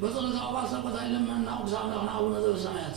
በጸሎት አባሰበት አይለምና እግዚአብሔር ነው አቡነ ዘበሰማያት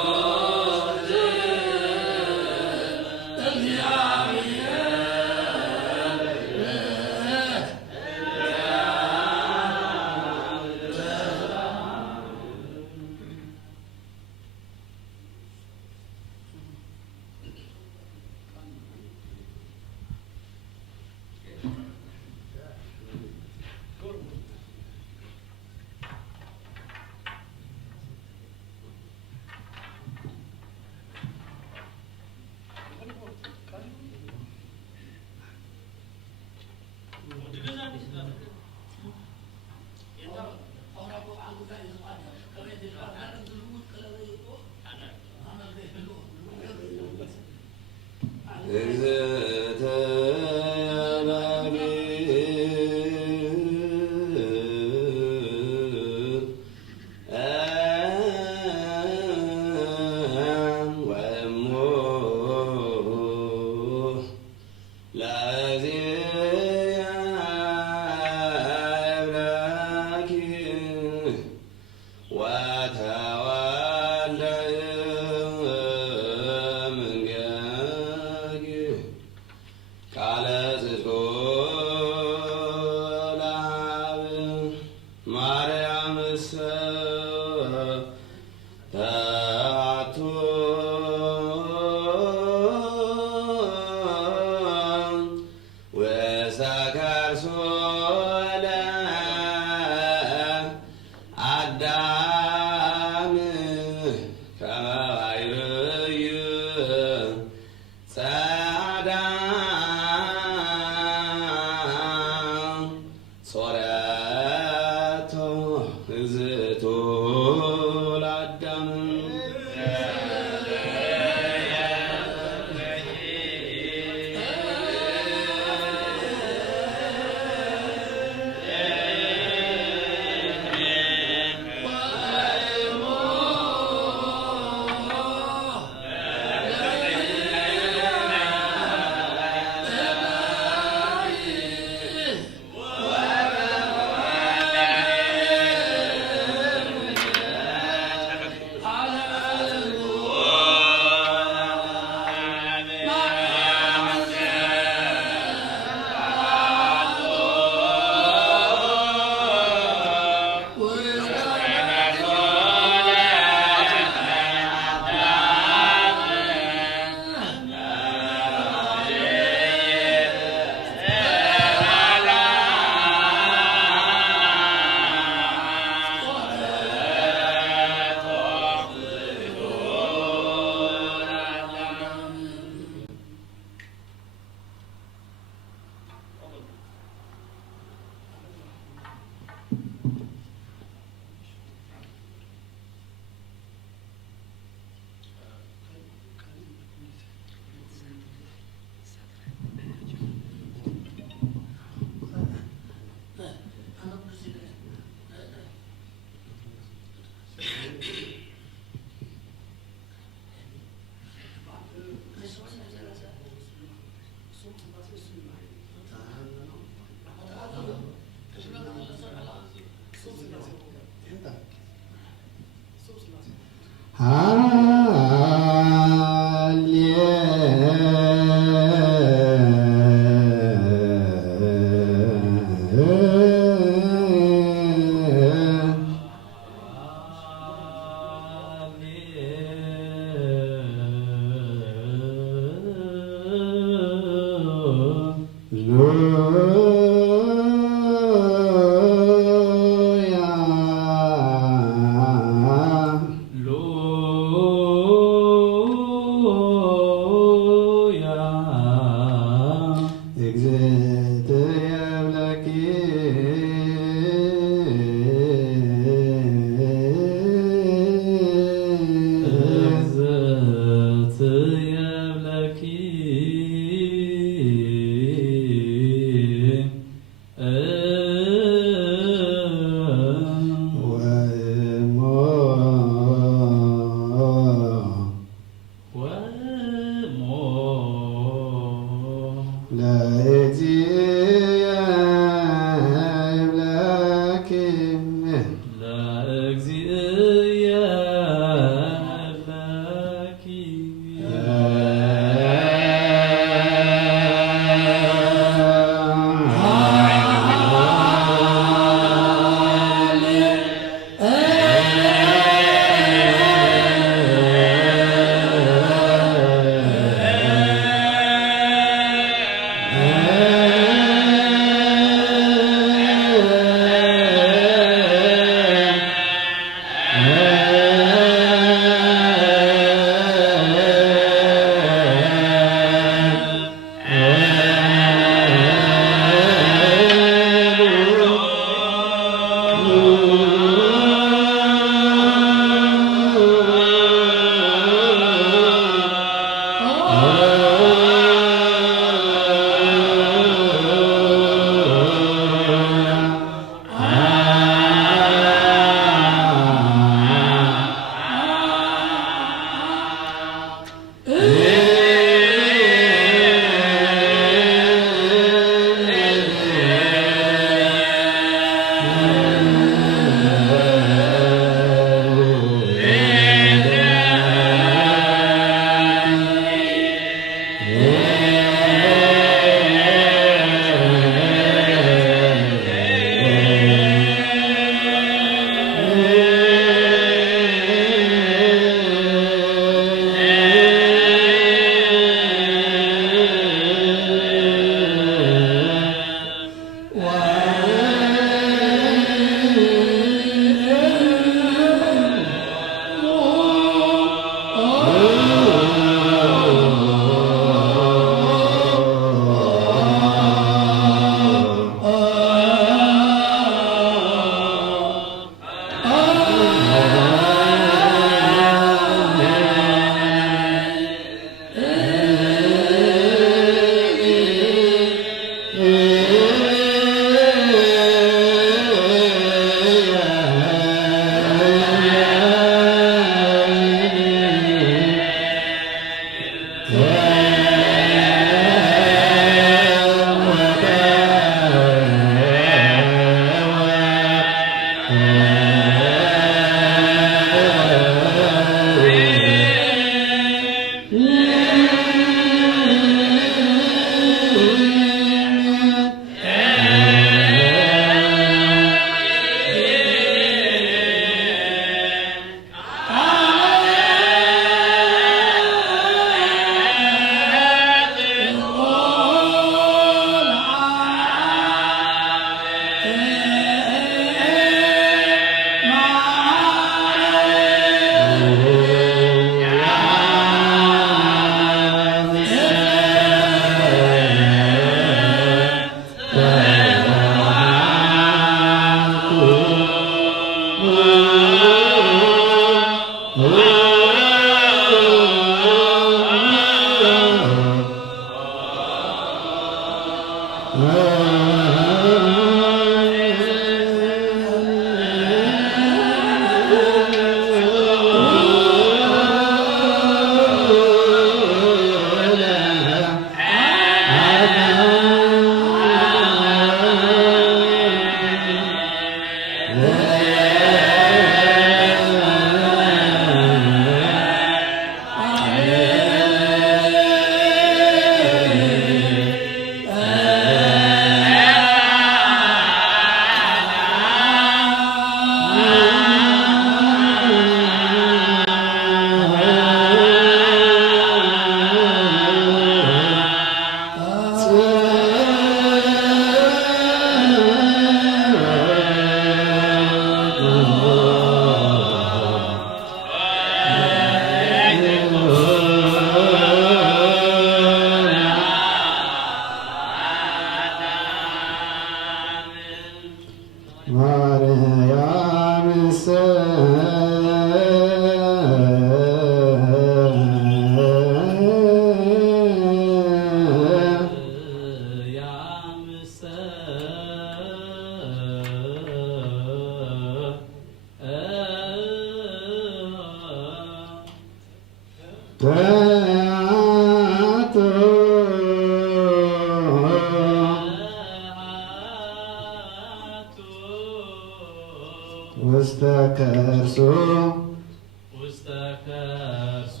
ውስተ ከርሱ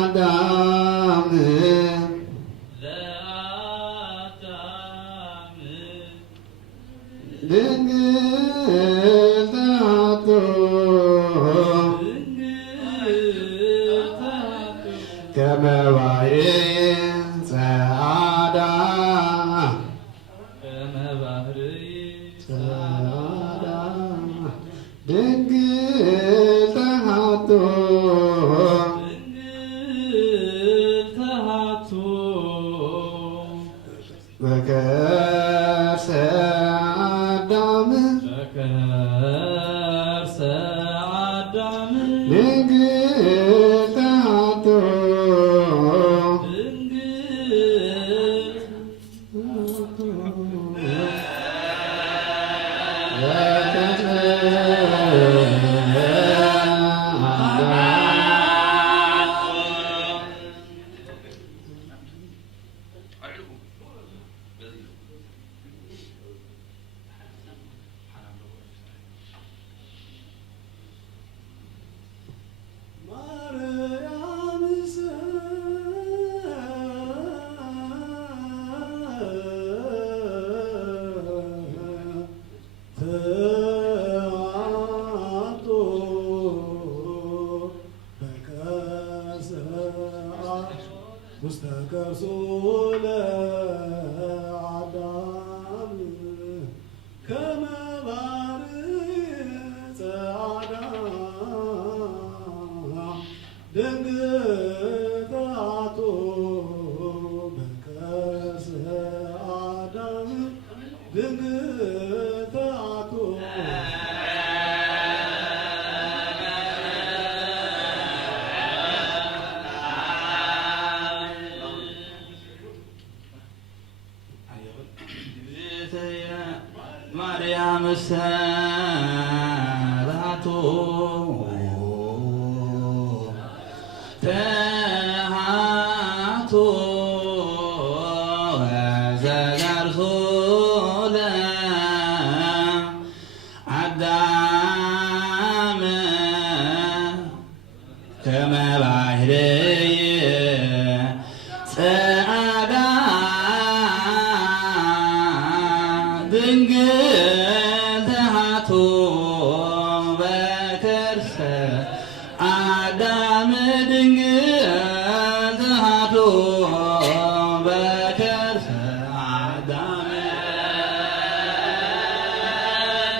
ለአዳም ድንግል ተሐቶ ከመ ባሕር ጸዓዳ ድንግል ተሐቶ በከርሰ አዳም ድንግል ተሐቶ ውስተ ከርሱ ለአዳም ከመ ባሕር ጸዓዳ ድንግል ተሐቶ በከርሰ አዳም ድንግል ተሐቶ ማርያም ሰራቶ ተሐቶ ዘጋርሶ ለአዳም ከመ ባሕር ጸዓዳ ድንግል ተሐቶ በከርሰ አዳም ድንግል ተሐቶ በከርሰ አዳም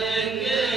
ድንግል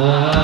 Yeah.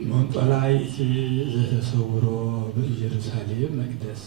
መንጦላዕት ዘተሰውሮ በኢየሩሳሌም መቅደስ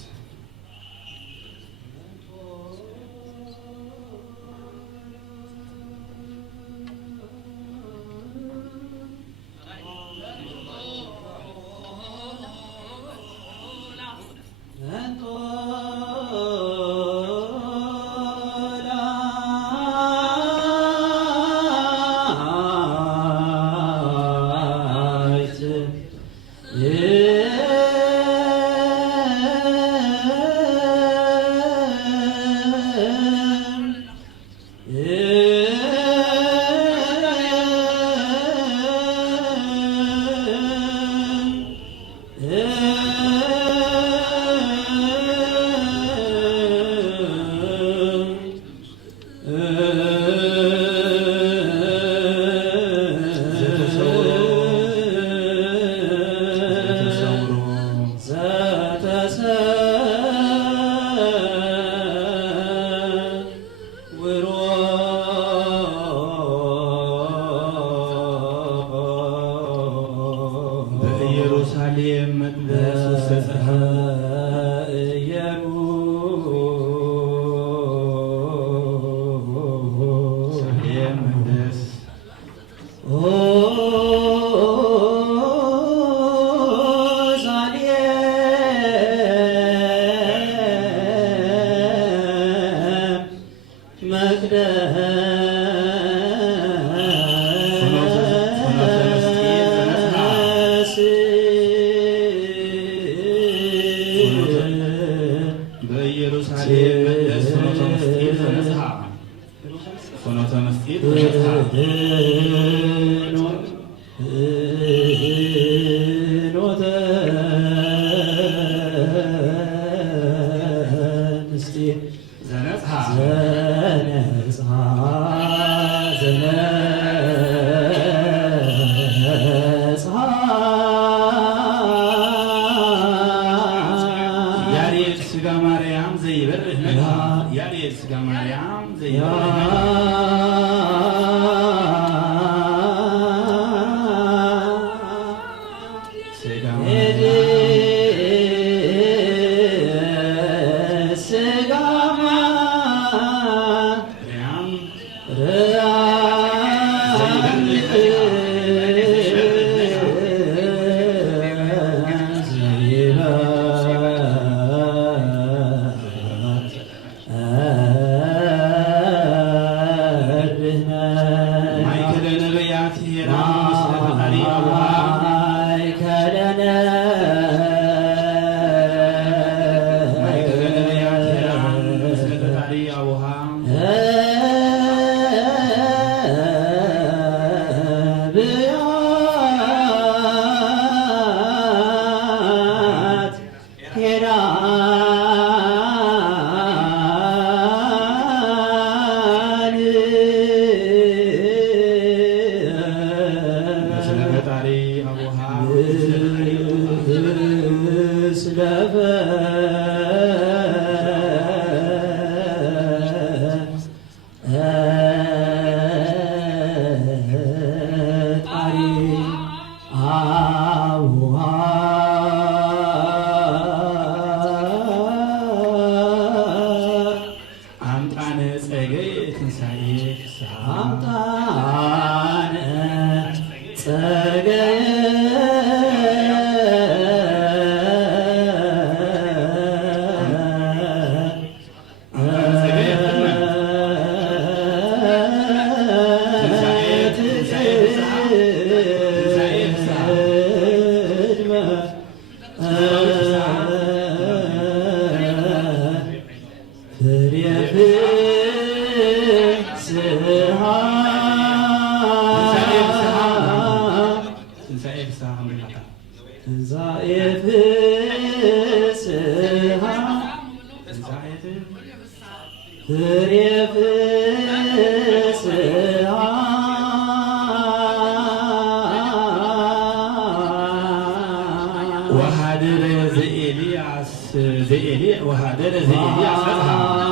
وهذا زئيلياس فتحة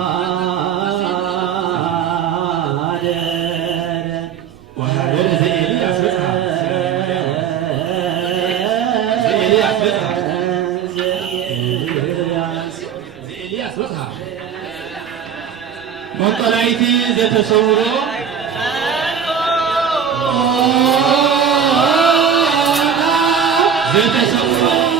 وهذا زئيلياس فتحة زئيلياس فتحة زئيلياس فتحة مطلعتي ذات تصوره ذات تصوره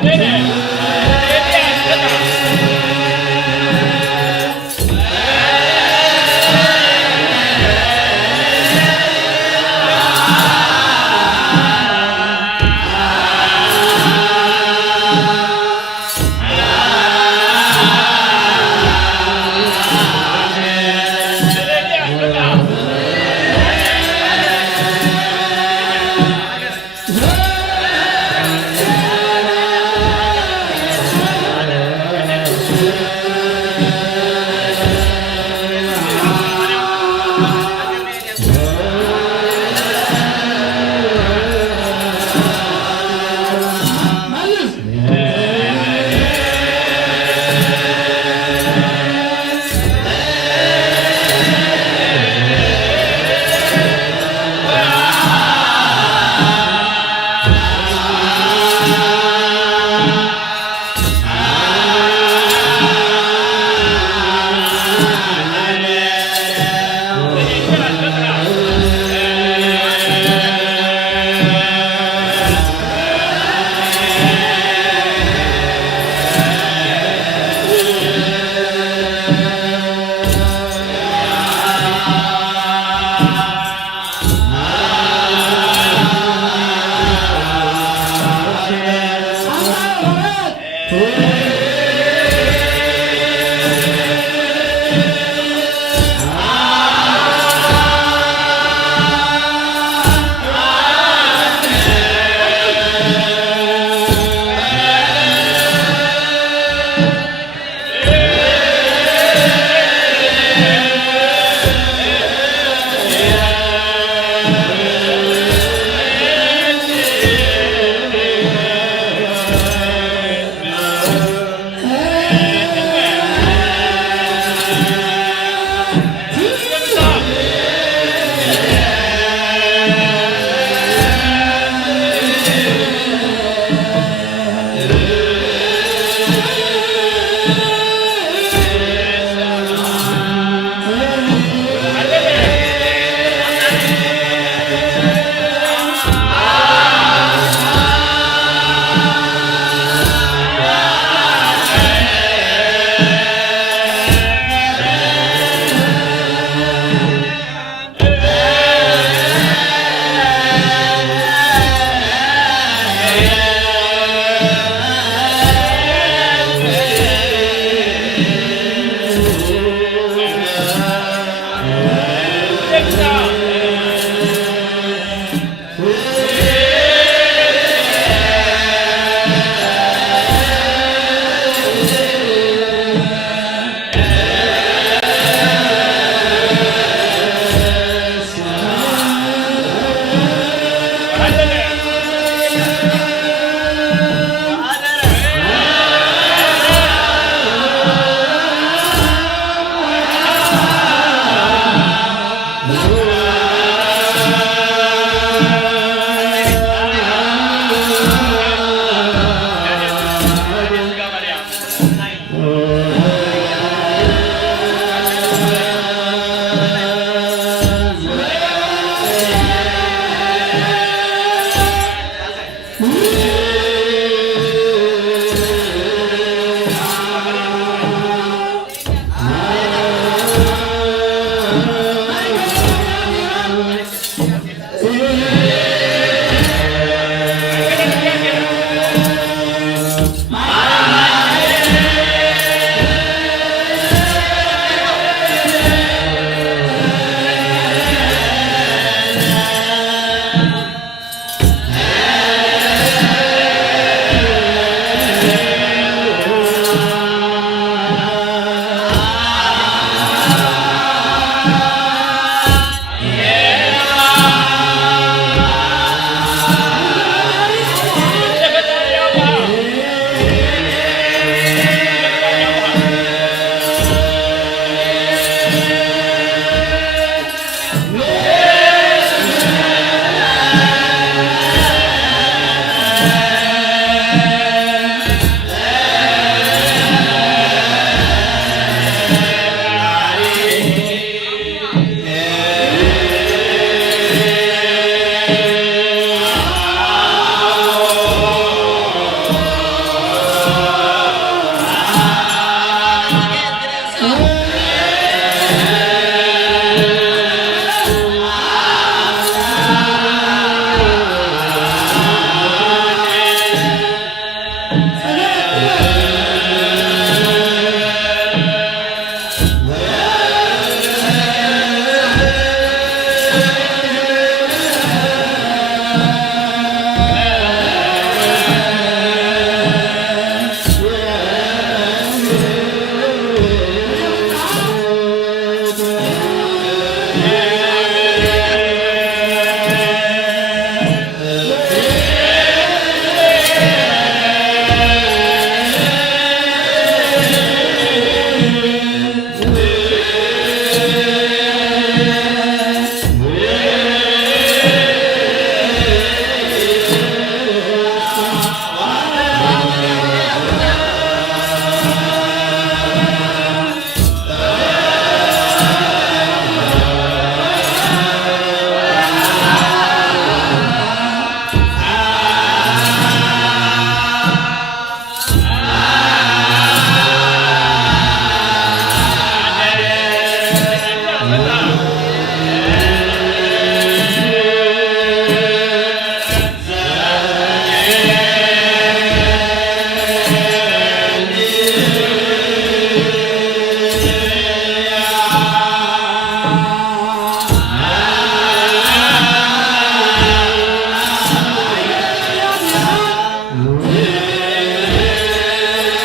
እ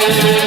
Yeah.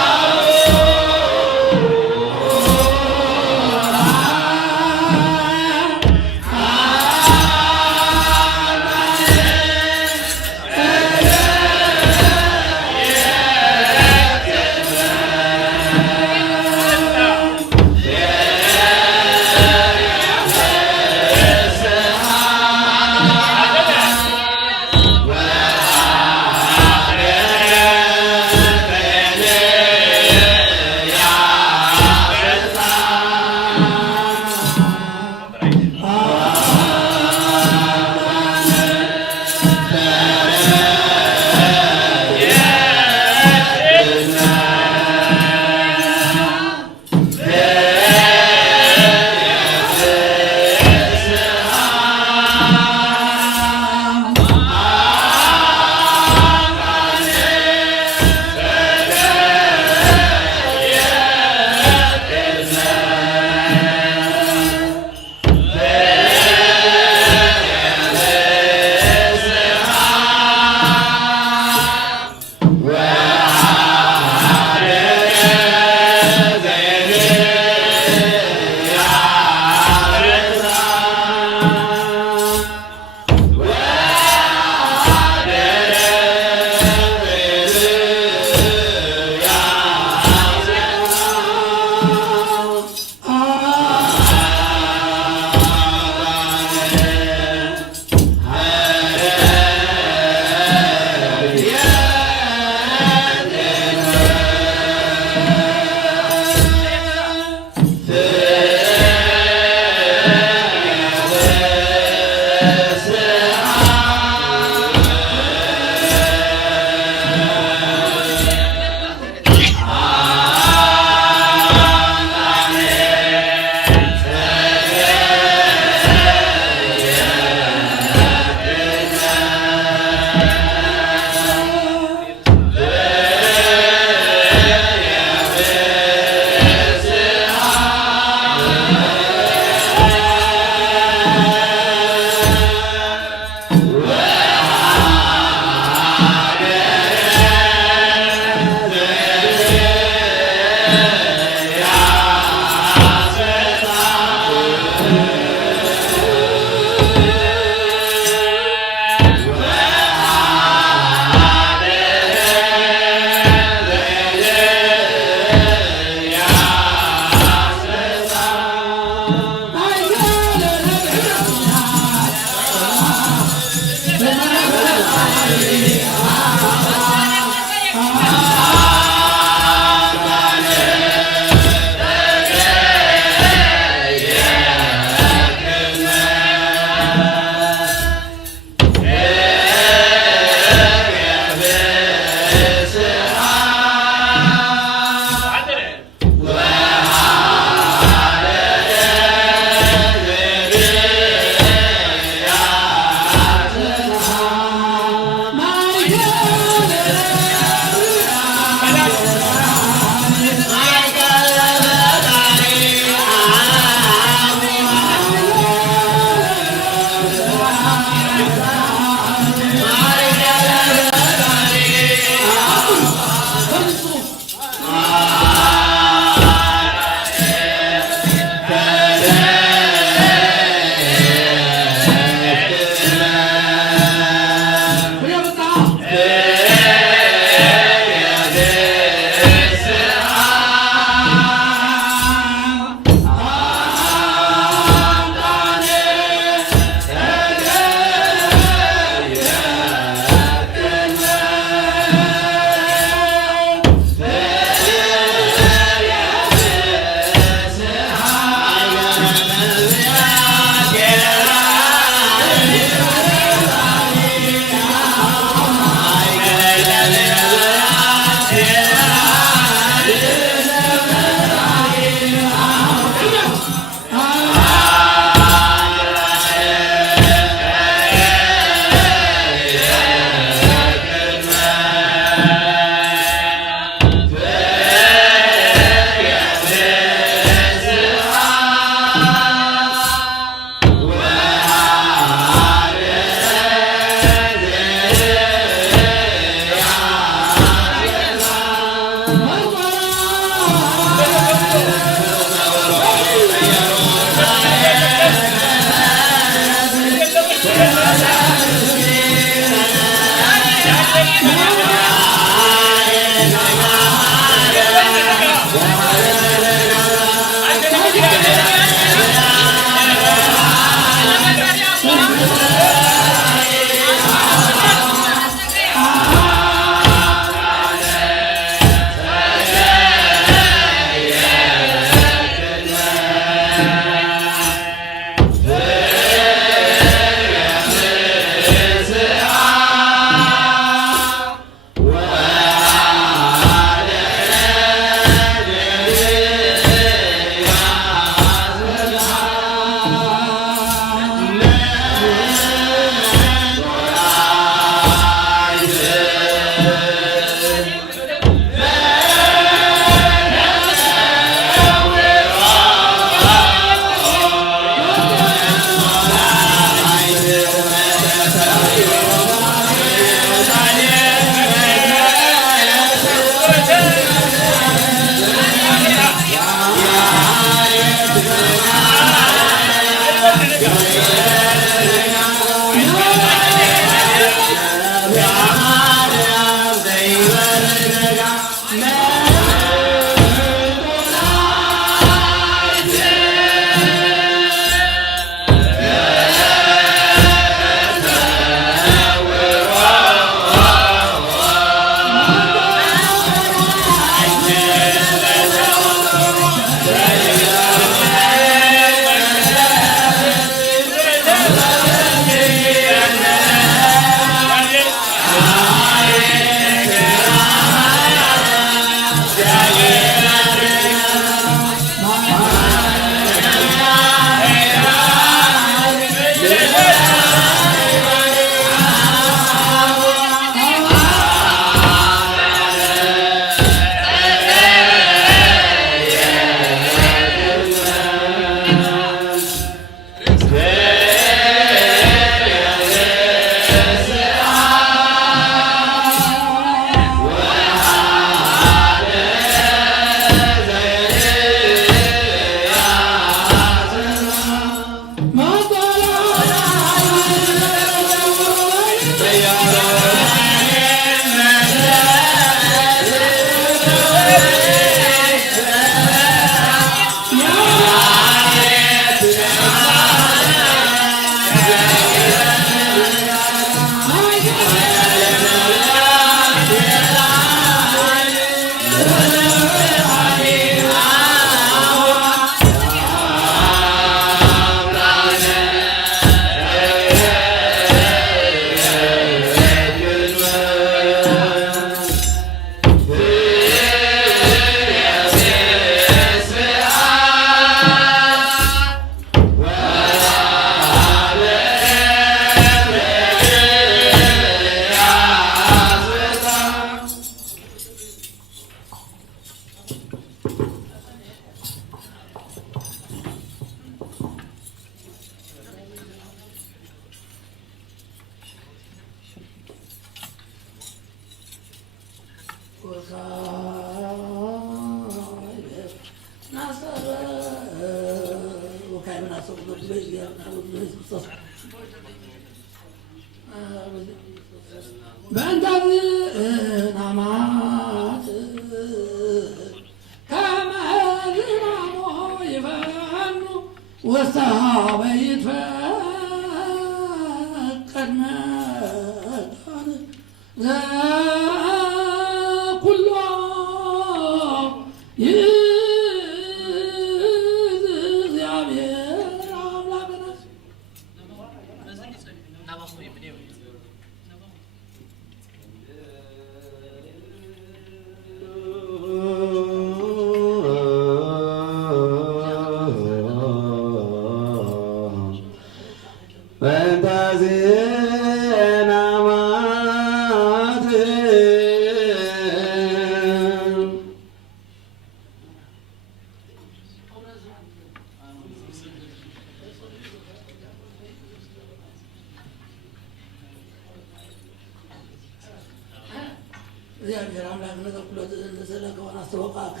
እግዚአብሔር አምላክነት እኩለት እንደሰለከውን አስተወቃከ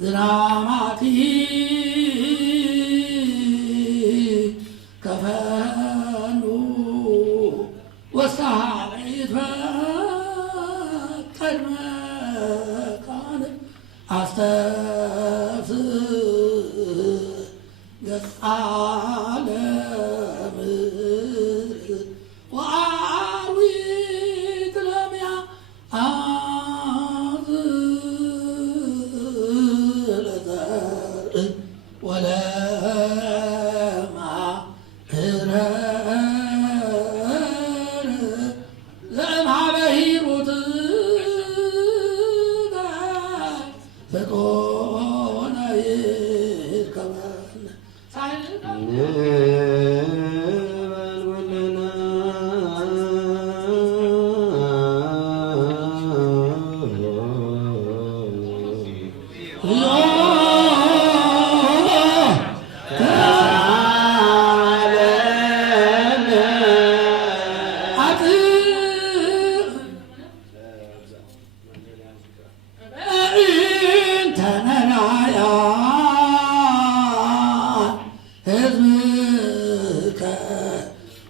ዝናማቲ ከፈኑ ወሳይት ቀድመ ቃል አስተፍ ገጻለ ምድር ወአርዊት ለምያ ولا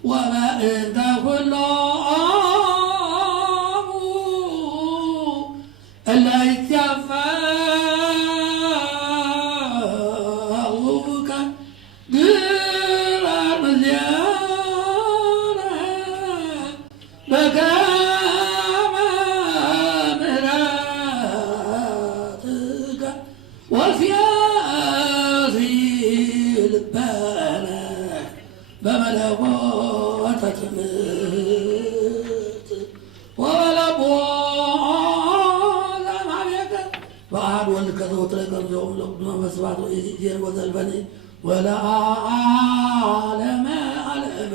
ወበእንተ ኩሎሙ እለ ይትያፈውከ ድረ ምልያነ በከመ ምሕረትከ ወሲአሲ ልበነ በመለኮተ ትምህርት ወበለቦ ዘእምኀቤከ በአሐዱ ወልድ ከዘወትረ ከመ ለኩሉ መንፈስ ስብሐት ወኢዜን ወዘልፈኒ ወለዓለመ ዓለም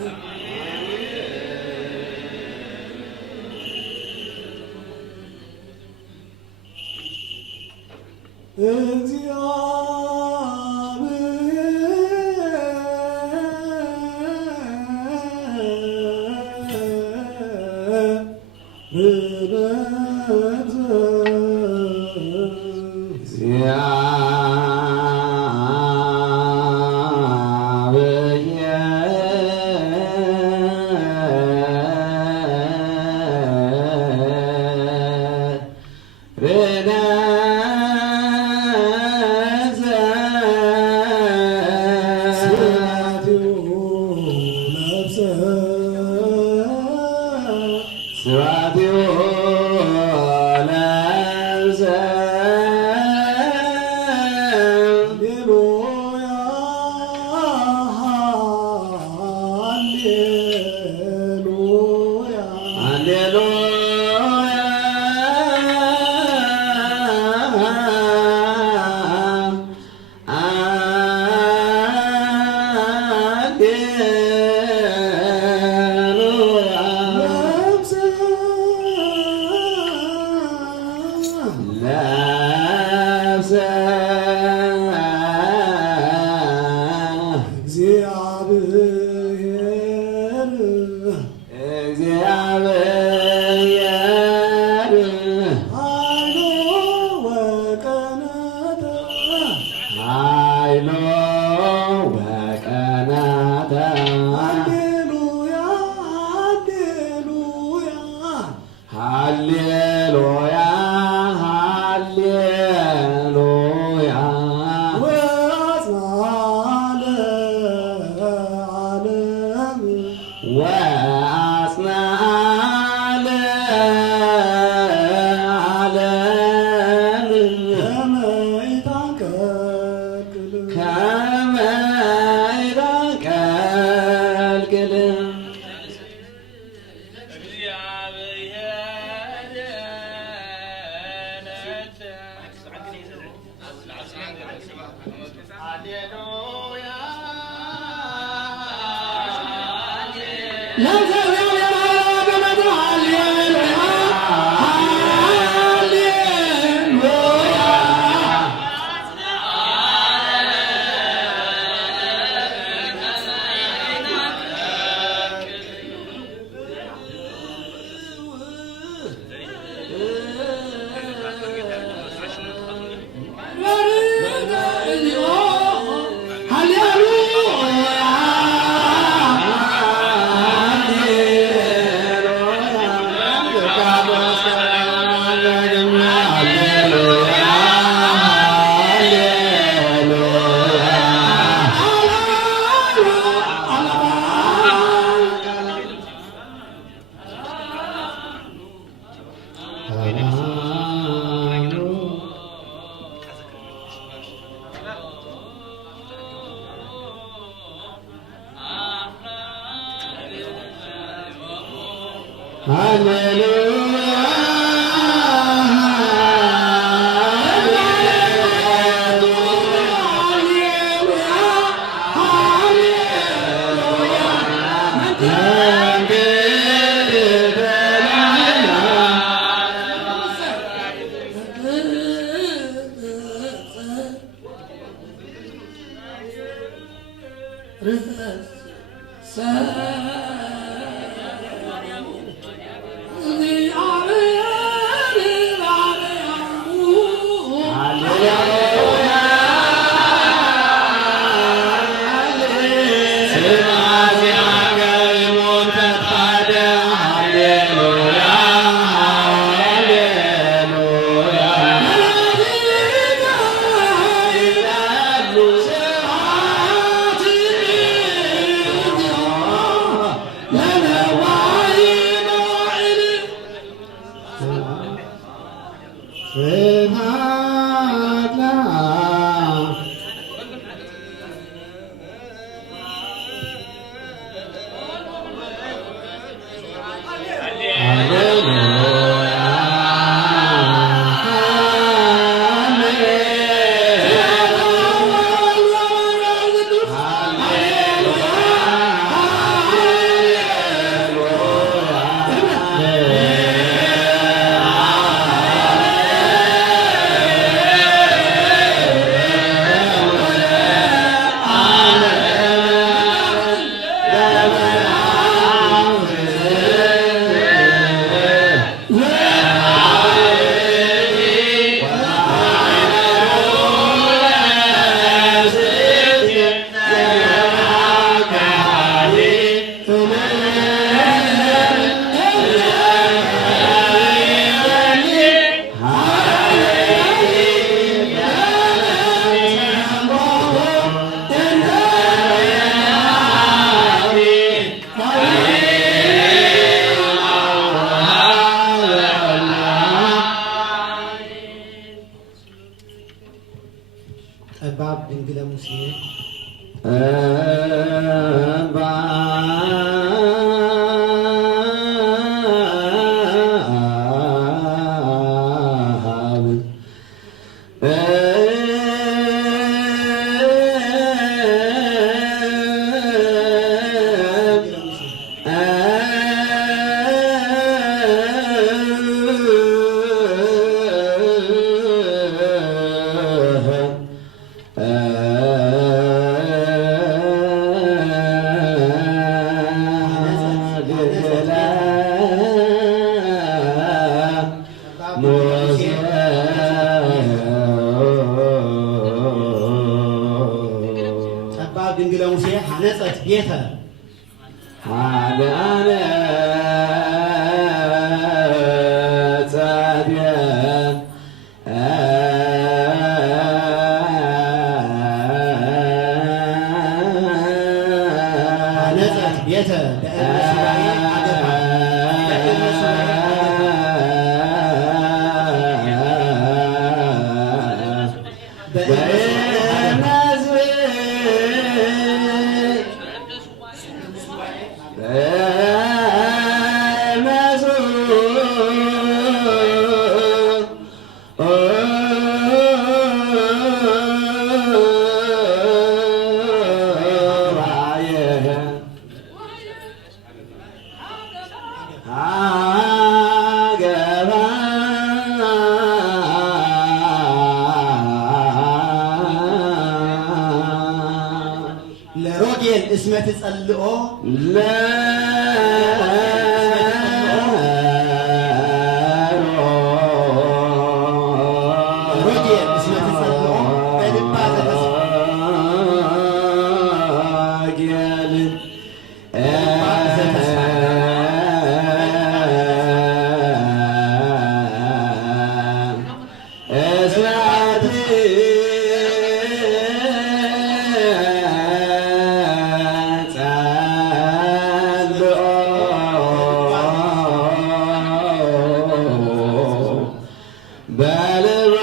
Hallelujah. ቤተ በእምነ ሱባዔ አገባ በእምነ ሱባዔ ለሮጌል እስመ ትጸልኦ ሮጌል እስመ ትጸልኦ በልባ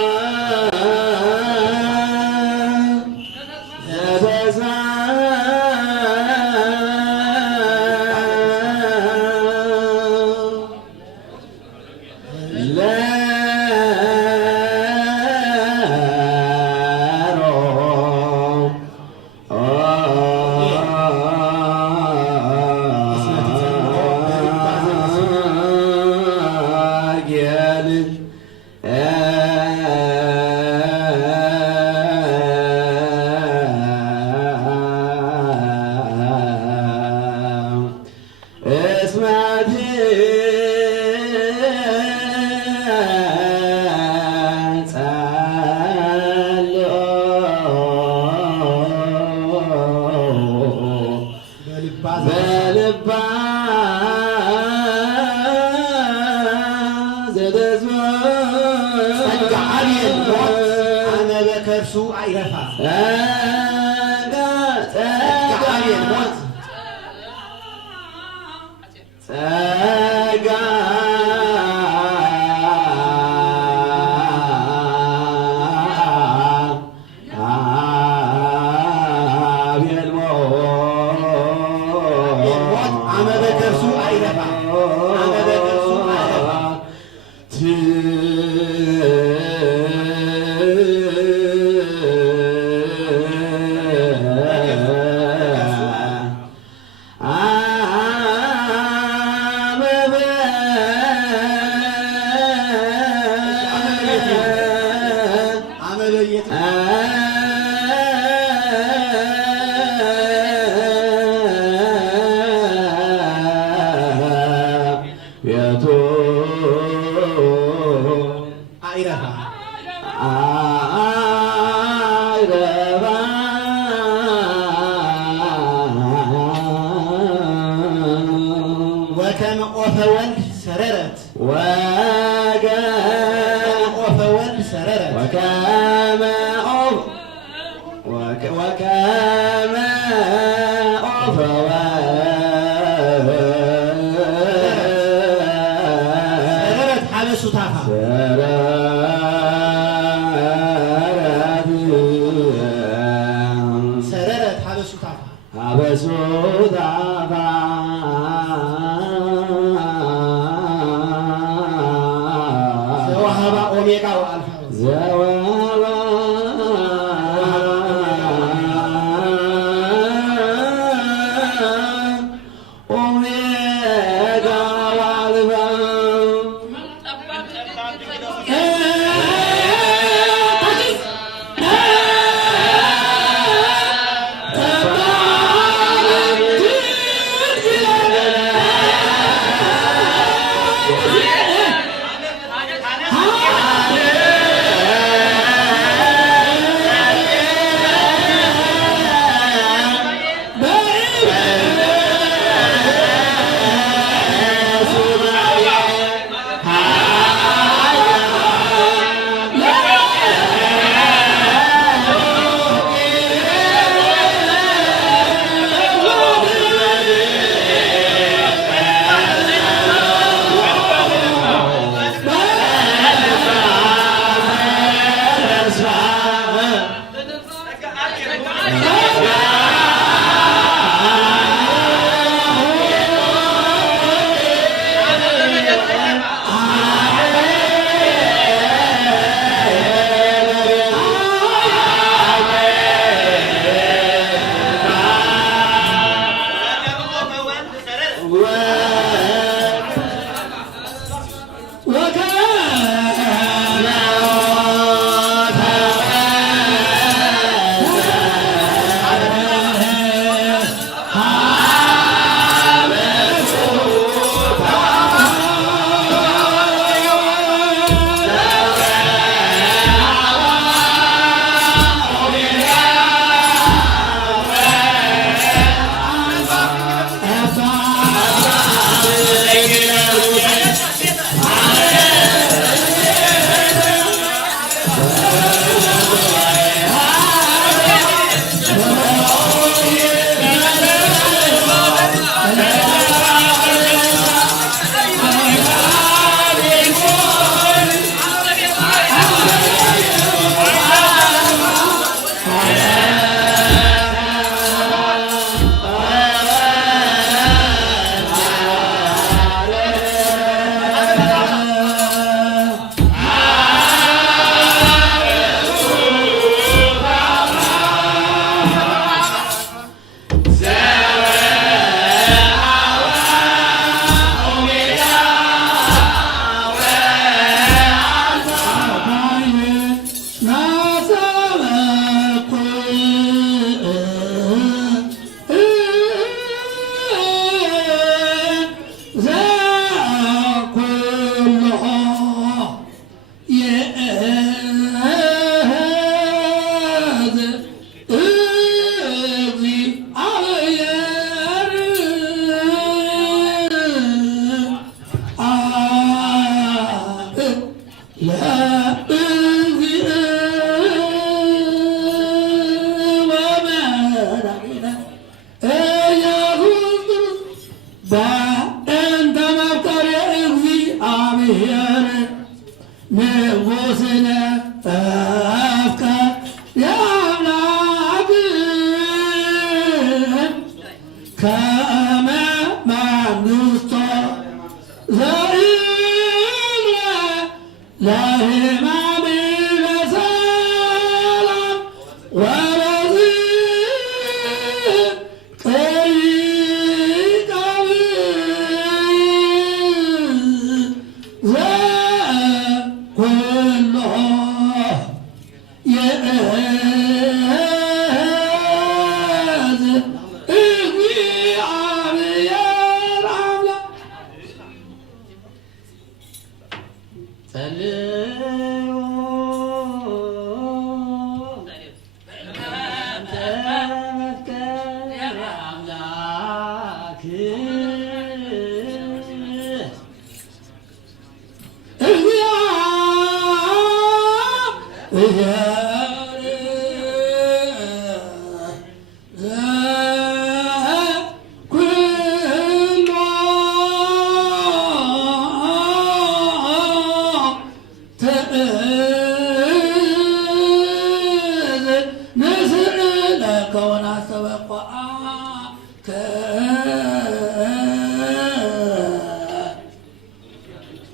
ከእርሱ አይረፋ ወከመ ኦፈ ወልድ ሰረረት ኦፈ ወልድ ሰረረት ወከመ ኦፈ ሰረረት ሀበ ሱታፋ ሰረረት ሀበ ሱታፋ ዘወሀባ ኦሜጋ ወአልፋ Baby!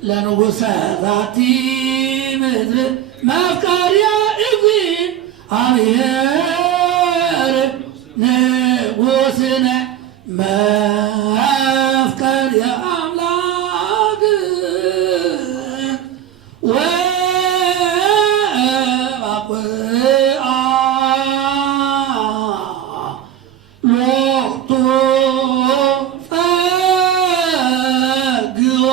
ለንጉሠ ዛቲ ምድር መፍቀርየ እግዚአብሔር ንጉሥነ መፍቀርየ አምላክ ወባቁአ ሎቱ ፈግኦ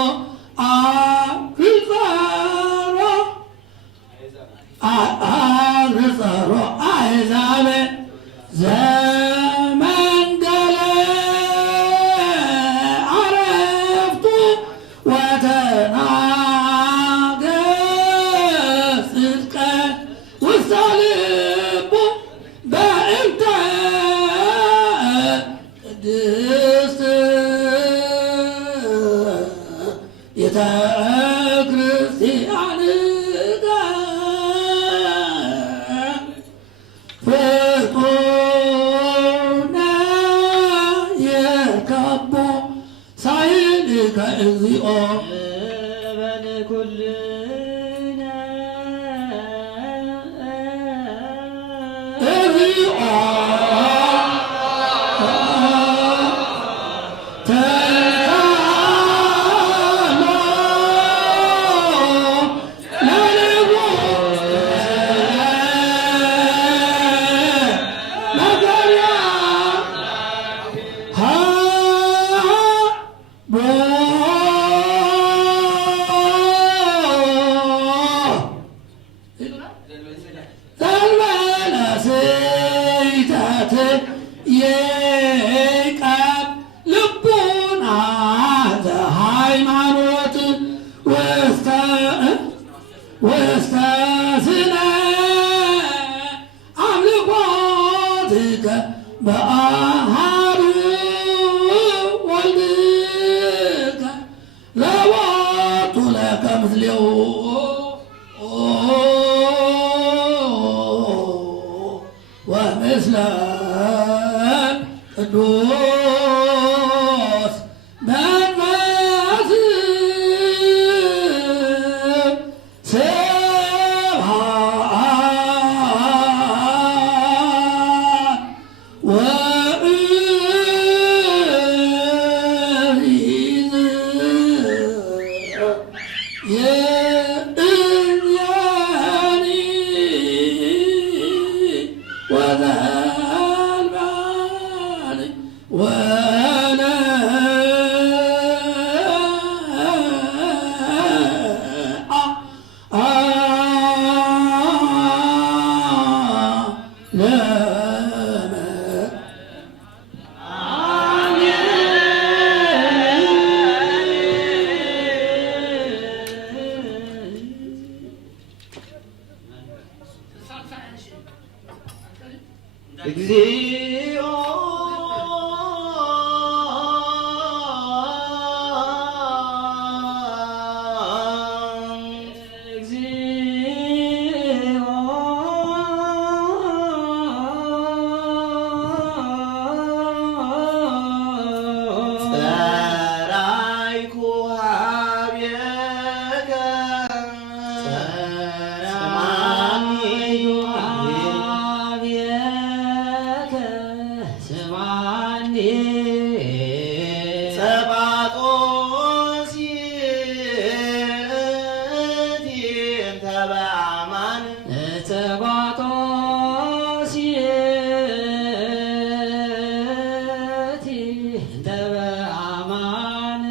አርጸሮ አሕዛብ ዘመንገለ አረፍቱ ወተናገር ጽድቀ ውስተ ልቡ በእንተ ቅድስት ቤተ ክርስቲያን እግዚኦ በልኩልነ እግዚኦ እንተ በአማን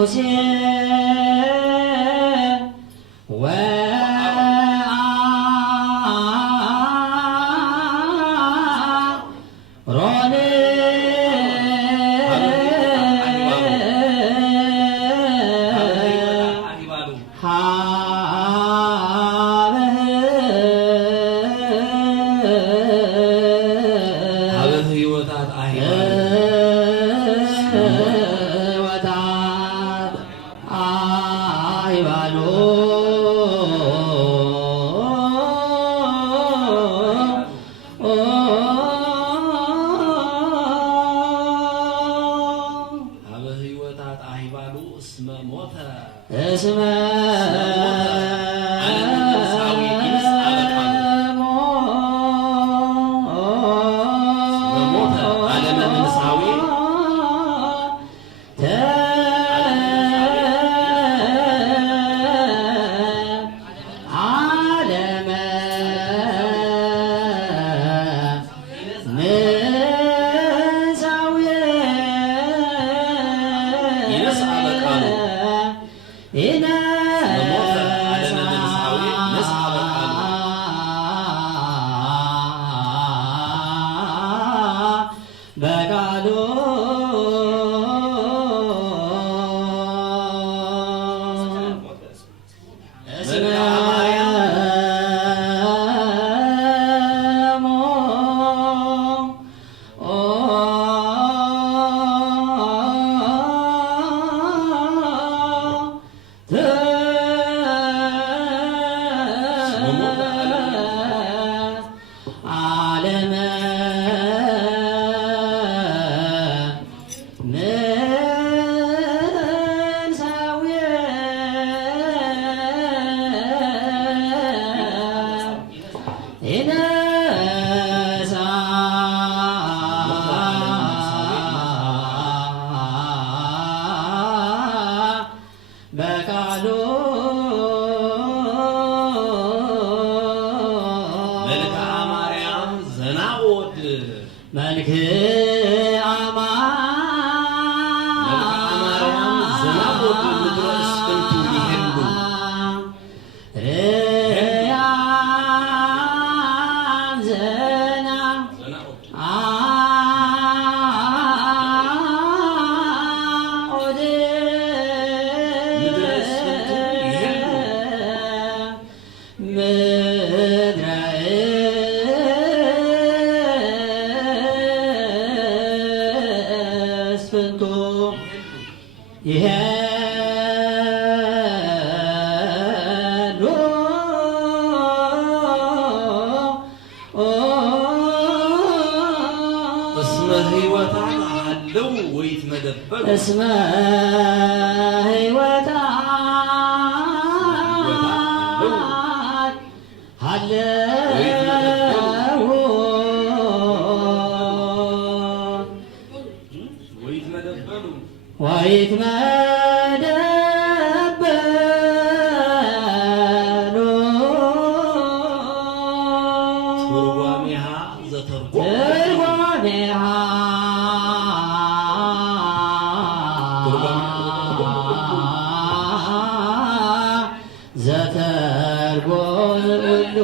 ሙሴ ወአሮን እስመ በቃሉ በቃሉ መልክአ ማርያም ዘናቦድ መልክአ ማርያም ዘናቦድ ምድረ እስፍንቱ ይሄሉ ርያም ዘናቦድ ይሄሉ እስመ ሕይወታ አለው ወይትመደበሉ እስመ ሕይወታ አለው ወይትመደበሉ ወይትመደበሉ ትርጓሜሃ ዘተርጎም ትርጓሜሃ ዘተርጎም ሁሉ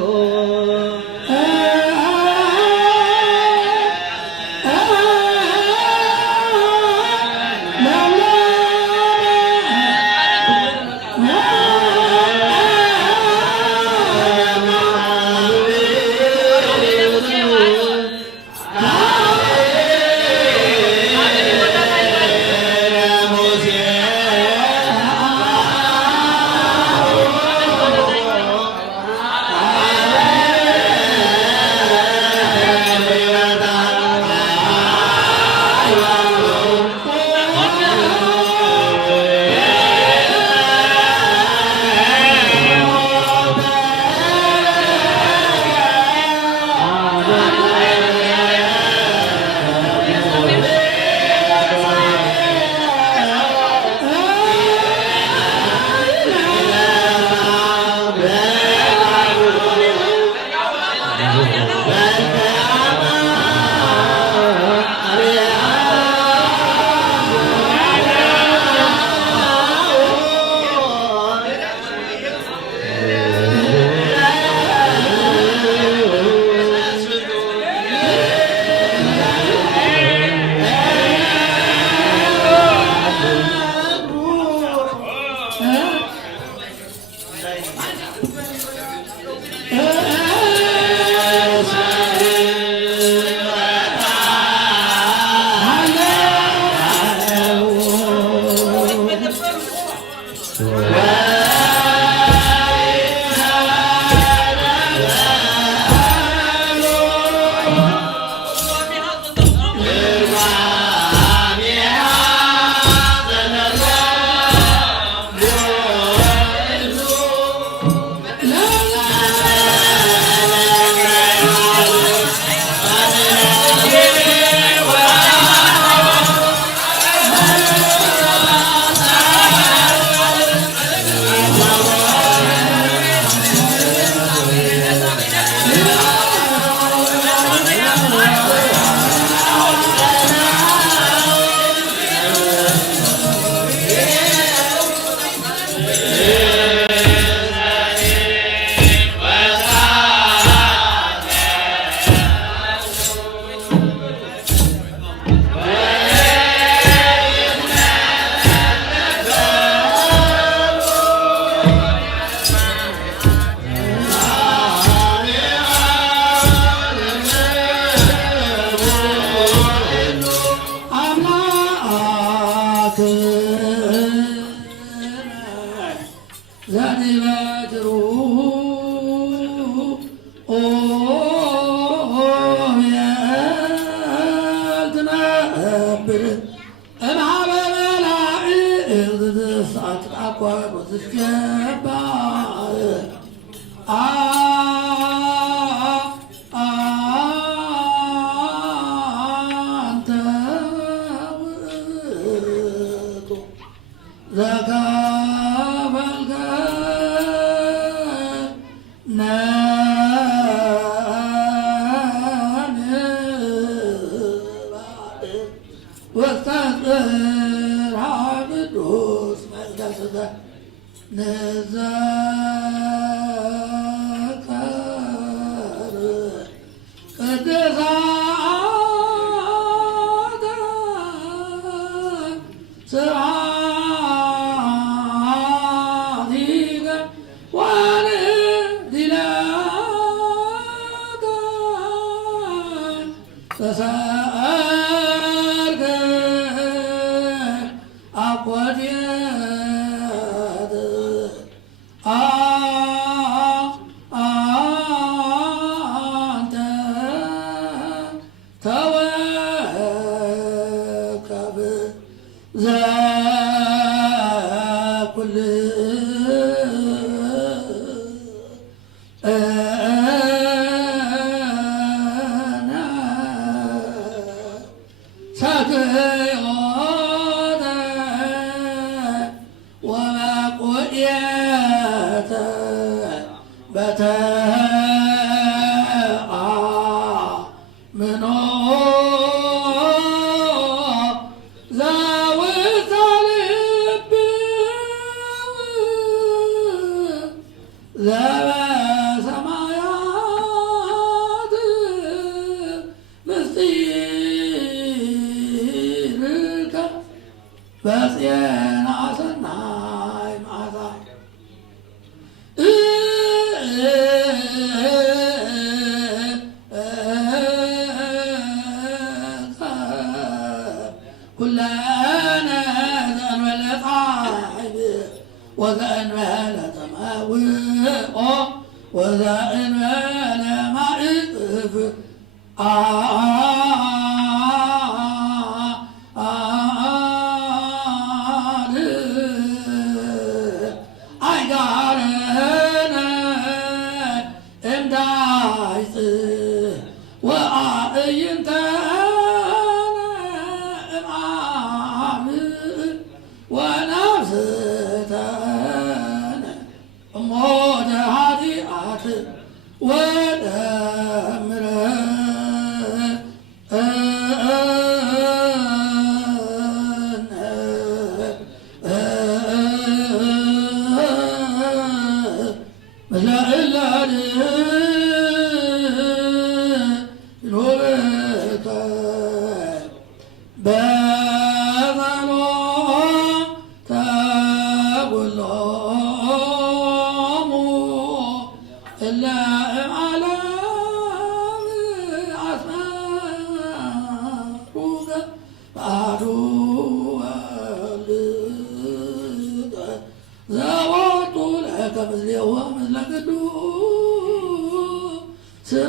ከምስሌሁ ምስለ ቅዱስ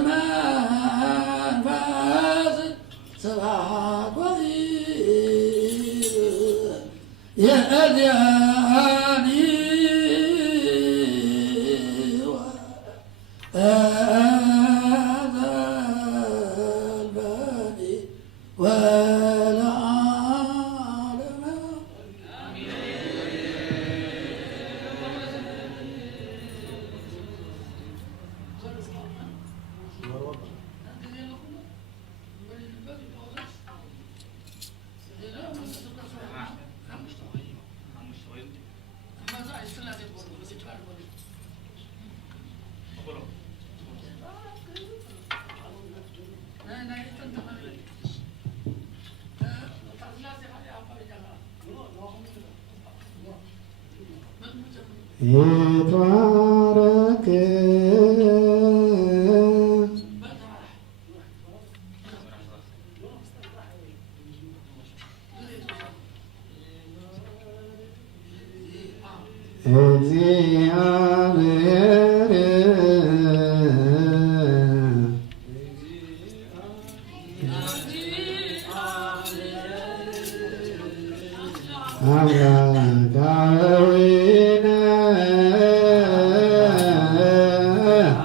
መንፈስ ስብሐት የእዝያኒ ወዘልበኒ ወለዓለመ ይትባረክ እግዚአብሔር አምላካዊነ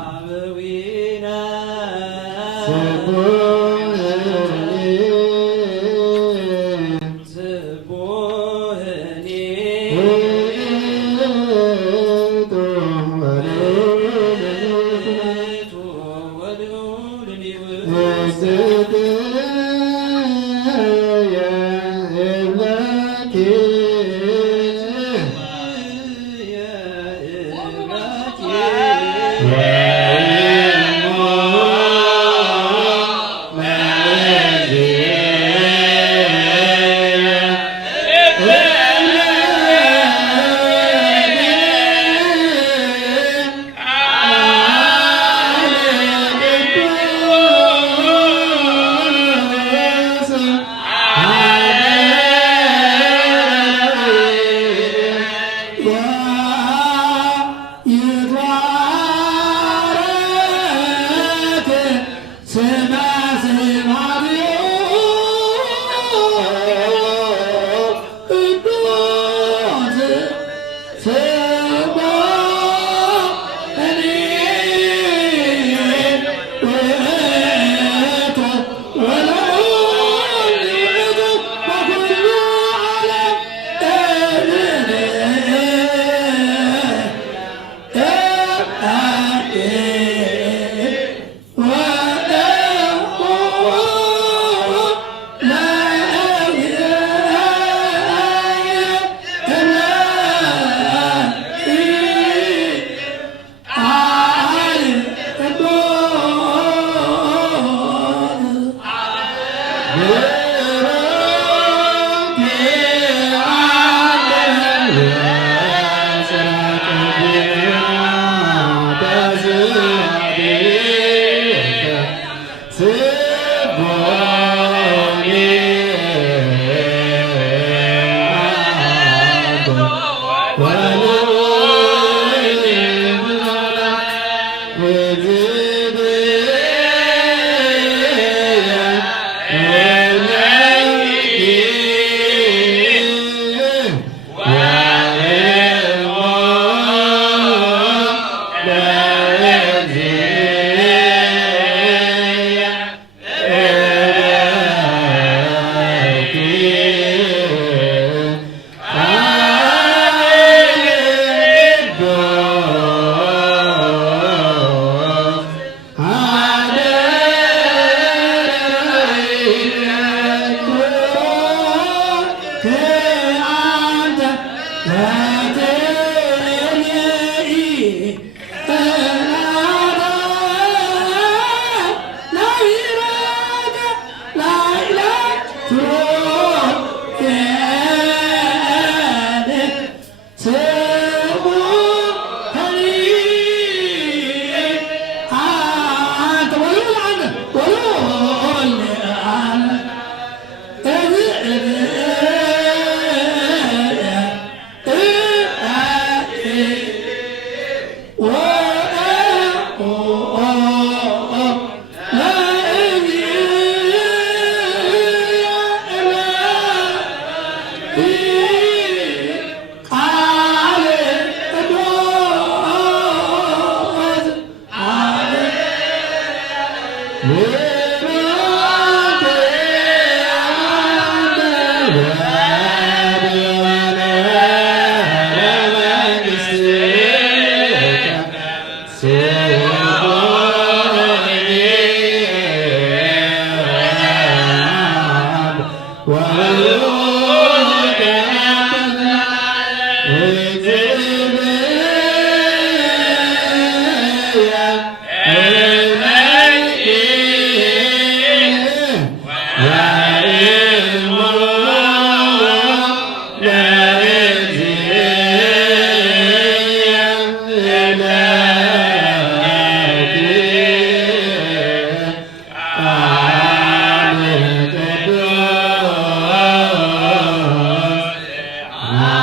አበዊነ ስቡህኒ ወልዑልኒ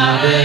Yeah.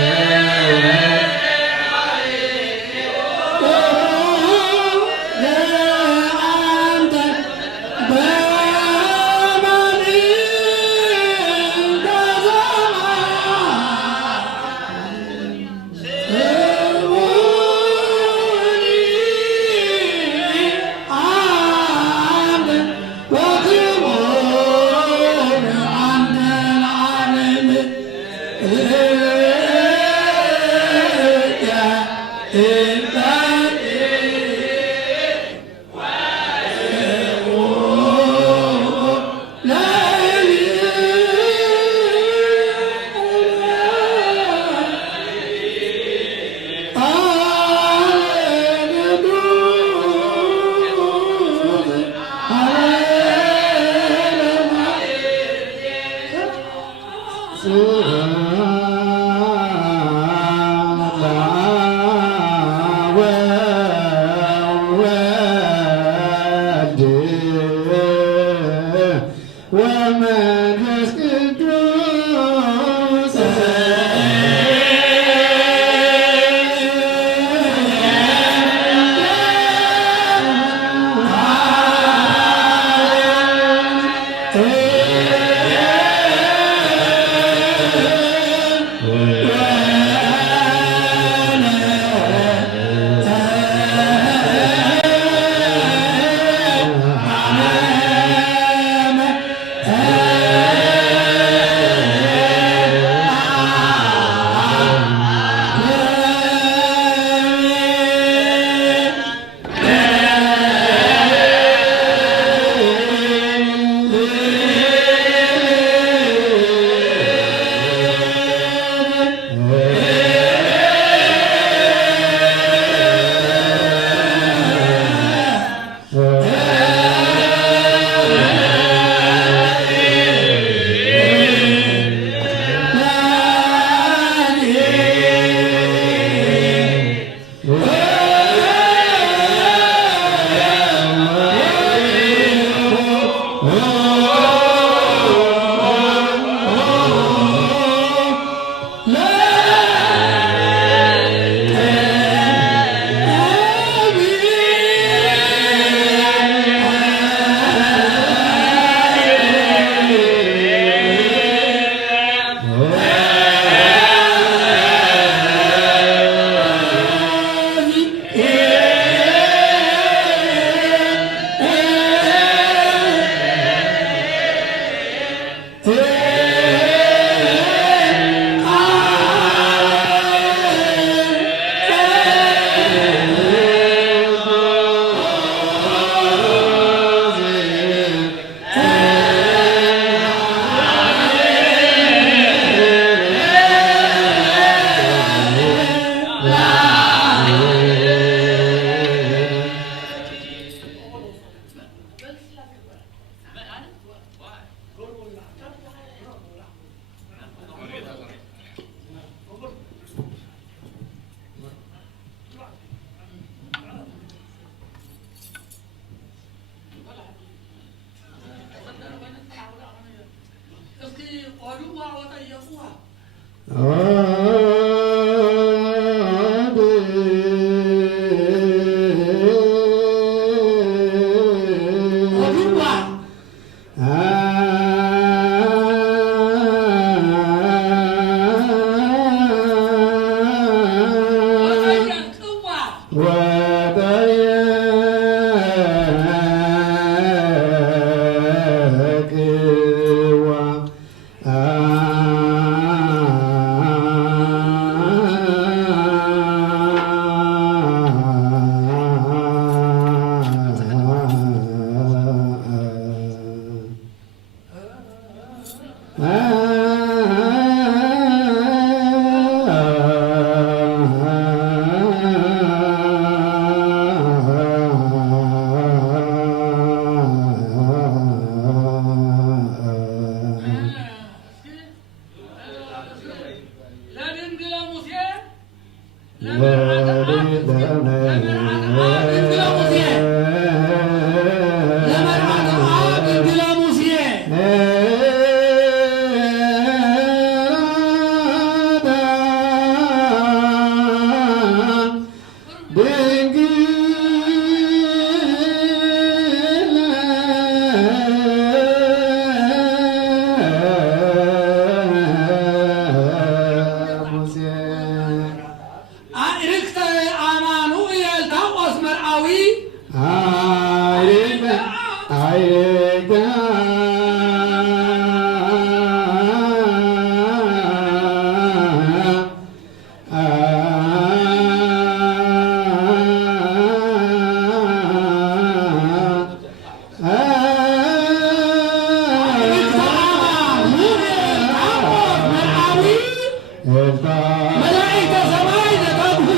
መላእክተ ሰማይ ዘተብሁ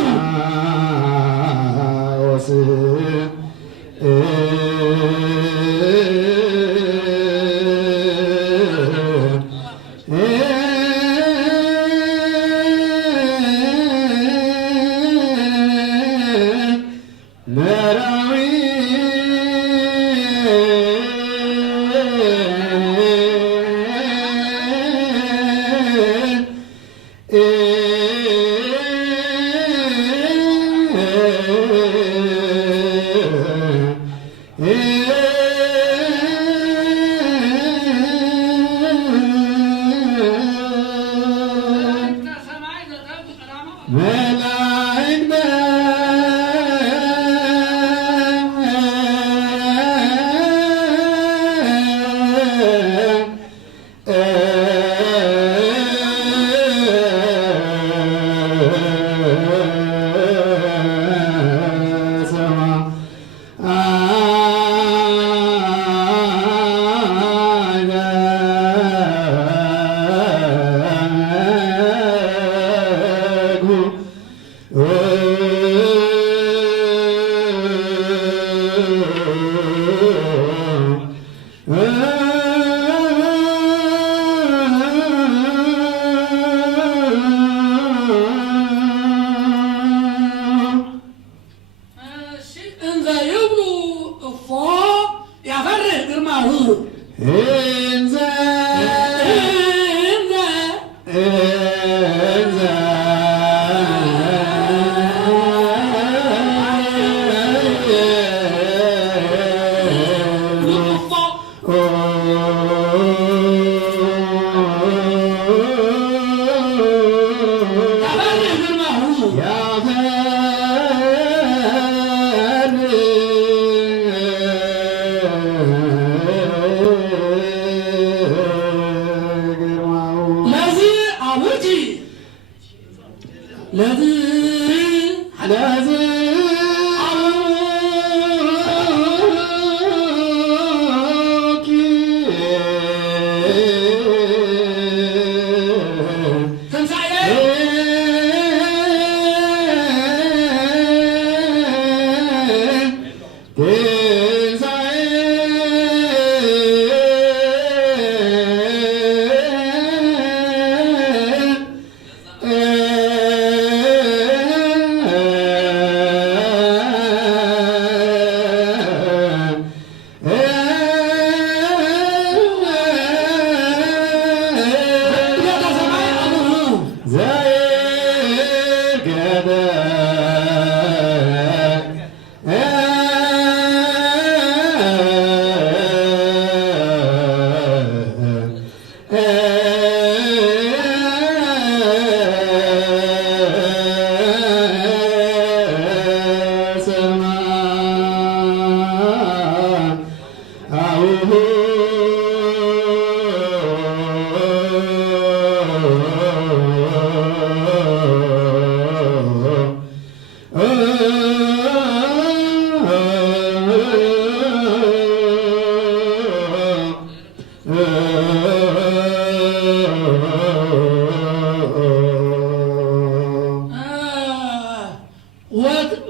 እንዘ ይብሉ እፎ ያፈርህ ግርማሁ እንዘ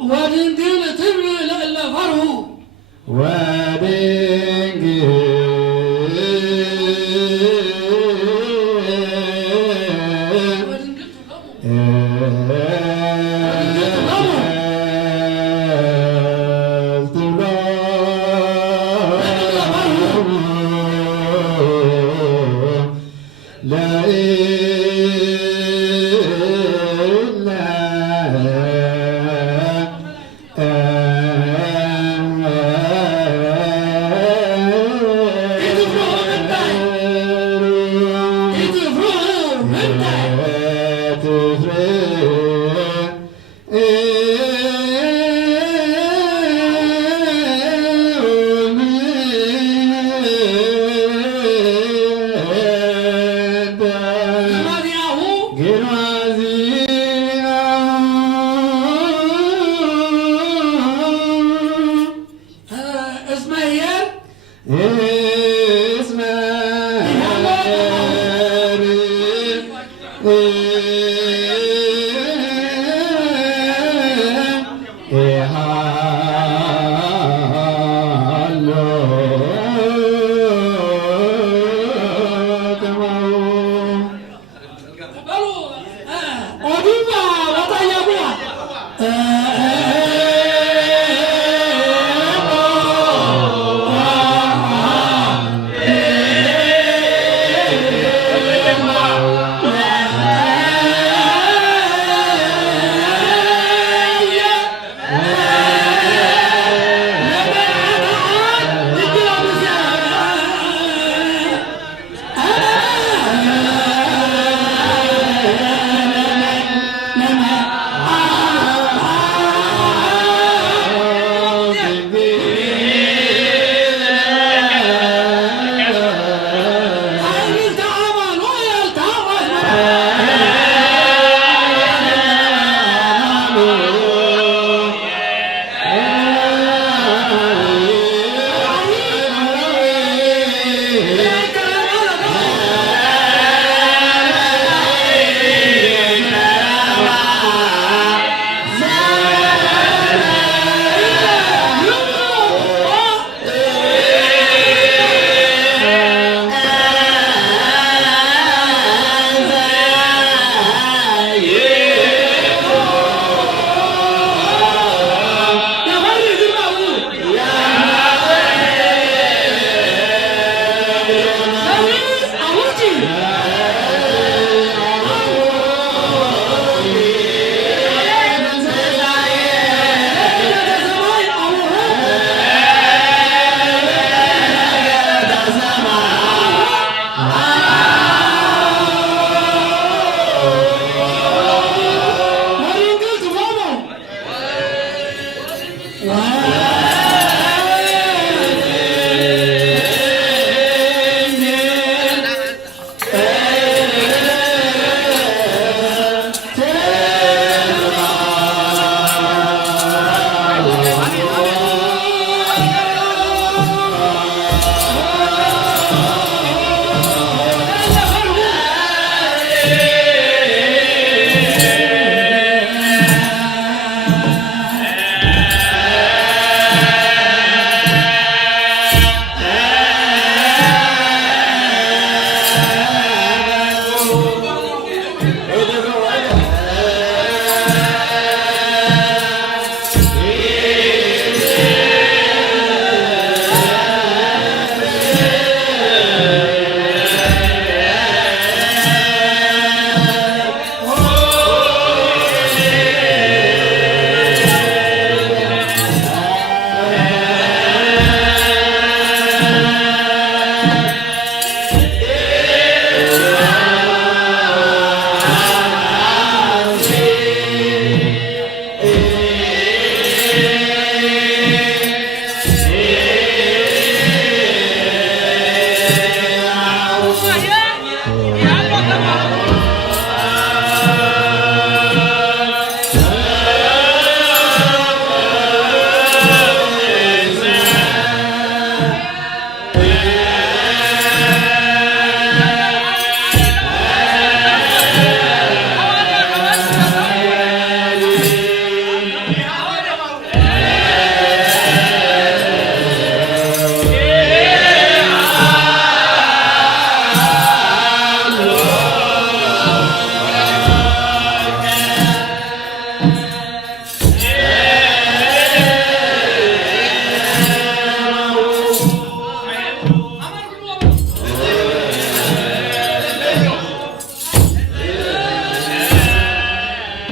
ወድንግል ትብል ለእለ ፈርሁ እስመ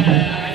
አ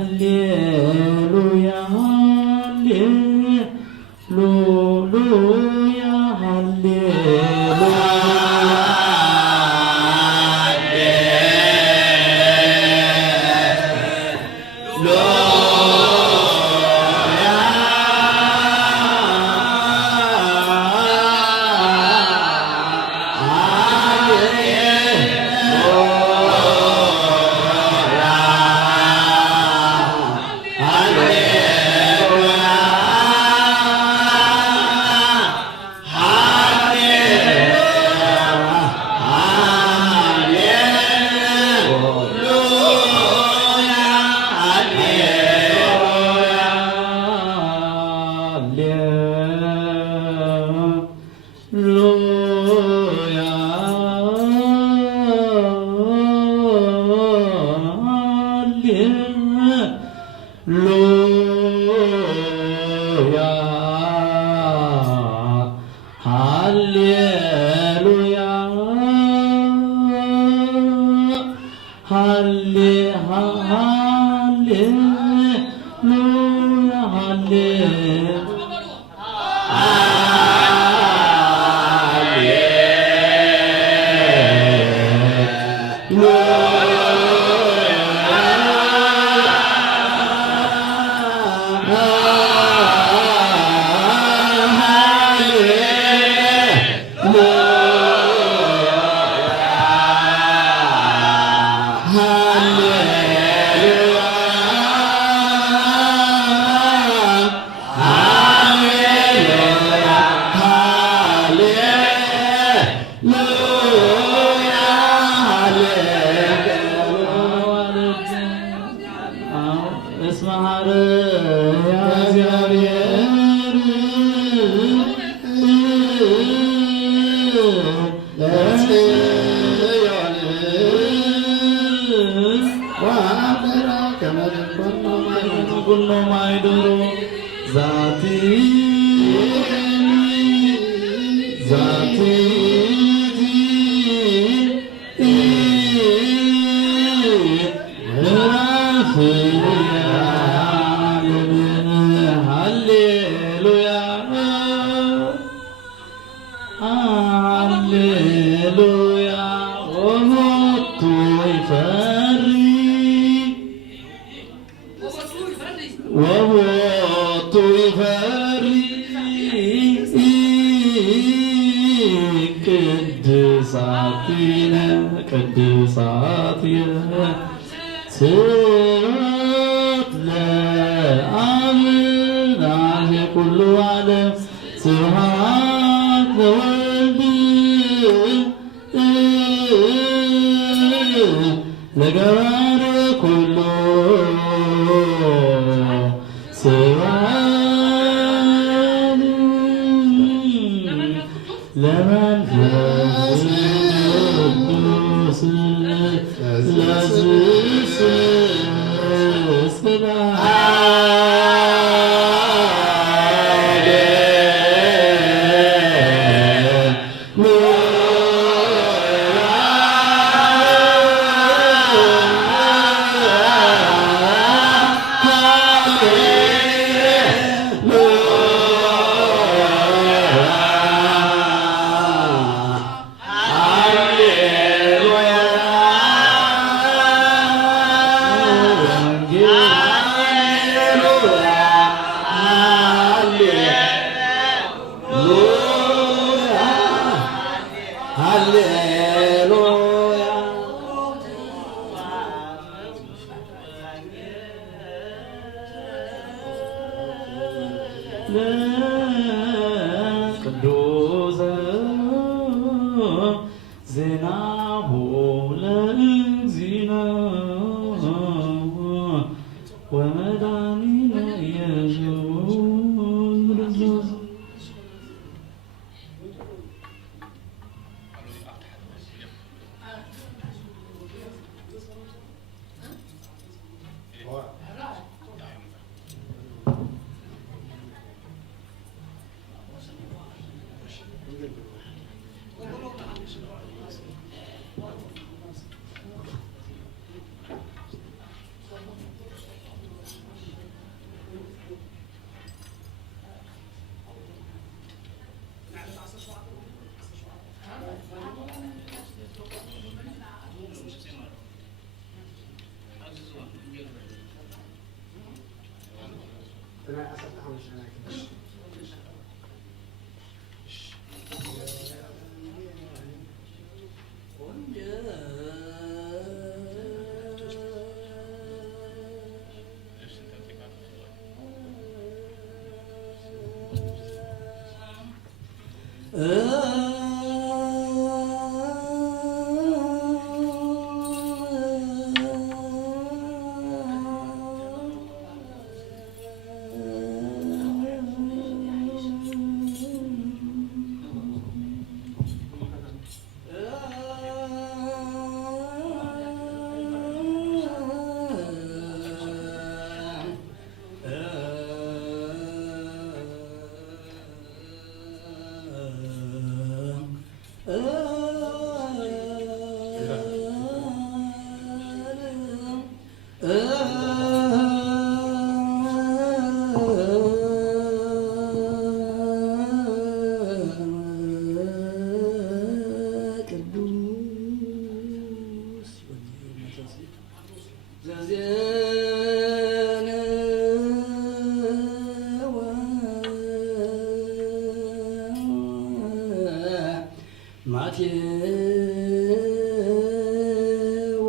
ሃሌሉያ ሃሌሉያ ሃሌሉያ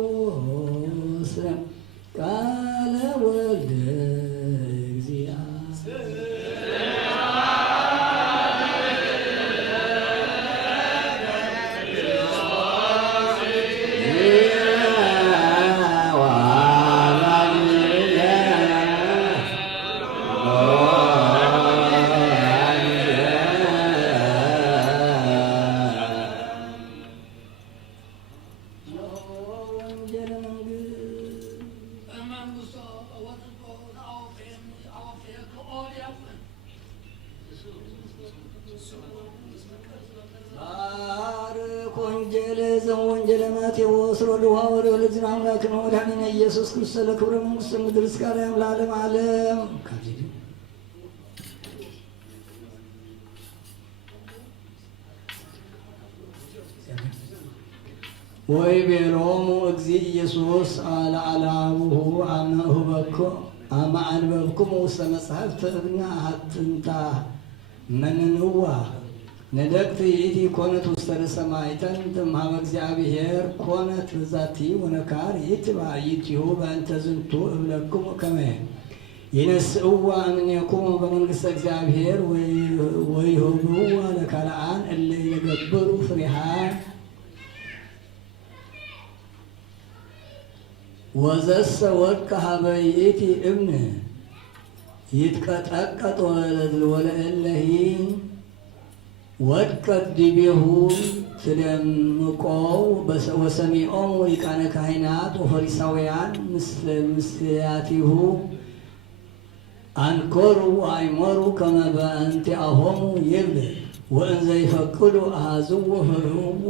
ማቴዎስ ቃለ ወልደ ወንጌለ ማቴዎስ ወልድዋ ወለወልድና አምላክነ ወመድኃኒነ ኢየሱስ ክርስቶስ ለክብረ መንግሥተ ምድር እስከ ዓለም ለዓለም ዓለም። ወይቤሎሙ እግዚእ ኢየሱስ ለአልዓብሁ አመ አንበብክሙ ውስተ መጽሐፍት እብነ ሀጥንታ መንንዋ ነደቅት ይእቲ ኮነት ውስተ ሰማይ እምኀበ እግዚአብሔር ኮነት ዛቲ ወነካር ይትባይቲሁ በእንተ ዝንቱ እብለክሙ ከመ ይነስእዋ እምኔክሙ በመንግሥተ እግዚአብሔር ወይሁብዋ ለካልአን እለ ይገብሩ ፍሬሃ ወዘሰ ወድቀ ሀበ ይእቲ እብን ይትቀጠቀጥ ወለእለሂ ወድቀት ዲቤሁ ትደምቆ ወሰሚዖሙ ሊቃነ ካህናት ወፈሪሳውያን ምስያቲሁ አንኮሩ አይሞሩ ከመ በእንቲአሆሙ ይብል ወእንዘ ይፈቅዱ አሐዝዎ ፈርህዎ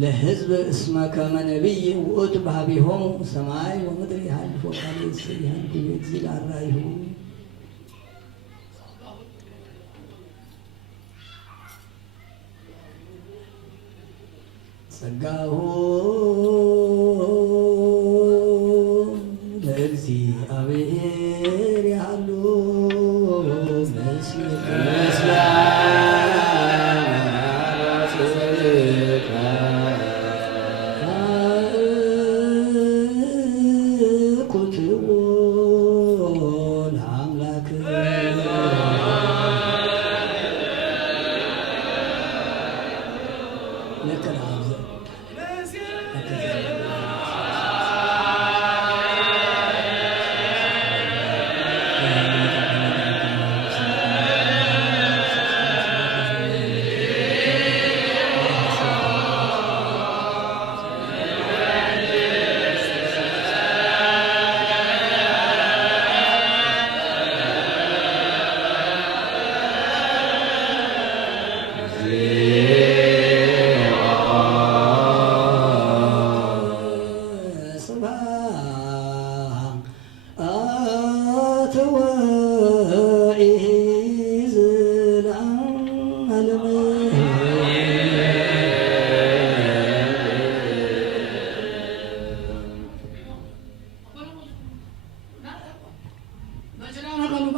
ለሕዝብ እስመ ከመ ነቢይ ውእቱ በኀቤሆሙ ሰማይ ወምድር ይሃልፍ ወቃለ ይሃልፍ እግዚእ ለአርአይሁ ጸጋሁ ለእግዚአብሔር ያሉ ኩትዎ ለአምላክ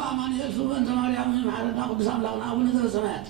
አማኑኤል በእንተ ማርያም ማረና ቅዱስ አምላክና አቡነ ዘበሰማያት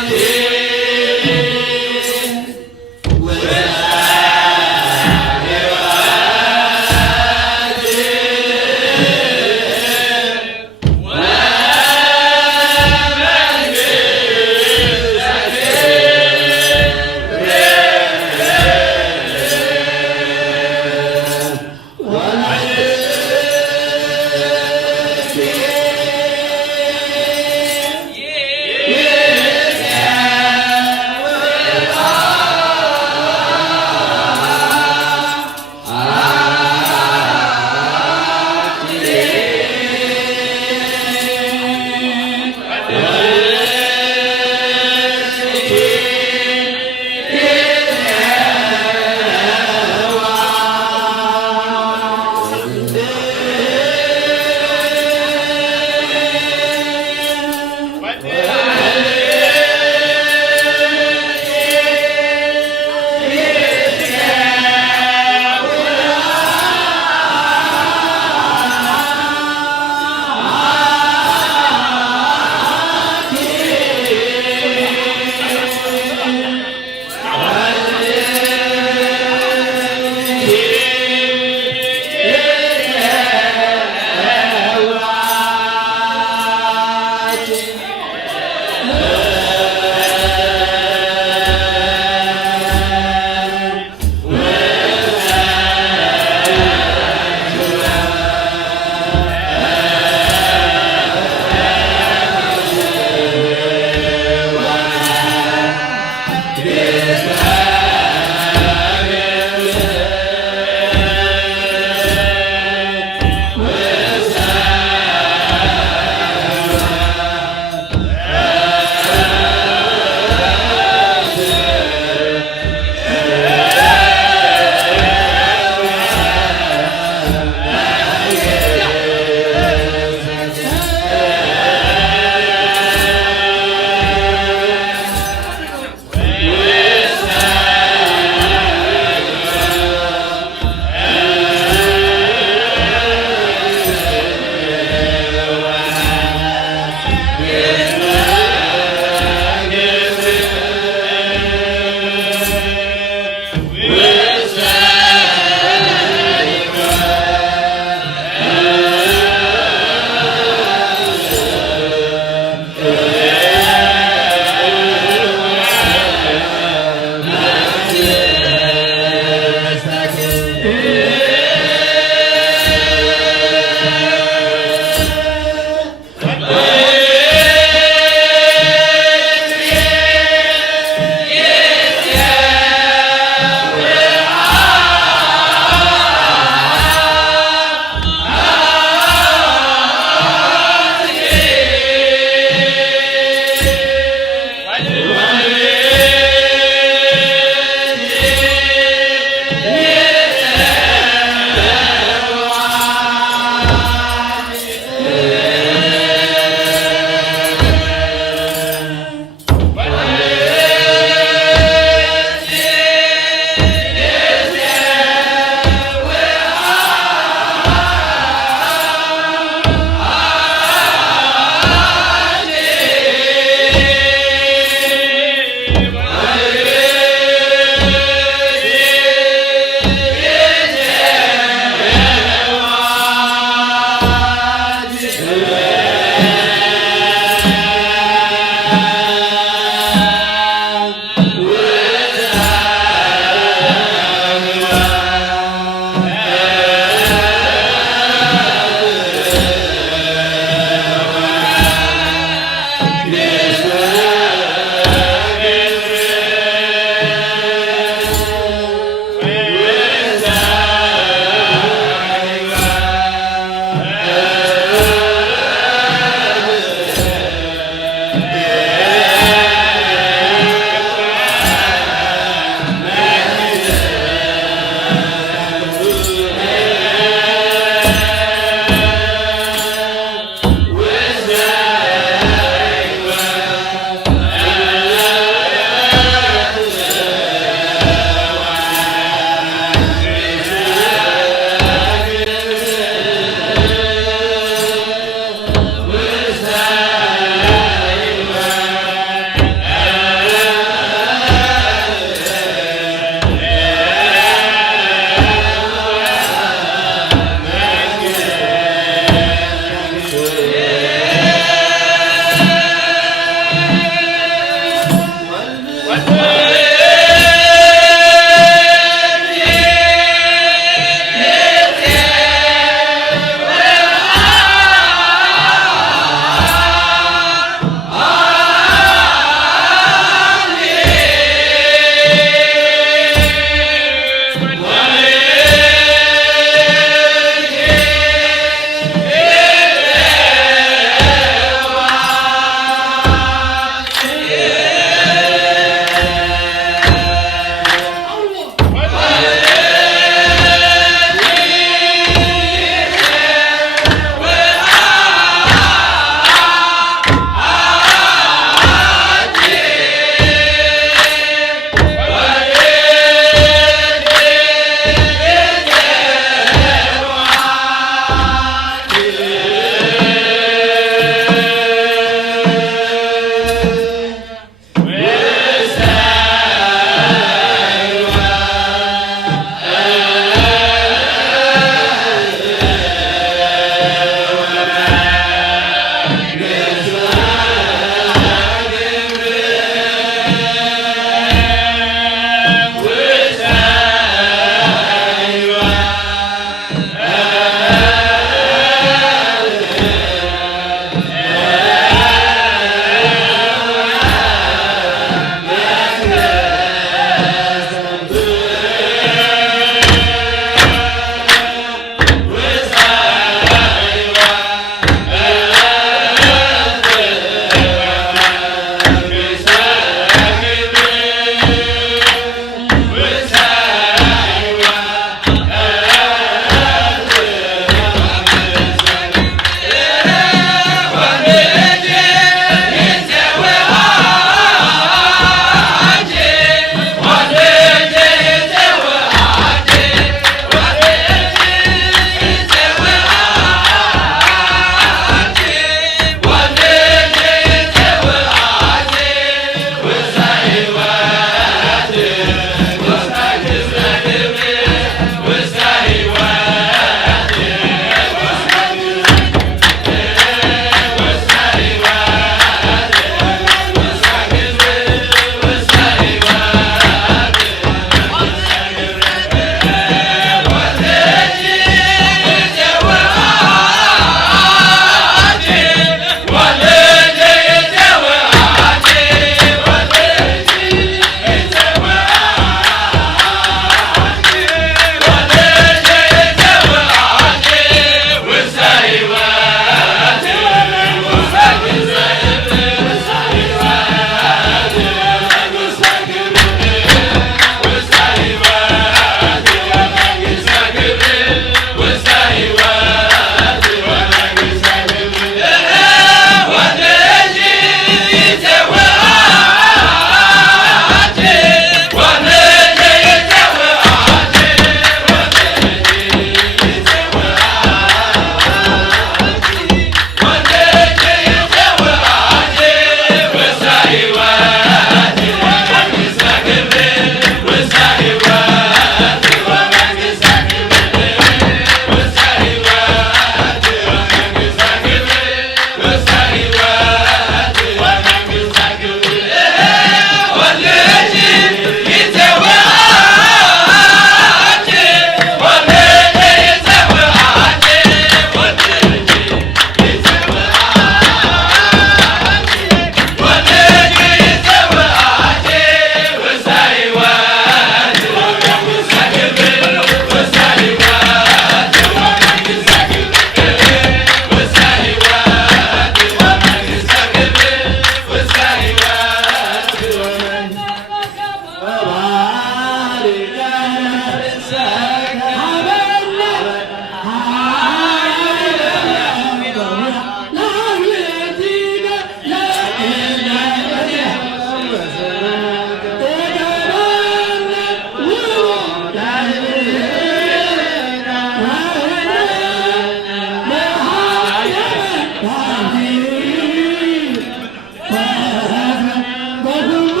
በሁሉ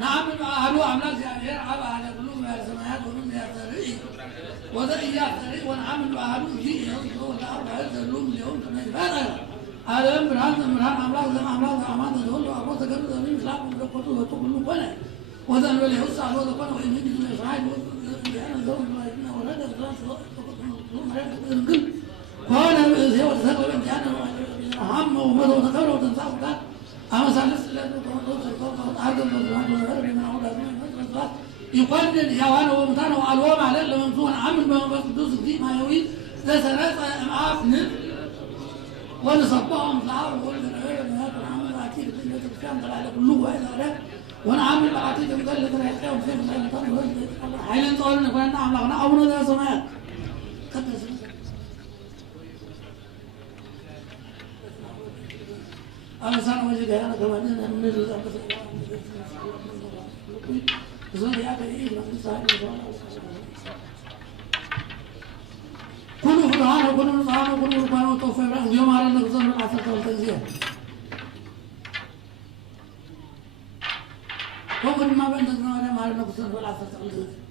نعم أهل أملاك يلعب على قلوب السماوات ومن يفترئ وذا يفترئ ونعمل أهل فيه هو الأرض هذا اللوم اليوم كما يفعل هذا من هذا أملاك زي أملاك أمانة تقول له أبوك قبل ذلك يسلم ولقوته وتقول له كله وذا الولي يوسع له كله وإن يجد من إسرائيل وأنا زوج ما يبنى ولد الثلاث وأنا هو تسلم الامتحان أهم ومدى وتكبر وتنسى وكذا أما سالس يقلل يوانا ومتانا وعلوام على اللي ممسونا عمل ما بس دي ما يويد ده ثلاثة أمعاف ولا صباهم تعاون ولا هذا العمل عتيق اللي تكلم على كله وهذا وانا عامل عتيق قال لك راح يحكوا في المكان حيلين طالنا كنا نعمل انا اول ده زمان أنا سنة وجهي أنا كمان أنا نجلس زمان يا أخي كل فرحان وكل نصحان وكل ربان وتوفيق اليوم على النقصان والعسل والتنزيه وكل ما بين الزمان على النقصان والعسل والتنزيه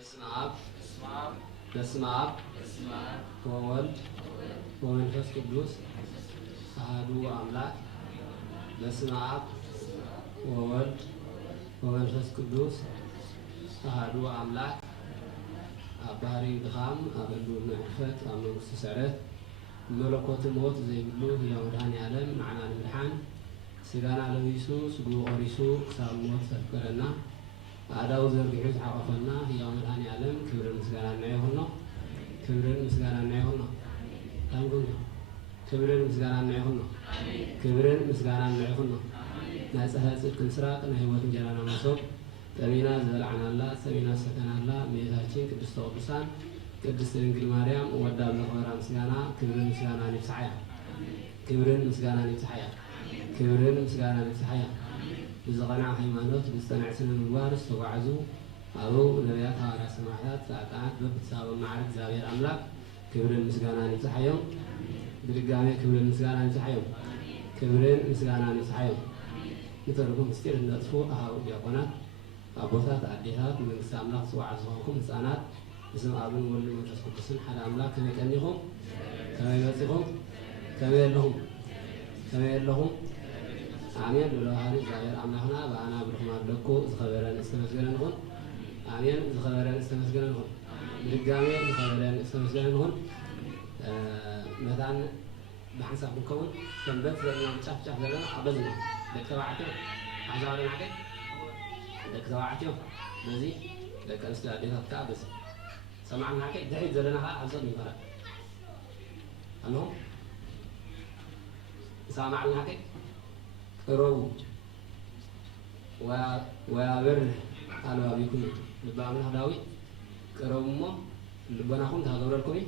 በስመ አብ ወወልድ ወመንፈስ ቅዱስ አሐዱ አምላክ። በስመ አብ ወወልድ ወመንፈስ ቅዱስ አሐዱ አምላክ። አባሪ ድኻም አበሉ ንሕፈት ኣብ መንግስቲ ስዕረት መለኮት ሞት ዘይብሉ ሕያው መድኃኔዓለም ንዓና ንምድሓን ስጋና ለቢሱ ስግኡ ቆሪሱ ክሳብ ሞት ዘፍቀረና ኣእዳው ዘርጊሑ ዝሓቆፈና ሕያው መድኃኔዓለም ክብርን ምስጋናና ይኹኖ። ክብርን ምስጋናና ይኹኖ። ክብርን ምስጋናና ይኹኖ። ክብርን ምስጋናና ይኹኖ። ናይ ፀሓይ ጽድቅ ምስራቅ ናይ ህይወት እንጀራና መሶብ ጠሚና ዝበልዓናላ ሰሚና ሰከናላ እመቤታችን ቅድስተ ቅዱሳን ቅድስት ድንግል ማርያም ወዳ ዘኽበራ ምስጋና ክብርን ምስጋና ይብፅሓያ። ክብርን ምስጋና ይብፅሓያ። ክብርን ምስጋና ይብፅሓያ። ብዝቐንዐ ሃይማኖት ብዝፀንዐ ስነ ምግባር ዝተጓዓዙ ኣበው ነቢያት ሐዋርያት ሰማዕታት ጻድቃናት በብተሳበብ ማዕረግ እግዚአብሔር አምላክ ክብርን ምስጋና ይብፅሓዮም። ብድጋሜ ክብርን ምስጋና ይብፅሓዮም። ክብርን ምስጋና ይብፅሓዮም። ንተርጉም ምስጢር እነጥፉ ኣሃው ዲያቆናት አቦታት አዴታት መንግስት አምላክ ጽዋዕ ዝኾንኩም ህፃናት እስም አብን ወልድ መንፈስ ቅዱስን ሓደ አምላክ ከመይ ቀኒኹም ከመይ በፂኹም ከመይ ኣለኹም አሜን። ብለባህሪ እግዚአብሔር አምላክና በአና ብልኹም ኣለኩ ዝኸበረን ዝተመስገነን ይኹን። አሜን። ዝኸበረን ዝተመስገነን ይኹን። ብድጋሜ ዝኸበረን ዝተመስገነን ይኹን። መታን ብሓንሳብ ክንከውን ሰንበት ዘለና ጫፍ ጫፍ ዘለና ኣበዝና ደቂ ተባዕትዮ ሓንሳብ ዓደይ ደቂ ተባዕትዮ በዚ ደቂ ኣንስትዮ ኣዴታት ከዓ በዚ ሰማዕና ሓቀይ ድሕሪት ዘለና ከዓ ኣብዘን ይፈራ ኣለኹም ሰማዕና ሓቀይ ቅረቡ ወያበርህ ኣልባቢኩም ልበ ኣምላኽ ዳዊት ቅረቡ እሞ ልቦናኹም ታገብረልኩም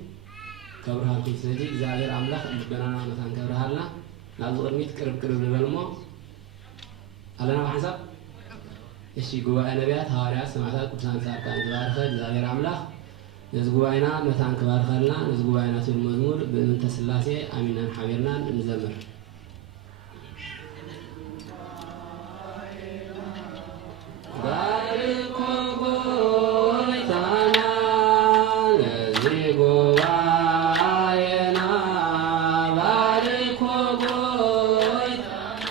ከብርሃልኩም። ስለዚ እግዚአብሔር አምላክ ልበናና መታን ከብርሃልና ናብዚ ቅድሚት ቅርብ ቅርብ ንበል እሞ ኣለና ብሓንሳብ እሺ። ጉባኤ ነቢያት ሐዋርያት ሰማዕታት ቅዱሳን ጻድቃን ዝባረኸ እግዚአብሔር አምላክ ነዚ ጉባኤና መታን ክባርከልና ነዚ ጉባኤና ትብል መዝሙር ብእምንተ ስላሴ አሚናን ሓቢርናን እንዘምር። ባርኮ ጎይታና ነዚ ጉባኤና ባርኮ ጎይታና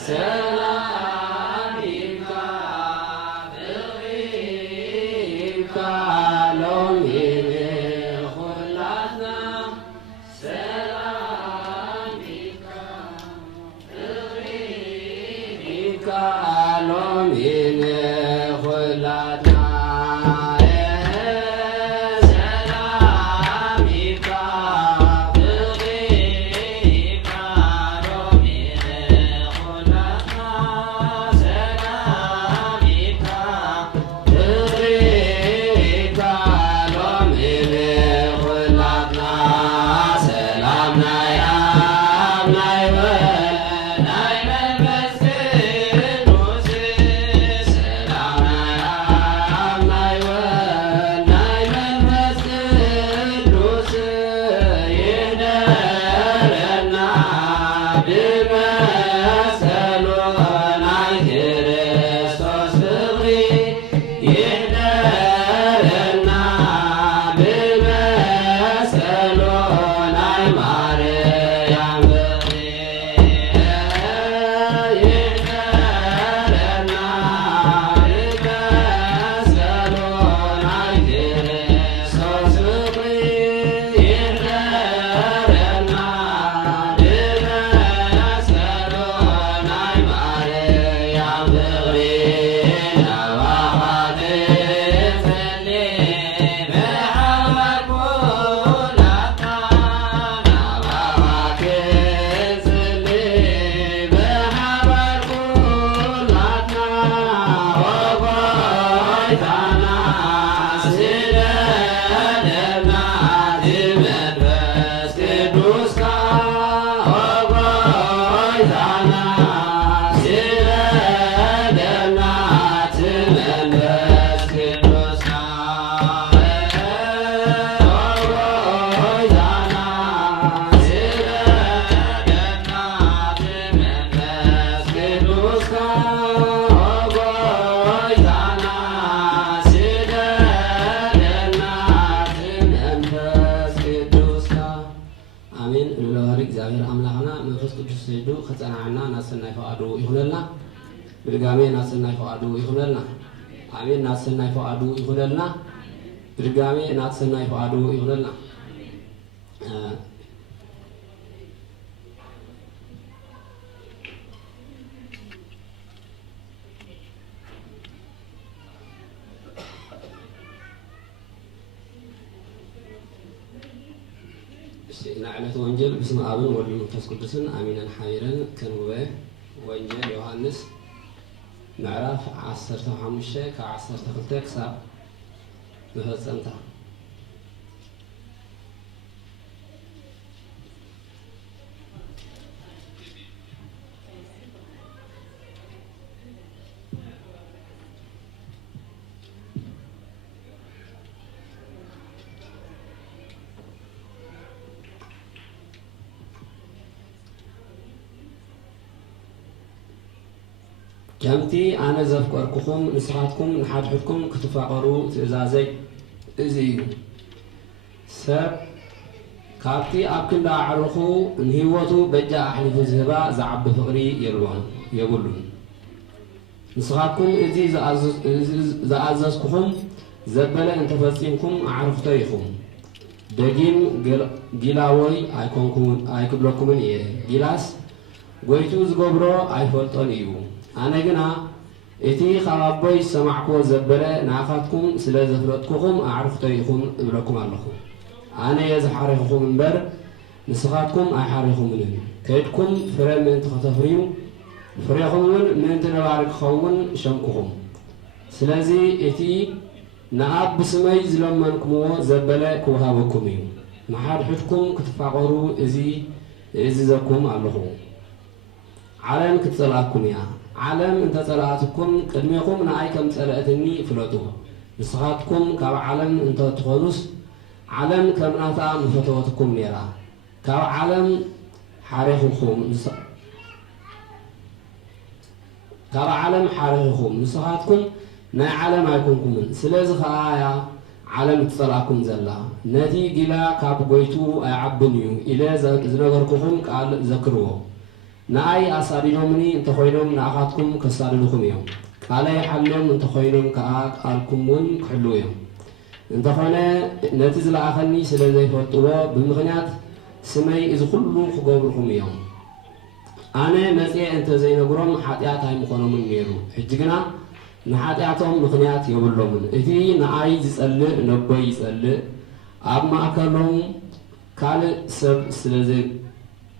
ሰላም ይብዛ ፍቅሪ ይብዛ ሎሚ ንኹላትና ሰላም ይብዛ ፍቅሪ ይብዛ ሎሚ ንኹላትና ሰላም ይብዛ ፍቅሪ ይብዛ ሎሚ ንኹላትና ሰላም ይብዛ ፍቅሪ ይብዛ ሎሚ ንኹላትና ሰላም ናይ ኣብ ናይ ወልድ ናይ መንፈስ ቅዱስ ሰላም ናይ ኣብ ናይ ወልድ ናይ መንፈስ ቅዱስ ይህደረና ብመሰሎ ናይ ክርስቶስ ፍቅሪ ይህደረና ብመሰሎ ናይ ማርያም ፍቅሪ ይህደረና ብመሰሎ ናይ ክርስቶስ ፍቅሪ ይህደረና ብመሰሎ ናይ ማርያም ፍቅሪ ናባኻት ንጸሊ ብሓባር ኩላትና ናባኻት ንጸሊ ብሓባር ኩላትና ወጎይታና ስደደና ብመንፈስ ቅዱስካ ወጎይታና ስደደና ብመንፈስ ቅዱስካ ወጎይታና ስደደና ብመንፈስ ቅዱስካ ወጎይታና ስደደና برقامي ناسنا يفقدوا يخللنا آمين ناسنا يفقدوا يخللنا برقامي ناسنا يفقدوا يخللنا نعلة وانجيل باسم آب والابن والمنفس قدس آمين حامرا كنوبه وانجيل يوحنس معرف 15 ك12 كساب مفصمتا كمتي أنا زفقركم نسخاتكم نحدحكم كتفاقروا تأزازي إزيو سب كابتي أبكن دا عرخو نهيوتو بجا أحلف الزهباء زعب فقري يقولون نسخاتكم إزي زأززكم زبلا انتفاسينكم أعرفتيكم دقيم جلاوي أيكبلكم إيه جلاس قويتو زقبرو أيفلطن إيو أنا جنا إتي خرابي سمعكو زبلة نعفتكم سلا زفلتكم أعرفتيكم إبركم اللهكم أنا يزحريكم من بر نسخاتكم أحريكم منهم كيدكم فرم من تختفريو فريقهم من تنبارك خون شمكم سلازي إتي نعب بسمي زلمانكم زبلة كوهابكم يو محار حدكم كتفاقروا إزي زكم اللهكم عالم كتصلاكم يا عالم انت صلاتكم قدميكم ناي كم صلاتني فلطو نسخاتكم كاب عالم انت تخلص عالم كم ناتا مفتوتكم نيرا كاب عالم حاريخكم كاب عالم حاريخكم نسخاتكم ناي عالم ايكونكم سلاز خايا عالم تصلاكم زلا نتي جلا كاب غويتو ايعبنيو الى زنغركم قال ذكروا ناي أسالينومني انت خوينوم ناخاتكم كسالينكم يوم قالي حلوم انت خوينوم كالكمون كحلو يوم انت خوينا نتيز لآخرني سلازي فرطوه بمغنيات سمي إذ كلو خقوبركم يوم أنا مسيح انت زي نقرم حاتيات هاي مخونوم ميرو حجقنا نحاتياتهم مغنيات يبلومن إذي ناي يسأل نبوي يسأل أما أكلهم كال سب سلازي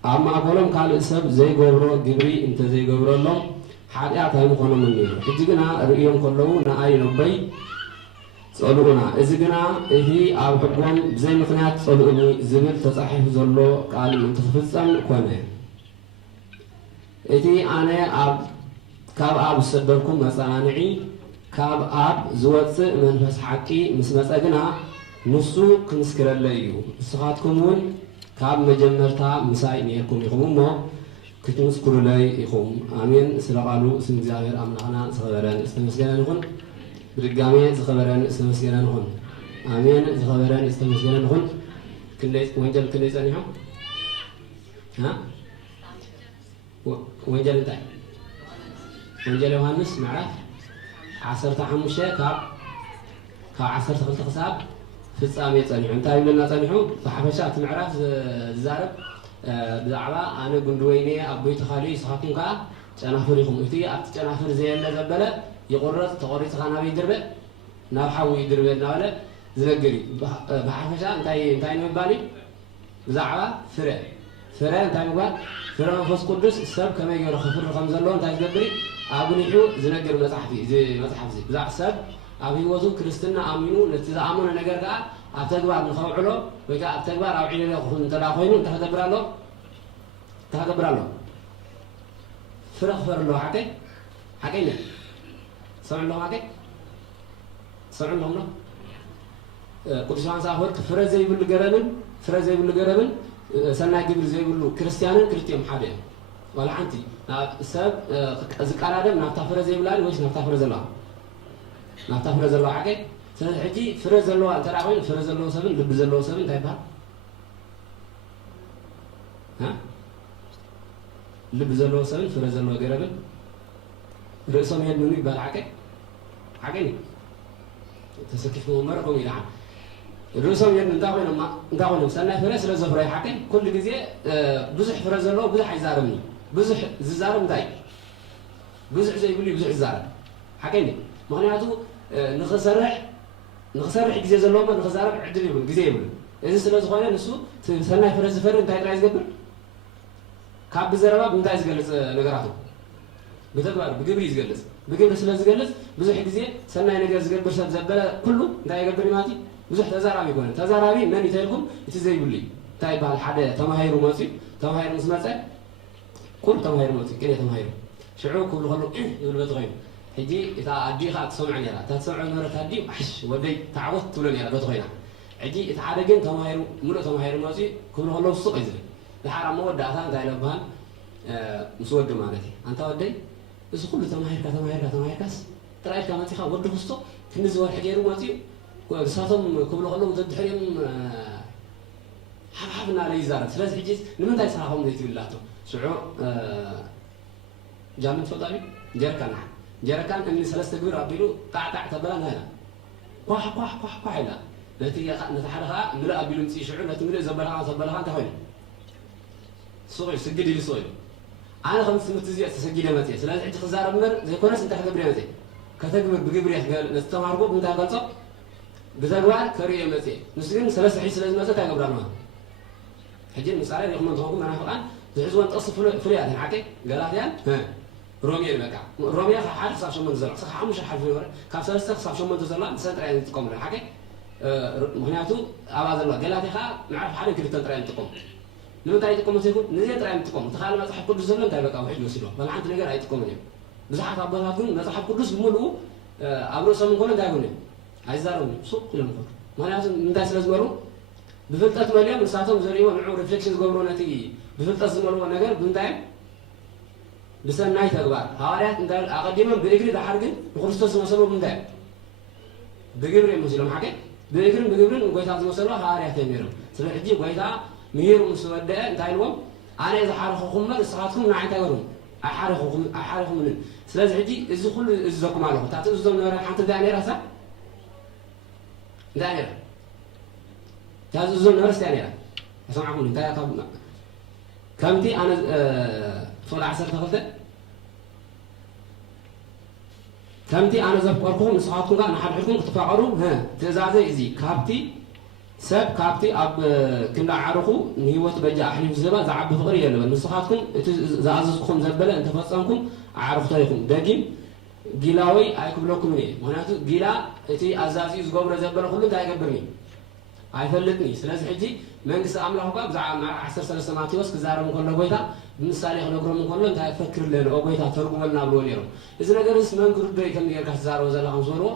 أما أقولهم قال السب زي جبرو جبري أنت زي جبرو لهم حاجات هاي مخونة مني إذا رأيهم كلهم ناي نبي سألونا إذا هي أبغون زي مخنات سألوني زميل تصحيح زلوا قال من تفصل كونه إذا أنا كاب أب صدركم مسانعي كاب أب زوجت من فسحكي مسألة نصو كنسكر الليو صحاتكمون كاب مجمرتا مساي نيركم يخوم مو كتمسكر لي يخوم آمين سلقالو اسم زاهر أمنعنا زخبران استمسكنا نخون برقامي زخبران استمسكنا نخون آمين زخبران استمسكنا نخون وينجل كنيس أنيحو ها وينجل انتاي وينجل يوهانس معرف 15 كاب 15 خساب فصامي صنيحو انت يملنا صنيحو فحفشات معرف زارب بزعبا انا غندويني ابي تخالي صحاتكم كا ጨናፍሪኩም እቲ ኣብቲ ጨናፍር ዘየለ ዘበለ ይቆረጽ ተቆሪጽ ካና ይድርበ ናብ ሓዊ ይድርበ ናበለ ዝነግሪ በሓፈሻ እንታይ ንባሊ ብዛዕባ ፍረ እንታይ ንባል ፍረ መንፈስ ቅዱስ ሰብ ከመይ ገይሩ ክፍር ከም ዘለዎ እንታይ ዝገብሪ ኣብኒሑ ዝነግር መጽሓፍ እዚ መጽሓፍ እዚ ብዛዕባ ሰብ ኣብ ህይወቱ ክርስትና ኣሚኑ ነቲ ዝኣመነ ነገር ከዓ ኣብ ተግባር ንኸውዕሎ ወይ ከዓ ኣብ ተግባር ኣውዒሉ እንተዳ ኮይኑ እንታይ ክገብር ኣሎ فرخ له حكي سمع له حكي سمع لهم له قدس عن سافر فرز زي بالجربن سنة جبر زي باللو كريستيان حدا ولا عنتي سب ذكر هذا نفتح فرز زي بلاد ويش نفتح فرز الله حكي سنحكي فرز الله ترى وين فرز الله سبن لبز الله سبن تايبها ها لبز الله سبن فرز الله جربن رأسهم يدنوني بالعكي حكيني تسكفوا مركم إلى عام الرسوم يرن نداوي سنة فرس رزق راي حكي كل جزء بزح فرز الله بزح يزارمني بزح زارم داي بزح زي يقول لي بزح زارم حكيني معناته نخسرح جزء زلوا ما نخسرح عدل يقول جزء يقول إذا سلوا زخانة نسوا سنة فرز فر انت رايز قبل كاب زربا انت رايز جلس نقراته بتقبل بقبل يزجلس بقبل سلوا يزجلس بزح جزء سنة ينجز قبل برشة زبالة كله انت قبل ماتي بزح تزاربي يكون تزاربي من يتلكم يتزاي لي تايب على حدا تماهير موسي تماهير مسمعة كل تماهير موسي كل تماهير شعور كل خلو يقول بتغير هجي إذا أدي خاط سمعني لا تسمعني مرة تدي حش ودي تعود تقولني لا بتغير هجي إذا حدا جن تماهير مرة تماهير موسي كل خلو السوق يزري لحرام مود دعثان دايلو بان مسود مالتي أنت ودي بس كل تماهير كاس ترى كمان تخا ود فستو تنزل حجير موسي وساتهم كل خلو تدحريم حبنا على يزار ثلاث حجز لمن دا يسراهم زيت بلاتو شعور جامن فضالي جركان اني ثلاث كبير ابيلو قعقع تبلان هنا كح لا التي نتحرها ملا ابيلو نسي شعور لا تملا زبلها تهون صوي سجل لي صوي انا خمس سنوات زي تسجل متي ثلاث حجز خزار مر زي كونس انت حقبري متي كتجمع بجبري قال نستمروا بنت قالص بزغوار كريه متي نسجن ثلاث حجز لازم متى تقبرنا حجين مسألة يخمن تقوم أنا فقط تحزون تصف فريات الحكي قالها رومية المكان رومية حرف صار شو من زرع صح مش حرف يوري كاب سلسلة صار شو من زرع سنتر يعني تقوم الحكي مهنياتو أبغى الله قالها تخا نعرف حالك كده تنتر يعني تقوم لما تاي تقوم تقول نزيد ترى يعني تقوم تخيل ما صاحب كل زلمة تاي بقى واحد يوصله فأنا عندي نجار أي تقوم اليوم بس حتى أبغى أقول ما صاحب كل زلمة له أبغى سامي كونه تاي يقولي عايز زاروني سوق كلام كله مهنياتو نداس لازمرو بفلتات مليان من ساعتهم زريوا نوع ريفلكشنز قبلونا تيجي بفلتات زمروا نجار بنتايم بس الناي تقبل هاريات انت أقدمهم بيجري ده حرقين وخلصت مسلوا بنتايم بيجري مسلم حكي بيجري وقيتها مسلوا هاريات يميرهم سلوا حجي قيتها مير مسودة انتايلهم أنا إذا حرقكم ما صحاتكم نعي تقولون أحرقكم من سلوا حجي إذا كل إذاكم علىهم تعطي إذا من وراء حتى دانير هسا دانير هذا الزول نفس يعني أسمعكم أنت يا كم دي أنا فوق 10 تفضل كم دي أنا زبقركم نصحاتكم أنا حبحكم تفاعلوا ها تزازي إزي كابتي سب كابتي أب كنا عرقو نيوت بجا أحلف زبا زعب بفقرية لما نصحاتكم زاززكم زبلة أنت فصلكم عرف تاريخكم دقيم جيلاوي أيكم لكم ليه مهناتو جيلا تي أزازي زقبر زبلة كله ده يقبرني አይፈልጥኒ ስለዚህ ሕጂ መንግስቲ ኣምላኽ እኳ ብዛዕባ መርዓ 13 ማቴዎስ ክዛረቡ ከሎ ጎይታ ብምሳሌ ክነግሮም ከሎ እንታይ ፈክርለን ጎይታ ተርጉመልና ብሎ ነይሮም እዚ ነገርስ መንግሩ ዶ ከም ጌርካ ትዛረቡ ዘለኹም ዝበልዎ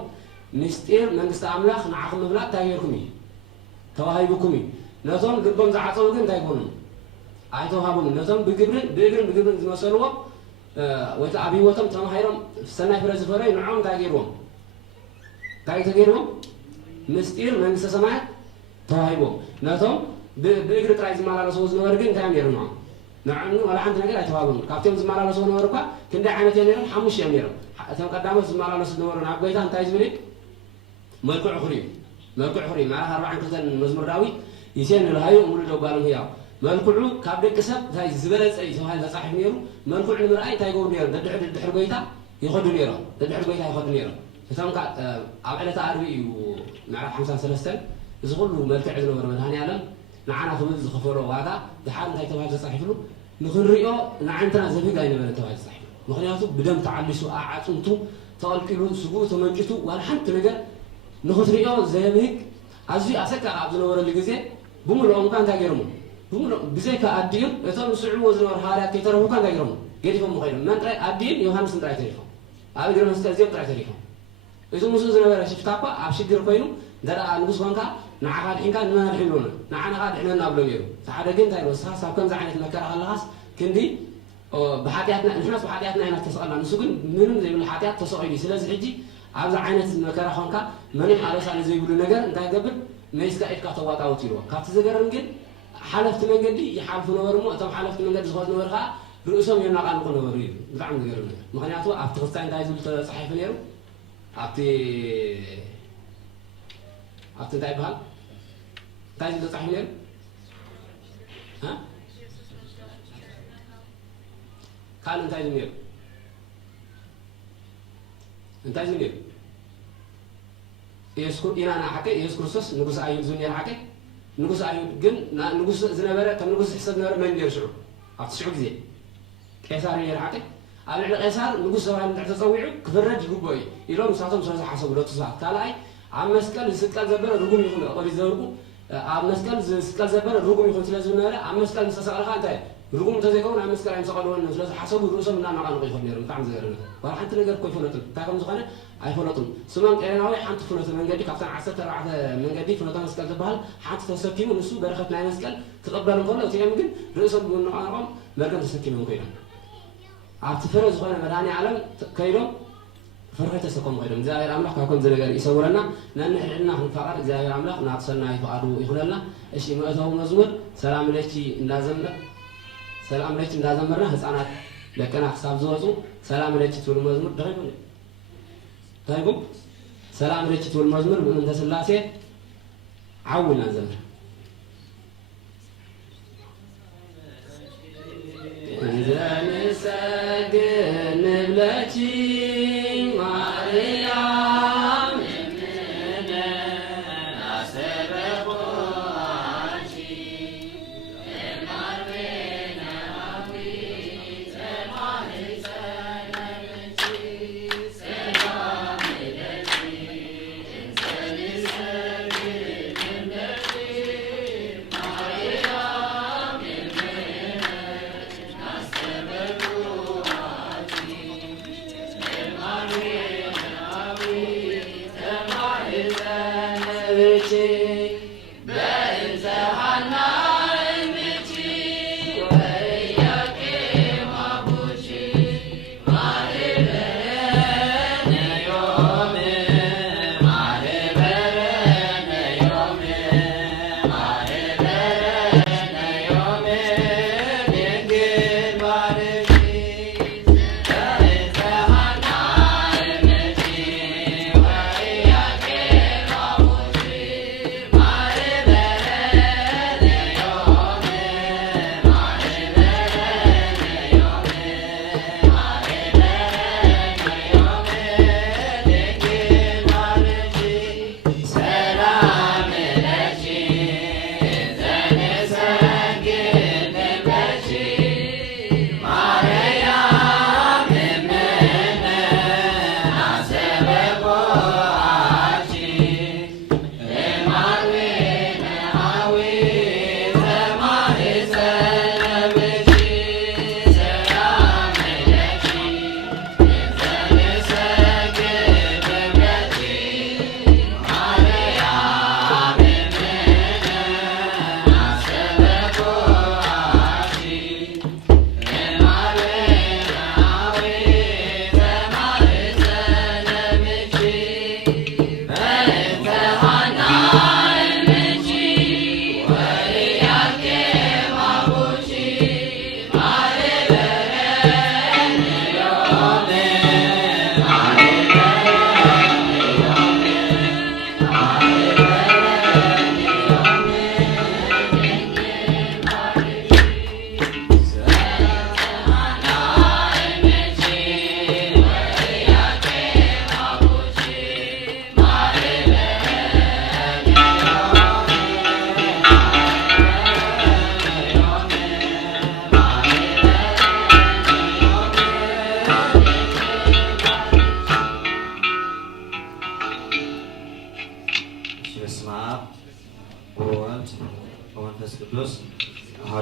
ምስጢር መንግስቲ ኣምላኽ ንዓኹም ምፍላጥ እንታይ ጌርኩም እዩ ተዋሂብኩም እዩ ነቶም ልቦም ዝዓፀው ግን እንታይ ይኮኑ ኣይተዋሃቦም ነቶም ብግብርን ዝመሰልዎ ወይታ ኣብ ሂወቶም ተማሂሮም ሰናይ ፍረ ዝፈረዩ ንዖም እንታይ ገይርዎም እንታይ ተገይርዎም ምስጢር መንግስተ ሰማያት ተዋሂቦም ነቶም ብእግሪ ጥራይ ዝመላለሱ ዝነበሩ ግን እንታይ እዮም ነይሮም ንዕኑ ወላ ሓንቲ ነገር ኣይተዋህቦም ካብቶም ዝመላለሱ ዝነበሩ እኳ ክንደይ ዓይነት እዮም ነይሮም 5 እዮም ነይሮም እቶም ቀዳሞት ዝመላለሱ ዝነበሩ ናብ ጎይታ እንታይ ዝብል መልክዑ ክርዩ ማለት 42 መዝሙር ዳዊት ይሴን ንልሃዩ ሙሉእ ደጓሎም ህያው መልክዑ ካብ ደቂ ሰብ እንታይ ዝበለፀ እዩ ተባሂሉ ተፃሒፉ ነይሩ መልክዑ ንምርኣይ እንታይ ይገብሩ ነይሮም ድሕሪ ጎይታ ይኸዱ ነይሮም እቶም ኣብ ዕለተ ዓርቢ እዩ ምዕራፍ 53 እዚ ኩሉ መልክዕ ዝነበረ መድሃኒዓለም ንዓና ክብል ዝኸፈሎ ዋጋ ድሓር እንታይ ተባሂሉ ተፃሒፍሉ ንክንሪኦ ንዓይንትና ዘብህግ ኣይነበረን ተባሂሉ ተፃሒፍሉ ምክንያቱ ብደም ተዓሊሱ ኣዓፅምቱ ተቐልቂሉ ስጉኡ ተመንጭቱ ዋላ ሓንቲ ነገር ንኽትሪኦ ዘብህግ ኣዝዩ ኣሰቃቂ ኣብ ዝነበረሉ ግዜ ብምልኦም እኳ እንታይ ገይሮሞ ብዘይካ ኣዲዮም እቶም ዝስዕብዎ ዝነበሩ ሃዋርያት ከይተረፉ እኳ እንታይ ገይሮሞ ገዲፎም ኮይኖም መን ጥራይ ኣዲን ዮሃንስን ጥራይ ተሪፎም ኣብ እግሪ መስቀል እዚኦም ጥራይ ተሪፎም እዚ ሙሱ ዝነበረ ሽፍታ እኳ ኣብ ሽግር ኮይኑ ደረኣ ንጉስ ኮንካ ንዓኻ ድሒንካ ንመን ኣድሒኑና ንዓናኻ ድሕነና ብሎ ነይሩ ሓደ ግን እንታይ ወስኻስ ኣብ ከምዚ ዓይነት መከራ ከለኻስ ክንዲ ብሓጢኣትና ንሕናስ ብሓጢኣትና ኢና ተሰቐልና ንሱ ግን ምንም ዘይብሉ ሓጢኣት ተሰቒሉ እዩ ስለዚ ሕጂ ኣብዚ ዓይነት መከራ ኮንካ መንም ኣረሳኒ ዘይብሉ ነገር እንታይ ገብር መይስካ ኢድካ ተዋጣውት ኢልዎ ካብቲ ዝገርም ግን ሓለፍቲ መንገዲ ይሓልፉ ነበሩ እሞ እቶም ሓለፍቲ መንገዲ ዝኸዱ ነበሩ ከዓ رؤسهم ينقان قلنا وريد بتعمل غيرنا مخنياتو عبد الغسان تايزو صحيح نيرو عبد تاي بحال تايزو صحيح نيرو ها قال انت نيرو انت نيرو يسكر إيرانا حكي يسكر سوس نقص أيود زنير حكي نقص أيود جن نقص زنبرة كم نقص حسب نور من يرجعوا أتصعد زي قيصر يرحكي على القيصر نقص سواء من تتصوعوا كفرج جوبوي يلون مساعدهم سواء حسب ولا تصاع تلاقي عم مسكال سكال زبرة رقم يكون أقل يزوركوا عم مسكال سكال زبرة رقم يكون ثلاث زنبرة عم مسكال مسافر خانته رقم تزيكون عم مسكال عم سقالون ثلاث حسب الرؤوس من نقل قيفون يرون تعم زيرنا وراح أنت نقدر كيفونات تاكم زخانة أيفوناتهم سلام كأنه حنت فلوس من جدي كابتن عسل ترى من جدي فلوس مسكال تبهل حنت تسكيم ونسوا برخة ناي مسكال تقبل من قبل وتيجي ممكن رئيس البنو عرام مركز تسكيم من كيران عبتفرز زخانة مداني عالم كيرو فرقة تسكم كيران زاهر أملاك كأكون زلقر يسورنا لأن إحنا فقط زاهر أملاك نعطسنا يفقدوا يخلنا إيش يمأتوا مزمر سلام ليشي لازمنا سلام ليشي لازمنا هسأنا لكن حساب زوجته سلام ليشي تقول مزمر دايما طيب سلام ليش تقول مزمر من تسلاسة عولنا زمر إذا نسجن بلاتي مريم مننا نسبق عشي المرمينا أبي سماحي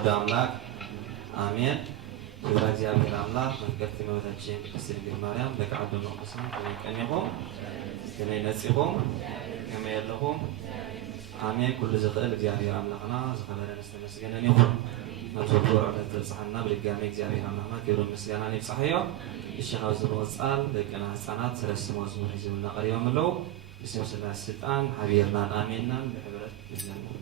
አሐዱ አምላክ አሜን። ክብረ እግዚአብሔር አምላክ መፍቀርቲ መወታችን ቅድስት ድንግል ማርያም በቃሉ መቅደስም ከመቀኘቆም ከመነጽሆም ከመየለሆም አሜን። ኩሉ ዘኽእል እግዚአብሔር አምላክና ዘኸበረን ዝተመስገነን ይሁን። መትወር ዕለት ዘብጽሐና በድጋሚ እግዚአብሔር አምላክና ክብር ምስጋናን ይብጽሐዮ። እሺሃው ዝወጻል በቀና ህፃናት ሰለስተ መዝሙር ሒዞምና ቀሪቦም ኣለው። ብስም ስላሴ ስልጣን ሓቢርናን ኣሜንናን ብሕብረት ይዘምሩ።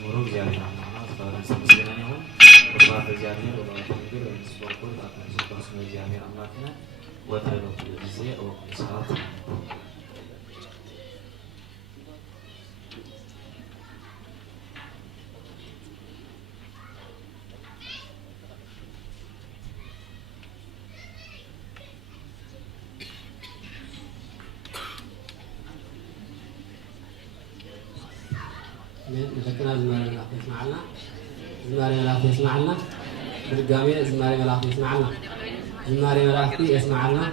መዝሙሩ እግዚአብሔር አምላክና ተባረከ ምስጋና ይሁን። ወባተ እግዚአብሔር ወባተ ነገር ወስወቁ ታታስ ነው እግዚአብሔር አምላክና ወተረ ጊዜ ወቅት ሰዓት نذكرنا زماري ملاك يسمع لنا زماري ملاك يسمع لنا بالقامية زماري ملاك يسمع لنا زماري ملاك يسمع لنا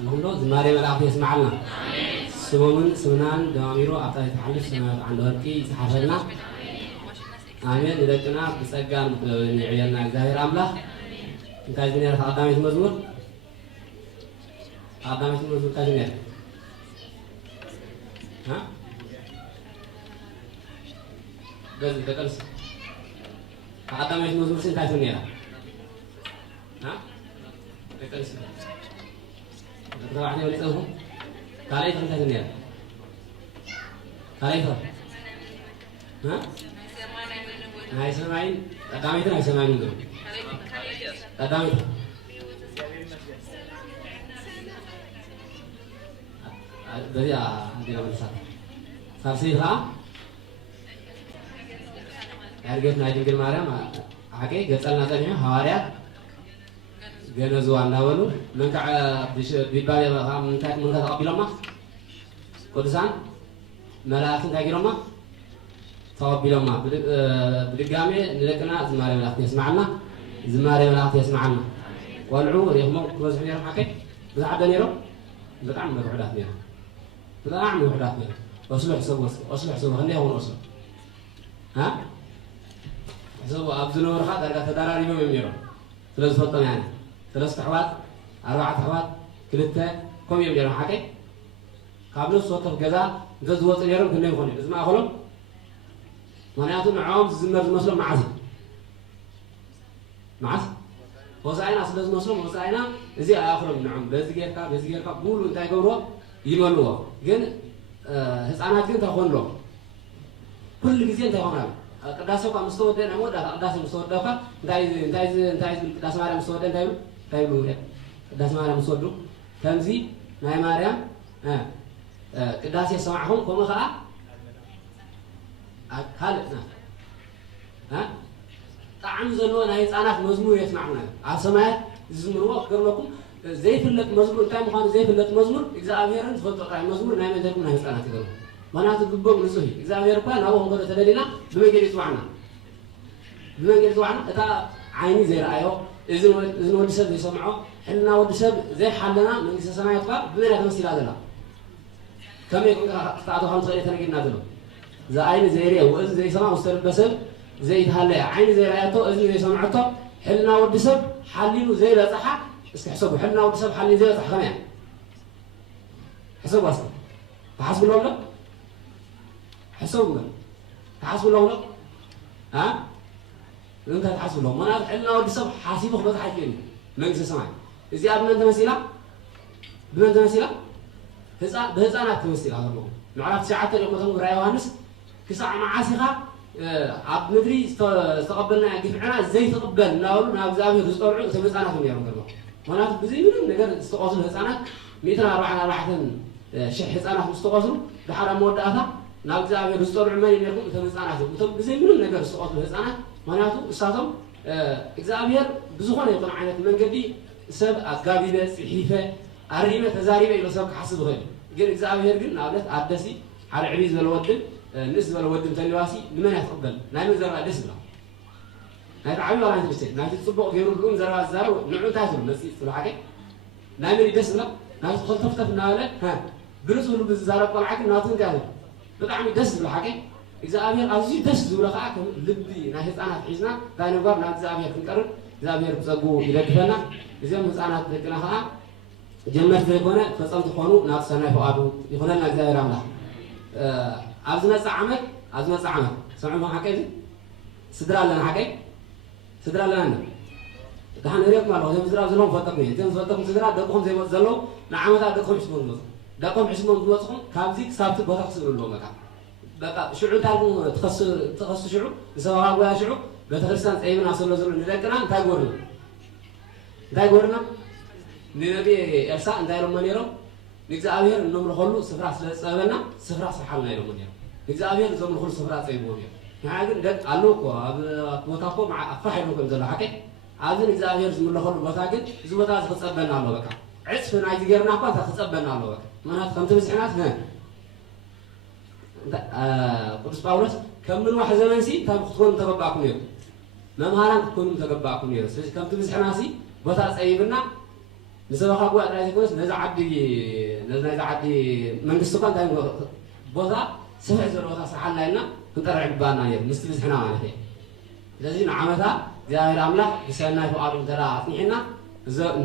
المهم زماري ملاك يسمع لنا سمون سمنان دواميرو أبطال يتحلف سمات عند هركي يتحفلنا آمين نذكرنا بسجان عيالنا زاهر أملا نتاج بنير خدامي المزمور خدامي المزمور نتاج بنير ها قصدي تقلص عدم ايش مزور سين تاعتون يلا ها تقلص واحد يولي توهم كالي تاعتون يلا كالي تاع ها هاي سمعين قدامي تاع سمعين دول قدامي dari di nomor 1 Sarsiha Erget na Dinggir Mariam ake ገጸልና ተኛ ሐዋርያት ገነዙ አንዳወሉ ምን ቢባል ምን ተቀበለማ ቅዱሳን መላእክትን ታጊረማ ተቀበለማ በድጋሜ ንለቅና ዝማሬ መላእክት ይስማعنا ዝማሬ መላእክት ይስማعنا ቆልዑ ረህሞ ወዝሕ ነር ሐከ ብዛዕደ ነሮ በጣም መውሕዳት ነር በጣም መውሕዳት ነር ወስሉሕ ሰብ ኸንደ ይሆን ወስሉ ها زو أبزلوا ورخات أرجع تداري يوم يميرون ثلاث فطن يعني ثلاث حوات 4 حوات كلتا كم يميرون حكي قبل الصوت الجزاء جزوة اليوم كنا يخوني بس ما أخلهم معناته معهم زمر المسلم معز وزعنا أصل المسلم وزعنا زي آخرهم نعم بزجيرك بقولوا أنت يقولوا يملوا جن هسأنا كنت أخون له كل جزء أنت أخونه قداسو كم مستوى ده نمود قداسو مستوى ده كا دايز قداسو ماريام مستوى ده دايلو قداسو ماريام مستوى ده تمزي ناي ماريام قداسو يسمعهم كم خا خالدنا طعم زلوا ناي صانات مزمور يسمعنا عسمات زمروا قبلكم زي فلت مزمور كان مخان زي فلت مزمور እግዚአብሔርን ተፈጥሮ መዝሙር ናይ መዘርኩ ናይ ህፃናት ይገሩ ማናቱ ግቦም ንጹህ እግዚአብሔር እንኳን አሁን ወደ ተደሊና በመንገድ ይጽዋዕና እታ ዓይኒ ዘይራአዮ እዝን ወዲ ሰብ ዘይሰምዖ ሕልና ወዲ ሰብ ዘይሓለና መንግስተ ሰማያት ቃ ብመና ተመሲላ ዘላ ከመይ ተኣቶ ከም ትኽእል ተነጊድና ዘሎ እዛ ዓይኒ ዘይርአ ወእዝ ዘይሰምዖ ዝተለበሰብ ዘይተሃለየ ዓይኒ ዘይራኣያቶ እዝኒ ዘይሰምዖቶ ሕልና ወዲ ሰብ ሓሊሉ ዘይበፅሓ እስኪ ሕሰቡ ሕልና ወዲ ሰብ ሓሊሉ ዘይበፅሕ ከመይ ሕሰቡ ኣስ ተሓስብሎም ሎ حسونا تحسب لهم ها انت تحسب لهم انا حنا ودي صبح حاسبه بس حكيني ما يجي سمع اذا ابن انت مسيله بمن انت مسيله بهزانات مسيله هذا نعرف ساعات اليوم راي يوحنس كساع معاسخه عبد مدري استقبلنا جفعنا ازاي تقبلنا نقول نا እግዚአብሔር ዝጠርዑ ተመጻናት ነው ያለው ማለት ብዙይ ምንም ነገር ዝተቆስሉ ህፃናት 144 ሺህ ህፃናት ዝተቆስሉ በሐራ መወዳእታ ናብ እግዚአብሔር ዝጠርዑ ማን ይነርኩም ተመጻናት ነው ብዙይ ምንም ነገር ዝተቆስሉ ህፃናት ማለት እሳቶም እግዚአብሔር ብዙሆነ የሆነ አይነት መንገዲ ሰብ አጋቢበ ጽሒፈ አሪመ ተዛሪበ ይለሰብ ከሐስብ ይል ግን እግዚአብሔር ግን ናብለት አደሲ على عبيد الودن نسبة الودن تلواسي لمن يتقبل نايم زرع دس بلا هذا عبيد الله أنت بسيط نايم تصبغ غير القوم زرع الزرع نوع تاسم نسيت في الحكي نايم يدس بلا نايم تدخل تفتح الناولة ها برز ولو بالزرع طلعك ناطن كذا بتعم يدس بالحكي إذا أمير عزيز دس ولا خاك لبي نايم أنا في حزنا ثاني بار نايم إذا أمير كنكرر إذا أمير بسقو إلى كفنا إذا أنا تكنا خا جمعت في كونه فصلت خانو ناس سنة فؤادو يخلنا إذا راملا أزمة عمل سمعوا ما حكي سدرا لنا حكي سدرا لنا ده هنريك ماله هم سدرا زلهم فتقني تم فتقن سدرا دقهم زي ما زلوا نعمة دقهم حسبون مز دقهم حسبون مزهم كابزيك سابت بطاق سدروا له مكان በቃ ሽዑ ታልኩ ተኸሱ ሽዑ ንሰባኻ ጉያ ሽዑ ቤተክርስቲያን ፀይብና ስለ ዘሎ ንደቅና እንታይ ጎርና ንነቢ ኤልሳ እንታይ ኢሎሞ ነይሮም ንእግዚአብሔር እነምልኸሉ ስፍራ ስለፀበና ስፍራ ስርሓልና ኢሎሞ ነይሮም ንእግዚአብሔር ዘምልኸሉ ስፍራ ፀይብዎም እዮም ንሓ ግን ደቅ ኣለዉ እኮ ኣብ ቦታ እኮ ኣፍራሕ ኢሎም ከም ዘሎ ሓቂ ኣብዚ ንእግዚአብሔር ዝምልኸሉ ቦታ ግን እዚ ቦታ እዚ ክፀበና ኣሎ በቃ ዕፅፊ ናይቲ ጌርና እኳ እንታ ክፀበና ኣሎ በቃ ምክንያቱ ከምቲ ብዝሕናት ቅዱስ ጳውሎስ ከም ምንዋሕ ዘመንሲ እንታይ ክትኮኑ ተገባእኩም ነይሩ መምሃራን ክትኮኑ ተገባእኩም ነይሩ ስለዚ ከምቲ ብዝሕናሲ ቦታ ፀይብና ንሰባኻ ጉባኤ ጥራይ ዘይኮነስ ነዛ ዓዲ መንግስቲ እኳ እንታይ ቦታ ስፍሕ ዘሎ ቦታ ስርሓልና ኢልና ክንጠርዕ ግባአና ነይሩ ምስቲ ብዝሕና ማለት እየ ስለዚ ንዓመታ እግዚኣብሔር ኣምላኽ ብሰናይ ፍቓዱ እንተዳ ኣፅኒሕና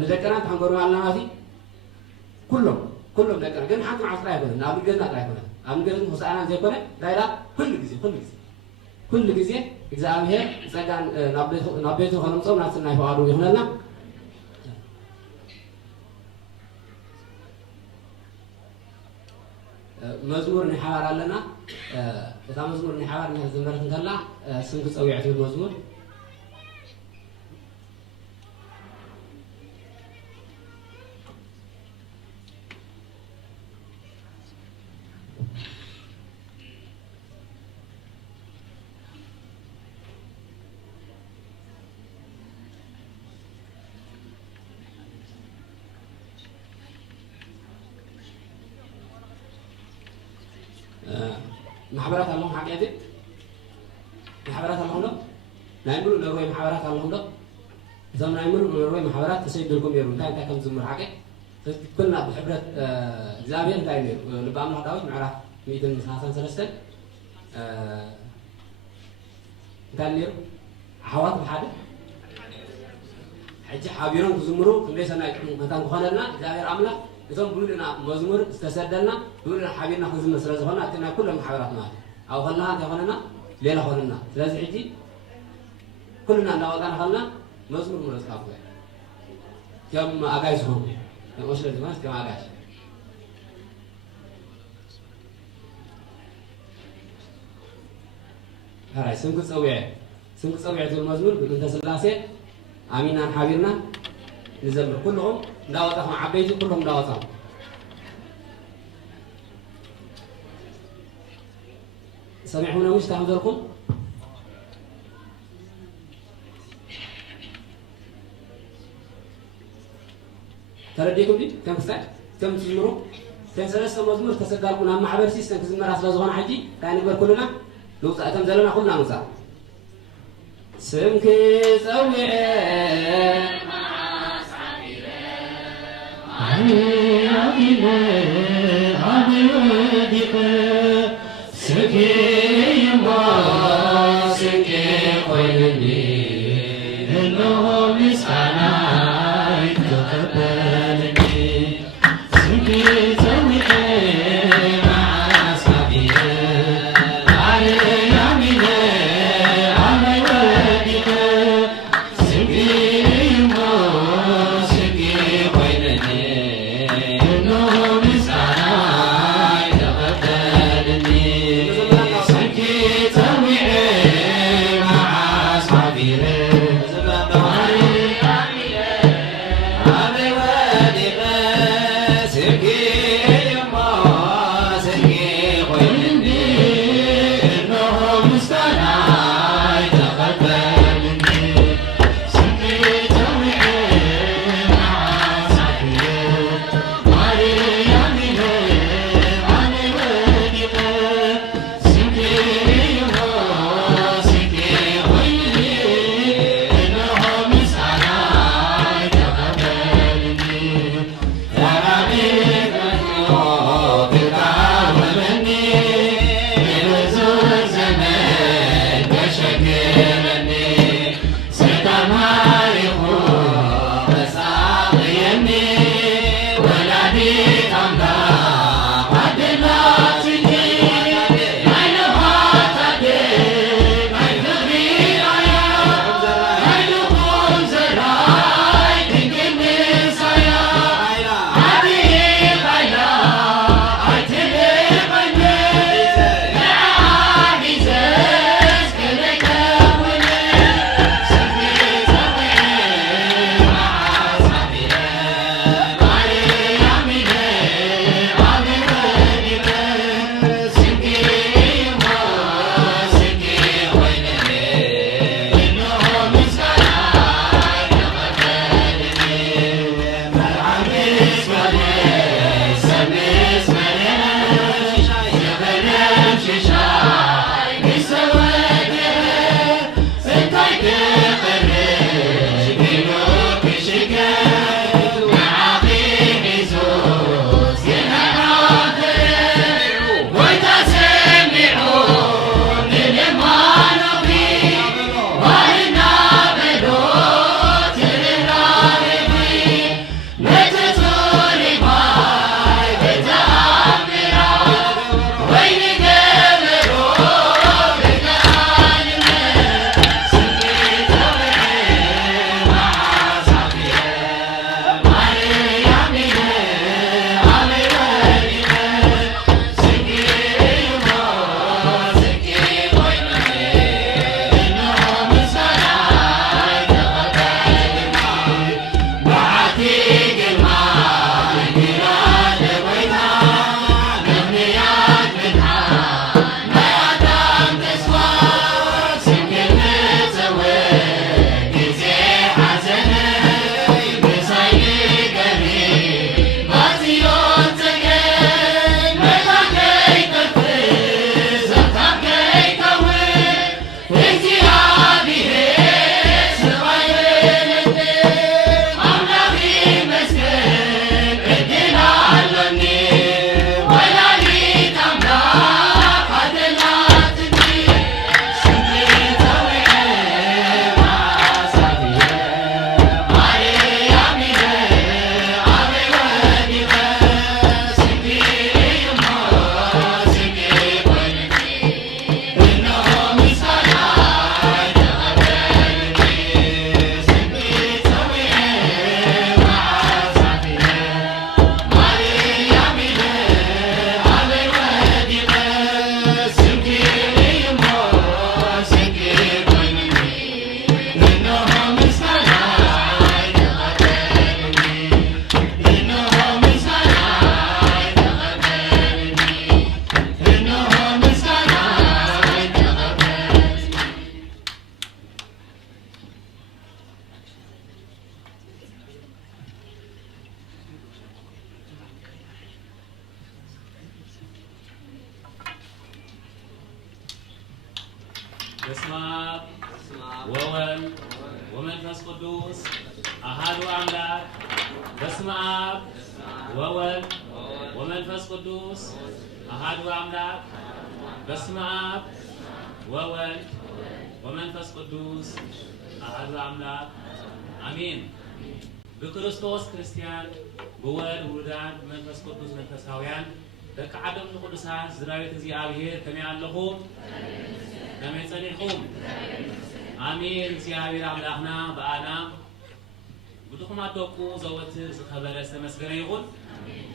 ንደቅና እንታይ ክንገርም ኣለና ማለት ኩሎም ደቅና ግን ሓንቲ መዓልቲ ጥራይ ኣይኮነን ናብ ገዝና ጥራይ ኣይኮነን ኣብ ገዝን hosaa'ናን ዘይኮነ ዳይላ ኩሉ ግዜ እግዚኣብሔር ፀጋን ናብ ቤቱ ከነምፆም ናብ ሰናይ ፍቓዱ ይኹነልና መዝሙር ንሓባር ኣለና እታ መዝሙር ንሓባር ዝመረት እንከላ ስንኪ ፀዊዕ ትብል መዝሙር ማሕበራት ኣለኹም ሓቂያት ማሕበራት ኣለኹም ዶ ናይ ምሉእ ነርወይ ማሕበራት ኣለኹም ዶ እዞም ናይ ምሉእ ነርወይ ማሕበራት ተሰይድልኩም ነይሩ እንታይ ከም ዝምር ሓቂ ኩልና ብሕብረት እግዚኣብሔር እንታይ ነይሩ ልበ ኣምላኽ ዳዊት ምዕራፍ 133 እንታይ ነይሩ ኣሕዋት ብሓደ ሕጂ ሓቢሮም ክዝምሩ ክንደይ ሰናይ ጥዑም መታን ክኾነልና እግዚኣብሔር ኣምላኽ እቶም ብሉድና መዝሙር ዝተሰደልና ብሉድና ሓቢርና ክንዝምር ስለ ዝኾነ እቲ ናይ ኩሎም ማሕበራት ማለት ኣብ ከለና እንታይ ኾነና ሌላ ኾነና ስለዚ ሕጂ ኩልና እናወጣና ከለና መዝሙር ምረፅካ ኾ ከም ኣጋይ ዝኾኑ ከም ወስለ ዝኾነ ከም ኣጋይ هاي سنك تصويع المزمور بنت سلاسة آمينا حبيرنا نزمر كلهم دعوتهم عبيتي كلهم دعوتهم سمعونا وش تحضركم ترديكم دي كم ساعة كم تزمروا كم سلسة مزمور تصدقوا نعم حبر سيستم كزمر أصلا زغان حجي كان يقول كلنا لو ساعتم زلنا كلنا نسا سمك سوي Amen. በስመ አብ ወወልድ ወመንፈስ ቅዱስ አሐዱ አምላክ። በስመ አብ ወወልድ ወመንፈስ ቅዱስ አሐዱ አምላክ። በስመ አብ ወወልድ ወመንፈስ ቅዱስ አሐዱ አምላክ አሜን። በክርስቶስ ክርስቲያን በወልድ ውሉዳን መንፈስ ቅዱስ መንፈሳውያን ደቂ ዓለም ቅዱሳን ዝራዊት እግዚአብሔር ከመይ ኣለኹም ከመይ ጸኒሕኩም? አሜን። እግዚአብሔር አምላክና በአና ብድኹም ኣደቁ ዘወትር ዝኸበረ ዝተመስገነ ይኹን።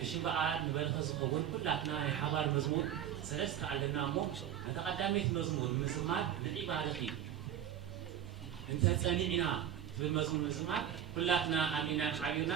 እሺ በዓል ንበልኸ ዝኸውን ኩላትና ናይ ሓባር መዝሙር ሰለስተ ኣለና እሞ ነተቐዳሚት መዝሙር ምስማር ንዒባርኺ እንተ ጸኒዕና ትብል መዝሙር ምስማር ኩላትና ኣሚና ሓቢርና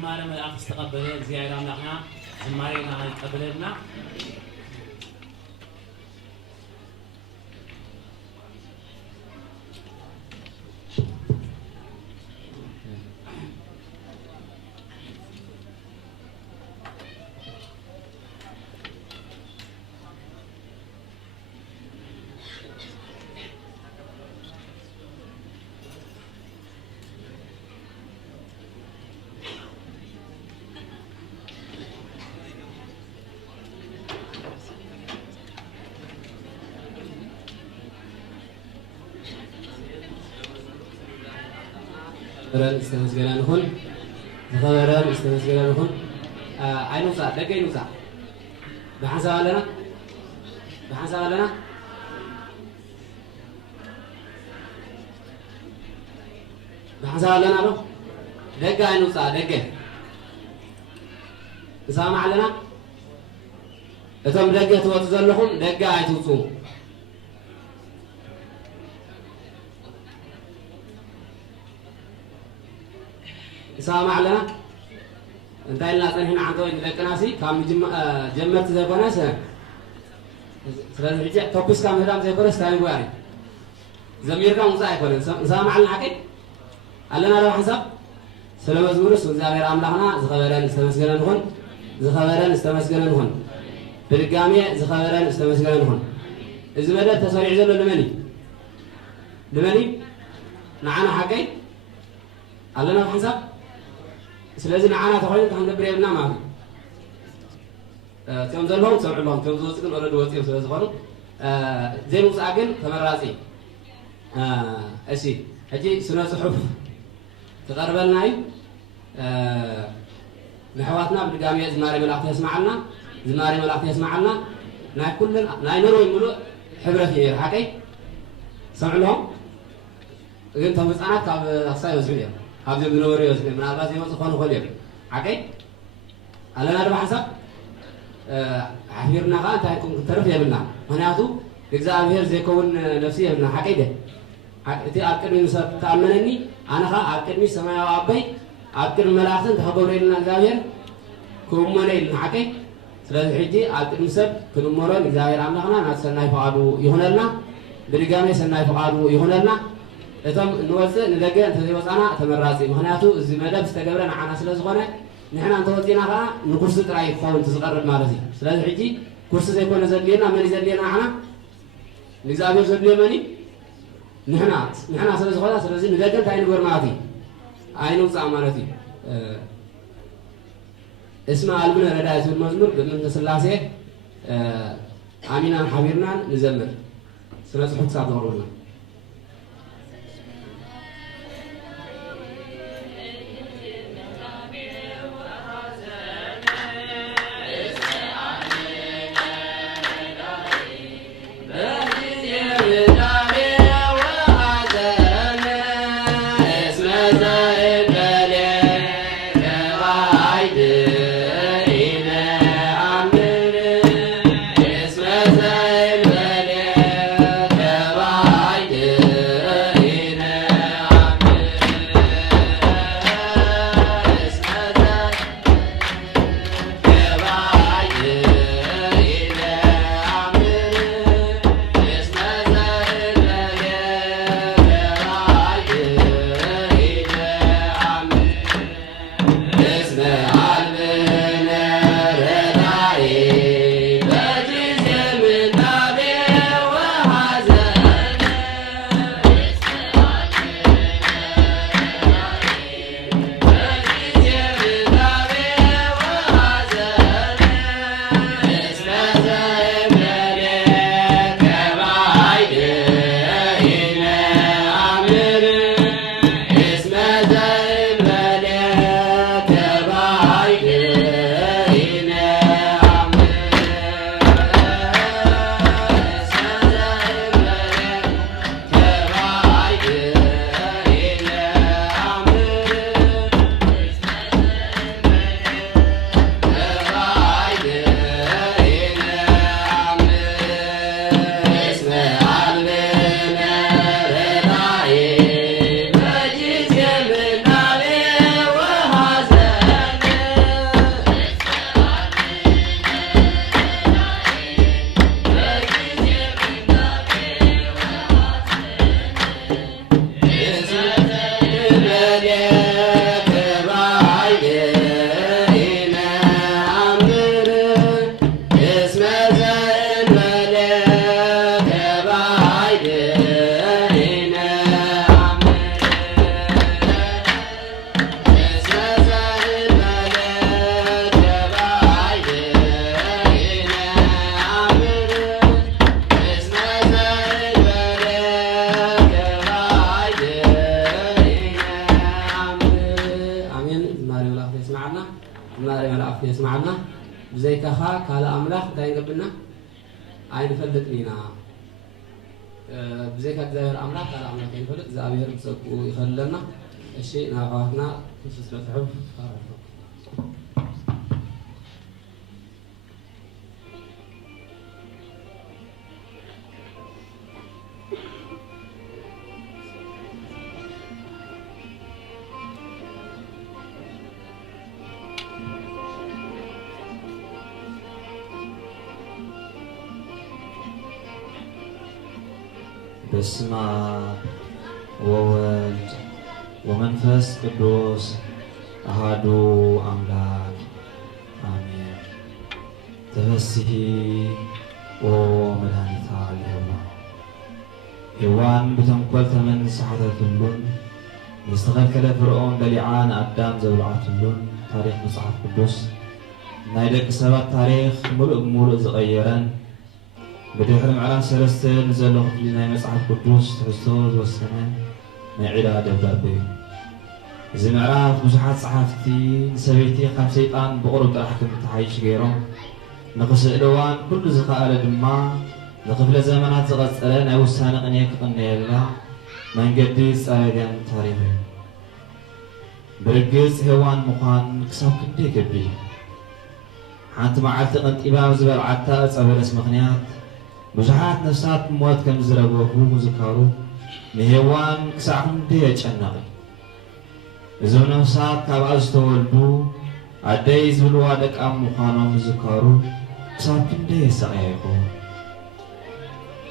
ዝማሬ መልአክ ዝተቀበለ እግዚአብሔር አምላክና ዝማሬና ይቀበለና خبران استمسجنا نخون خبران استمسجنا نخون عينو صار دقة عينو صار بحسب لنا بحسب لنا بحسب لنا لو دقة عينو صار دقة سامع لنا إذا دقة توتزلهم دقة عيتوسو سامع لنا انت إلا تنهينا عن طويل لكناسي كام جمرت زي كوناس سلام رجع توكس كام هرام زي كوناس تاني بواري زمير كام زاي كوناس سامع لنا حكي علنا لو حسب سلام زورس وزامير أملاحنا زخبران استمسجنا نخون زخبران استمسجنا نخون بالجامعة زخبران استمسجنا نخون إذا بدأ تسارع زلوا لمني نعنا حكي علنا لو حسب سلازم عنا تقولين تحن قبرينا ما كم زلهم سمع لهم كم زوجين ولا دوتين سلاز خالد زين وساقين تمرازي أشي هجي سنة صحف تقرب لناي نحواتنا بالجامعة زماري ملاك يسمعنا زماري ملاك يسمعنا ناي كلنا ناي نروي ملو حبرة فيه حكي سمع لهم إذا تمس أنا كاب أخسر وزبير هذا بنوري وزبير من أبغى زي ما تخون خليه حكي على نار بحسب عفيرنا قا تاكم ترف يا بنا مناطو إجزاء زي كون نفسي يا بنا حكي ده تي أكل من سب تأمنني أنا خا أكل من سماء وأبي أكل من ملاحظن تخبرين لنا زاوية كم مرين حكي سلام حجي أكل من سب كل مرة زاوية عملنا ناس سناي فقادو يهونلنا برجامي سناي فقادو يهونلنا إذا نوزع نلاقي أنت زي وصانا تمرازي مهناتو الزمادة بستقبلنا عنا سلاز غنا نحن أنت وزينا خا نكورس تراي خون تسقرب مارزي سلاز حجي كورس زي كون زلينا من زلينا عنا نزابير زلينا مني نحن سلاز غنا سلاز نلاقي تعين برماتي عينو سامانتي اسمع قلبنا رداء المزمور بمن سلاسة آمينا حبيرنا نزمر سلاز حد ساعة غرونا Bye. يسمعنا زماري ملأخ يسمعنا بزي كخا كالا أملاخ داين قبلنا عين فلت لينا بزي كأجزاء أملاخ كالا أملاخ عين فلت زابير بسقو يخللنا الشيء ناقاتنا خصوص لتحب بسم الله وولد ومنفس قدوس أحد أملاك آمين تفسحي ومدهنتها الهوى هوان بتنقل ثمن سحرة اللون يستغل كلا فرعون بلعان أقدام زولعات اللون تاريخ مصحف قدوس نايدك سبب تاريخ ملء زغيران بدحر معران سلسل زلو خفلنا مصحف قدوس تحسوز والسنة نعيدا دبابي إذا معراف بزحات صحافتي سبيتي خام سيطان بقرب تحكم تحيش غيرهم نقص الوان كل زقاء لدما لقفل زمانات زغط سألان أو السنة أنيك قنيلا من قديس آيدان تاريخي برقز هوان مقان كساب كنتي كبي حانت معالت قنت إباو زبال عتا أصابر اسمخنيات بزحات نفسات موت كم زربوه مذكارو نهوان كساعهم دي يتشنقي إذا نفسات كاباز تولدو عدايز بالوادك أم مخانو مذكارو كساعهم دي يسعيقو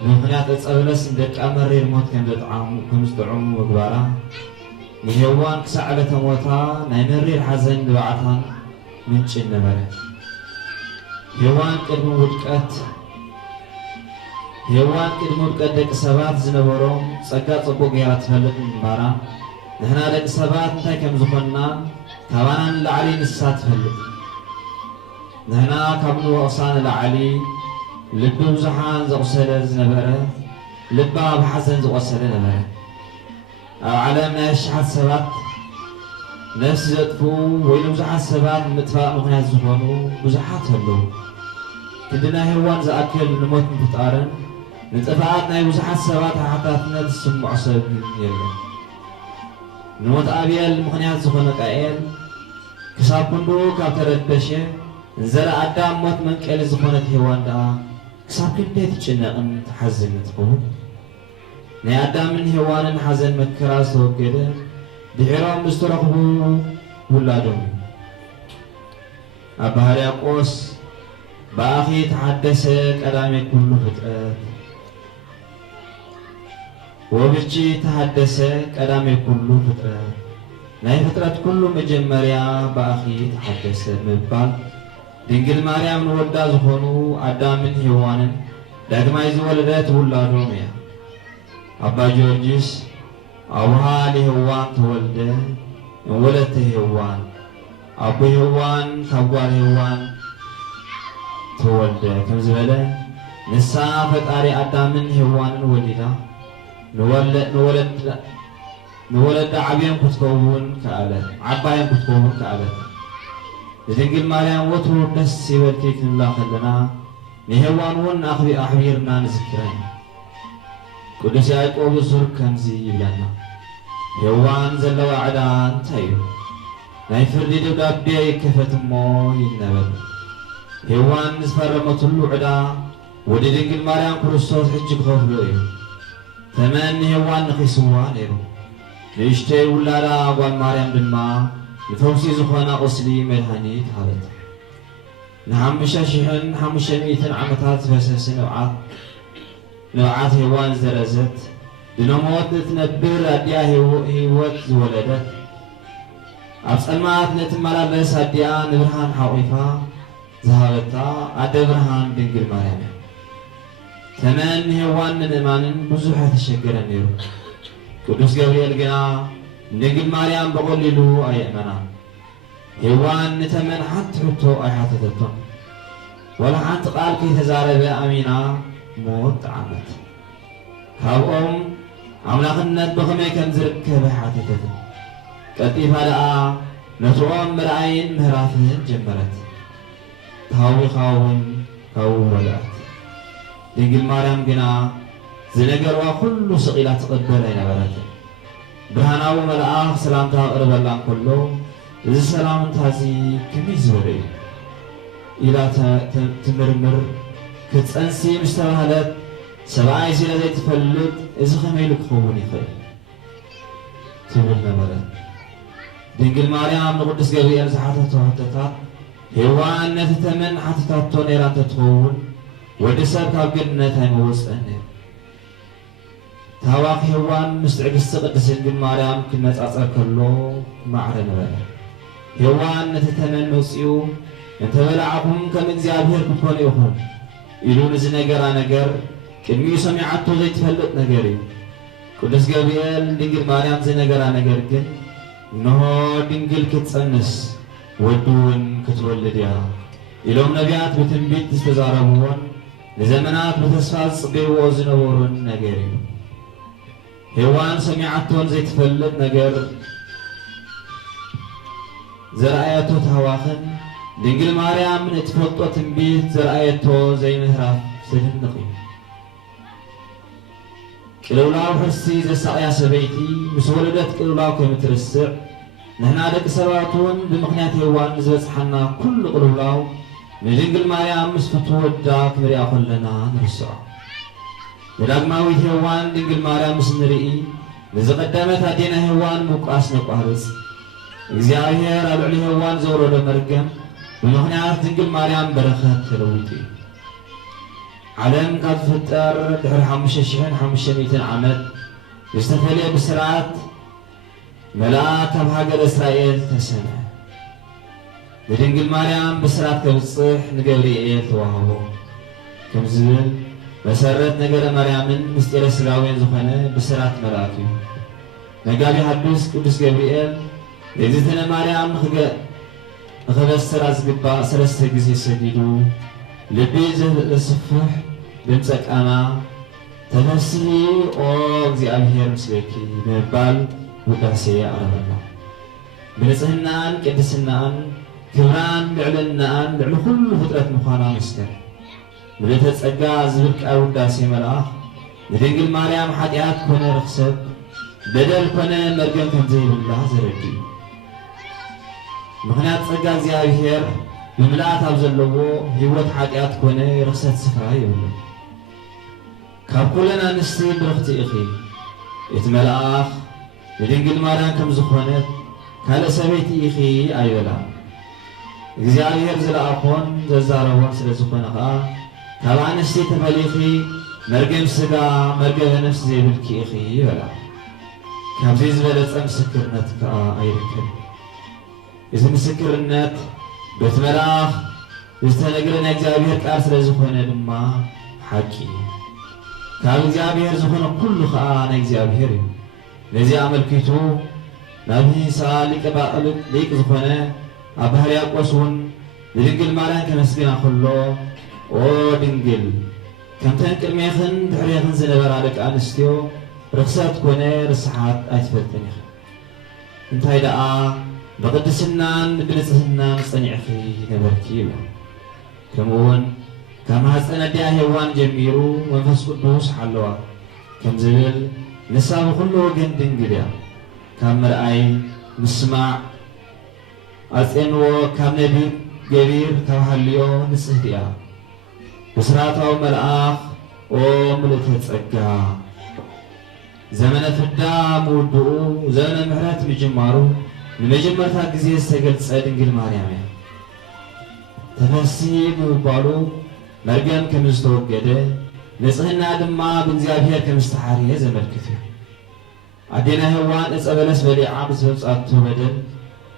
مخنيات أتصابلس ندك أمرير موت كم زدعوم وقبارا نهوان كساعة تموتا نايمرير حزن دبعتان من شن نبرت هوان قدم ودقت هوان قدم ودقت دك سبات زنبروم صقا صبوق يا تفلق مبارا نحنا دك سبات انتي كم زخنا كوانان لعلي نسات تفلق نحنا كابنو وقصان لعلي لبو زحان زغسل زنبرة لبا بحسن زغسل نبرة عالمنا يشحت سبات نفس زدفو ويلو بزحات سبات متفاق مخنيات زخونو بزحات هلو كدنا هوان زأكل نموت مفتقارن نتفاقاتنا بزحات سبات حتاتنا تسمع سبب يلا نموت أبيال مخنيات زخونو قائل كساب كندو كابترد بشي نزل أدام موت من كالي زخونت هوان دا كساب كندو تجنقن تحزن تقول ني أدام من هوان حزن مكراس وكده بحرام مسترخبو ولادهم أبا هريقوس باقي تحدث كلامي كل فترة وبجي تحدث كلامي كل فترة ناي فترة كل مجمريا باقي تحدث مبال دنجل مريم نودا زخونو أدام من هوان داكما يزولدت ولادهم يا أبا جورجيس أوها لهوان تولده ولته هوان أبو هوان كبوال هوان تولده كم زبالة نسا فتاري أدامن هوان ولدا نولد عبيان كتكوون كألت عبايان كتكوون كألت لذنقل مريم وطور نسي والكيك نلاخ لنا نهوان ون أخذي أحبيرنا نذكرين قدس يعقوب الزر كنزي يبلنا هوان زلوا عدان تايو ناي فردي دبدابي كفت مو ينبل هوان نسفرمت له عدا ودي دنقل مريم كريستوس حجك خفلو ايو ثمان هوان نخيسوان ايو نشتي ولادا أقوال مريم دما لفوسي زخوانا قصلي ملهاني تهالت نحمشا شحن حمشا ميتن عمتات فساسي نوعات هوان زرزت لنموت نتنبر أديا هيوت زولدت أبسلمات نتملابس أديا نبرهان حويفا ذهبتا أدى برهان دنقل مريم ثمان هوان من إيمان بزوحة تشكر النيرو قدوس جبريل قنا دنقل مريم بقول له أي أمنا هوان نتمن حتى حتو أي حتى تتم ولا حتى قال كي تزارب أمينة موت عمت كابهم عملاقنا بخمي كم زركب حاتتهم كتيف هلأ ነትኦም ምርኣይን ምህራትን ጀመረት ታዊኻውን ካው ወልአት ድንግል ማርያም ግና ዝነገርዋ ኩሉ ስቂላ ትቕበል ኣይነበረት ብርሃናዊ መልአኽ ሰላምታ ቅርበላ እንከሎ እዚ ሰላምታ እዚ ከመይ ዝበለ እዩ ኢላ ትምርምር ክትፀንሲ ምስ ተባህለት ሰብኣይ ስለ ዘይትፈልጥ እዚ ከመይ ኢሉ ክኸውን ይኽእል ትብል ነበረት ድንግል ማርያም ንቅዱስ ገብርኤል ዝሓተቶ ሕቶታት ሔዋን ነቲ ተመን ሓተታቶ ነይራ እንተትኸውን ወዲ ሰብ ካብ ገነት ኣይመወፅአን ነይሩ ታዋቂ ሔዋን ምስ ትዕግስቲ ቅድስት ድንግል ማርያም ክነፃፀር ከሎ ማዕረ ነበረ ሔዋን ነቲ ተመን መፂኡ እንተበላዕኹም ከም እግዚኣብሔር ክትኮኑ ኢኹም ኢሉ ንዝነገራ ነገር ቅድሚኡ ሰሚዓቶ ዘይትፈልጥ ነገር እዩ ቅዱስ ገብርኤል ድንግል ማርያም ዝነገራ ነገር ግን እንሆ ድንግል ክትፀንስ ወዲ እውን ክትወልድ እያ ኢሎም ነቢያት ብትንቢት ዝተዛረብዎን ንዘመናት ብተስፋ ዝፅበይዎ ዝነበሩን ነገር እዩ ሔዋን ሰሚዓቶን ዘይትፈልጥ ነገር ዘረኣየቶ ታዋኽን ድንግል ማርያም እትፈልጦ ትንቢት ዘረኣየቶ ዘይምህራፍ ዝድንቕ እዩ ቅልውላው ሕርሲ ዘሳቕያ ሰበይቲ ምስ ወለደት ቅልውላው ከምትርስዕ ንሕና ደቂ ሰባት እውን ብምኽንያት ሔዋን ዝበፅሓና ኩሉ ቅልውላው ንድንግል ማርያም ምስ ፍትወዳ ክንሪኣ ከለና ንርስዖ ንዳግማዊት ሔዋን ድንግል ማርያም ምስ ንርኢ ንዝቐደመት ኣዴና ሔዋን ምቋስ ነቋርፅ እግዚኣብሔር ኣብ ልዕሊ ሔዋን ዘውረዶ መርገም ብምኽንያት ድንግል ማርያም በረኸት ተለዊጡ እዩ ዓለም ካብ ዝፍጠር ድሕሪ 5500 ዓመት ዝተፈልየ ብስርዓት መልአክ ካብ ሃገረ እስራኤል ተሰምዐ ንድንግል ማርያም ብስርዓት ከብፅሕ ንገብርኤል ተዋህቦ ከም ዝብል መሰረት ነገረ ማርያምን ምስጢረ ስጋዌን ዝኾነ ብስርዓት መልአክ እዩ መጋቢ ሐዲስ ቅዱስ ገብርኤል ለእግዝእትነ ማርያም ንኸበስራ ዝግባእ 3 ግዜ ሰጊዱ ልቢ ዘስፍሕ ድምፀ ቃና ተፈስሒ ኦ እግዚኣብሔር ምስሌኪ ብምባል ውዳሴ ኣቕረበና ብንጽህናን ቅድስናን ክብራን ልዕልናን ልዕሊ ኩሉ ፍጥረት ምዃና መስከር ምልዕተ ጸጋ ዝብል ቃል ውዳሴ መልአኽ ንድንግል ማርያም ሓጢኣት ኮነ ርክሰት በደል ኮነ መርገም ከም ዘይብላ ዘረዲ እዩ ምኽንያት ጸጋ እግዚኣብሔር ብምልኣት ኣብ ዘለዎ ህይወት ሓጢኣት ኮነ ርክሰት ስፍራ ይብሉ ካብ ኩለን ኣንስቲ ብርኽቲ ኢኺ እቲ መልኣኽ ንድንግል ማርያም ከም ዝኾነት ካልእ ሰበይቲ ኢኺ ኣይበላ እግዚኣብሔር ዝለኣኾን ዘዛረቦን ስለ ዝኾነ ከዓ ካብ ኣንስቲ ተፈሊኺ መርገም ስጋ መርገበ ነፍሲ ዘይብልኪ ኢኺ ይበላ ካብዚ ዝበለፀ ምስክርነት ከዓ ኣይርከብ እዚ ምስክርነት በቲ መልኣኽ ዝተነገረ ናይ እግዚኣብሔር ቃል ስለ ዝኾነ ድማ ሓቂ ካብ እግዚኣብሔር ዝኾነ ኩሉ ከዓ ናይ እግዚኣብሔር እዩ ነዚ ኣመልኪቱ ናብ ሂንሳ ሊቅ ዝኾነ ኣባ ሕርያቆስ እውን ንድንግል ማርያም ከመስግና ከሎ ኦ ድንግል ከምተን ቅድሜኽን ድሕሬኽን ዝነበራ ደቂ ኣንስትዮ ርክሰት ኮነ ርስሓት ኣይትፈልጥን ኢኺ እንታይ ደኣ ብቅድስናን ብንጽህናን ጸኒዕኺ ነበርኪ ይብላ ከምኡውን ካብ ማኅፀን ኣዴኣ ሔዋን ጀሚሩ መንፈስ ቅዱስ ሓለዋ ከም ዝብል ንሳ ብኩሉ ወገን ድንግል እያ ካብ ምርኣይ ምስማዕ ኣፄንዎ ካብ ነቢብ ገቢር ካብ ሃልዮ ንጽህት እያ ብስራታዊ መልኣኽ ኦ ምልእተ ጸጋ ዘመነ ፍዳ ምውድኡ ዘመነ ምሕረት ምጅማሩ ንመጀመርታ ጊዜ ዝተገልጸ ድንግል ማርያም እያ ተፈሲ ብምባሉ መርገም ከም ዝተወገደ ንጽህና ድማ ብእግዚኣብሔር ከም ዝተሓርየ ዘመልክት እዩ ኣዴና ሔዋን ዕፀ በለስ በሊዓ ብዝፈጻቶ በደል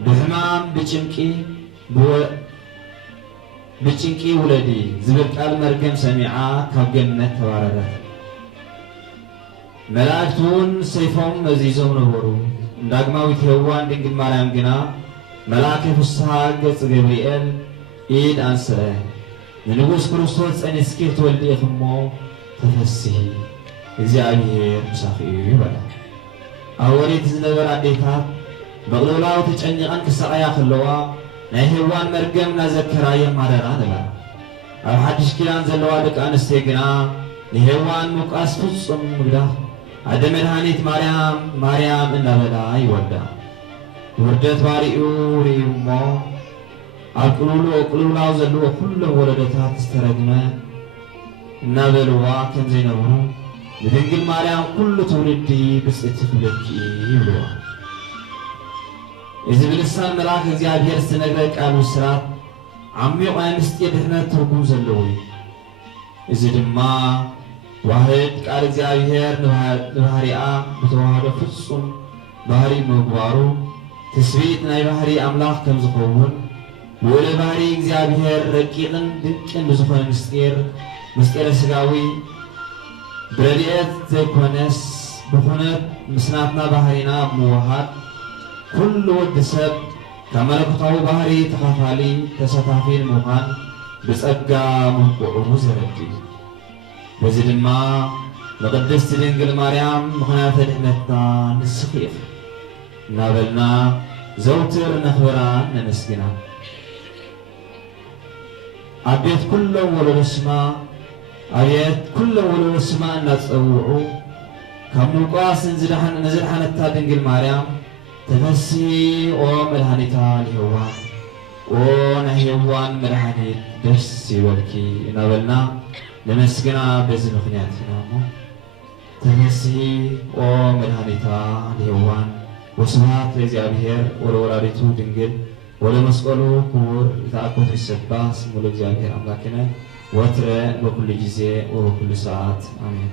ብሕማም ብጭንቂ ውለዲ ዝብል ቃል መርገም ሰሚዓ ካብ ገነት ተባረረት መላእክት እውን ሰይፎም መዚዞም ነበሩ ዳግማዊት ሔዋን ድንግል ማርያም ግና መልአከ ፍስሓ ገጽ ገብርኤል ኢድ አንስረ ንንጉሥ ክርስቶስ ጸኒስኪ ትወልዲ ኢኽሞ ተፈስሒ እግዚአብሔር ምሳኺ እዩ ይበላ ኣብ ወሬት ዝነበራ ኣዴታት بغلولاو تجنقن كسقيا خلوا نهيوان مرقم نذكرايا مررا نبا أو حدش كيان زلوا لك أنستيقنا نهيوان مقاس فصم مقدا عدم الهانيت مريم إنا بلا يودا وردت باريو ريمو أقلولاو زلوا كل ولدتها تسترقنا إنا بلوا كم زينبو لدنقل مريم كل تولدي بس اتفلكي يبلوا إذا بلسان ملاك እግዚአብሔር استنقل ቃሉ ስራት عميق أمستي دهنا تركم زلوي إذا دما واحد قال እግዚአብሔር نبهاريا بتوهاد فصم بهاري مغبارو تسبيت ناي بهاري أملاك كم زخون ولا بهاري እግዚአብሔር رقيقن دقن بزخون مسكير سقاوي بريئت زيكونس بخونت مسناتنا بهارينا موهاد كل ود سب كملكتاو بهاري تخافالي تساتافي الموهان بسأقا مهبعو زردي وزدما لقدست دنقل مريم مخنات دهنتنا نسخيف نابلنا زوتر نخبران نمسكنا أبيت كل ولو اسما أبيت كل ولو اسما نتصوعو كمقاس نزرحان التادنقل مريم تفسي او مدحانيتا لهوان او نهيوان مدحانيت دس يبلكي نابلنا لمسكنا بزن مخنياتنا تفسي او مدحانيتا لهوان وسبحات لእግዚአብሔር ወለወላዲቱ ድንግል ወለመስቀሉ ክቡር ይትአኮት ይሰባህ ስሙ ለእግዚአብሔር አምላክነ ወትረ በኩሉ ጊዜ ወበኩሉ ሰዓት አሜን።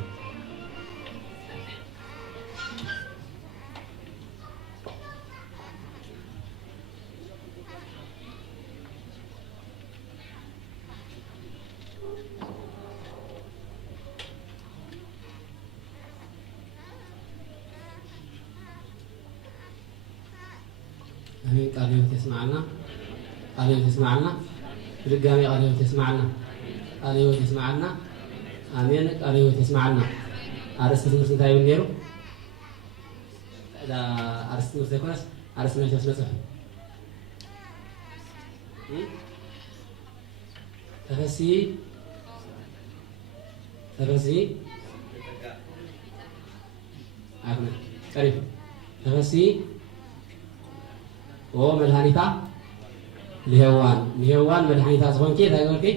آمين. قالوا تسمعنا قالوا تسمعنا رجامي قالوا تسمعنا قالوا تسمعنا آمين قالوا تسمعنا أرسل مسنتاي ونيرو لا أرسل مسنتاي أرسل مسنتاي تفسي أكمل قريب تفسي او مدحانيتا لهوان مدحانيتا زخون كي تاغلكي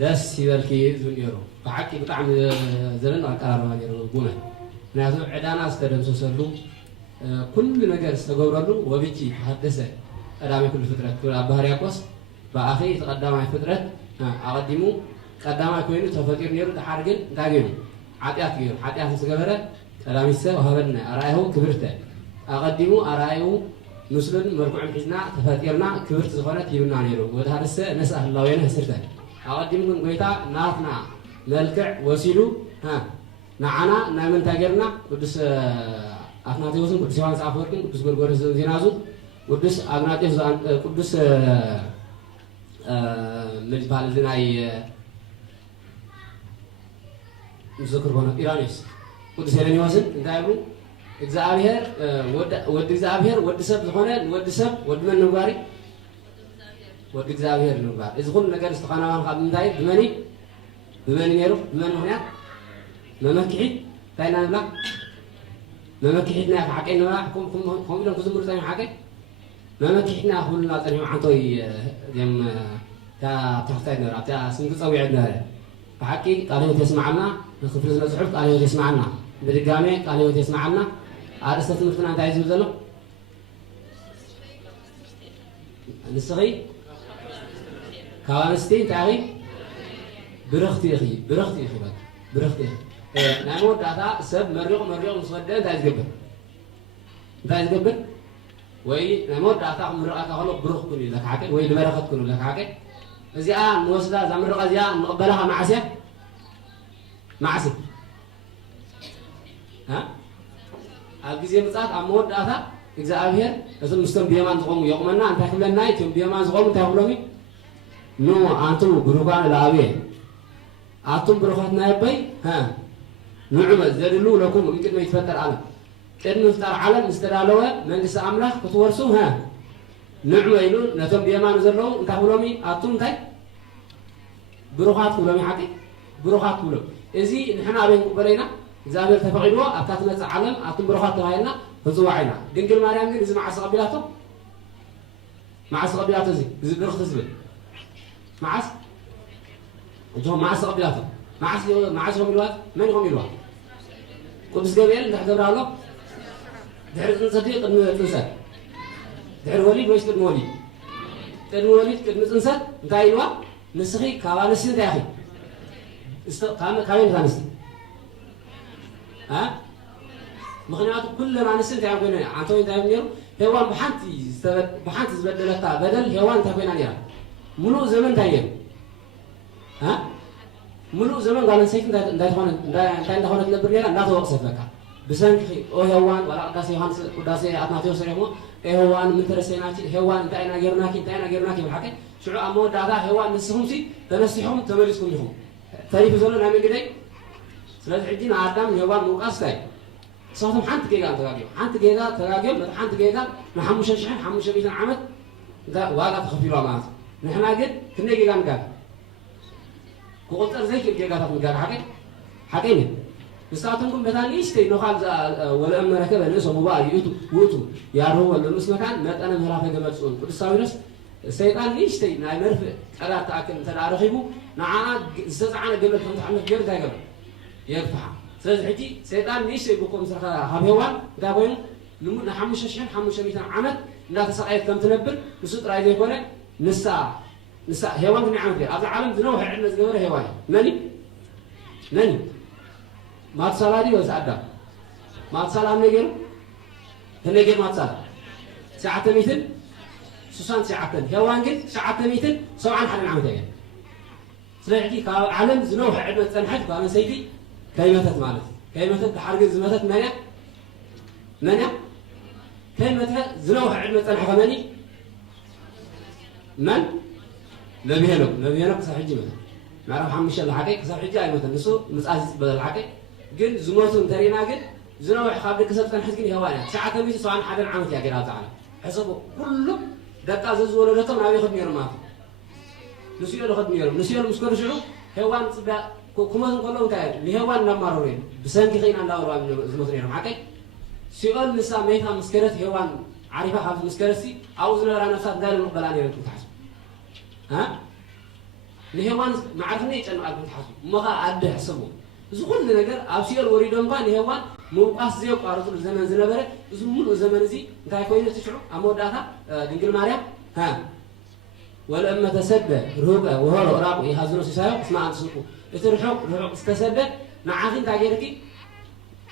دس يبلكي زنيرو بحقي بطعم زلن اقرار نيرو غونا نازو عدانا استدمسسلو كل ነገር استغبرلو وبيتي حدثه قدامي كل فطرت كل ابهرياقوس باخي تقدماي فطرت اقدمو قداماي كوينو تفطير نيرو تحارجن تاغيو حاتيات سغبره قدامي سه وهبنا رايو كبرته أقدمو أرايو نسلن مركوع حزنا تفاتيرنا كبرت زخانة يبنا نيرو وده لسه نسأل الله وينه سرته أقدمو قويتا نافنا ملكع وسيلو ها نعنا نامن تاجرنا ودس أفناتيوسن ودس يوان سافوركن ودس غرغورس زينازو ودس أغناتيوس ودس مجبال زناي مذكر بنا إيرانيس ودس هيرانيوسن انتايبرو እግዚአብሔር ወድ እግዚአብሔር ወድ ሰብ ዝኾነ ወድ ሰብ ወድ መን ንባሪ ወድ እግዚአብሔር ንባር እዚ ኩሉ ነገር ዝተኻናዋን ካብ ምንታይ ብመን ነይሩ ብመን ምክንያት መመክሒት ታይና ንብላ መመክሒትና ሓቀይ ንብላ ከምኢሎም ክዝምሩ ፀኒሑ ሓቀይ መመክሒትና ኩሉና ፀኒሑ ሓንቶይ እዚኦም ተኽታይ ነበረ ኣብታ ስንቂ ፀዊዕት ነበረ ብሓቂ ቃል ህይወት የስማዓልና ንክፍሊ ስለ ፅሑፍ ቃል ህይወት የስማዓልና بدقامي قال يوت يسمعنا على أساس المفتنا أنت عايز يبذله الصغي كوانستي تعري برختي أخي بات برختي نعمود هذا سب مريق مصدق أنت عايز يقبل وي نعمود هذا مريق هذا برخ كوني لك حاجة وي لبرخت كوني لك حاجة إذا موسدا زمر قضية نقبلها معسى ها الجزء مزات أمور داتا إذا أبير لازم مستم بيمان زقوم يومنا أنت هكذا نايت يوم بيمان زقوم تهولوي نو أنتم بروكان الأبير أنتم بروكان نايبي ها نعم زدلو لكم يمكن ما يتفتر على ቅድሚ ምፍጣር ዓለም ዝተዳለወ መንግስቲ ኣምላኽ ክትወርሱ ንዕኡ ኢሉ ነቶም ብየማኑ ዘለዉ እንታይ ክብሎሚ ኣቱም እንታይ ብሩኻት ክብሎሚ ሓቂ ብሩኻት ክብሎም እዚ ንሕና ኣበይ ንቅበሎ ኢና እግዚኣብሔር ተፈቒድዎ ኣብታ ትመፅእ ዓለም ኣቱም ብሩኻት ተባሂልና ክፅዋዕ ኢና ድንግል ማርያም ግን እዚ መዓስ ቀቢላቶ እዚ ብርኽቲ ዝብል መዓስ እጆም መዓስ ቀቢላቶ መዓስ ዮም ኢልዋት መን ኢኹም ኢልዋት ቅዱስ ገብርኤል እንታይ ገብራ ኣሎ ድሕሪ ፅንሰት ቅድሚ ፅንሰት ድሕሪ ወሊድ ወይስ ቅድሚ ወሊድ ቅድሚ ወሊድ ቅድሚ ፅንሰት እንታይ ኢልዋ ንስኺ ካብ ኣንስቲ እንታይ ካበይ ንስቲ ምክንያቱ ኩለን ኣንስቲ እንታይ ኮይነ ዓንተ ወይ እንታይ ነይሩ ሄዋን ብሓንቲ ዝበደለታ በደል ሄዋን እንታይ ኮይና ነራ ሙሉእ ዘመን እንታይ ነይሩ ሙሉእ ዘመን ጓል ኣንስተይቲ እንታይ እንዳኾነ ትነብር ነራ እንዳተወቕሰት በቃ ብሰንኪ ሄዋን ዋላ ቅዳሴ ዮሃንስ ቅዳሴ ኣትናቴዎስ ሪሞ ሄዋን ምን ተረሰይናኪ ሄዋን እንታይ ኢና ጌርናኪ ይብል ሓቂ ሽዑ ኣብ መወዳእታ ሄዋን ንስኹም ተነሲሖም ተመሊስኩም ኢኹም ተሪፉ ዘሎ ናይ መንገደይ ስለዚ ሕጂ ንኣዳም ሄዋን ምውቃስ እንታይ ንሳቶም ሓንቲ ጌጋ ተጋጊዮም ነቲ ሓንቲ ጌጋ ን5,500 ዓመት ዋጋ ተኸፊልዋ ማለት እዩ ንሕና ግን ክንደይ ጌጋ ንጋግ ክቁፀር ዘይክእል ጌጋታት ንጋግ ሓቀይ ንሳቶም ግን በታ ንእሽተይ ነኻል ወለአም መረከበ ንእሶ ሙባእ ውእቱ ያርህዎ ምስ መካን መጠነ ምህራፈ ገመፅኡን ቅዱስ ሳዊሮስ ሰይጣን ንእሽተይ ናይ መርፍእ ቀዳር ተኣክል እንተዳ ረኺቡ ንዓኣ ዝተፃዓነ ገመድ ከምትሓልፍ ገር እንታይ ገበር የግፍሓ ስለዚ ሕጂ ሰይጣን ንእሽተይ ብኮ ምስረኸ ካብ ሄዋን እንታይ ኮይኑ ልሙድ ን5,500 ዓመት እንዳተሰቃየት ከም ትነብር ንሱ ጥራይ ዘይኮነ ንሳ ሄዋን ክንደይ ዓመት ኣብዚ ዓለም ዝነውሐ ዕድመ ዝገበረ ሄዋን መኒ ማትሳላ ዲ ወይስ ኣዳም ማትሳላ ነገሩ ክንደይ ገይሩ ማትሳላ 969 ሄዋን ግን 971 ዓመት እያ ስለዚ ካብ ዓለም ዝነውሐ ዕድመ ዝፀንሐት ጓል ኣንስተይቲ ከይመተት ማለት ከይመተት ብሓርግዝ ዝመተት መን ከይመተ ዝነውሐ ዕድመ ዝፀንሐ ከመኒ መን ነብሄኖክ ክሳብ ሕጂ መተት ምዕራፍ 5 ዝሓቀይ ክሳብ ሕጂ ኣይመተን ንሱ ምፅኣት ዝበለ ዝሓቀይ ግን ዝሞቱ እንተሪና ግን ዝነውሕ ካብ ደቂ ሰብ ዝፀንሐት ግን ሄዋን እያ 971 ዓመት እያ ገይራ ኣብቲ ዓለም ሕሰቡ ኩሎም ደቃ ዝወለደቶም ናበይ ይኸዱ ነይሮም ማለት እዩ ንስዮል ይኸዱ ነይሮም ንስዮል ምስ ከዱ ሽዑ ሄዋን ፅባቅ ኩመት እንከሎ እንታይ ንሄዋን እናማረሩ እዮም ብሰንኪ ኸይና እንዳበልዋ ዝሞቱ ነይሮም ሓቀይ ሲኦል ንሳ መይታ ምስከረት ሄዋን ዓሪፋ ካብቲ ምስከረትሲ ኣብኡ ዝነበራ ነፍሳት እንታይ ንምቕበላ ነይረን ክትሓስቡ ንሄዋን ማዕርፍኒ ይጨንቃልኩም ትሓስቡ እሞኻ ኣደ ሕሰቡ እዚ ኩሉ ነገር ኣብ ሲኦል ወሪዶም እኳ ንሄዋን ምውቃስ ዘየቋርፅሉ ዘመን ዝነበረ እዚ ሙሉእ ዘመን እዚ እንታይ ኮይኑ ትሽዑ ኣብ መወዳእታ ድንግል ማርያም ወለእመ ተሰደ ርሁቀ ወሆሮ ራቁ ይሃዝኖ ሲሳዮ እስማ ኣንስልቁ እቲ ርሑቅ ዝተሰደ ንዓኺ እንታይ ገይርኪ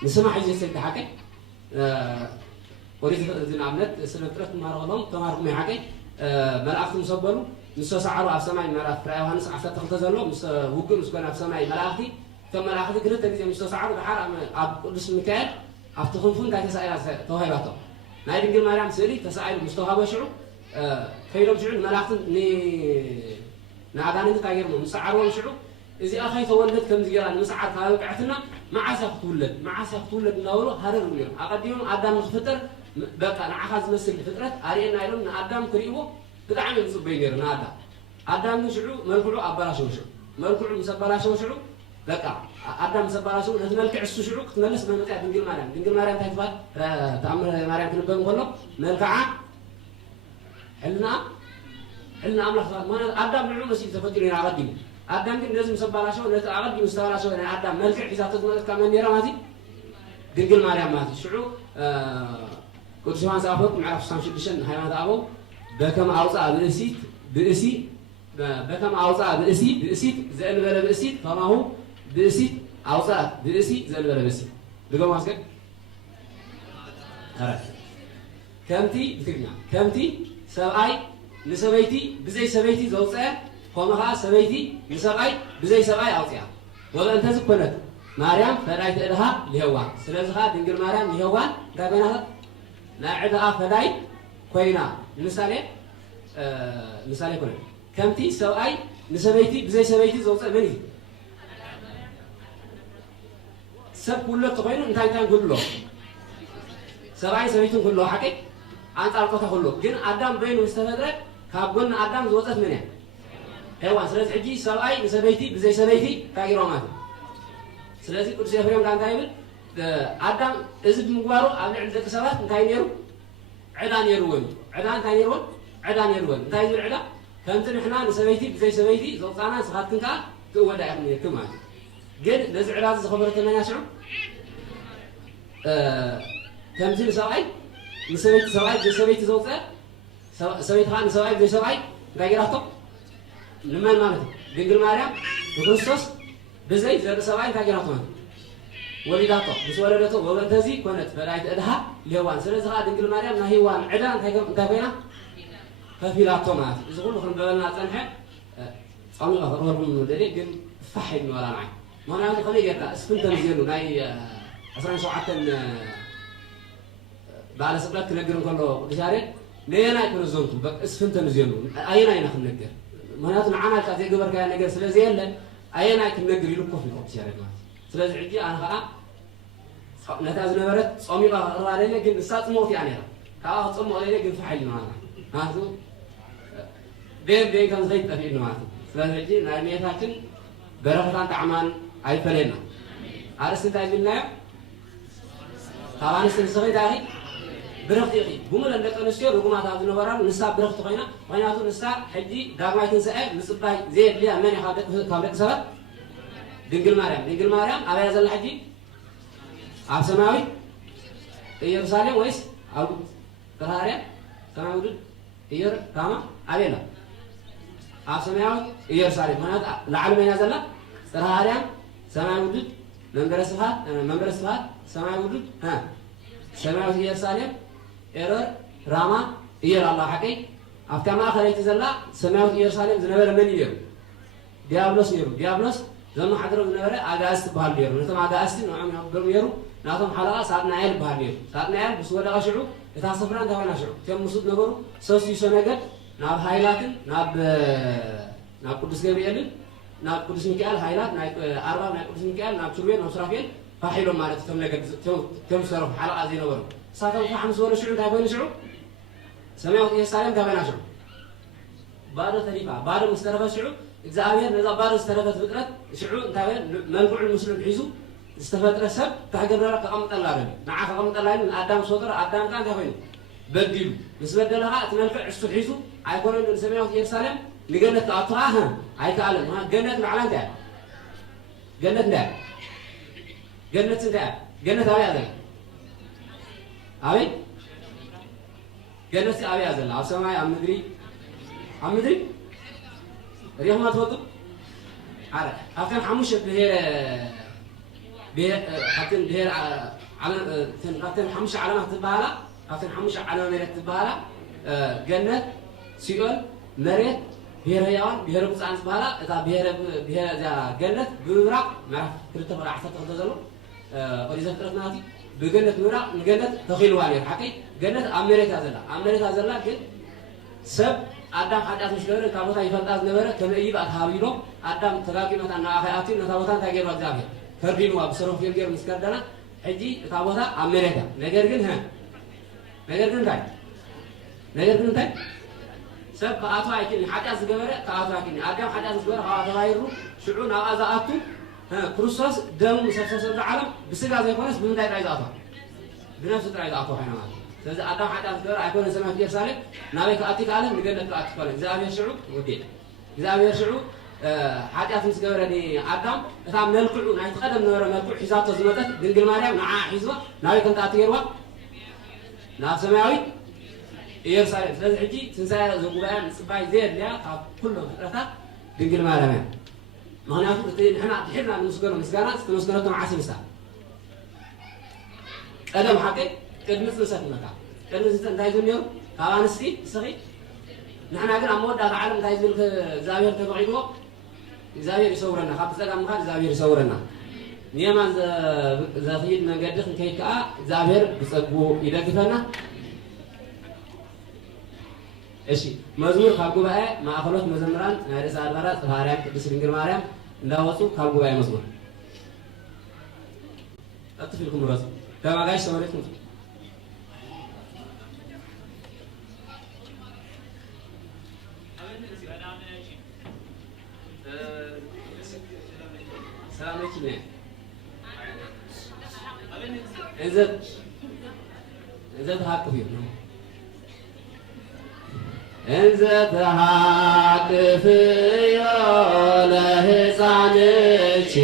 ንስማ ሒዘ ሰይዲ ሓቀይ ኦሪት ንኣብነት ስነ ፍጥረት ትመሃሮ ከለዎም ተማሃርኩም ሓቀይ መላእክቲ ምስ ኣበሉ ምስ ተሰዓሩ ኣብ ሰማይ ምዕራፍ ራእይ ዮሃንስ 12 ዘሎ ምስ ውግእ ምስ ኮነ ኣብ ሰማይ መላእክቲ እቶም መላእክቲ ክልተ ግዜ ምስ ተሰዓሩ ድሓር ኣብ ቅዱስ ሚካኤል ኣብቲ ክንፉ እንታይ ተሳኢላ ተዋሂባቶ ናይ ድንግል ማርያም ስእሊ ተሳኢሉ ምስ ተዋሃበ ሽዑ ከይዶም ሽዑ ንመላእክቲ ንኣጋንንቲ እንታይ ገይሮሞ ምስ ሰዓርዎም ሽዑ እዚኣ ከይተወለድ ከምዚ ጌራ ንምስዓር ካብ በቅዐትና መዓስ እያ ክትውለድ እናበሉ ሃረር ነይሮም ኣቐዲሞም ኣዳም ንክፍጠር በቃ ንዓኻ ዝመስል ፍጥረት ኣርኤና ኢሎም ንኣዳም ክርእይዎ ብጣዕሚ ዝፅበዩ ነይሩ ንኣዳም ግን ሽዑ መልክዑ ኣበላሸው ሽዑ መልክዑ ምስ ኣበላሸው ሽዑ በቃ ኣዳም ምስ ኣበላሸው ነቲ መልክዕ እሱ ሽዑ ክትመለስ መመፅያ ድንግል ማርያም እንታይ ትባል ተኣምረ ማርያም ክንበብ እንከሎ መልክዓ ሕልና ኣምላኽ ትባል ማለት ኣዳም ንዑ መሲሉ ተፈጢሩ ኢና ኣቐዲሙ ኣዳም ግን ነዚ ምስ ኣበላሸው ነቲ ኣቐዲሙ ዝተበላሸው ናይ ኣዳም መልክዕ ሒዛቶ ዝመፀትካ መን ነይራ ማለት ድንግል ማርያም ማለት ሽዑ ቅዱስ ዮሃንስ ኣፈወርቅ ምዕራፍ 66 ሃይማኖት ኣበው በከመ ኣውፅኣ ብእሲት ዘእንበለ ብእሲት ከማሁ ብእሲት ኣውፅኣት ብእሲ ዘእንበለ ብእሲት ድገሞ ኣስገድ ከምቲ ሰብኣይ ንሰበይቲ ብዘይ ሰበይቲ ዘውፅአ ከምኡ ከዓ ሰበይቲ ንሰብኣይ ብዘይ ሰብኣይ ኣውፅያ ወበእንተ ዝኮነት ማርያም ፈዳይ ትእድኻ ንሄዋን ስለዚ ከዓ ድንግል ማርያም ንሄዋን እንታይ ኮይና ናይ ዕድኣ ፈዳይ ኮይና ምሳሌ ኮነ ከምቲ ሰብኣይ ንሰበይቲ ብዘይ ሰበይቲ ዘውፅእ መን እዩ ሰብ ኩሉ ተኮይኑ እንታይ ክህሉ سبعي سبيتون كله حكي أنت أرقص كله جن آدم بين مستفدرة كابون آدم زوجة منه هو سلسلة حجي سبعي سبيتي بزي سبيتي كايرومات سلسلة كل شيء فريم كان تايمل آدم إذا مقبارو عند عندك سبات نتاينيرو عدان يروون عدان تاينيرون عدان يروون تاينير العدا كانت نحنا نسبيتي بزي سبيتي زوجانا سخاتن كا تقول يعني كمان جن نزع راس خبرة لنا شو تمثيل سبعي نسبيت سبعي بزي سبيتي زوجة سبيت خان سبعي بزي سبعي غيراتو لما مالته دنجل مريم وكريستوس بزي زر سبعي غيراتو وليداتو بس ولدته وولدتزي كانت فرايت ادها ليوان سلازا دنجل مريم نهيوان عدان تايبينا ففيلاتو مات اذا كله خن بلنا صنحه صامي غفرهم دليل جن فحي ولا معي ما انا خلي يقرا اسفنت مزينو ناي 17 بعد سبلات تنقرن كله دشاري لينا يكون زونتو بس اسفنت مزينو اينا خن نقر معناته عمل كاتي غبر كان نقر سلازي يله اينا يكون نقر يلكو في دشاري سلازي عجي انا خا نتاز نبرت صامي غفر علينا جن سات موت يعني كاه صمو علينا جن فحي معنا هاتو بين كان زيت في نواتو سلازي نايميتاችን بركتان طعمان አይፈለና አርስ ታይልና ታባንስ ንስኺ ዳኺ ብረኽቲ ኺ ጉመለ እንደቀንስዮ ሩጉማታ ዝነበራሉ ንሳ ብረኽቲ ኮይና ወይናቱ ንሳ ሕጂ ዳግማይትን ሰዐ ምጽባይ ዘየድልያ መን ካብ ደቂ ሰባት ድንግል ማርያም ኣበያ ዘላ ሕጂ ኣብ ሰማያዊ ኢየሩሳሌም ወይስ ኣብ ተራርያ ሰማያዊ ውድድ ካማ ኣበላ ኣብ ሰማያዊ ኢየሩሳሌም ማለት ላዕሊ መና ዘላ ተራርያ ሰማያዊ ውድድ መንበረ ስብሐት ሰማያዊ ውድድ ሰማያዊ ኢየሩሳሌም ኤረር ራማ ኢየር አላህ ሐቂ ኣብታ ማእኸለይቲ ዘላ ሰማያዊ ኢየሩሳሌም ዝነበረ መን እዩ ዲያብሎስ ዘመሓድሮ ዝነበረ ኣጋእዝቲ በሃል ነይሩ ነቶም ኣጋእዝቲ ንዖም ይኽበሩ ነይሩ ናቶም ሓለቓ ሳጥናኤል በሃል ነይሩ ሳጥናኤል ምስ ወደቐ ሽዑ እታ ስፍራ እንታይ ኮይና ሽዑ እቶም ምስኡ ዝነበሩ ሰስቲሶ ነገድ ናብ ሃይላትን ናብ ቅዱስ ገብርኤልን ናብ ቅዱስ ሚካኤል ሃይላት ናይ ኣርባብ ናይ ቅዱስ ሚካኤል ናብ ኪሩቤል ናብ ሱራፌል ፋሒሎም ማለት እቶም ነገድ እቶም ዝሰርሑ ሓለቓ ዘይነበሩ እሳቶም ፋሕ ምስ በሉ ሽዑ እንታይ ኮይኑ ሽዑ ሰማያዊት ኢየሩሳሌም እንታይ ኮይና ሽዑ ባዶ ተሪፋ ባዶ ምስ ተረፈት ሽዑ እግዚአብሔር ነዛ ባዶ ዝተረፈት ፍጥረት ሽዑ እንታይ ወይ መልክዑን ምስሉን ሒዙ ዝተፈጥረ ሰብ ታገበረ ተቐምጠላ አይደል ንዓ ተቐምጠላ አይደል አዳም ሶጥር አዳም ካን እንታይ ኮይኑ በዲሉ ምስ በደለኻ እቲ መልክዕ እሱ ሒዙ ኣይኮነን ሰማያዊት ኢየሩሳሌም لجنة أطاعها هاي تعلم ها جنة معلن ده جنة ده جنة أبي هذا أبي جنة أبي هذا لا سماي أم مدري ريح ما تفضل على أكن حموش به أكن به على أكن حموش على ما تبالا أكن حموش على ما تبالا جنة سيول مريت بير هيوان بير بصان سبالا اتا بير ذا جنت بمراق معرف كرت فرع حتى تزلو ولذا ترناتي بجنت مراق جنت تخيلوان حقي جنت امريكا زلا ግን ሰብ አዳም ኃጢአት ምስገረ ታቦታ ይፈልጣት ነበረ ከመይ ባት ሀቢሎ አዳም ተጋቂመታ እና አኺያቲ ነታቦታን ታገሩ እግዚአብሔር ፈርዲኑ አብሰሮ ፊልገር ምስከደና እጂ ታቦታ አሜሪካ ነገር ግን ታይ سب كأتوا يكين حتى أزجبره كأتوا يكين أدم حتى أزجبره هذا غيره شعون أو أزاتو كروسوس دم مسافر العالم بسرعة زي كونس بدون تعيد عزاته بنفس تعيد عزاته هنا سأز أدم حتى أزجبره يكون سماه كيف سالم نبي كأتي كعالم نقدر كأتي كعالم إذا أبي يشعو ودين إذا أبي يشعو حتى أزجبره دي أدم ثام نلقو نايتقدم نورا نلقو حزاته زمته دنجل مريم نع حزبه نبي كنت أتي يروح ناس سماوي ኢየሩሳሌም ስለዚህ ሕጂ ትንሣኤ ዘጉባኤ ምጽባይ ዘየድልያ ካብ ኩሎም ፍጥረታት ድንግል ማርያም እያ ምክንያቱ እቲ ንሕና ድሕርና ንምስገኖ ምስጋና ዝተመስገነቶ መዓስ ምሳ ቀደም ሓቂ ቅድሚ ፅንሰት መካ ቅድሚ ፅንሰት እንታይ ዝብል ነይሩ ካብ ኣንስቲ እስኺ ንሕና ግን ኣብ መወዳእታ ዓለም እንታይ ዝብል እግዚኣብሔር ተፈቒድዎ እግዚኣብሔር ይሰውረና ካብ ፀጋም ምኻድ እግዚኣብሔር ይሰውረና ንየማን ዘኽይድ መንገዲ ክንከይድ ከዓ እግዚኣብሔር ብፀጉ ይደግፈና እሺ መዝሙር ካብ ጉባኤ ማእኸሎት መዘምራን ናይ ርእሰ ኣድባራት ጽባርያም ቅድስት ድንግል ማርያም እንዳወፁ ካብ ጉባኤ መዝሙር ኣጥፊልኩም ረፁ ተባጋሽ ተመሬትኩም ሰላመች ነ እንዘት ሃቅፍ ነው እንዘት ሃቅፍ ለሕፃንች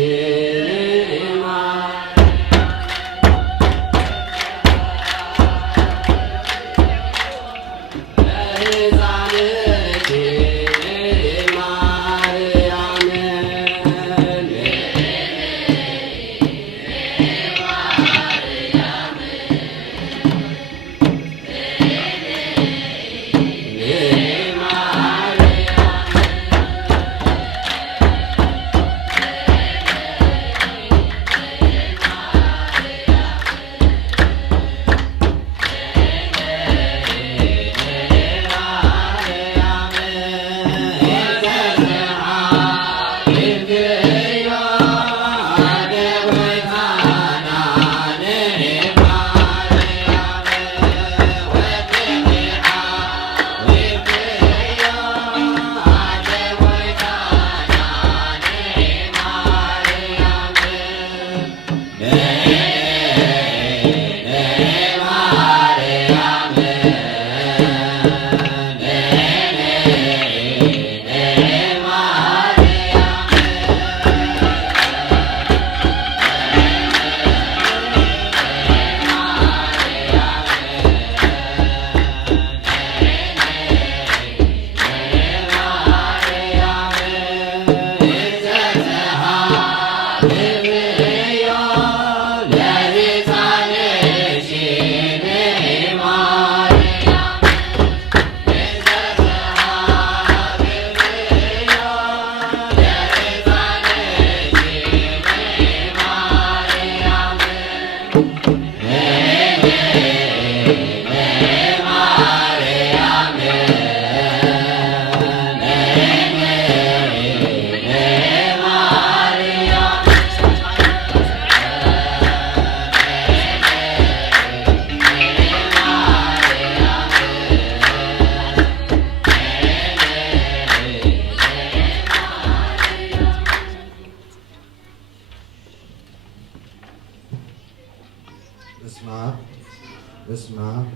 በስመ አብ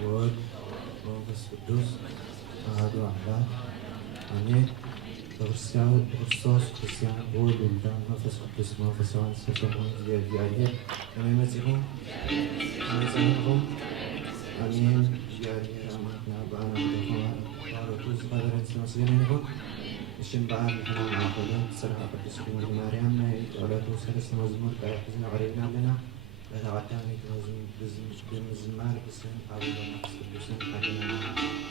ወወልድ ወመንፈስ ቅዱስ አሐዱ አምላክ አሜን። በክርስቶስ ክርስቲያን በወልድ ወልዳን መንፈስ ቅዱስ መንፈሳውያን ሰሰሙን እግዚአብሔር ለሚመጽሁም ለሚመጽሁም አሜን። እግዚአብሔር አምላክና በአናት ደሆና ባረቱ ዝባረን ስለመስገን ይሁን። እሽን በዓል ንሕና ማዕከልን ስርሐ ቅዱስ ድንግል ማርያም ናይ ጸሎቱ ሰለስተ መዝሙር ቃል ሒዝና ቀሪብና በተቀዳሚት በምዝማር ብስም አቡነ መንፈስ ቅዱስን አሜን።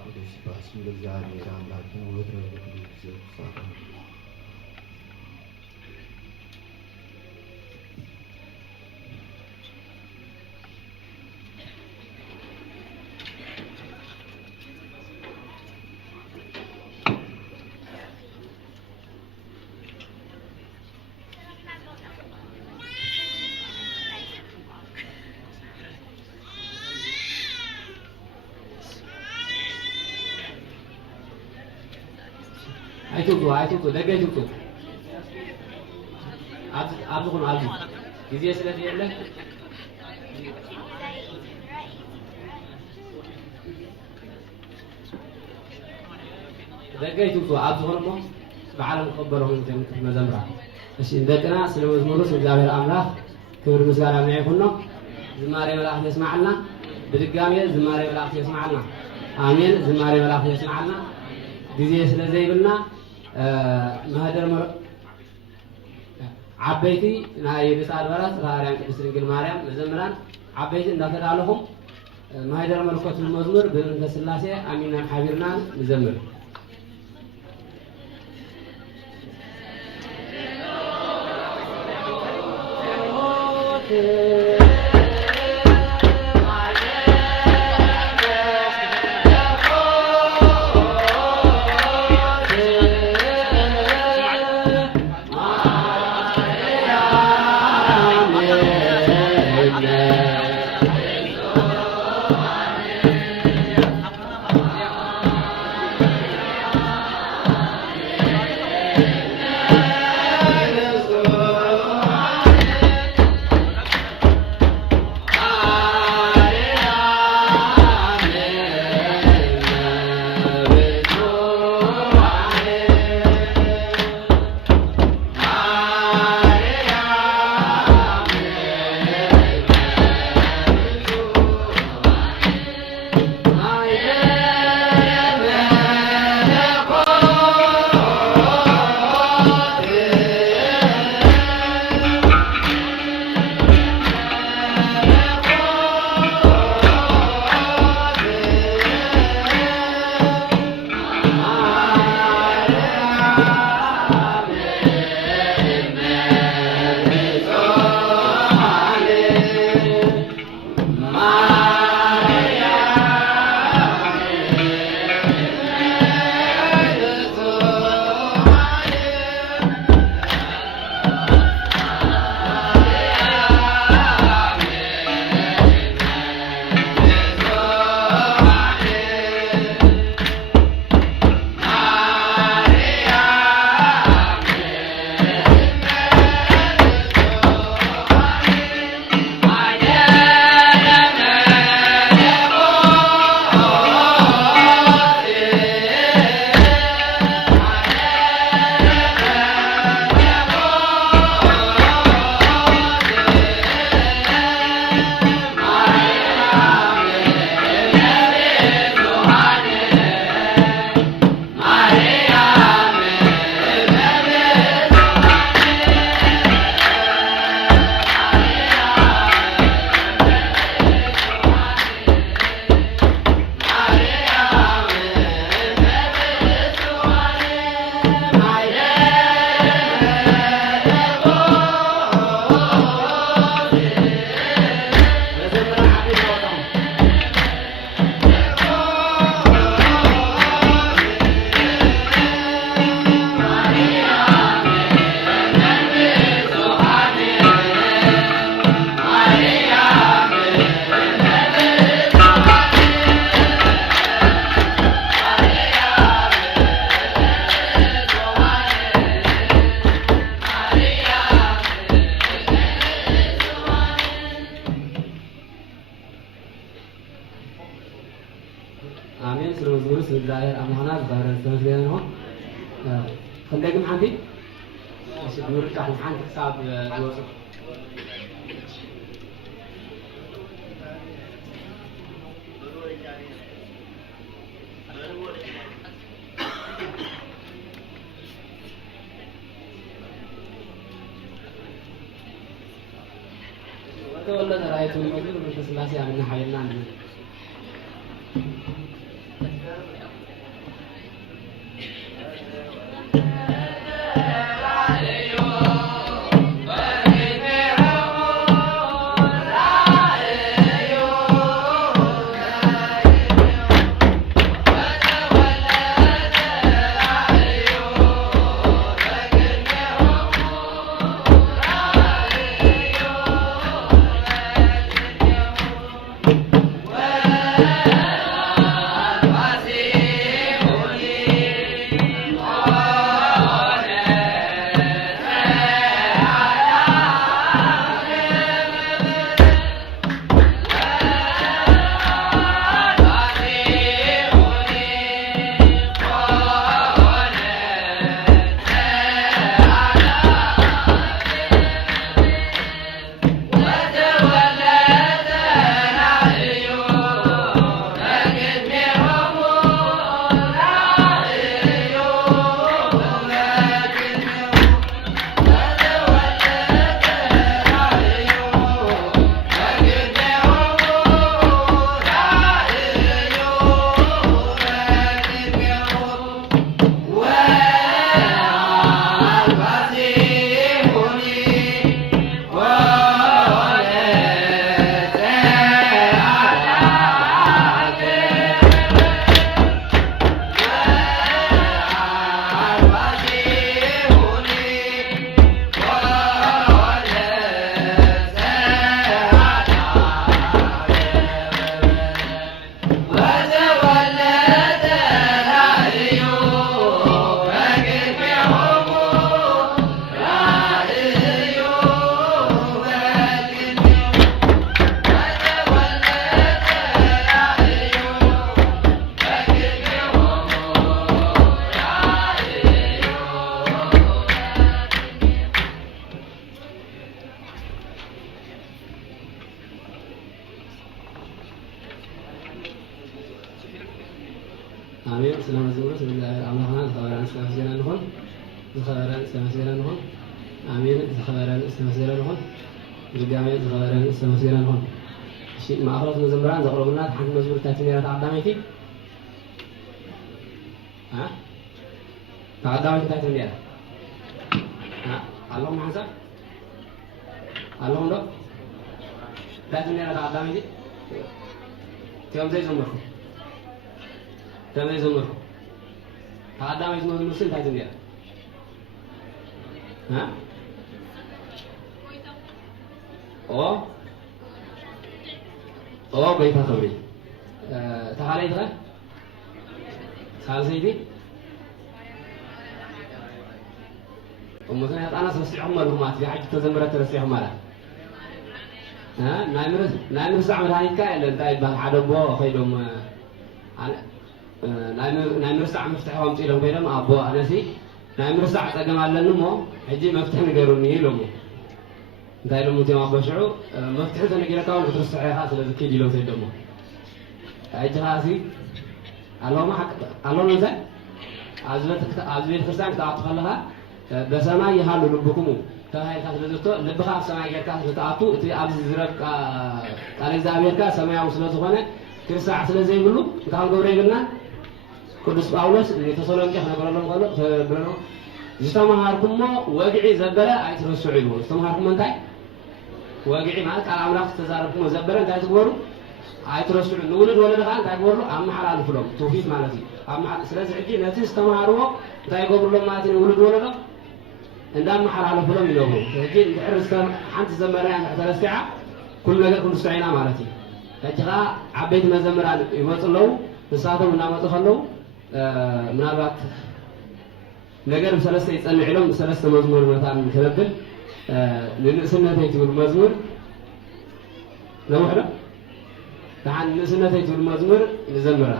ቅዱስ በስመ እግዚአብሔር አምላክን ወድረ ቅዱስ ዘሳተ አይቱቱ ደገይቱቱ አብዙ ጊዜ ስለዚህ የለ ደገይቱቱ አብዙ በዓለም ከበረው መዘምራ እሺ እንደገና ስለ መዝሙሩ እግዚአብሔር አምላክ ክብር ምስጋና ይሁን ነው ዝማሬ መላእክት ይስማዓልና በድጋሚ ዝማሬ መላእክት ይስማዓልና አሜን ዝማሬ መላእክት ይስማዓልና ጊዜ ስለዘይብልና ማህደር ዓበይቲ ናይ የብሳል በራት ራርያን ቅድስት ድንግል ማርያም መዘምራን ዓበይቲ እንዳተዳለኹም ማህደር መልኮት መዝሙር በእንተ ስላሴ አሚና ሓቢርና ንዘምር آمين سلام الزور سلام الدائر أمهنا ظهر الزمس بينهم خليكم عندي أشدور تحت عندك صعب يوسف وتولد رأيت المجد من سلاسي من حيلنا آمين سلام الزمرة سلام الله أملانا خبران سلام سيران نخون خبران سلام سيران نخون آمين خبران سلام سيران نخون رجامي خبران سلام سيران نخون شيء ما أخلص من زمران زقربنا حن مزمور تاتينيرات عداميتي ها تعداميتي تاتينيرات ها اللهم حسن اللهم لو تاتينيرات عداميتي كم زي زمركم تمام زمركم تعداميتي مزمور تاتينيرات ها أو بيتا خبري تعالى إذا سالسيدي ومثلا أنا سرسي عمر همات في حاجة تزمرة ترسي عمرة ها نايمرس عمر هاي كائن لنتاي بحدبوا خيدهم نايمرس عم يفتحهم تيلهم بينهم أبو أنا سي نايمرس عم تجمع لنا هجي مفتح نجاروني لهم انتهي لهم تيم أبشعو مفتحت أنا كده كون بترسل صحيحات لذا كيدي لو تيدمو أجهاسي اللهم حق اللهم نزل عزبت خرسان كتعطف لها بسماء يحلو لبكمو كهاي كاتب لذتو لبخا سماء يكاس بتعطو تي أبز زرق على زابير كا سماء وصلت خانة كل ساعة سلزي يقولوا كتاب قبري قلنا كدس باولس اللي تصلون كه نقولهم قالوا بلنا جسمهاركم وقعي زبلة أيترسوا علوه جسمهاركم أنتي وقعي معك على عملاق تزاركم زبلة أنتي تقولوا أيترسوا نولد ولا دخان أنتي تقولوا أم حلال فلوم توفيت مالتي أم سلسلة عدي نتي استمهاروا أنتي يقولوا ما تين ولد ولا ده عندهم حلال فلوم يلوه تجي تعرس حنت زمرة ثلاث ساعة كل ما كل ساعة مالتي فجأة عبيد ما زمرة يمطلوا نساته من ما تخلوا من الوقت ነገር ሰለስተ ይጸልዕሎም ሰለስተ መዝሙር መታን ከለብል ለንስነተ ይትብል መዝሙር ለወህደ ታን ንስነተ ይትብል መዝሙር ንዘምራ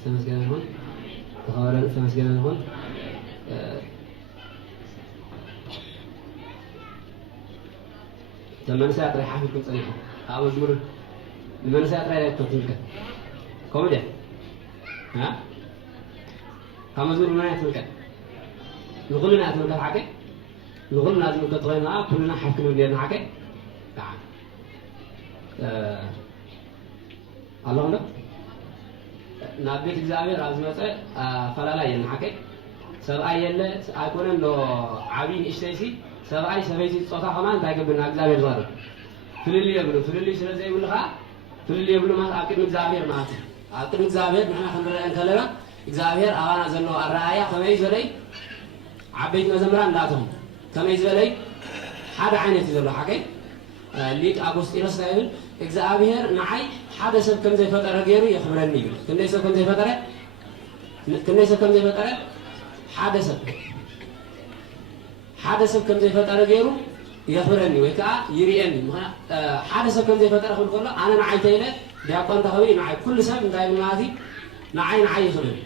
استمسكنا هون تخاورا استمسكنا هون تمن ساعة رايح أحكي صريحة أول مرة من ساعة رايح تطلق كوميديا ها كم زور ما يطلق نقولنا أطلق حكي نقولنا أطلق طغينا كلنا حكينا بينا حكي تعال الله لا نبيت إجابة رازمته فلا لا ينحكي سبعي يلا أكون إنه عبين إشتيسي سبعي سبعي صوتا كمان تاكل بنا إجابة زار فللي يقولوا فللي شنو زي يقولها فللي يقولوا ما أكيد إجابة ما أكيد إجابة نحن خلنا نكلمه إجابة أوانا زلوا الرأي كمية زلي عبيت مزمران داتهم كمية زلي هذا عينه تزلوا حكي ليك أغسطينوس يقول إجابة نعي هذا سب كم زي فترة غيره يخبرني يقول كم سب كم زي فترة كم زي فترة هذا سب كم زي فترة غيره يخبرني ويكا يريني هذا سب كم زي فترة خل كله أنا نعي تيله بيأكون تهوي نعي كل سب من دايم نادي نعي يخبرني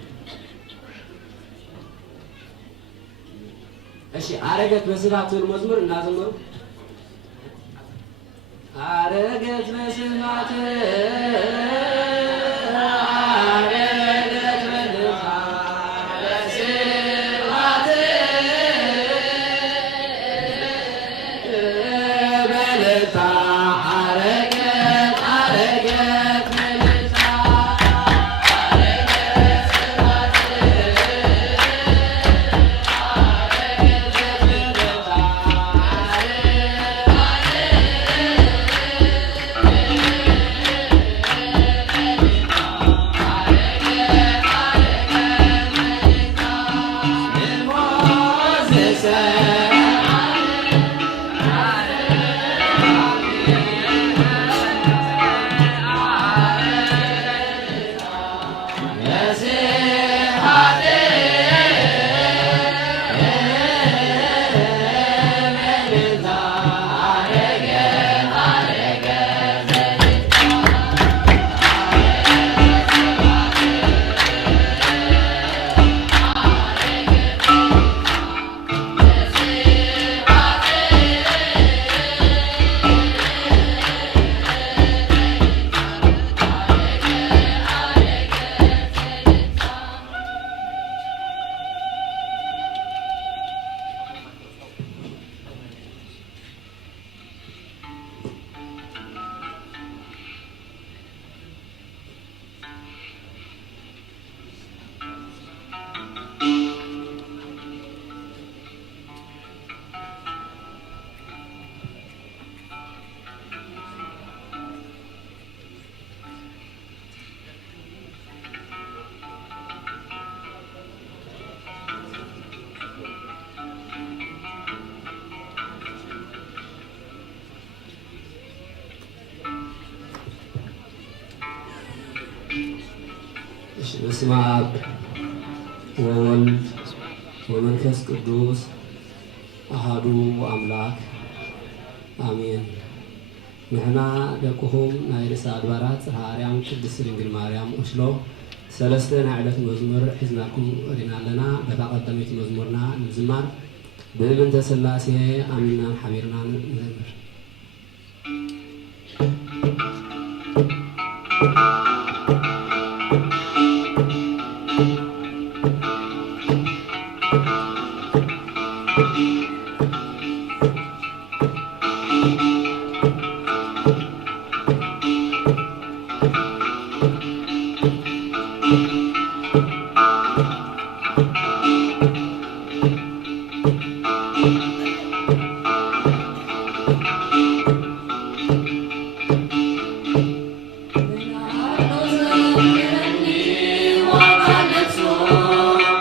أشي أرجعت بسيطة المزمور نازمر أرجعت بسيطة بسم الله وولد ومنفس قدوس أحد أملاك آمين نحنا دكهم نايل سادبارات هاريام قدس دنگل مريم أشلو سلسلة عائلة مزمور حزناكم رينا لنا بتقدمت مزمورنا نزمر بمن تسلاسي آمين حبيرنا نزمر What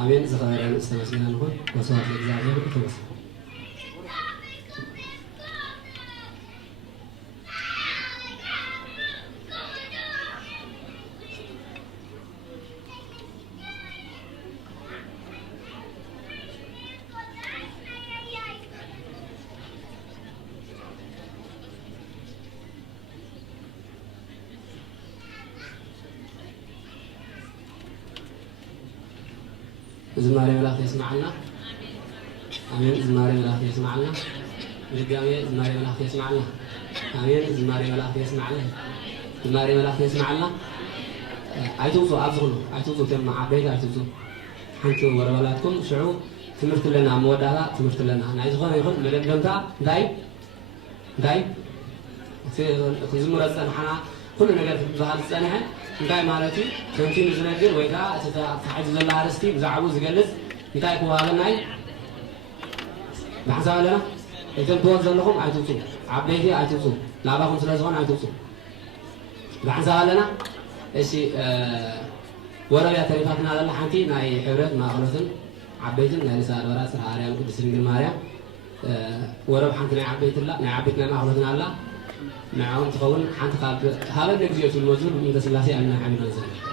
አሜን። ዘኻርያን እስተመስገን ይሁን ወስብሐት ለእግዚአብሔር ይክበር። ዝማሬ መላእክት ይስማዓልና አሜን። ዝማሬ መላእክት ይስማዓልና ድጋሜ ዝማሬ መላእክት ይስማዓልና አሜን። ዝማሬ መላእክት ይስማዓልና ዝማሬ መላእክት ይስማዓልና አይቱዙ አብዙኑ አይቱዙ ተማ አበይት አይቱዙ ሓንቲ ወረበላትኩም ሽዑ ትምህርት ለና መወዳታ ትምህርት ለና ናይ ዝኾነ ይኹን መደምደምታ እንታይ ዝምረፅ ፀንሓና ኩሉ ነገር ዝበሃል ዝፀንሐ እንታይ ማለት እዩ ከምቲ ንዝነግር ወይ ከዓ እቲ ተሓሒዙ ዘሎ ኣርእስቲ ብዛዕባኡ ዝገልፅ እንታይ ክወሃበና እዩ ብሓንሳብ ኣለና እቶም ትወት ዘለኹም ኣይትውፁ ዓበይቲ ኣይትውፁ ናባኹም ስለ ዝኾነ ኣይትውፁ ብሓንሳብ ኣለና እሺ ወረብያ ተሪፋትና ዘላ ሓንቲ ናይ ሕብረት ማእኸሎትን ዓበይትን ናይ ርእሰ ኣድባራት ፅርሐ ኣርያም ቅድስት ድንግል ማርያም ወረብ ሓንቲ ናይ ዓበይቲ ናይ ማእኸሎትን ኣላ نعم تقول حنت قاب هذا نجزيه الموجود من الثلاثي أن نعمل ذلك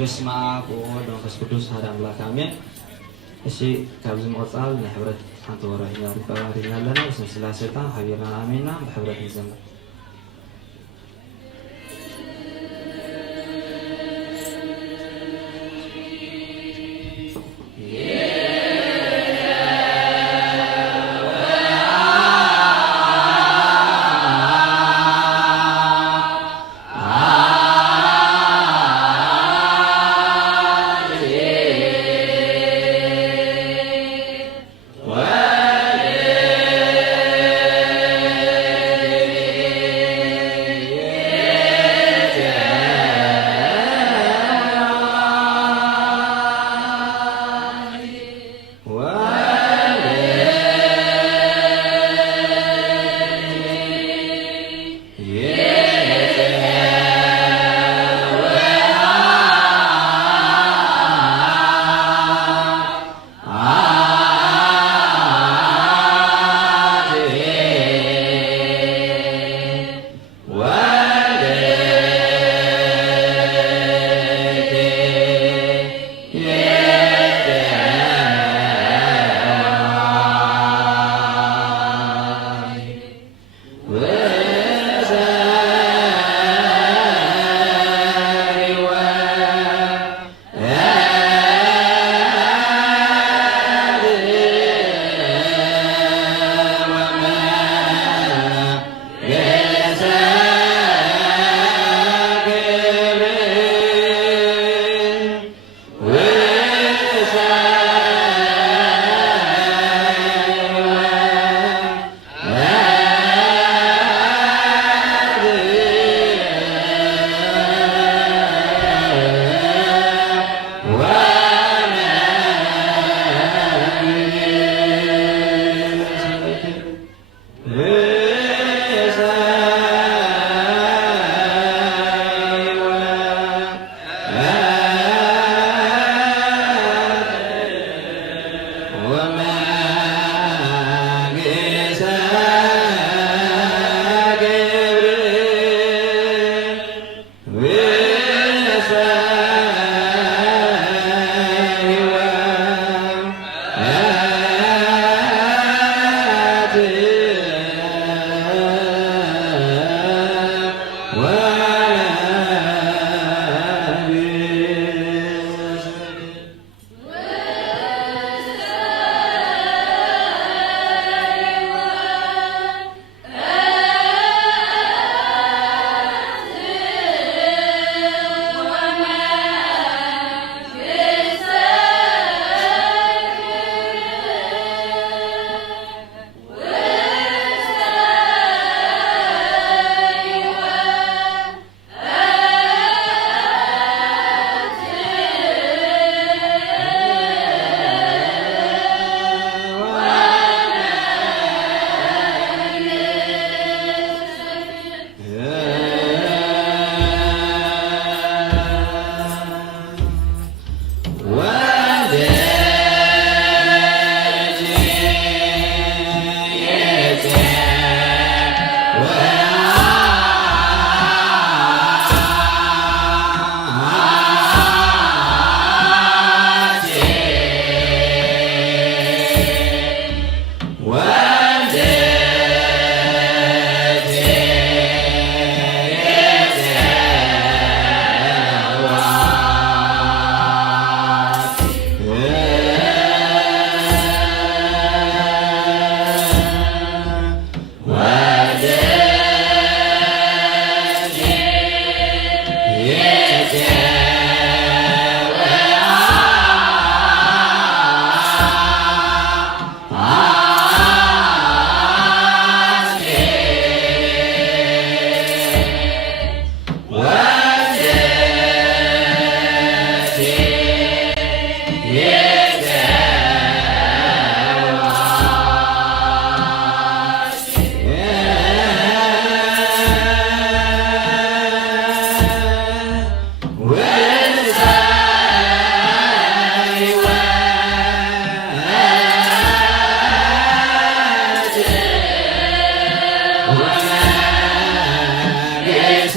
በስመ አብ ወወልድ ወመንፈስ ቅዱስ አሐዱ አምላክ አሜን። እሺ ካብዚ ምቕፃል ናይ ሕብረት ሓንቲ ወርሒ ሪና ኣለና ብስም ስላሴታ ሓቢርና ኣሜንና ብሕብረት ንዘምር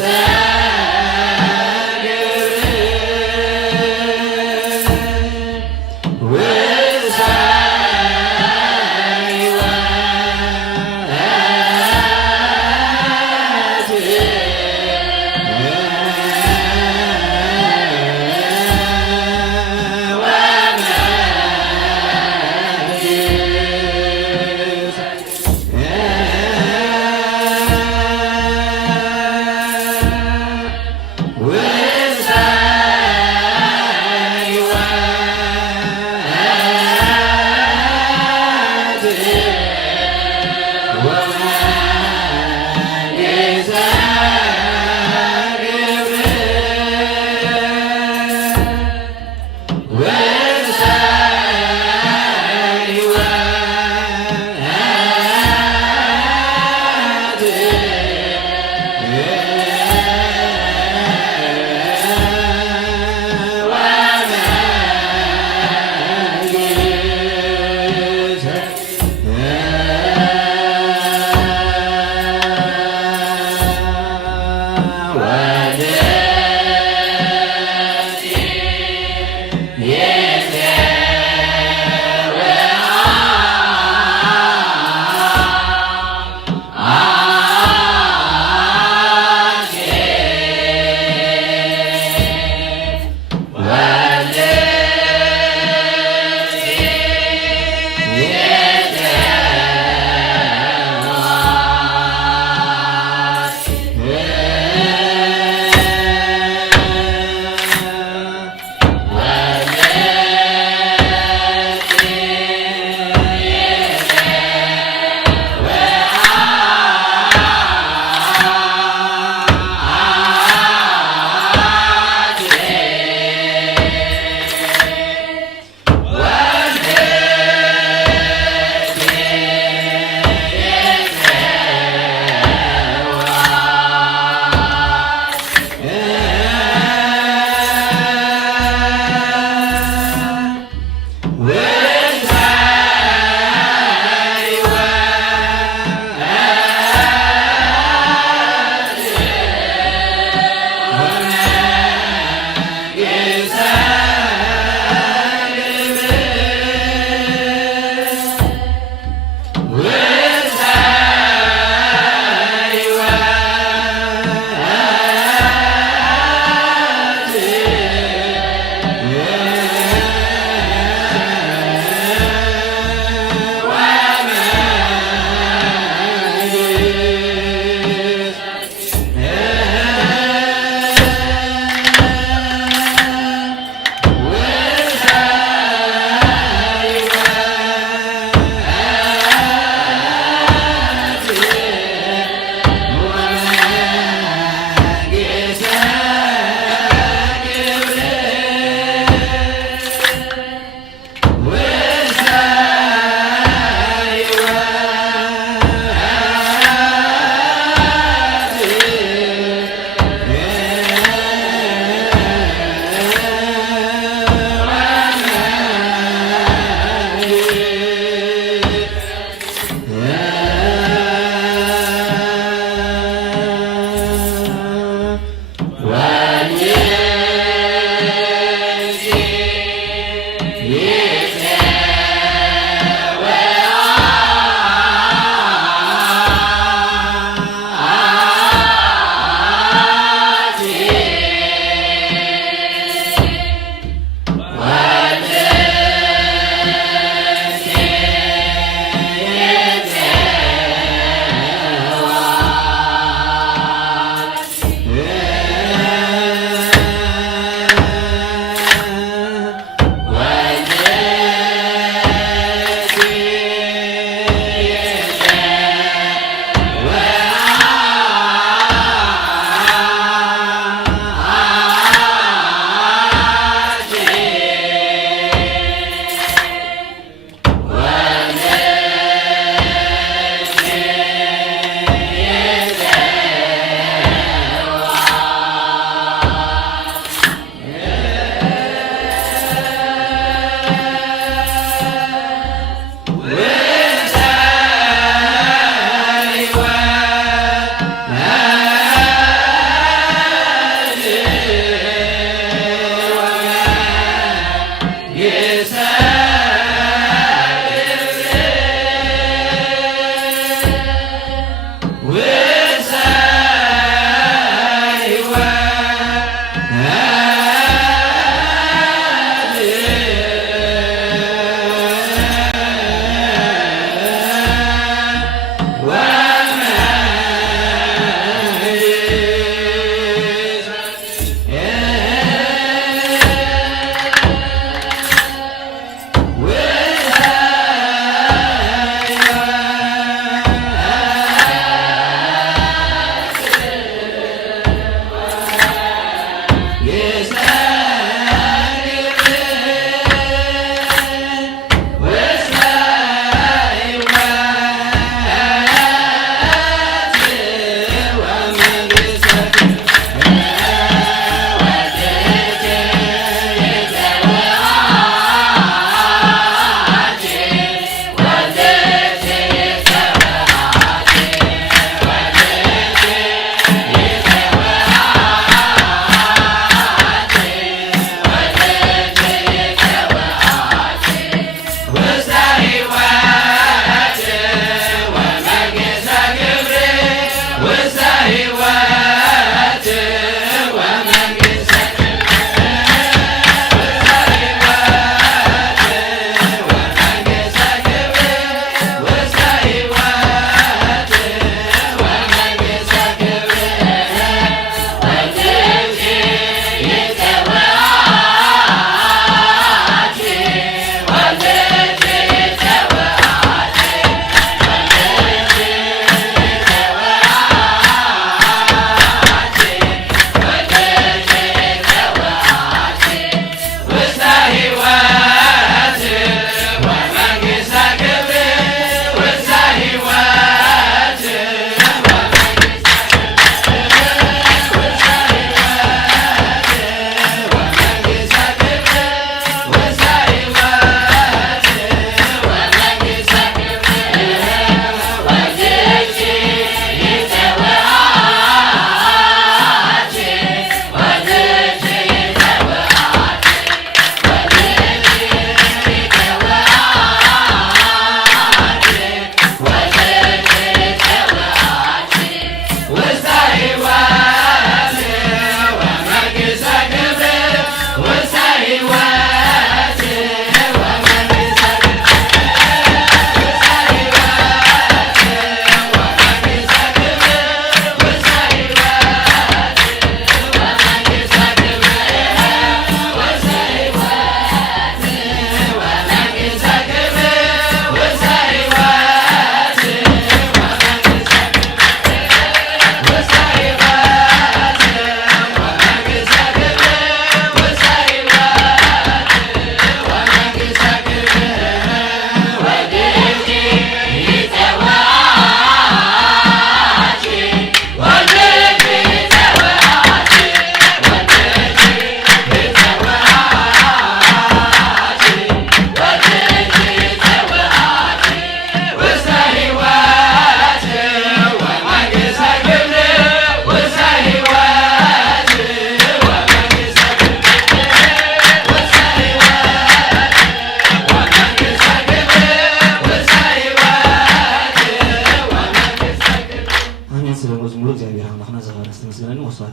Yeah.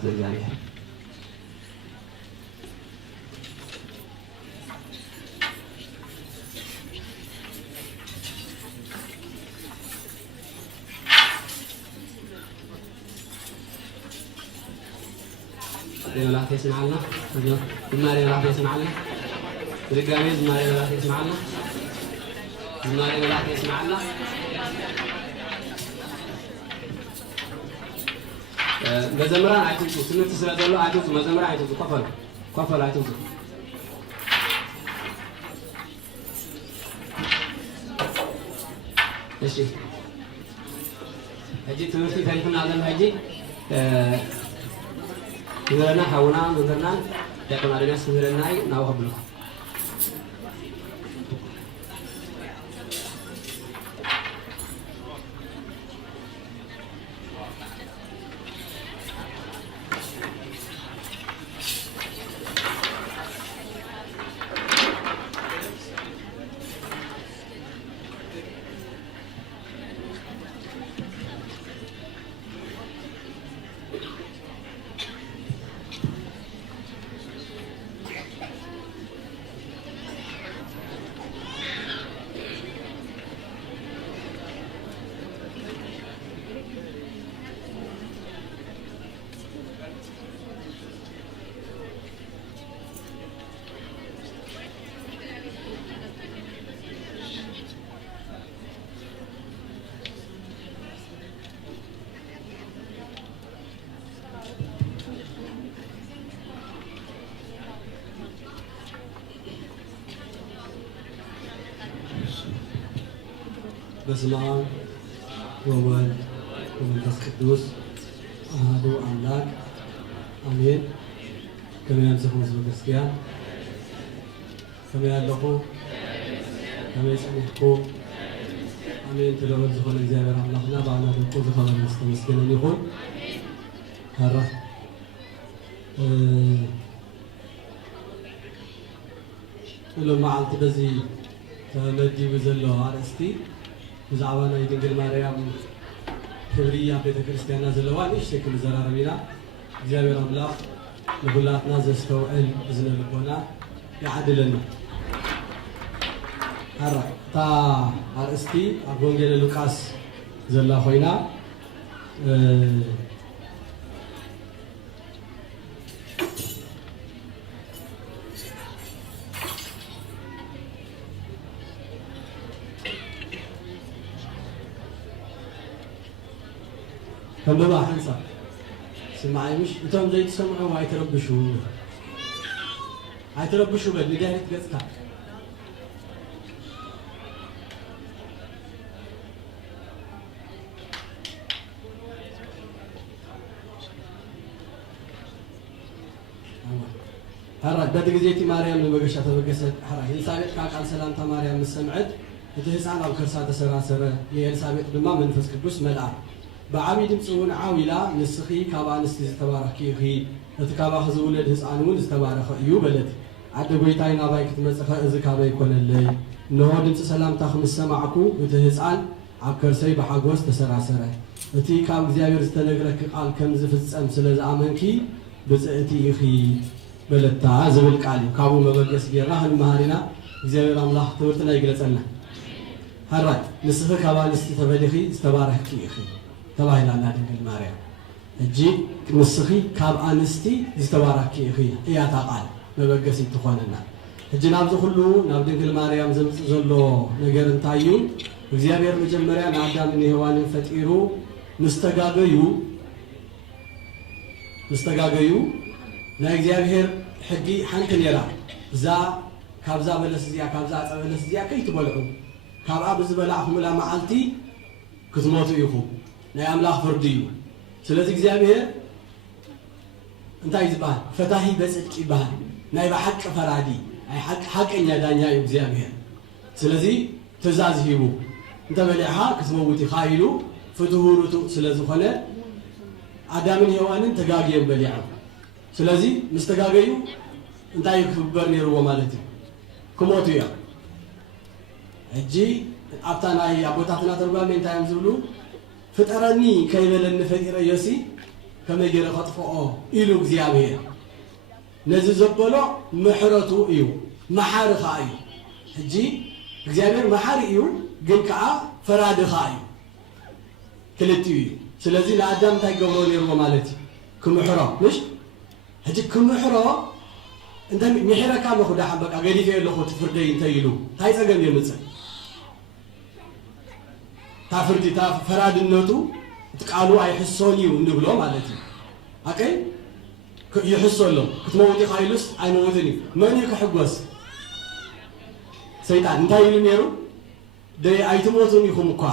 እግዚአብሔር ملاك يسمع لنا زماري ملاك يسمع لنا رجامي زماري ملاك يسمع لنا زماري ملاك يسمع لنا مزمران عايتوزو سنت سلازلو عايتوزو مزمران عايتوزو كفل عايتوزو ماشي هجي تمشي تاريخنا على هجي نورنا حونا نورنا يكون علينا سنورنا ناوه بلو በስመ አብ ወወልድ ወመንፈስ ቅዱስ አሐዱ አምላክ አሜን። ከመይ አምስኹም ህዝበ ክርስቲያን ከመይ ኣለኹም ከመይ ፀኒሕኩም አሜን። ትለወል ዝኾነ እግዚአብሔር አምላክና በአናደቁ ዝኸበረ ዝተመስገነ ይኹን። ሃራ ሎም መዓልቲ በዚ ተመዲቡ ዘሎ ኣርእስቲ ብዛዕባ ናይ ድንግል ማርያም ክብርያ ቤተ ክርስቲያንና ዘለዋ ንእሽተይ ክንዘራረብ ኢና። እግዚአብሔር አምላክ ንኩላትና ዘስተውዕል እዝነ ልቦና ይዓድለና። ሃራ እታ ኣርእስቲ ኣብ ወንጌለ ሉቃስ ዘላ ኮይና كم حنسى سمعي مش انتم زي تسمعوا هيتربشوا بل نجاهد جزتها هرا بدك زيتي مريم لبقشة تبقست هرا إلسابيت كاقال سلامتا مريم السمعت وتهسان أو كرسات سراسرة إلسابيت بما منفس قدوس ملعب بعمي دمصون عاولا نسخي كابان استبارك يخي اتكابا خزولد هسانون استبارك يو بلد عد بيتاي نابايك تمسخ اذا كابا يكون اللي نو دمص سلام تاخم السمعكو وتهسان عبكرسي بحاغوس تسراسره اتي كاب እግዚአብሔር ዝተነግረክ ቃል ከም ዝፍጸም ስለዝኣመንኪ ብጽእቲ ይኺ በለታ ዝብል ቃል ካብኡ መበገስ ጌራ ህልማሃሪና እግዚአብሔር አምላክ ትምህርትና ይግለጸልና ሃራት ንስኺ ካባን ተበዲኺ ዝተባረክኪ ይኺ ተባሂላና ድንግል ማርያም እጂ ንስኺ ካብ አንስቲ ዝተባረክኪ ይኺ እያታ ቃል መበገስ ትኾነና እጂ ናብዚ ሁሉ ናብ ድንግል ማርያም ዘምጽእ ዘሎ ነገር እንታዩ እግዚአብሔር መጀመሪያ ለአዳምን ሔዋንን ፈጢሩ مستغاغيو نا እግዚአብሔር ሕጊ ሓንቲ ነራ እዛ ካብዛ በለስ እዚያ ካብዛ ፀበለስ እዚያ ከይትበልዑ ካብኣ ብዝበላዕኹም ላ መዓልቲ ክትሞቱ ኢኹም ናይ አምላክ ፍርዲ እዩ ስለዚህ እግዚአብሔር እንታይ ዝባል ፈታሂ በጽድቅ ይባል ናይ በሐቅ ፈራዲ አይ ሐቀኛ ዳኛ እዩ እግዚአብሔር ስለዚህ ትእዛዝ ሂቡ እንተ በሊዕኻ ክትመውቲ ኻይሉ ፍትሁሩቱ ስለዝኾነ አዳምን ሔዋንን ተጋግየም በሊዑ ስለዚህ مستغاغيو እንታይ ክበር ነይርዎ ማለት እዩ ክሞቱ ያ እጂ አብታና ያቦታትና ተርጓሜ እንታይም ዝብሉ ፍጠረኒ ከይበለን ፈጢረ የሲ كما يجرى خطفه إلو እግዚአብሔር نزي زبلو محرته إيو محار خايو هجي እግዚአብሔር محار إيو قل كعا فراد خايو كلتي إيو سلازي لآدم تاي قبرون يرمو مالتي كمحرا مش هجي كمحرا انت محرا كام خدا حبك أغيري فيه اللي خو تفردي انت يلو هاي ساقم يمتسل تافردي تاف فراد النوتو تقالوا أي حسونيو نبلو مالتي أوكي يحسوا له كتموتي خايلوس أي موتني من يكحقوس سيطان انت يلو نيرو دي أي تموتني يخوم كوا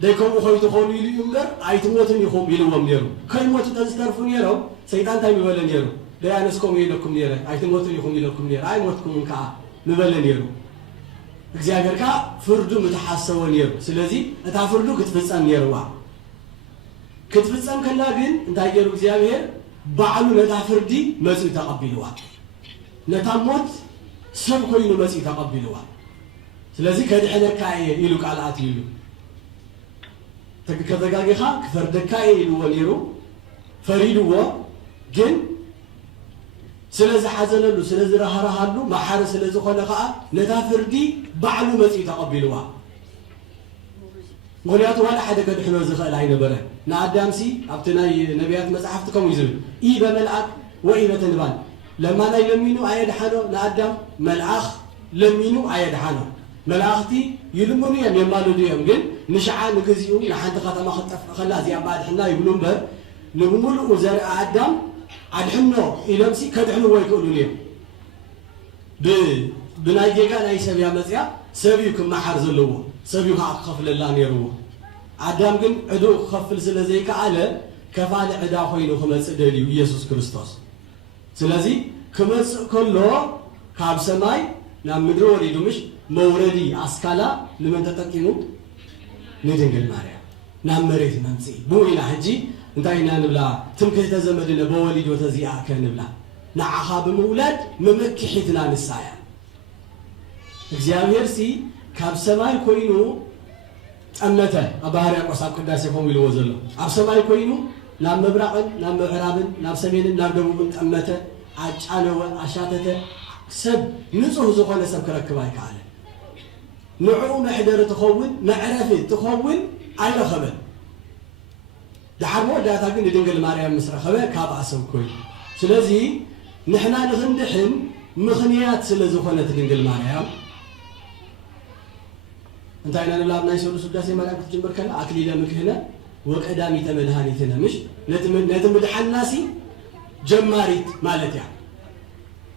دي كم خايتو خوني يلو يمدر أي تموتني يخوم يلو ومنيرو كي موتو تنسترفو نيرو سيطان تاي مبالا نيرو دي أنسكم يلوكم نيرو أي تموتني يخوم يلوكم نيرو أي موتكم كا مبالا نيرو እግዚአብሔር ካ ፍርዱ መተሐሰወ ነይሩ ስለዚህ እታ ፍርዱ ክትፈጸም ነይሩዋ ክትፈጸም ከላ ግን እንታየሩ እግዚአብሔር ባዕሉ ነታ ፍርዲ መጽኡ ተቀቢልዋ ነታ ሞት ሰብ ኮይኑ መጽኡ ተቀቢልዋ ስለዚህ ከድሕነካ ኢሉ ቃላት ኢሉ ከተጋገኻ ክፈርደካ ኢሉዎ ነይሩ ፈሪድዎ ግን ስለዚህ ሓዘነሉ ስለዚህ ረሃራሃሉ ማሓረ ስለዚህ ኾነ ከዓ ነታ ፍርዲ ባዕሉ መጽኡ ተቀቢልዋ ምክንያቱ ዋላ ሓደ ከድሕኖ ዝኽእል ኣይነበረ ንኣዳምሲ ኣብቲ ናይ ነቢያት መፅሓፍቲ ከምኡ እዩ ዝብል ኢ በመልኣክ ወኢ በተንባል ለማናይ ለሚኑ ኣየድሓኖ ንኣዳም መልኣኽ ለሚኑ ኣየድሓኖ መላእኽቲ ይልምኑ እዮም የማልዱ እዮም ግን ንሽዓ ንግዚኡ ንሓንቲ ከተማ ክጠፍእ ከላ እዚኣ ባድሕና ይብሉ እምበር ንምሉኡ ዘርኢ ኣዳም ኣድሕኖ ኢሎምሲ ከድሕንዎ ይክእሉን እዮም ብናይ ጌጋ ናይ ሰብያ መፅያ ሰብዩ ክመሓር ዘለዎ ሰብዩ ከዓ ክኸፍለላ ነይሩዎ ኣዳም ግን ዕዱእ ክኸፍል ስለ ዘይከኣለ ከፋሊ ዕዳ ኮይኑ ክመፅእ ደልዩ ኢየሱስ ክርስቶስ ስለዚ ክመፅእ ከሎ ካብ ሰማይ ናብ ምድሪ ወሪዱ ምሽ መውረዲ ኣስካላ ንመን ተጠቂሙ ንድንግል ማርያም ናብ መሬት መምፅኢ ብኡ ኢና ሕጂ እንታይ ኢና ንብላ ትምክህተ ዘመድነ በወሊዶ ተዚኣከ ንብላ ንዓኻ ብምውላድ መመክሒትና ንሳያ እግዚአብሔር ሲ ካብ ሰማይ ኮይኑ ጠመተ ኣባህርያ ቆሳብ ቅዳሴ ኾም ኢልዎ ዘሎ ኣብ ሰማይ ኮይኑ ናብ ምብራቕን ናብ ምዕራብን ናብ ሰሜንን ናብ ደቡብን ጠመተ ኣጫነወ ኣሻተተ ሰብ ንጹህ ዝኾነ ሰብ ክረክብ ኣይከኣለ ንዕኡ መሕደሪ ትኸውን መዕረፊ ትኸውን ኣይረኸበን ድሓር መወዳእታ ግን ንድንግል ማርያም ምስ ረኸበ ካብኣ ሰብ ኮይኑ ስለዚ ንሕና ንኽንድሕን ምኽንያት ስለ ዝኾነት ድንግል ማርያም እንታይ ኢና ንብላ ኣብ ናይ ሰሉስ ውዳሴ ማርያም ክትጅምር ከላ ኣክሊለ ምክህነ ወቀዳሚተ መድሃኒትነ ምሽ ነቲ ምድሓናሲ ጀማሪት ማለት እያ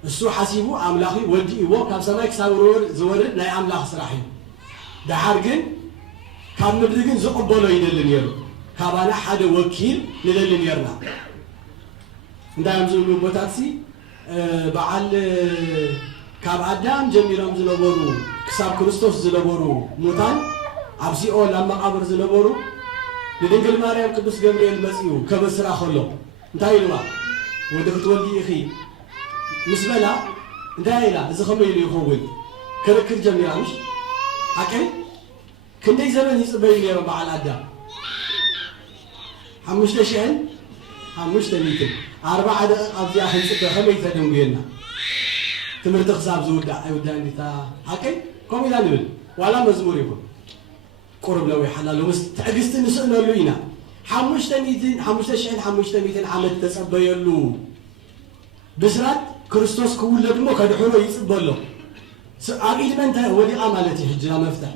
እሱ ሓሲቡ ኣምላኺ ወዲእዎ ካብ ሰማይ ክሳብ ዝወርድ ናይ ኣምላኽ ስራሕ እዩ ድሓር ግን ካብ ምድሪ ግን ዝቕበሎ ይደሊ ነይሩ ካባና ሓደ ወኪል ንደሊ ነርና እንዳዮም ዝብሉ ቦታትሲ በዓል ካብ ኣዳም ጀሚሮም ዝነበሩ ክሳብ ክርስቶስ ዝነበሩ ሙታን ኣብ ሲኦል ኣብ መቃብር ዝነበሩ ንድንግል ማርያም ቅዱስ ገብርኤል መፅኡ ከበስራ ከሎ እንታይ ኢሉዋ ወዲ ክትወልዲ ኢኺ ምስ በላ እንታይ ኢላ እዚ ከመይ ኢሉ ይኸውን ክርክር ጀሚራ ምሽ ሓቀይ ክንደይ ዘመን ይፅበዩ ነይሮም በዓል ኣዳም 5,500 أربعة أبزياء خمسة خمسة تدوم بينا تمرت خصاب زودا أيودا نتا حكي كم إذا نقول ولا مزمور يكون قرب لو يحلل بس تعجزت نسأل لوينا 5,500 عمل تسبيلو بسرات كريستوس كول لدمو كدحولو يصبلو عبيد من ده ودي عملتي حجرا مفتاح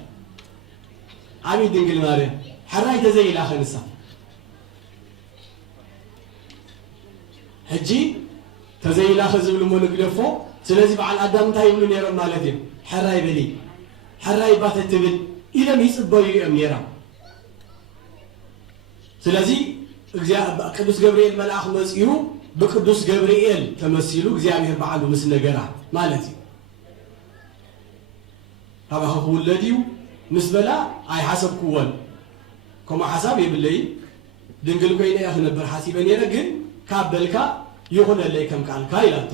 عبيد دنقل ماريا حراي تزي إلى خمسة حجي تزي إلى خزب لمن قلفو سلازي بعد الأدم تايبلو نيرا مالتي حراي بلي حراي باتت تبل إذا ميصبلو أميرا سلازي قدوس جبريل ملاخ مسيو بقدوس جبريل تمثيلو እግዚአብሔር بعد مس نغرا مالتي هذا هو الذي مسبلا اي حسب كون كما حساب يبلي دنگل كوينا يا خنبر حسيبن يرا ግን ካበልካ ይሁን ለይከም ቃልካ ይላቶ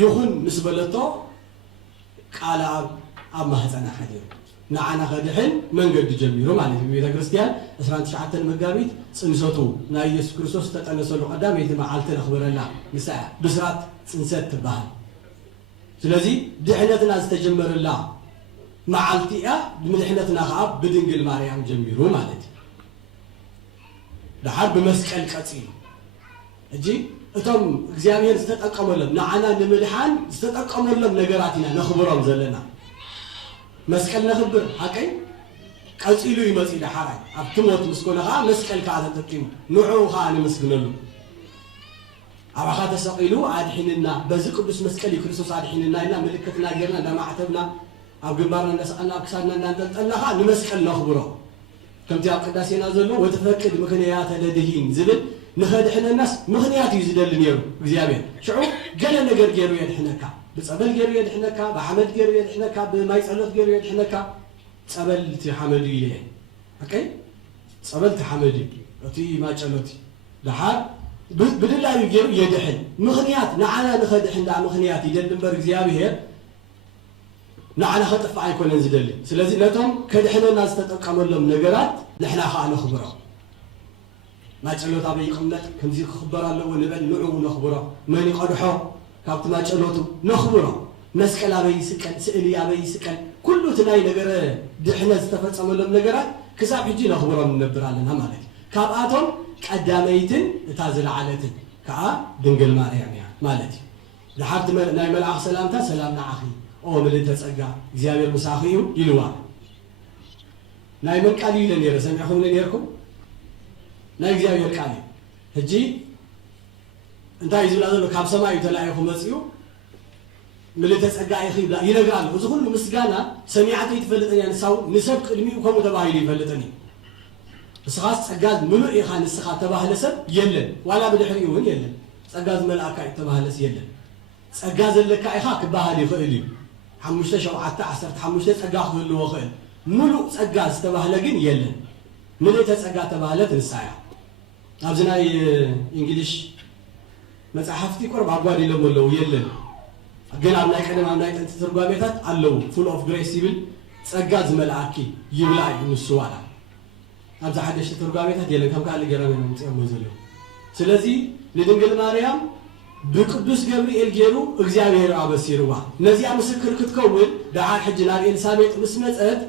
ይሁን مسبلتو ቃል አብ ማህፀና ሐዲሩ نعنا خدحن من قد جميرو معنى في بيت كريستيان اسران تشعت المقابيت صنصتو نا يسوع كريستوس تتنسلو قدام يتما عالتنا خبرنا مساء بسرات صنصت تباهل ስለዚህ ድሕነትና ዝተጀመረላ መዓልቲያ ድሕነትና ከዓ ብድንግል ማርያም ጀሚሩ ማለት ድሓር ብመስቀል ቀፂሉ እጂ እቶም እግዚአብሔር ዝተጠቀመሎም ንዓና ንምድሓን ዝተጠቀመሎም ነገራት ኢና ነኽብሮም ዘለና መስቀል ነኽብር ሓቀይ ቀፂሉ ይመፅእ ድሓራይ ኣብ ትሞት ምስኮነ ከዓ መስቀል ከዓ ተጠቂሙ ንዑ ከዓ ንመስግነሉ أبغى تسقيلو أدحيننا بزق قدس مسكلي كريستوس أدحيننا إلنا ملكتنا غيرنا لما عتبنا أو جبارنا نسألنا أكسرنا ننتظر نمسكل نخبره كم تياب قداسينا زلوا وتفكر مخنيات لدهين زبد نخد إحنا الناس مخنيات يزيد النيرو زيابين شعو جل نجر جيرو يدحنا كا بسأبل جيرو يدحنا كا بحمد جيرو يدحنا كا بمايس ألف جيرو يدحنا كا سأبل تحمدي ليه أوكي سأبل تحمدي أتي ما تشلوتي لحال بدل يجيرو يدحن مخنيات نعنا نخدحن دا مخنيات يدل نبر زيابين نعنا خطف عيكون نزدلي سلازي نتهم كدحنا الناس تتقامل لهم نجارات نحنا خانا خبره ما تشلوت أبي قمنا كم زي خبره لو نبل نعو نخبره من يقدحه كابت ما تشلوته نخبره مسكال أبي سكان سئلي أبي سكان كله تناي نجار دحنا استفدت عمل لهم نجارات كسب يجي نخبره من نبر على مالك كاباتهم قداميتن تازل علتن كا دنجل مريم يعني مالتي لحد ما ناي ملأخ سلامتا سلامنا أخي أو ملين تسأجا زيابير مساخيو يلوا ناي من قليل نير سمعهم نيركم ناي زيابير قليل هجي انت يزول هذا كاب سماء يتلاعيكم مسيو ملين تسأجا أخي لا ينقال وزخون مسجانا سميعتي يتفلتني يعني سو نسب قلمي وكم تباهي يفلتني سخاس سجاد منو إخان السخات تباهلسب يلن ولا بدحريون يلن سجاد ملأكا تباهلس يلن سجاد اللي كايخاك باهلي خيلي حمشت شو حتى عصرت حمشت سجاد خيل وخيل منو سجاد تباهلجين يلن منو تسجاد تباهلت الساعة أبزنا إنجليش مسحفتي قرب عبادي لو يلن جينا عم نايك أنا عم نايك أنت ترجمتها علو full of grace يبل سجاد ملأكي يبلع نسوانا أبز حدش ترجمتها ديالك هم قال لي جرام من مزلو سلازي لدنجل مريم بقدوس جبريل جيرو إخزامير عباسيروا نزيع مسكر كتكون دعاء حج نار إنسابيت مسمت أد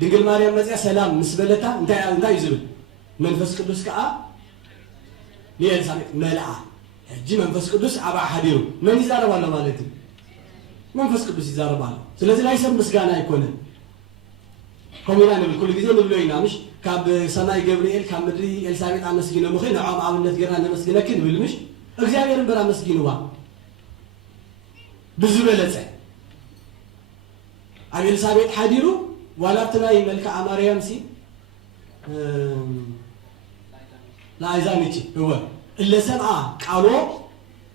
دنجل مريم مزيع سلام مسبلتها انت يزول منفس قدوس كأ ليه إنسابيت ملأ حجي منفس قدوس عبا حديرو من يزارب ولا مالتي منفس قدوس يزارب على سلازي لا يسمى مسكانا يكونه كمينا نقول كل جزء نقوله ينامش كاب سماي جبريل كاب مدري إلسابيت عم مسكينه مخين عام عاملت جيران مسكينه كن بالمش إخزامير برا مسكينه وا بزبلة عم إلسابيت حديرو ولا بتلاقي ملك مريم سي لا إزانيتي هو اللي سمعه قالوا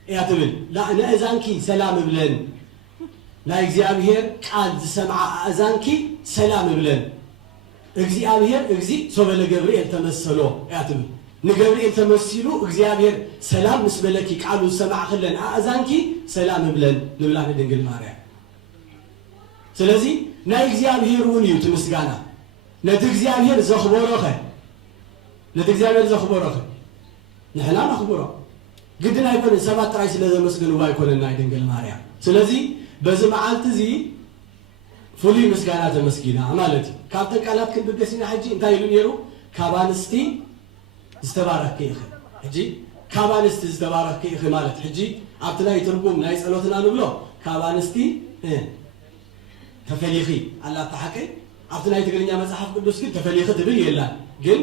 يعتبر لا أنا إزانكي سلام بلن لا إخزامير قال سمعه إزانكي سلام بلن إخزامير إخزي سوبل جبريل تمثله يعتبر نجبريل تمثلو إخزامير سلام مسبلكي قالوا سمع خلن أزانكي سلام بلن نبلغ دنجل ماريا سلازي نا إخزامير ونيو تمسجانا نتإخزامير زخبوره نتإخزامير زخبوره نحنا نخبره قدنا يكون سبعة رئيس لازم مسجن ويكون الناي دنجل ماريا سلازي بزمعات زي فولي مسجانات مسجينا عمالتي كابتن قالت كنت بقسينا حجي انتا يلون يرو كابانستي استبارك كيخي حجي كابانستي استبارك كيخي مالت حجي عبتنا يترقوم لا يسألوتنا نبلو كابانستي تفليخي الله تحكي عبتنا يتقلنيا مسحف قدوس كل تفليخي تبين يلا قل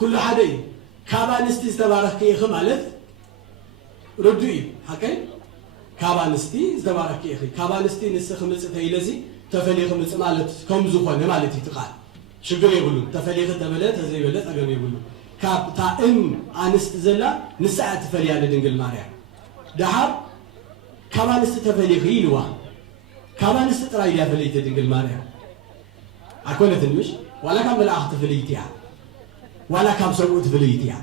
كل حدا كابانستي استبارك كيخي مالت ردوي حكي كابانستي استبارك كيخي كابانستي نسخ ملسة يلزي تفليخ مالت كم زخون مالتي تقال شجر يقولون تفليخ تبلت زي بلت أجمع يقولون كاب تأم عنست زلا نسعة تفليان دنجل ماريا دهاب كمان استفليخ يلوا كمان استرايا فليت دنجل ماريا أكون تنمش ولا كم بلا أخت فليتيا ولا كم سوت فليتيا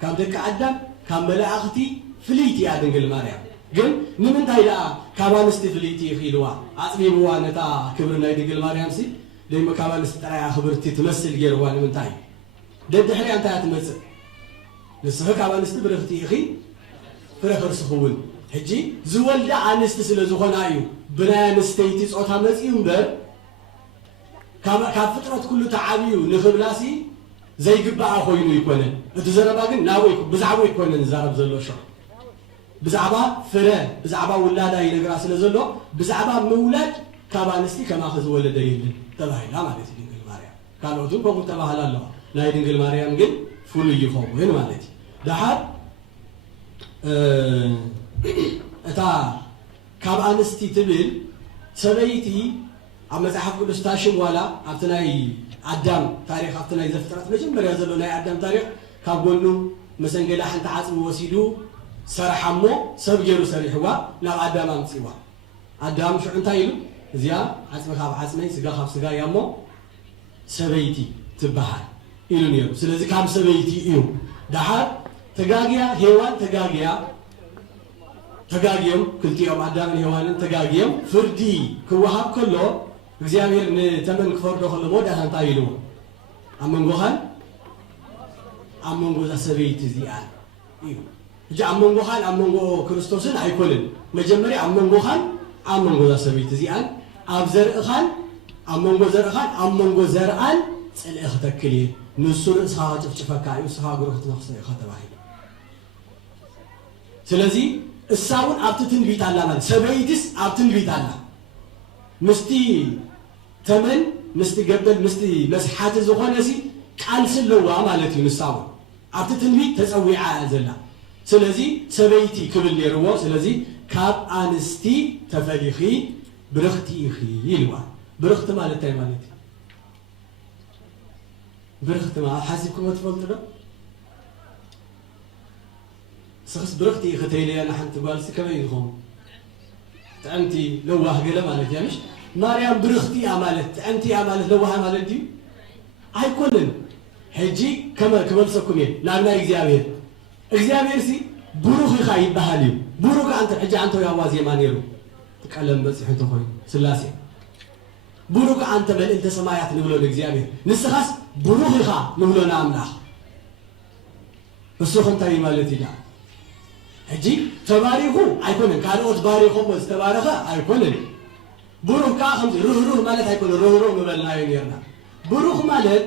كم دك عدم كم بلا أختي فليتيا دنجل ماريا قل نمن تايلا كمان استفليتي خيلوا أصلي بوا نتا كبرنا يدقل ماريام سي دايما كمان استرعى خبرتي تمثل جيروان من تاي ده حري أنت هتمثل لسه كمان استبرختي أخي فرق رسخون هجي زول ده عن استسل زخون أيو بنا نستيتي صوت همس ينبر كفترة كله تعبيو نخبلاسي زي جبا أخوينو يكونه تزرباقن ناوي بزعبو يكونه نزارب زلو شو بزعبا فرا بزعبا ولادا ينقراس لزلو بزعبا مولد كابانستي كما خذ ولد يلن تبعي لا مالتي دنجل ماريام قالوا دون بقول تبعها لا لا دنجل ماريام جن فول يخوف وين مالتي دحر اتا كابانستي تبل سبيتي عم زحف كل استاشم ولا عبتناي عدام تاريخ عبتناي زفترات مجمر يزلو ناي عدام تاريخ كابونو مسنجلا حنت عصب وسيدو سرحمو سبجرو سريحوا لا عدام امصيوا عدام شو انت يلو زيا عصب خاب عصمي سغا خاب سغا يامو سبيتي تبحال يلون يلو سلازي كام سبيتي يو دحر تغاغيا هيوان تغاغيم كلتيوم عدام هيوانن تغاغيم فردي كوهاب كله እግዚአብሔር ነተመን ክፈርዶ ከለ ሞዳ አንታ ይሉ አመንጎሃን አመንጎ ዘሰበይት ዚአን እዩ እጂ አመንጎሃን አመንጎ ክርስቶስን አይኮልን መጀመሪያ አመንጎሃን አመንጎ ዘሰበይት ዚአን አብዘርኻን አመንጎ ዘርኻን አመንጎ ዘርአን ጽልእኽ ተክሊ ንሱር እስኻ ጭፍጭፈካ እዩ እስኻ ግሩኽት ነኽሰ ይኸተባሂ ስለዚህ እሳውን አብትትን ቢት አላ ማለት ሰበይትስ አብትን ቢት አላ مستي تمن مستي قبل مستي مسحات زخونسي قال سلوا مالتي نساو عطتني تسوي عازلا سلازي سبيتي كبل يروا سلازي كاب انستي تفليخي برختي اخي يلوا برخت مالتي برخت ما حاسبكم تفضلوا سخس برختي اختيلي انا حنت بالس كما يخون أنتي لوه قلة مالك يا مش مريم برختي عملت أنتي عملت لوه عملت دي هاي كلن هجي كما سكومين نعم إخزامير سي بروخ يخايب بحاليو بروخ أنت حجي أنتو يا وازي مانيرو تكلم بس حتى خوي سلاسي بروخ أنت بل أنت سمايات نقولون إخزامير نسخس بروخ يخا نقولون عملاح بس خن تاني مالتي لا هجي تباريخو أيكونن كانوا تباريخو مستبارخة أيكونن بروخ كأخمس روح مالت أيكونن روح مبلنا ينيرنا بروخ مالت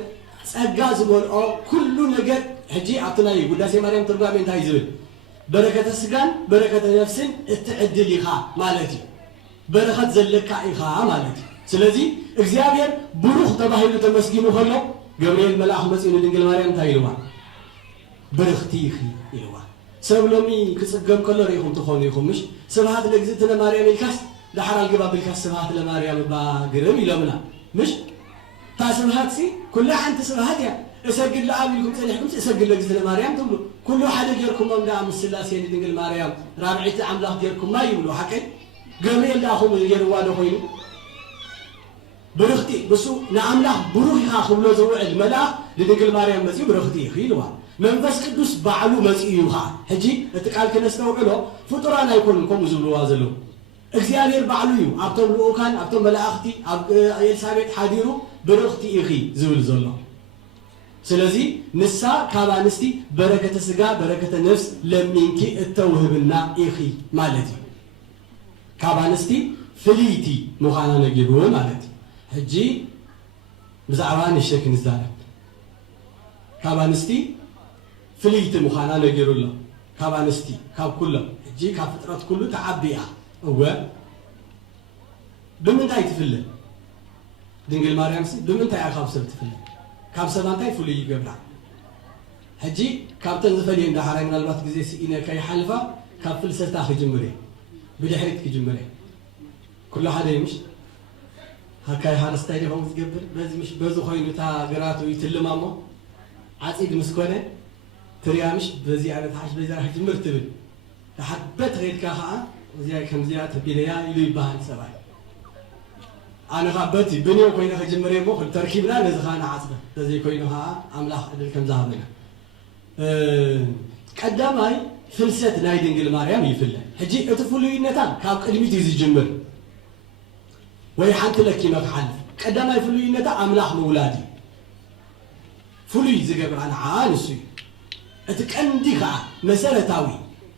سأجاز مول أو كل نجد هجي عطنا يقول سي مريم ترجع من تايزول بركة السجان بركة النفس التعدل خا مالتي بركة زلك إخا مالتي سلزي إخزامير بروخ تباهيلو تمسكينو خلو جبريل ملاح مسئول دينجل مريم تايلوا برختيخي إلوا سبلومي كسجم كلر يخون تخون يخون مش سبعات لجزتنا مريم الكاس لحر الجباب الكاس سبعات لمريم باقرم يلمنا مش تاسبعات سي كلها عن تسبعات يا اسجل لعابيكم سنحكم اسجل لجزتنا مريم تقولوا كل واحد يجركم من دعم السلاسي اللي دنجل مريم رابعة عملاق ديركم ما يقولوا حكي جميل داخل يجروا له خوينو برختي بسو نعملاق بروحها خبلو زوع الملاك لدنجل مريم مسي برختي خيلوا منفس قدوس بعلو مسيوها هجي اتقال كنستوعلو فطران يكونكم زبلوا وازلو እግዚአብሔር ባዕሉ ኣብቶም ልኡካን ኣብቶም መላእኽቲ ኣብ ኤልሳቤጥ ሓዲሩ ብርኽቲ ኢኺ ዝብል ዘሎ ስለዚ ንሳ ካብ አንስቲ በረከተ ስጋ በረከተ ነፍስ ለሚንኪ እተውህብና ኢኺ ማለት እዩ ካብ አንስቲ ፍሊቲ ምዃና ነጊርዎ ማለት እዩ ሕጂ ብዛዕባ ንሸክ ንዛረብ ካብ አንስቲ ፍሊቲ ምዃና ነጊሩሎ ካብ አንስቲ ካብ ኩሎም ሕጂ ካብ ፍጥረት ኩሉ ተዓቢያ هو بمن تاي تفله دنجل مريم سي بمن تاي اخاب سبت تفله كاب سبان تاي فلي يقبلها هجي كابتن زفلي عند حرام البات غزي سينا كاي حلفه كاب فلسفه اخي جمري بدحريت كجمري كل حدا يمش هكاي هارستايل هم تقبل بزي مش بزو خوينو تا غراتو يتلمامو عصيد مسكونه تريامش بزي على تحش بزي راح جمر تبل تحبت غير كاها زي كم زيات بينيا يلي بان سباي أنا خبرتي بني وكوينا خجمري مخ تركيبنا نزخانا عصبة زي كوينها أملاح إدل كم ذهبنا قدامي فلسة نايدنج الماريام يفله هجي اتفولي نتان كاب قدمي تيزي جمر ويحنت لك كيما حلف ቀዳማይ ፍሉይነታ ኣምላኽ መውላዲ ፍሉይ ዝገብራ ንዓንሱ እቲ ቀንዲ ከዓ መሰረታዊ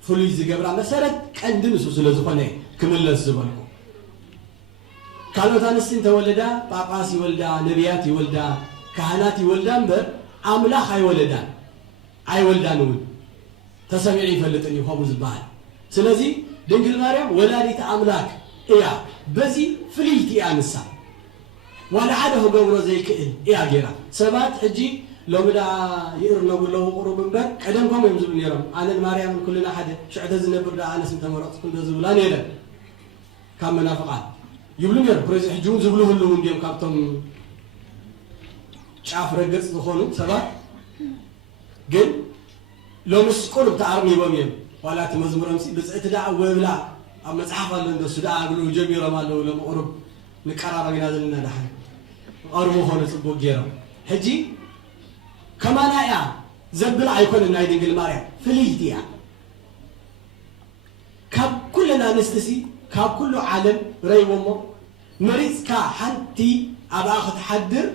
ፍሉይ ዝገብራ መሰረት ቀንዲ ንሱ ስለ ዝኾነ ክምለስ ዝበልኩ ካልኦት ኣንስቲ እንተወለዳ ጳጳስ ይወልዳ ነቢያት ይወልዳ ካህናት ይወልዳ እምበር ኣምላኽ ኣይወልዳን እውን ተሰሚዑ ይፈልጥን እዩ ከምኡ ዝበሃል ስለዚ ድንግል ማርያም ወላዲት ኣምላክ እያ በዚ ፍልይቲ እያ ንሳ ዋላ ሓደ ክገብሮ ዘይክእል እያ ጌራ ሰባት ሕጂ ሎምዳ ይእርነጉለው ቁሩብ እምበር ቀደም ከምኡ እዮም ዝብሉ ነይሮም ኣነን ማርያምን ኩልና ሓደ ሽዕተ ዝነብር ዳ ኣነስ እንተመረፅኩ እንደ ዝብላ ነይረን ካብ መናፍቃን ይብሉ ነይሮም ፕሬዚ ሕጂ እውን ዝብሉ ህልው እንዲኦም ካብቶም ጫፍ ረገፅ ዝኾኑ ሰባት ግን ሎምስ ቁሩብ ተኣርሚቦም እዮም ዋላ እቲ መዝሙሮም ብፅዕቲ ዳ ወብላ ኣብ መፅሓፍ ኣሎ እንደሱ ዳ ብሉ ጀሚሮም ኣለዉ ሎም ቁሩብ ንቀራረብ ኢና ዘለና ዳሓ ቀርቡ ኾነ ፅቡቅ ገይሮም ሕጂ ከማና እያ ዘብል ኣይኮነን ናይ ድንግል ማርያም ፍልይቲ እያ ካብ ኩለን ኣንስትሲ ካብ ኩሉ ዓለም ረይቦሞ መሪፅካ ሓንቲ ኣብኣ ክትሓድር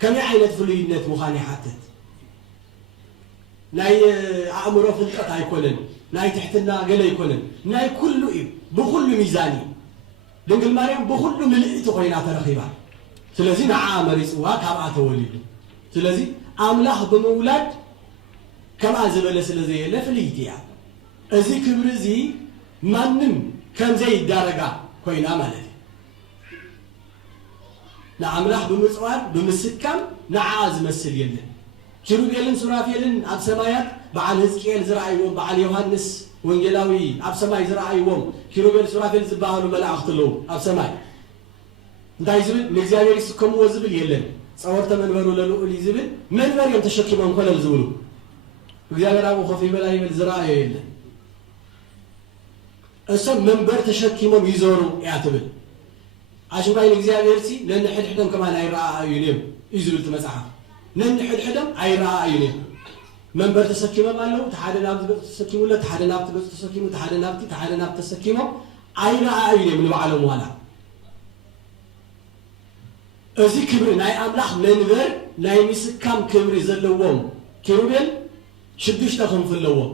ከመይ ዓይነት ፍሉይነት ምዃን ይሓትት ናይ ኣእምሮ ፍልጠት ኣይኮነን ናይ ትሕትና ገለ ኣይኮነን ናይ ኩሉ እዩ ብኩሉ ሚዛን እዩ ድንግል ማርያም ብኩሉ ምልእቲ ኮይና ተረኺባ ስለዚ ንዓ መሪፅዋ ካብኣ ተወሊዱ ስለዚ ኣምላኽ ብምውላድ ከምኣ ዝበለ ስለ ዘየለ ፍልይቲ እያ እዚ ክብሪ እዚ ማንም ከምዘይዳረጋ ኮይና ማለት እዩ ንኣምላኽ ብምፅዋር ብምስካም ንዓኣ ዝመስል የለን ኪሩቤልን ሱራፌልን ኣብ ሰማያት በዓል ህዝቅኤል ዝረኣይዎም በዓል ዮሃንስ ወንጌላዊ ኣብ ሰማይ ዝረኣይዎም ኪሩቤል ሱራፌል ዝበሃሉ መላእኽቲ ኣለዉ ኣብ ሰማይ እንታይ ዝብል ንእግዚኣብሔር ይስከምዎ ዝብል የለን ጸወርተ መንበሩ ለልዑል ዝብል መንበር እዮም ተሸኪሞም ኮለል ዝብሉ እግዚአብሔር አብ ኮፍ ይበላ ይብል ዝረአየ የለን እሰብ መንበር ተሸኪሞም ይዞሩ ያትብል አሽባይ እግዚአብሔር ሲ ለንሕድሕዶም ከማን አይራአዩንም ይዝብል ተመጽሐፍ ለንሕድሕዶም አይራአዩንም መንበር ተሰኪሞም አለው ተሐደናብ ተሰኪሙ ለተሐደናብ ተሰኪሙ ተሐደናብ ተሰኪሙ አይራአዩንም ለዓለም ዋላ እዚ ክብሪ ናይ አምላኽ መንበር ናይ ምስካም ክብሪ ዘለዎም ኪሩቤል ሽዱሽተ ክንፍ ኣለዎም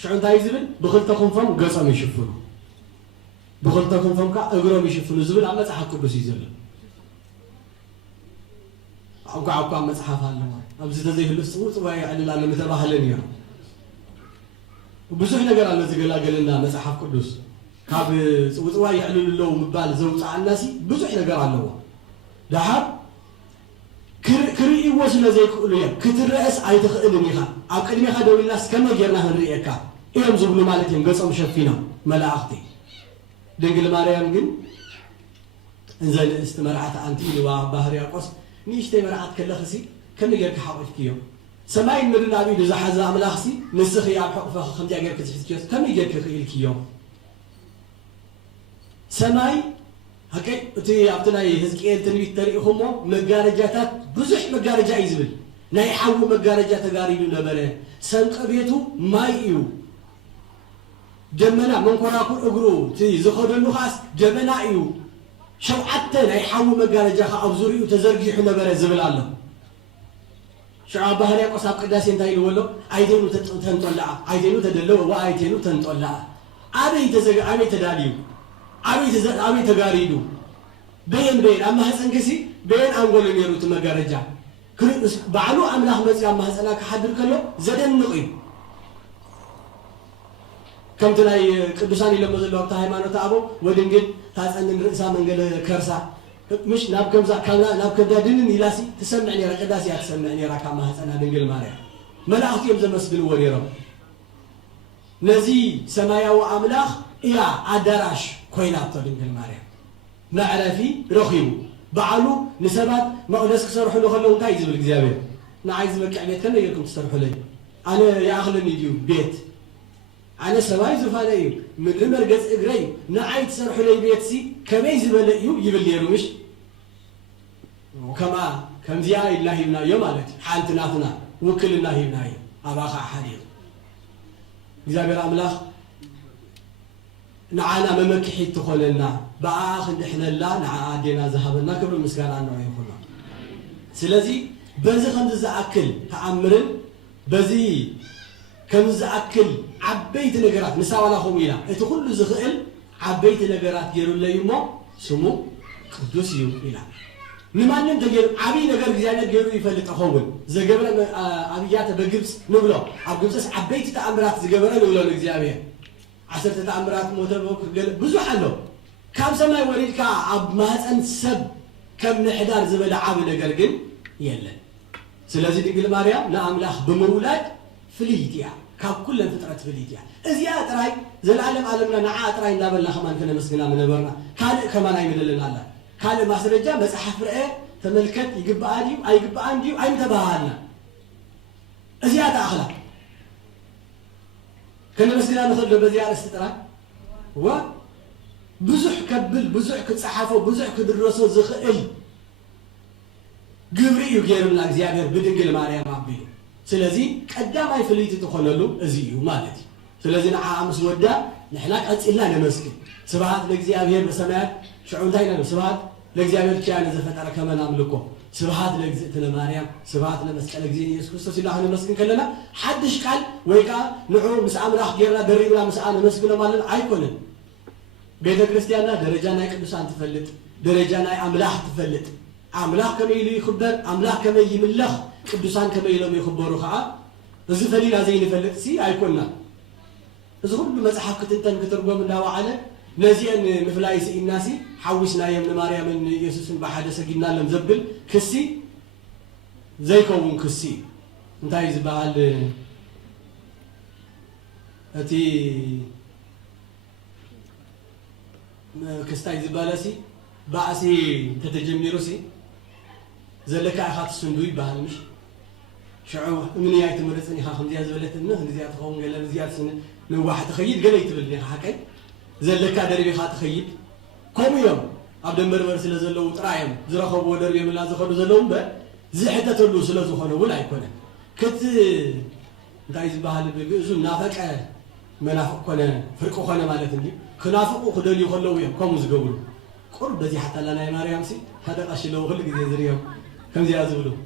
ሽዑንታይ ዝብል ብኽልተ ክንፎም ገጾም ይሽፍኑ ብኽልተ ክንፎም ከዓ እግሮም ይሽፍኑ ዝብል ኣብ መጽሓፍ ቅዱስ እዩ ዘሎ ዓውዓ መጽሓፍ ኣለዎ ኣብዚ ተዘይህሉ ጽዋይ ይዕልል ኣሎ ተባህለ ነይሩ ብዙሕ ነገር ኣሎ ዝገላገለና መጽሓፍ ቅዱስ ካብ ጽዋይ ይዕልል ኣለዎ ምባል ዘውፃአናሲ ብዙሕ ነገር ኣለዎ دهاب كري وصل زي كلية كترأس عيد خدميها أو كلمة دول الناس كما جرنا هنريكا إيهم زبلوا مالتهم قصهم شفينا ملاختي دنقل ماريام جن إنزل استمرعت أنتي لوا بحرية قص نيشتي مرعت كل خسي كم يجرك حقك كيوم سماين من النبي إذا حزا ملاختي نسخي عم حق فخمتي أجرك تحس كم يجرك خيل كيوم سماي هكي تي عبتنا يهزكين تنويت تاريخهم مجارجاتات بزح مجارجة يزبل لا يحاول مجارجة تجاريدو نبره سنق بيتو ما يو جمنا من كراكو أجرو تي زخد النخاس جمنا يو شو حتى لا يحاول مجارجة أبزوري وتزرجي حنا نبره زبل الله شعب بحرية قصاب قداسين تايلو ولو عايزينو تنطلع عايزينو تدلو وعايزينو تنطلع أبي تزرج أبي تداليو أبي تجاريدو بين أما حسن كسي بين أنقول يروت مجارجة بعلو أملاح مزيا أما حسنا كحدر كله زدن نقيم كم تلاقي كبساني لما زلوا وقت هاي ما نتعبو ودنجد تاسن الرئيس من قال كرسا مش ناب كم زا كلا ناب كم دادين نيلاسي تسمعني ركداسي تسمعني راكا ما حسنا دنجل ماريا ملاك يوم زمس بالوريرم نزي سمايا وأملاح يا عدراش كوينات دنجل ماريا نعرفي رخيو بعلو نسبات ما أناس كسرحوا له خلوا تايز بالجزابة نعايز مكعبات كم يجيكم تسرحوا لي أنا يا أخلني اليوم بيت أنا سواي زفاني من المركز إجري نعايز تسرحوا لي بيت سي كم يزبل يبلي روش وكما كم زيا الله يبنا يوم علتي حالتنا ثنا وكل الله يبنا أباخ حديث جزابة أملاخ نعانا ممكحي تخولنا بآخر نحن لا نعادينا ذهبنا كبر مسكان عنه يخونا سلازي بزي خمس أكل تعمرن بزي كمز أكل عبيت نجارات نساونا خمينا تقول زخيل عبيت نجارات يرو لا يوم سمو قدوس يوم إلى نمانن تجير عبي نجار جانا جيرو يفلت أخوون زجبرنا عبيات بجبس نقوله عبجبس عبيت تعمرات زجبرنا نقوله نجزيابيه عشرة تعمرات موتبوك بزح له كم سنة وريد كعب ما أنسب كم نحدار زبادة عبي نجار جن يلا سلازي تقول ماريا نعم لا بمولاد فليتيا كاب كل فترة فليتيا إزياء تراي زي العالم عالمنا نعات تراي نابلنا خمان كنا مسكنا من برنا كان كمان أي من اللي نالا كان المسرجة بس حفرة تملكت يجيب عادي أي يجيب عندي أي متباهنا إزياء أخلاق كنا مسكنا نخرج بزيارة استطراء و بزح كبل بزح كتصحفه بزح كدرسه زخيل جبري يجيرنا زيادة بدنجل ماريا معبيه سلازي قدام أي فليت تخللو أزيو مالتي سلازي نعامس ودا نحناك أتسئلنا نمسكن سبعات لجزيابير بسماء شعون داينا سبعات لجزيابير كان زفتر كمان نملكه سبعات لجزيتنا مريم سبعات لمسكن لجزيني يسكت سيلا هنا مسكن كلنا حدش قال ويكا نعو مسعام راح جيرنا دريبنا مسعام مسكنا مالنا عيكونن بيت كريستيانا درجانا يقدسان تفلت درجانا أملاح تفلت أملاح كما يلي يخبر أملاح كما يملخ قدسان كما يلوم يخبروا خاء إذا فلينا زين فلت سي أيكوننا إذا كل مزحف كتنتن كتربوا من دعوة على نزيان مفلايس الناسي حوسنا يوم مريم من يسوع بحدث جينا لهم زبل كسي زي كون كسي نتايز بعد أتي كستايز بالاسي بعسي تتجميروسي زلك أخذ الصندوق بهالمش شعو من ياي تمرسني خا خمسة زبلت إنه نزيات قوم قال نزيات سنة من واحد تخيل قال يتبلني حكي زلك دربي خا تخيل كم يوم عبد المرمر سلزلوا وترايم زرخوا دربي من لازم خلوا زلهم به زحتة تلو سلزوا خلوا ولا يكونه كت دايز بهال بيجوز نافق منافق كونه فرق كونه مالتني خنافق وخدلي خلوا يوم كم زقول قرب بزي حتى لنا يا مريم سي هذا قاشلوا كل جديد زريهم كم زي أزبلوا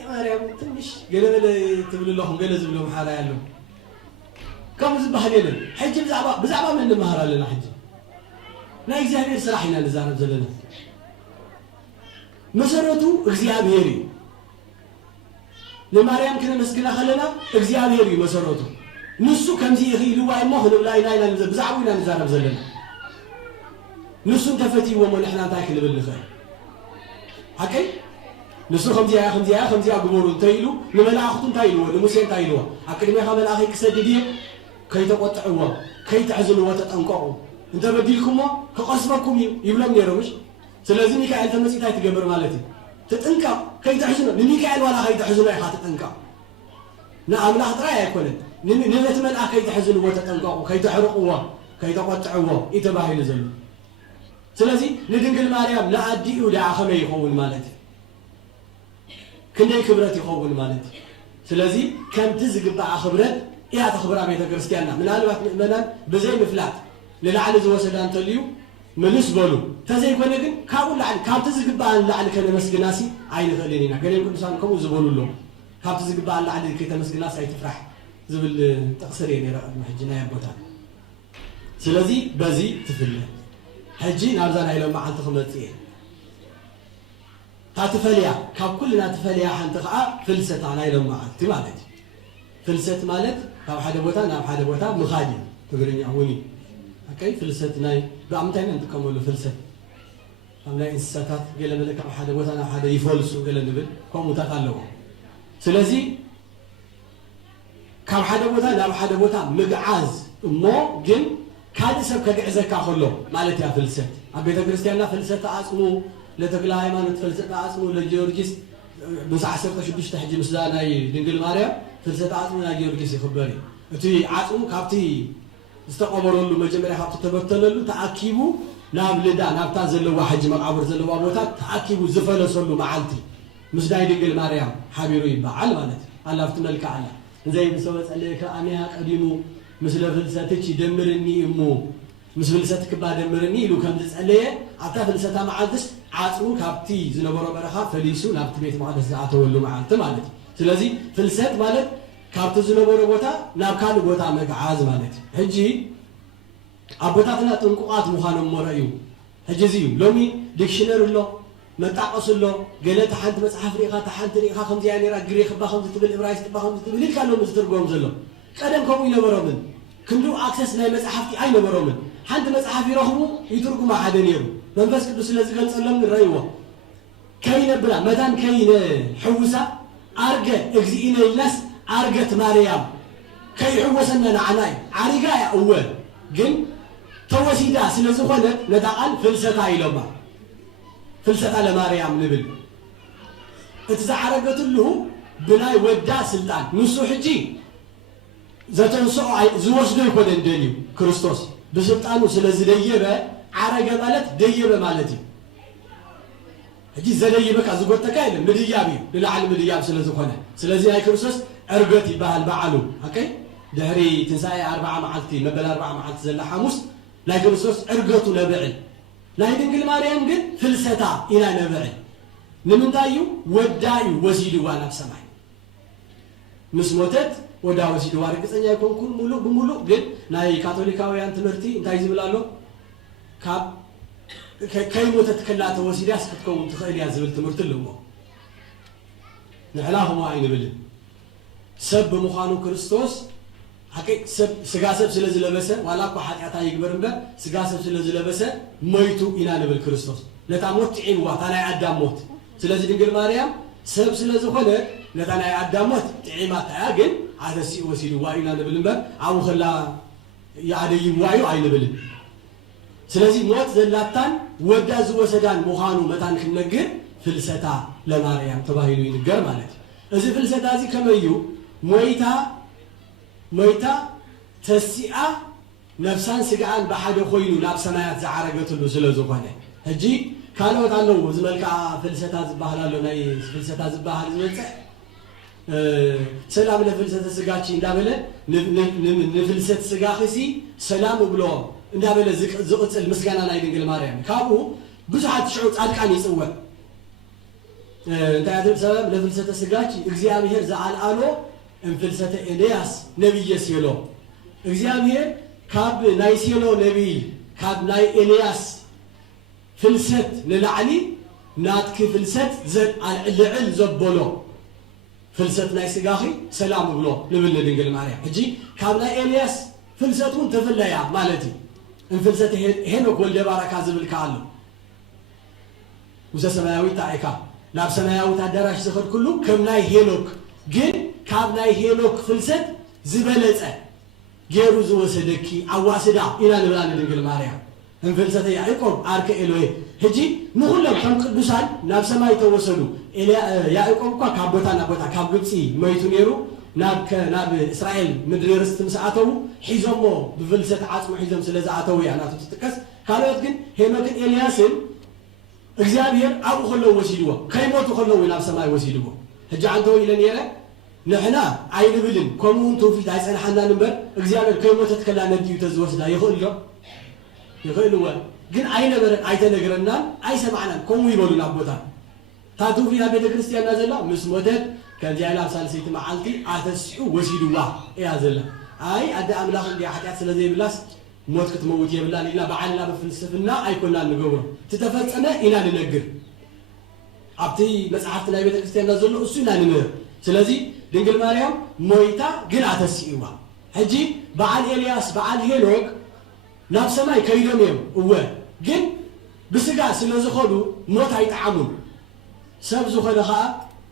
يا مريم تمش قالوا لي تقول لهم قالوا زبلوا محلا يالهم كم زبحلنا حج بزعبة من المهرة لنا حج لا إجزاء سرحنا لزارب زلنا مسرته إجزاء بيري لمريم كنا مسكنا خلنا إجزاء بيري مسرته نصو كم زي يخي لواء مهل ولا إنا بزعبنا لزارب زلنا نصو تفتي ومن إحنا تاكل بالخير حكي نصو خمسة قبورون تايلو لمن أخذون تايلو لمسين تايلو أكلمي خمن أخي كسددي كي تقطعوا كي تعزلوا وتتنقعوا أنت بديلكم كقصبكم يبلغ يروش سلازم ميكائيل تمسك تاي تجبر مالتي تتنقع كي تحزنوا لميكائيل ولا كي تحزنوا يا خاطر تنقع نعم لا ترى يا كونن نتمنى كي تحزنوا وتتنقعوا كي تحرقوا كي تقطعوا يتباهي نزلوا سلازي ندنقل مريم لا أدي ولا خمي يخون مالتي كنا خبرتي يخون مالتي سلازي كم تزق بقى خبرت يا تخبر بيت كريستيانا من قالوا منا بزي مفلات للعل زوسدان تليو منس بلو تزي كونه كن كابو لعل كاب تزق بقى لعل كنا مسكناسي عين خلينا قال لكم سان كم زبولوا له كاب تزق بقى لعل كي تمسكناس اي تفرح زبل تقصرين يا محجنا يا بوتا سلازي بزي تفل حجي نابزان هاي لما عن تخمتيه تاتفليا كاب كلنا تفليا حنت فلسة على لما عن تمالت فلسة مالت كاب حدا بوتا ناب حدا بوتا مخادم تقرني عوني أوكي فلسة ناي بعمتين أنت كمل فلسة عملا إنساتات قال ملك كاب حدا بوتا ناب حدا يفلسوا قال النبل كم متقلوا سلازي كاب حدا بوتا ناب حدا بوتا مقعاز مو جن كان سب كجعزة كخلو مالتها فلسة عبيت كريستيانا فلسة تعصمو لتقلا هيمانة فلسة تعصمو لجورجيس بس عسر تشبيش تحجي مسلانا دنقل ماريا فلسة تعصمو لجورجيس يخبري تي عصمو كابتي استقبروا له مجمع خاطر تبتلوا له تعكيبو ناب لدا ناب تازلوا واحد مقابر زلوا بوتا تعكيبو زفلسوا معلتي مش داي دنقل ماريا حبيرو يبعل مالتي الله فتملك على زي بسوت عليك أميها قديمو مثل فلساتك يدمرني أمو ምስ ፍልሰት ክባደምርኒ ኢሉ ከም ዝጸለየ ኣብታ ፍልሰታ መዓልትስ ዓጽሙ ካብቲ ዝነበሮ በረኻ ፈሊሱ ናብቲ ቤተ መቅደስ ዝኣተወሉ መዓልቲ ማለት እዩ ስለዚ ፍልሰት ማለት ካብቲ ዝነበሮ ቦታ ናብ ካልእ ቦታ መግዓዝ ማለት እዩ ሕጂ ኣቦታትና ጥንቁቃት ምዃኖም መርአዩ ሕጂ እዚ እዩ ሎሚ ዲክሽነሪ ኣሎ መጣቀስ ኣሎ ገለ ተሓንቲ መጽሓፍ ሪኢኻ ተሓንቲ ሪኢኻ ከምዚያ ነይራ ግሪክ ባ ከምዚ ትብል ዕብራይስጥ ባ ከምዚ ትብል ኢልካ ሎም ዝትርጎም ዘሎ ቀደም ከምኡ ይነበሮምን ክንዱ ኣክሰስ ናይ መጽሓፍቲ ኣይነበሮምን ሓንቲ መጽሓፍ ይረኽቡ ይትርጉማ ሓደ ነይሩ መንፈስ ቅዱስ ስለ ዝገልጸሎም ንረእይዎ ከይነብላ መታን ከይነ ሕውሳ ኣርገ እግዚእነ ኢልናስ ኣርገት ማርያም ከይሕወሰና ንዓና እዩ ዓሪጋ እያ እወ ግን ተወሲዳ ስለ ዝኾነ ነታ ቃል ፍልሰታ ኢሎማ ፍልሰታ ለማርያም ንብል እቲ ዝዓረገትሉ ብናይ ወዳ ስልጣን ንሱ ሕጂ ዘተንስኦ ዝወስዶ ይኮነን ደልዩ ክርስቶስ ብስልጣኑ ስለ ዝደየበ ዓረገ ማለት ደየበ ማለት እዩ ሕጂ ዘደይበካ ዝጎተካ የለን ምድያብ እዩ ንላዕሊ ምድያብ ስለ ዝኾነ ስለዚ ናይ ክርስቶስ ዕርገት ይበሃል በዓሉ ኦኬይ ድሕሪ ትንሳኤ 40 መዓልቲ መበል 40 መዓልቲ ዘላ ሓሙስ ናይ ክርስቶስ ዕርገቱ ነብዕል ናይ ድንግል ማርያም ግን ፍልሰታ ኢና ነብዕል ንምንታይ እዩ ወዳ እዩ ወሲድዋ ናብ ሰማይ ምስ ሞተት ወዳ ወሲድዋ ርግፀኛ ይኮንኩን ሙሉእ ብሙሉእ ግን ናይ ካቶሊካውያን ትምህርቲ እንታይ ዝብል ኣሎ ካብ ከይሞተት ከላ ተወሲዳስ ክትከውን ትኽእል እያ ዝብል ትምህርቲ ኣለዎ ንሕና ከምኡ ኣይንብልን ሰብ ብምዃኑ ክርስቶስ حقيق سجاسب سلز لبسه ولا كو حتى يكبر به سجاسب سلز لبسه ميتو إلى نبي كريستوس نتاموت عين واتنا عدام موت سلز دينجل مريم سب سلز خله نتنا عدام موت عيمات عاقل هذا سي وسيل وإلى نبي المبر أو خلا يعني وايو عين نبي سلز موت زلاتان وداز وسدان مخانو متان خنجر فلسطة لمريم تباهيلو ينجر مالك إذا فلسطة زي كميو ميتا تسيئة نفسان سجعان بحد خوينو لاب سمايات زعرقت له سلزو قناه هجي كانوا تعلموا زملك فلسطة زباهلا له ناي فلسطة زباهل زملك سلام لفلسطة سجاتشي ندابله نفلسطة سجاخسي سلام بلو ندابله زقت المسكانة ناي دينجل مريم كابو بزحت شعوت أدكان يسوى انت عارف سبب لفلسطة سجاتشي እግዚአብሔር زعل آلو انفلسطة إلياس نبي يسيلو እግዚአብሔር ካብ ናይ ሲሎ ነብይ ካብ ናይ ኤልያስ ፍልሰት ንላዕሊ ናትክ ፍልሰት ልዕል ዘበሎ ፍልሰት ናይ ስጋኺ ሰላም ብሎ ንብል ድንግል ማርያም ሕጂ ካብ ናይ ኤልያስ ፍልሰቱን ተፈለያ ማለት እዩ እንፍልሰት ሄኖክ ወልደ ባረካ ዝብልካ ኣሎ ውዘ ሰማያዊ ታይካ ናብ ሰማያዊ አዳራሽ ዝኸድ ኩሉ ከም ናይ ሄኖክ ግን ካብ ናይ ሄኖክ ፍልሰት ዝበለጸ ገሩ ዝወሰደኪ አዋስዳ ኢላ ንብላ ድንግል ማርያም እንፍልሰተ ያዕቆብ አርከ ኤሎሄ ሕጂ ንኹሎም ከም ቅዱሳን ናብ ሰማይ ተወሰዱ ያዕቆብ እኳ ካብ ቦታ ናብ ቦታ ካብ ግብፂ መይቱ ነይሩ ናብ እስራኤል ምድሪ ርስት ምስኣተው ሒዞሞ ብፍልሰት ዓጽሙ ሒዞም ስለ ዝኣተው እያ ናቱ ትጥቀስ ካልኦት ግን ሄኖክን ኤልያስን እግዚአብሔር ኣብኡ ከለው ወሲድዎ ከይሞቱ ከለው ናብ ሰማይ ወሲድዎ ሕጂ አንተው ኢለ ነይረ نحنا عين بلن كمون توفيت عايزين حنا نمبر እግዚአብሔር ከሞተት ከላ ነብዩ ተዝወስዳ ይኸውልሎ ይኸውልዋ ግን አይነ በረ አይተ ነገርና አይሰማዕና ኮሙ ይበሉና ቦታ ታቱፊያ ቤተ ክርስቲያን ናዘላ ምስ ሞተት ከዚያ ላይ ሳልሲት ማዓልቲ አተስሑ ወሲድዋ ያዘላ አይ አዳ አምላኽ እንዲያ ኃጢአት ስለዚህ ብላስ ሞት ክትመውት ይብላል ኢላ በዓልና በፍልስፍና አይኮና ንገበ ተተፈጸመ ኢላ ንነግር አብቲ መጽሐፍት ላይ ቤተ ክርስቲያን ናዘሎ እሱ ኢላ ንነግር ስለዚህ ድንግል ማርያም ሞይታ ግን አተስይዋ ሕጂ በዓል ኤልያስ በዓል ሄኖክ ናብ ሰማይ ከይዶም እወ ግን ብስጋ ስለዝኸዱ ሞት አይጣዓሙን ሰብ ዝኾነ ኸዓ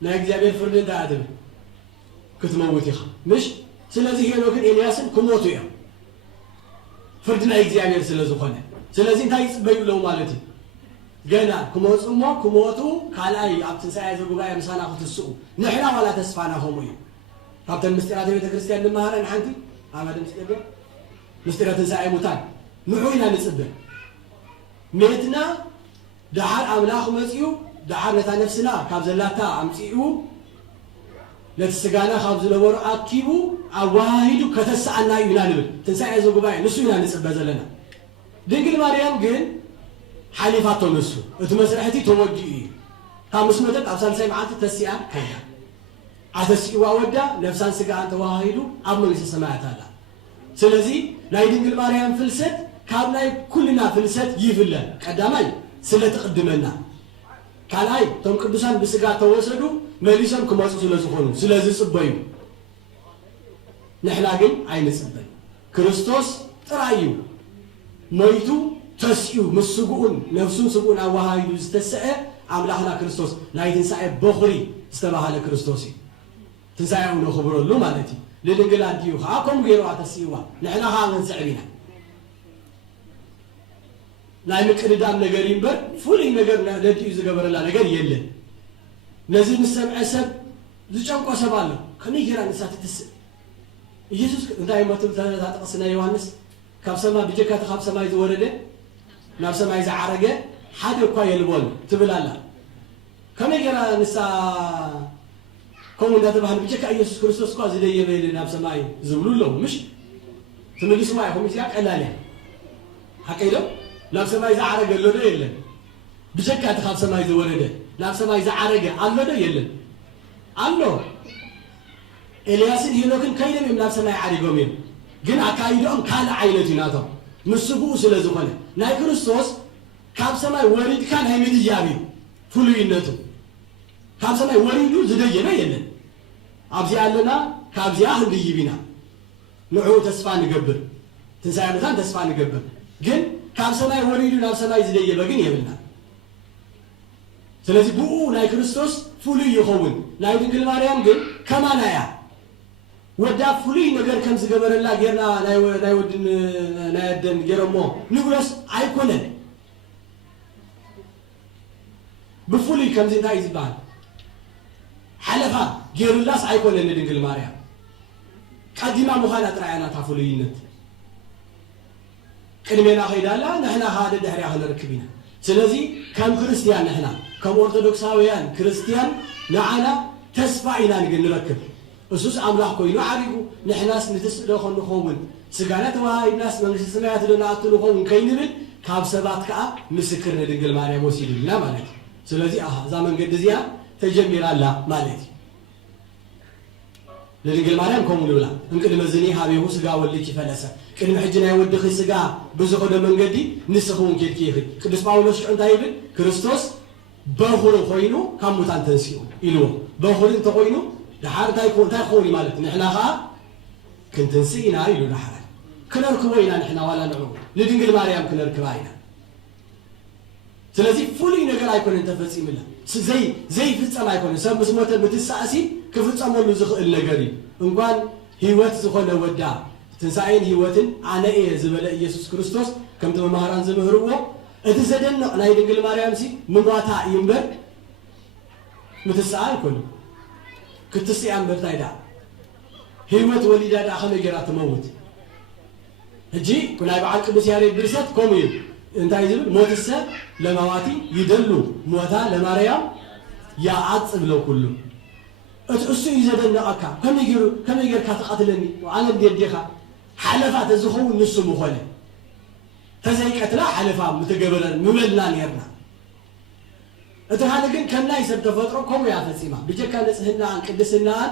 ናይ እግዚአብሔር ፍርድ እንዳያድም ክትመውት ኢኻ ምሽ ስለዚህ ሄኖክን ኤልያስን ክሞቱ እዮም ፍርድ ናይ እግዚአብሔር ስለዝኾነ ስለዚህ እንታይ ይጽበዩ ለው ማለት እዩ ገና ክሞጽሞ ክሞቱ ካልኣይ ኣብ ትንሣኤ ዘጉባኤ ምሳና ክትስኡ ንሕና ዋላ ተስፋና ሆሙ እዩ ካብተን ምስጢራት ቤተ ክርስቲያን ንመሃረን ሓንቲ ኣማድም ትጽበ ምስጢራት ትንሣኤ ሙታን ንዑ ኢና ንጽበ ሜትና ድሓር ኣምላኽ መጺኡ ድሓር ነታ ነፍስና ካብ ዘላታ ኣምጺኡ ነቲ ስጋና ካብ ዝነበሩ ኣኪቡ ኣዋሂዱ ከተስኣና እዩ ኢና ንብል ትንሣኤ ዘጉባኤ ንሱ ኢና ንጽበ ዘለና ድንግል ማርያም ግን ሓሊፋቶ ንሱ እቲ መስራሕቲ ተወዲኡ እዩ ካብ ምስ መጠጥ ኣብ ሳልሳይ መዓልቲ ተሲኣ ከያ ኣተሲእዋ ወዳ ነፍሳን ስጋኣን ተዋሂዱ ኣብ መንግስቲ ሰማያት ኣላ ስለዚ ናይ ድንግል ማርያም ፍልሰት ካብ ናይ ኩልና ፍልሰት ይፍለ ቀዳማይ ስለተቀድመና ካልኣይ ቶም ቅዱሳን ብስጋ ተወሰዱ መሊሶም ክመፁ ስለዝኾኑ ስለዝፅበዩ ንሕና ግን ኣይንፅበይ ክርስቶስ ጥራዩ ሞይቱ ተስኡ ምስጉኡን ነፍሱን ስጉኡን ኣዋሃይዱ ዝተሰአ ኣምላኽና ክርስቶስ ናይ ትንሳኤ በኹሪ ዝተባሃለ ክርስቶስ እዩ ትንሳኤኡ ነኽብረሉ ማለት እዩ ለድንግል ኣድዩ ከዓ ከምኡ ገይሩዋ ተስእዋ ንሕና ከዓ ንፅዕብ ኢና ናይ ምቅድዳም ነገር እምበር ፍሉይ ነገር ለድዩ ዝገበረላ ነገር የለን ነዚ ምስ ሰምዐ ሰብ ዝጨንቆ ሰብ ኣሎ ከመይ ጌራ ንሳ ትትስእ ኢየሱስ እንታይ ሞትም ተጠቕስና ዮሃንስ ካብ ሰማይ ብጀካቲ ካብ ሰማይ ዝወረደ ናብ ሰማይ ዝዓረገ ሓደ እኳ የልቦን ትብላላ ከመይ ጌራ ንሳ ከምኡ እንዳተባሃለ ብጀካ ኢየሱስ ክርስቶስ እኳ ዝደየበ ናብ ሰማይ ዝብሉ ኣለዉ ምሽ ትምልስዋ ኢኹም እዚኣ ቀላል እያ ሓቀይ ዶ ናብ ሰማይ ዝዓረገ ኣሎ ዶ የለን ብጀካ እቲ ካብ ሰማይ ዝወረደ ናብ ሰማይ ዝዓረገ ኣሎ ዶ የለን ኣሎ ኤልያስን ሄኖክን ከይዶም እዮም ናብ ሰማይ ዓሪጎም እዮም ግን ኣካይዶም ካልእ ዓይነት እዩ ናቶም ምስጉኡ ስለ ዝኾነ ናይ ክርስቶስ ካብ ሰማይ ወሪድካ ናይ ምድያብ እዩ ፍሉይነቱ ካብ ሰማይ ወሪዱ ዝደየበ የለን ኣብዚኣ ኣለና ካብዚኣ ክንድይብ ኢና ንዕኡ ተስፋ ንገብር ትንሳኤ ሙታን ተስፋ ንገብር ግን ካብ ሰማይ ወሪዱ ናብ ሰማይ ዝደየበ ግን የብልና ስለዚ ብኡ ናይ ክርስቶስ ፍሉይ ይኸውን ናይ ድንግል ማርያም ግን ከማና እያ ወዳ ፍሉይ ነገር ከም ዝገበረላ ጌርና ናይ ወድን ናይ ኣደን ጌሮሞ ንብሎስ ኣይኮነን ብፍሉይ ከምዚ እንታይ እዩ ዝበሃል ሓለፋ ጌሩላስ ኣይኮነን ንድንግል ማርያም ቀዲማ ምዃና ጥራይ ናታ ፍሉይነት ቅድሜና ኸይዳላ ንሕና ሓደ ድሕሪያ ክንርክብ ኢና ስለዚ ከም ክርስቲያን ንሕና ከም ኦርቶዶክሳውያን ክርስቲያን ንዓና ተስፋ ኢና ንረክብ እሱስ ኣምላኽ ኮይኑ ዓሪጉ ንሕናስ ንትስእ ዶ ንኸውን ስጋና ተዋሂድናስ መንግስቲ ሰማያት ዶ ንኣቱ ንኸውን ከይንብል ካብ ሰባት ከዓ ምስክር ንድንግል ማርያም ወሲዱልና ማለት እዩ ስለዚ እዛ መንገዲ እዚኣ ተጀሚራላ ማለት እዩ ለድንግል ማርያም ከምኡ ንብላ እንቅድመ ዝኒ ሃቤሁ ስጋ ወልድኪ ፈለሰ ቅድሚ ሕጂ ናይ ወድኺ ስጋ ብዝኸደ መንገዲ ንስኸውን ኬድኪ ይኽእል ቅዱስ ጳውሎስ ሽዑ እንታይ ይብል ክርስቶስ በኹሪ ኮይኑ ካብ ሙታን ተንሲኡ ኢልዎ በኹሪ እንተኮይኑ ድሓር እንታይ ክኸውን እዩ ማለት ንሕና ከዓ ክንትንስእ ኢና ኢሉ ድሓር ክነርክቦ ኢና ንሕና ዋላ ንዑ ንድንግል ማርያም ክነርክባ ኢና ስለዚ ፍሉይ ነገር ኣይኮነን ተፈፂሙላ ዘይፍፀም ኣይኮነን ሰብ ምስ ሞተ ብትሳእሲ ክፍፀመሉ ዝኽእል ነገር እዩ እንኳን ህይወት ዝኾነ ወዳ ትንሳኤን ህይወትን ኣነ እየ ዝበለ ኢየሱስ ክርስቶስ ከምቲ መምሃራን ዝምህርዎ እቲ ዘደንቕ ናይ ድንግል ማርያም ሲ ምሟታ እዩ እምበር ምትስኣ ኣይኮኑ ክትስያ እምበር እንታይ ዳ ህይወት ወሊዳ ዳ ከመይ ጌራ ትመውት ሕጂ ናይ በዓል ቅዱስ ያሬድ ድርሰት ከምኡ እዩ እንታይ ዝብል ሞትሰ ለማዋቲ ይደሉ ሞታ ለማርያም ያዓፅብ ለው ኩሉ እሱ እዩ ዘደንቐካ ከመይ ጌርካ ተቐትለኒ ኣነ እንዴኻ ሓለፋ ተዝኸውን ንሱ ምኾነ ተዘይቀትላ ሓለፋ ምትገበረን ምበልና ነርና እቲ ሓደ ግን ከም ናይ ሰብ ተፈጥሮ ከምኡ እያ ፈፂማ ብጀካ ንፅህናን ቅድስናን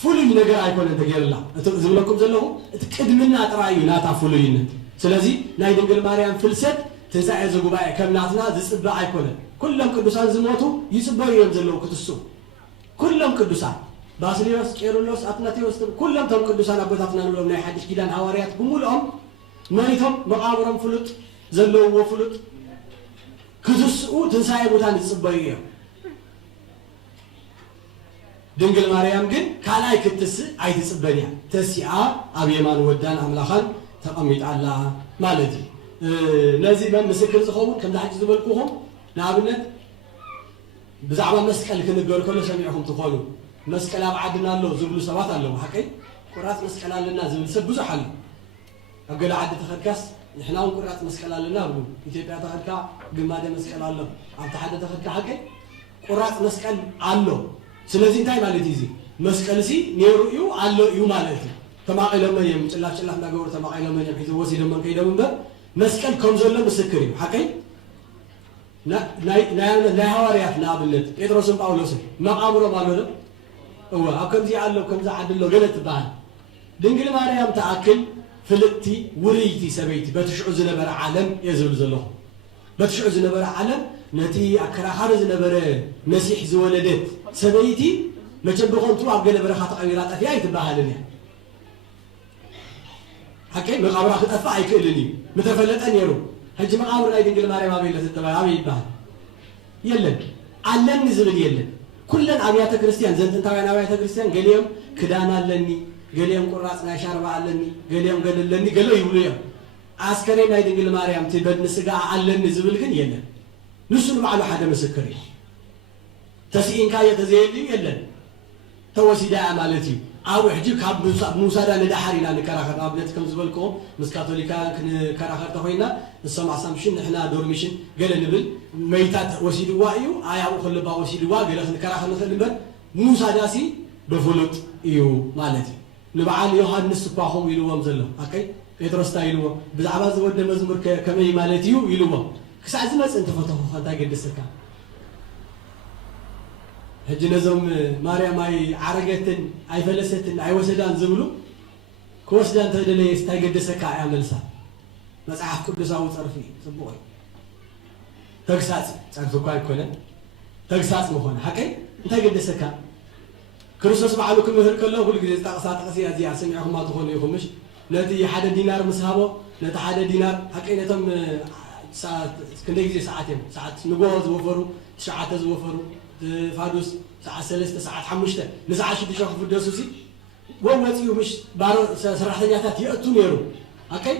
ፍሉይ ነገር ኣይኮነን ተገይሩላ እቲ ዝብለኩም ዘለኹ እቲ ቅድምና ጥራይ እዩ ናታ ፍሉይነት ስለዚ ናይ ድንግል ማርያም ፍልሰት ትንሳኤ ዝጉባኤ ከም ናትና ዝፅበእ ኣይኮነን ኩሎም ቅዱሳን ዝሞቱ ይፅበዩ እዮም ዘለዉ ክትሱ ኩሎም ቅዱሳን ባስልዮስ ቄርሎስ ኣትናቴዎስ ኩሎም ቶም ቅዱሳን ኣቦታትና ንብሎም ናይ ሓድሽ ኪዳን ሃዋርያት ብምልኦም መሪቶም መቃብሮም ፍሉጥ ዘለውዎ ፍሉጥ ክትስኡ ትንሳኤ ሙታን ዝፅበዩ እዮም ድንግል ማርያም ግን ካልኣይ ክትስእ ኣይትፅበን እያ ተሲኣ ኣብ የማን ወዳን ኣምላኻን ተቐሚጣ ኣላ ማለት እዩ ነዚ ምስክር ዝኸውን ከምዚ ሓጂ ዝበልኩኹም ንኣብነት ብዛዕባ መስቀል ክንገር ከሎ ሰሚዕኹም ትኾኑ መስቀል ኣብ ዓድና ኣሎ ዝብሉ ሰባት ኣለዉ ሓቀይ ቁራፅ መስቀል ኣለና ዝብል ሰብ ብዙሕ ኣሎ ኣብ ገለ ዓዲ ተኸድካስ ንሕና እውን ቁራፅ መስቀል ኣለና ብሉ ኢትዮጵያ ተኸድካ ግማደ መስቀል ኣሎ ኣብቲ ሓደ ተኸድካ ሓቀይ ቁራፅ መስቀል ኣሎ ስለዚ እንታይ ማለት እዩ መስቀል ሲ ነይሩ እዩ ኣሎ እዩ ማለት እዩ ተማቒሎመን እዮም ጭላፍ እናገበሩ ተማቒሎመን እዮም ሒዞ ወሲዶመን ከይዶም እምበር مسكن كم زلنا مسكرين حكي نا هواريات نابلت يدرسون باولوس ما قامرو مالو هو أكم زي علو كم زي عدلو قلت بان دنقل ماريام تأكل فلتي وريتي سبيتي بتشعو زنبر عالم يزول زلو بتشعو زنبر عالم نتي أكرا خارج زنبر مسيح زولدت سبيتي ما تبغون تو عقل برخات عميرات أفيا يتباهلني حكي مقابر أخذ أفا يكلني متفلت أن يرو هجي مقابر لا يدنقل ماريام أبي الله تتبع أبي يتباهل يلن علم نزل يلن كلن أبيات كريستيان زنت انتوين أبيات كريستيان قال يوم كدانا لني قال يوم قراسنا شاربا لني قال يوم قال لني قالوا يقولوا عسكري ما يدنقل ماريام تبد نسقا علم نزل كن يلن نسل معلو حدا مسكري تسئين كاية تزيلي يلن توسي داء مالتي أو حجيب كاب موسى دا ندحرينا نكراخر أبنت كم زبلكم مس كاثوليكا كراخر تخوينا نسمع سامشين نحنا دورميشن قال نبل ميتات وسيدوا وايو آيا وخل با وسيدوا قال نكراخر مثل نبل موسى داسي بفلوت إيو مالتي نبعال يوحنس باهم يلوهم زلهم أوكي يترستا يلوهم بزعبا زود مزمور كمي مالتيو يلوهم كساعة زمس انت فتحوا خانتا قد السكا هجي نزوم ماريام اي عرقتن اي فلستن اي وسدان زبلو كوسدان تدلي استايقد سكا اي عملسا مصحف قدساو صرفي صبوي تكساس صرفو كاي كونه تكساس مخون حقي انت قد سكا كريستوس بعلكم مثل كله كل جزء تقسات قسي ازي اسمعكم ما تخون يخمش نتي 1 دينار مسحبو نتي 1 دينار حقينتهم ساعات كندي جزء ساعات نغوز وفرو ساعات زوفرو فادوس ساعة 3 ساعة 5 نساعة 6 شهور في الدوسوسي ووصيو مش بارو سراحتنياتات يأتو نيرو اوكي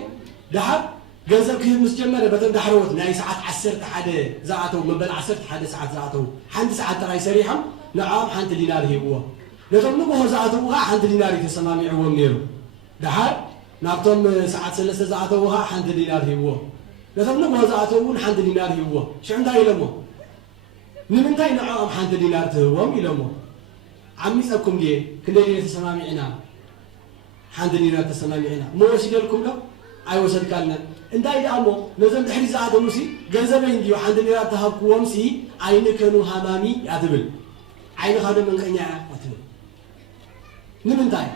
دحب جنزب كيف مستجمره بتم دحروت ناي ساعة 10 حدا زعتو من بل 10 حدا ساعة زعتو حنت ساعة تراي سريحم نعم حنت دينار هيبوا نتم نبو زعتو حنت دينار تسمامي عوم نيرو دحب نابتم ساعة 3 زعتو حنت دينار هيبوا نتم نبو زعتو حنت دينار هيبوا شو عندها يلمو نمنتاي نعم حنت دينار تهوم يلمو عمي سأكم ليه كنا ليه تسمامعنا حنت دينار تسمامعنا مو وسيدلكم له أي وسيد كلنا انتاي دامو نزل تحري زعتو موسي جنزبين ديو حنت دينار تهكوهم سي عين كانوا همامي يعتبل عين هذا من كنيا يعتبل نمنتاي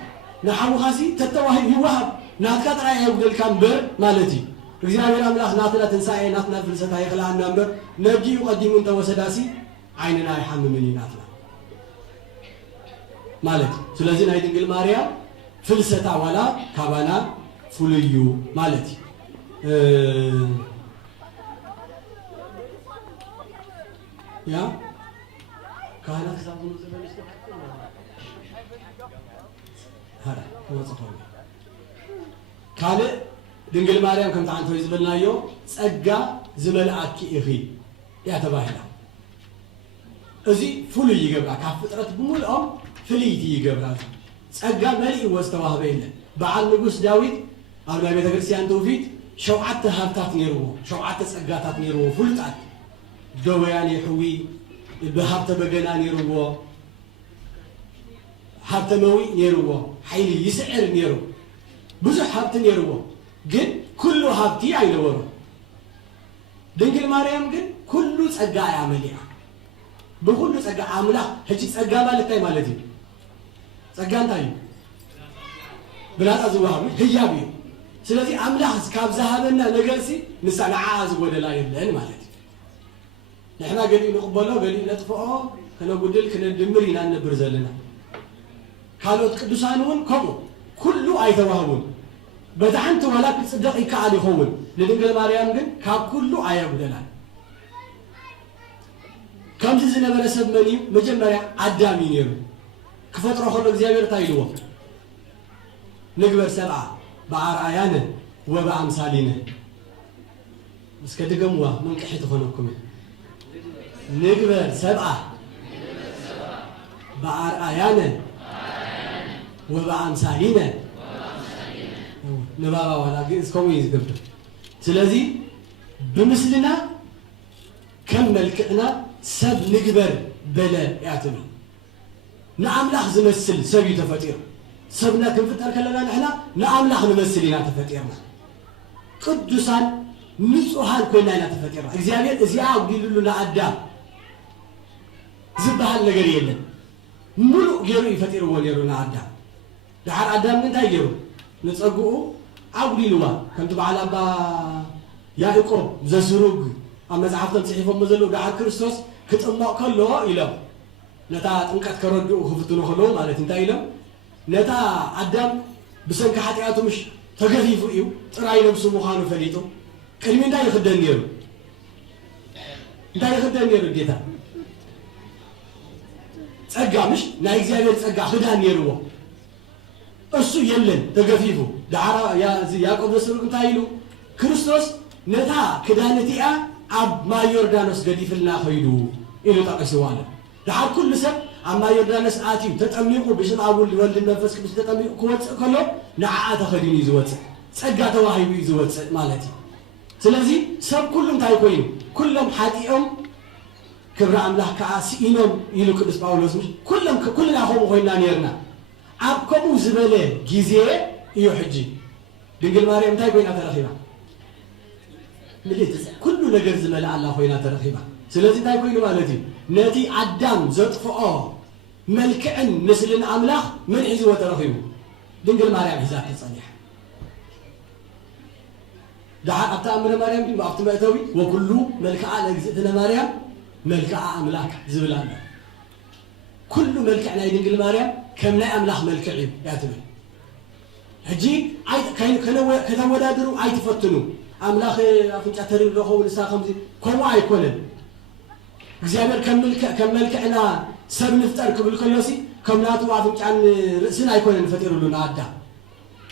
نحو خاسي تتوهب يوهب ناتكات رأي يقول كان بر مالتي እግዚአብሔር አምላክ ናትና ትንሳኤ ናትና ፍልሰታ ይخلعنا ነበር ነብዩ ቀዲሙን ተወሰዳሲ አይንና አይሐምምን ናትና ማለት ስለዚህ ናይ ድንግል ማርያም ፍልሰታ ዋላ ካባና ፉልዩ ማለት ያ ካና ሳቡ ዘበልሽ ሀራ ወጽፈው ካለ ድንግል ማርያም ከም ታንቶ ይዝበልናዮ ጸጋ ዝመልአኪ እኺ ያ ተባሂላ እዚ ፉል ይገብራ ካብ ፍጥረት ብሙልኦም ፍልይቲ ይገብራ ጸጋ መልኢ ወስተዋህበ የለ በዓል ንጉስ ዳዊት ኣብ ናይ ቤተ ክርስቲያን ትውፊት ሸውዓተ ሃብታት ነይርዎ ሸውዓተ ጸጋታት ነይርዎ ፍሉጣት ደወያን ይሕዊ ብሃብተ በገና ነይርዎ ሃብተ መዊእ ነይርዎ ሓይሊ ይስዕር ነይሩ ብዙሕ ሃብቲ ነይርዎ ግን ኩሉ ሃብቲ አይነበሩ ድንግል ማርያም ግን ኩሉ ጸጋ ያመልያ በሁሉ ጸጋ አምላክ ህጂ ጸጋ ማለት ታይ ማለት ነው ጸጋ እንታይ ብላጣ ዝዋሃብ ህያብ እዩ ስለዚህ አምላክ ካብ ዝሃበና ነገርሲ ንሳና ዝጎደላ የለን ማለት ንሕና ገሊ ንቅበሎ ገሊ ነጥፍኦ ከነጉድል ከነድምር ኢና ነብር ዘለና ካልኦት ቅዱሳንውን ከምኡ ኩሉ አይተዋህቡን بدعنت ولا تصدق يكعل يخون لدنجل مريم جن ككله عيب دلنا كم تزنا برسب مني مجمرة عدامين يوم كفترة خلق زيابير تايلوه نقبر 7 بعار عيانه وبأمثالنا بس كده جموع من كحيت خنوكم نقبر 7 بعار عيانه وبأمثالنا نبابا ولا جنس كويس قبل سلازي بمثلنا كم ملكنا سب نقبر بلا يعتمد نعم لحظ مثل سبي تفتير سبنا كم فتر كلنا نحنا نعم لحظ نمثلنا تفتيرنا ቅዱሳን ንጹሃን ኮይና ተፈጠረ እግዚአብሔር እዚያ አውዲሉና አዳም ዝባሃል ነገር የለም ሙሉ ገሩ ይፈጠረው ወለሩና አዳም ዳር አዳም ምን ታየሩ ንጸጉኡ አውዲሉዋ ከንቱ ባላባ ያዕቆብ ዘስሩግ አመጽሐፍተን ጽሒፎም ዘለው ዳር ክርስቶስ ክጥማቅ ከሎ ኢሎም ነታ ጥንቀት ከረዱኡ ክፍትኑ ከሎ ማለት እንታይ ኢሎም ነታ አዳም بسنك حتياتو مش تغفيفو إيو تراي نفسو مخانو فليتو كلمين دا يخدن نيرو دا يخدن نيرو ديتا تسقى مش نا إكزيابير تسقى خدان نيرو أسو يلن تغفيفو دعارا يا زي ياقوب نسروك انتايلو كريستوس نتا كدانتيا عب ما يوردانوس قديفلنا خيدو إلو تاقسوانا دعار كل سب أما يردانس آتيو تتأميقو بشم أول ولد النفس كبس تتأميقو كوات كله نعاء تخدين يزوات سأقا تواهيو يزوات مالتي سلازي سب كلهم تايقوين كلهم حاتيهم كبرا أملاح كاسئينهم يلو كدس باولوس مش كلنا هم خوينا نيرنا عبكمو زبالة جيزيه إيو حجي دنقل ماريم تايقوين أترخيبا مليت كل نقر زبالة الله خوينا أترخيبا سلازي تايقوين مالتي ناتي عدام زطفؤه ملكعن نسلن أملاخ من عزو وترخيبه دنقل مريم حزاب تصنيح دعا أبتا أمر مريم دي وقت ما أتوي وكله ملكعة لجزتنا مريم ملكعة أملاك زبلان كل ملكعنا دنقل مريم كم لا أملاخ ملكعين يعتمد هجي كذا ودادروا أي تفتنوا أملاخ أفنش أتريب له هو لسا خمسي كم واي كلن እግዚአብሔር ከመልከዕና ሰብ ንፍጠር ክብል ከሎሲ ከምናቱ አፍንጫን ርእስን አይኮነን ፈጥሩሉና አዳ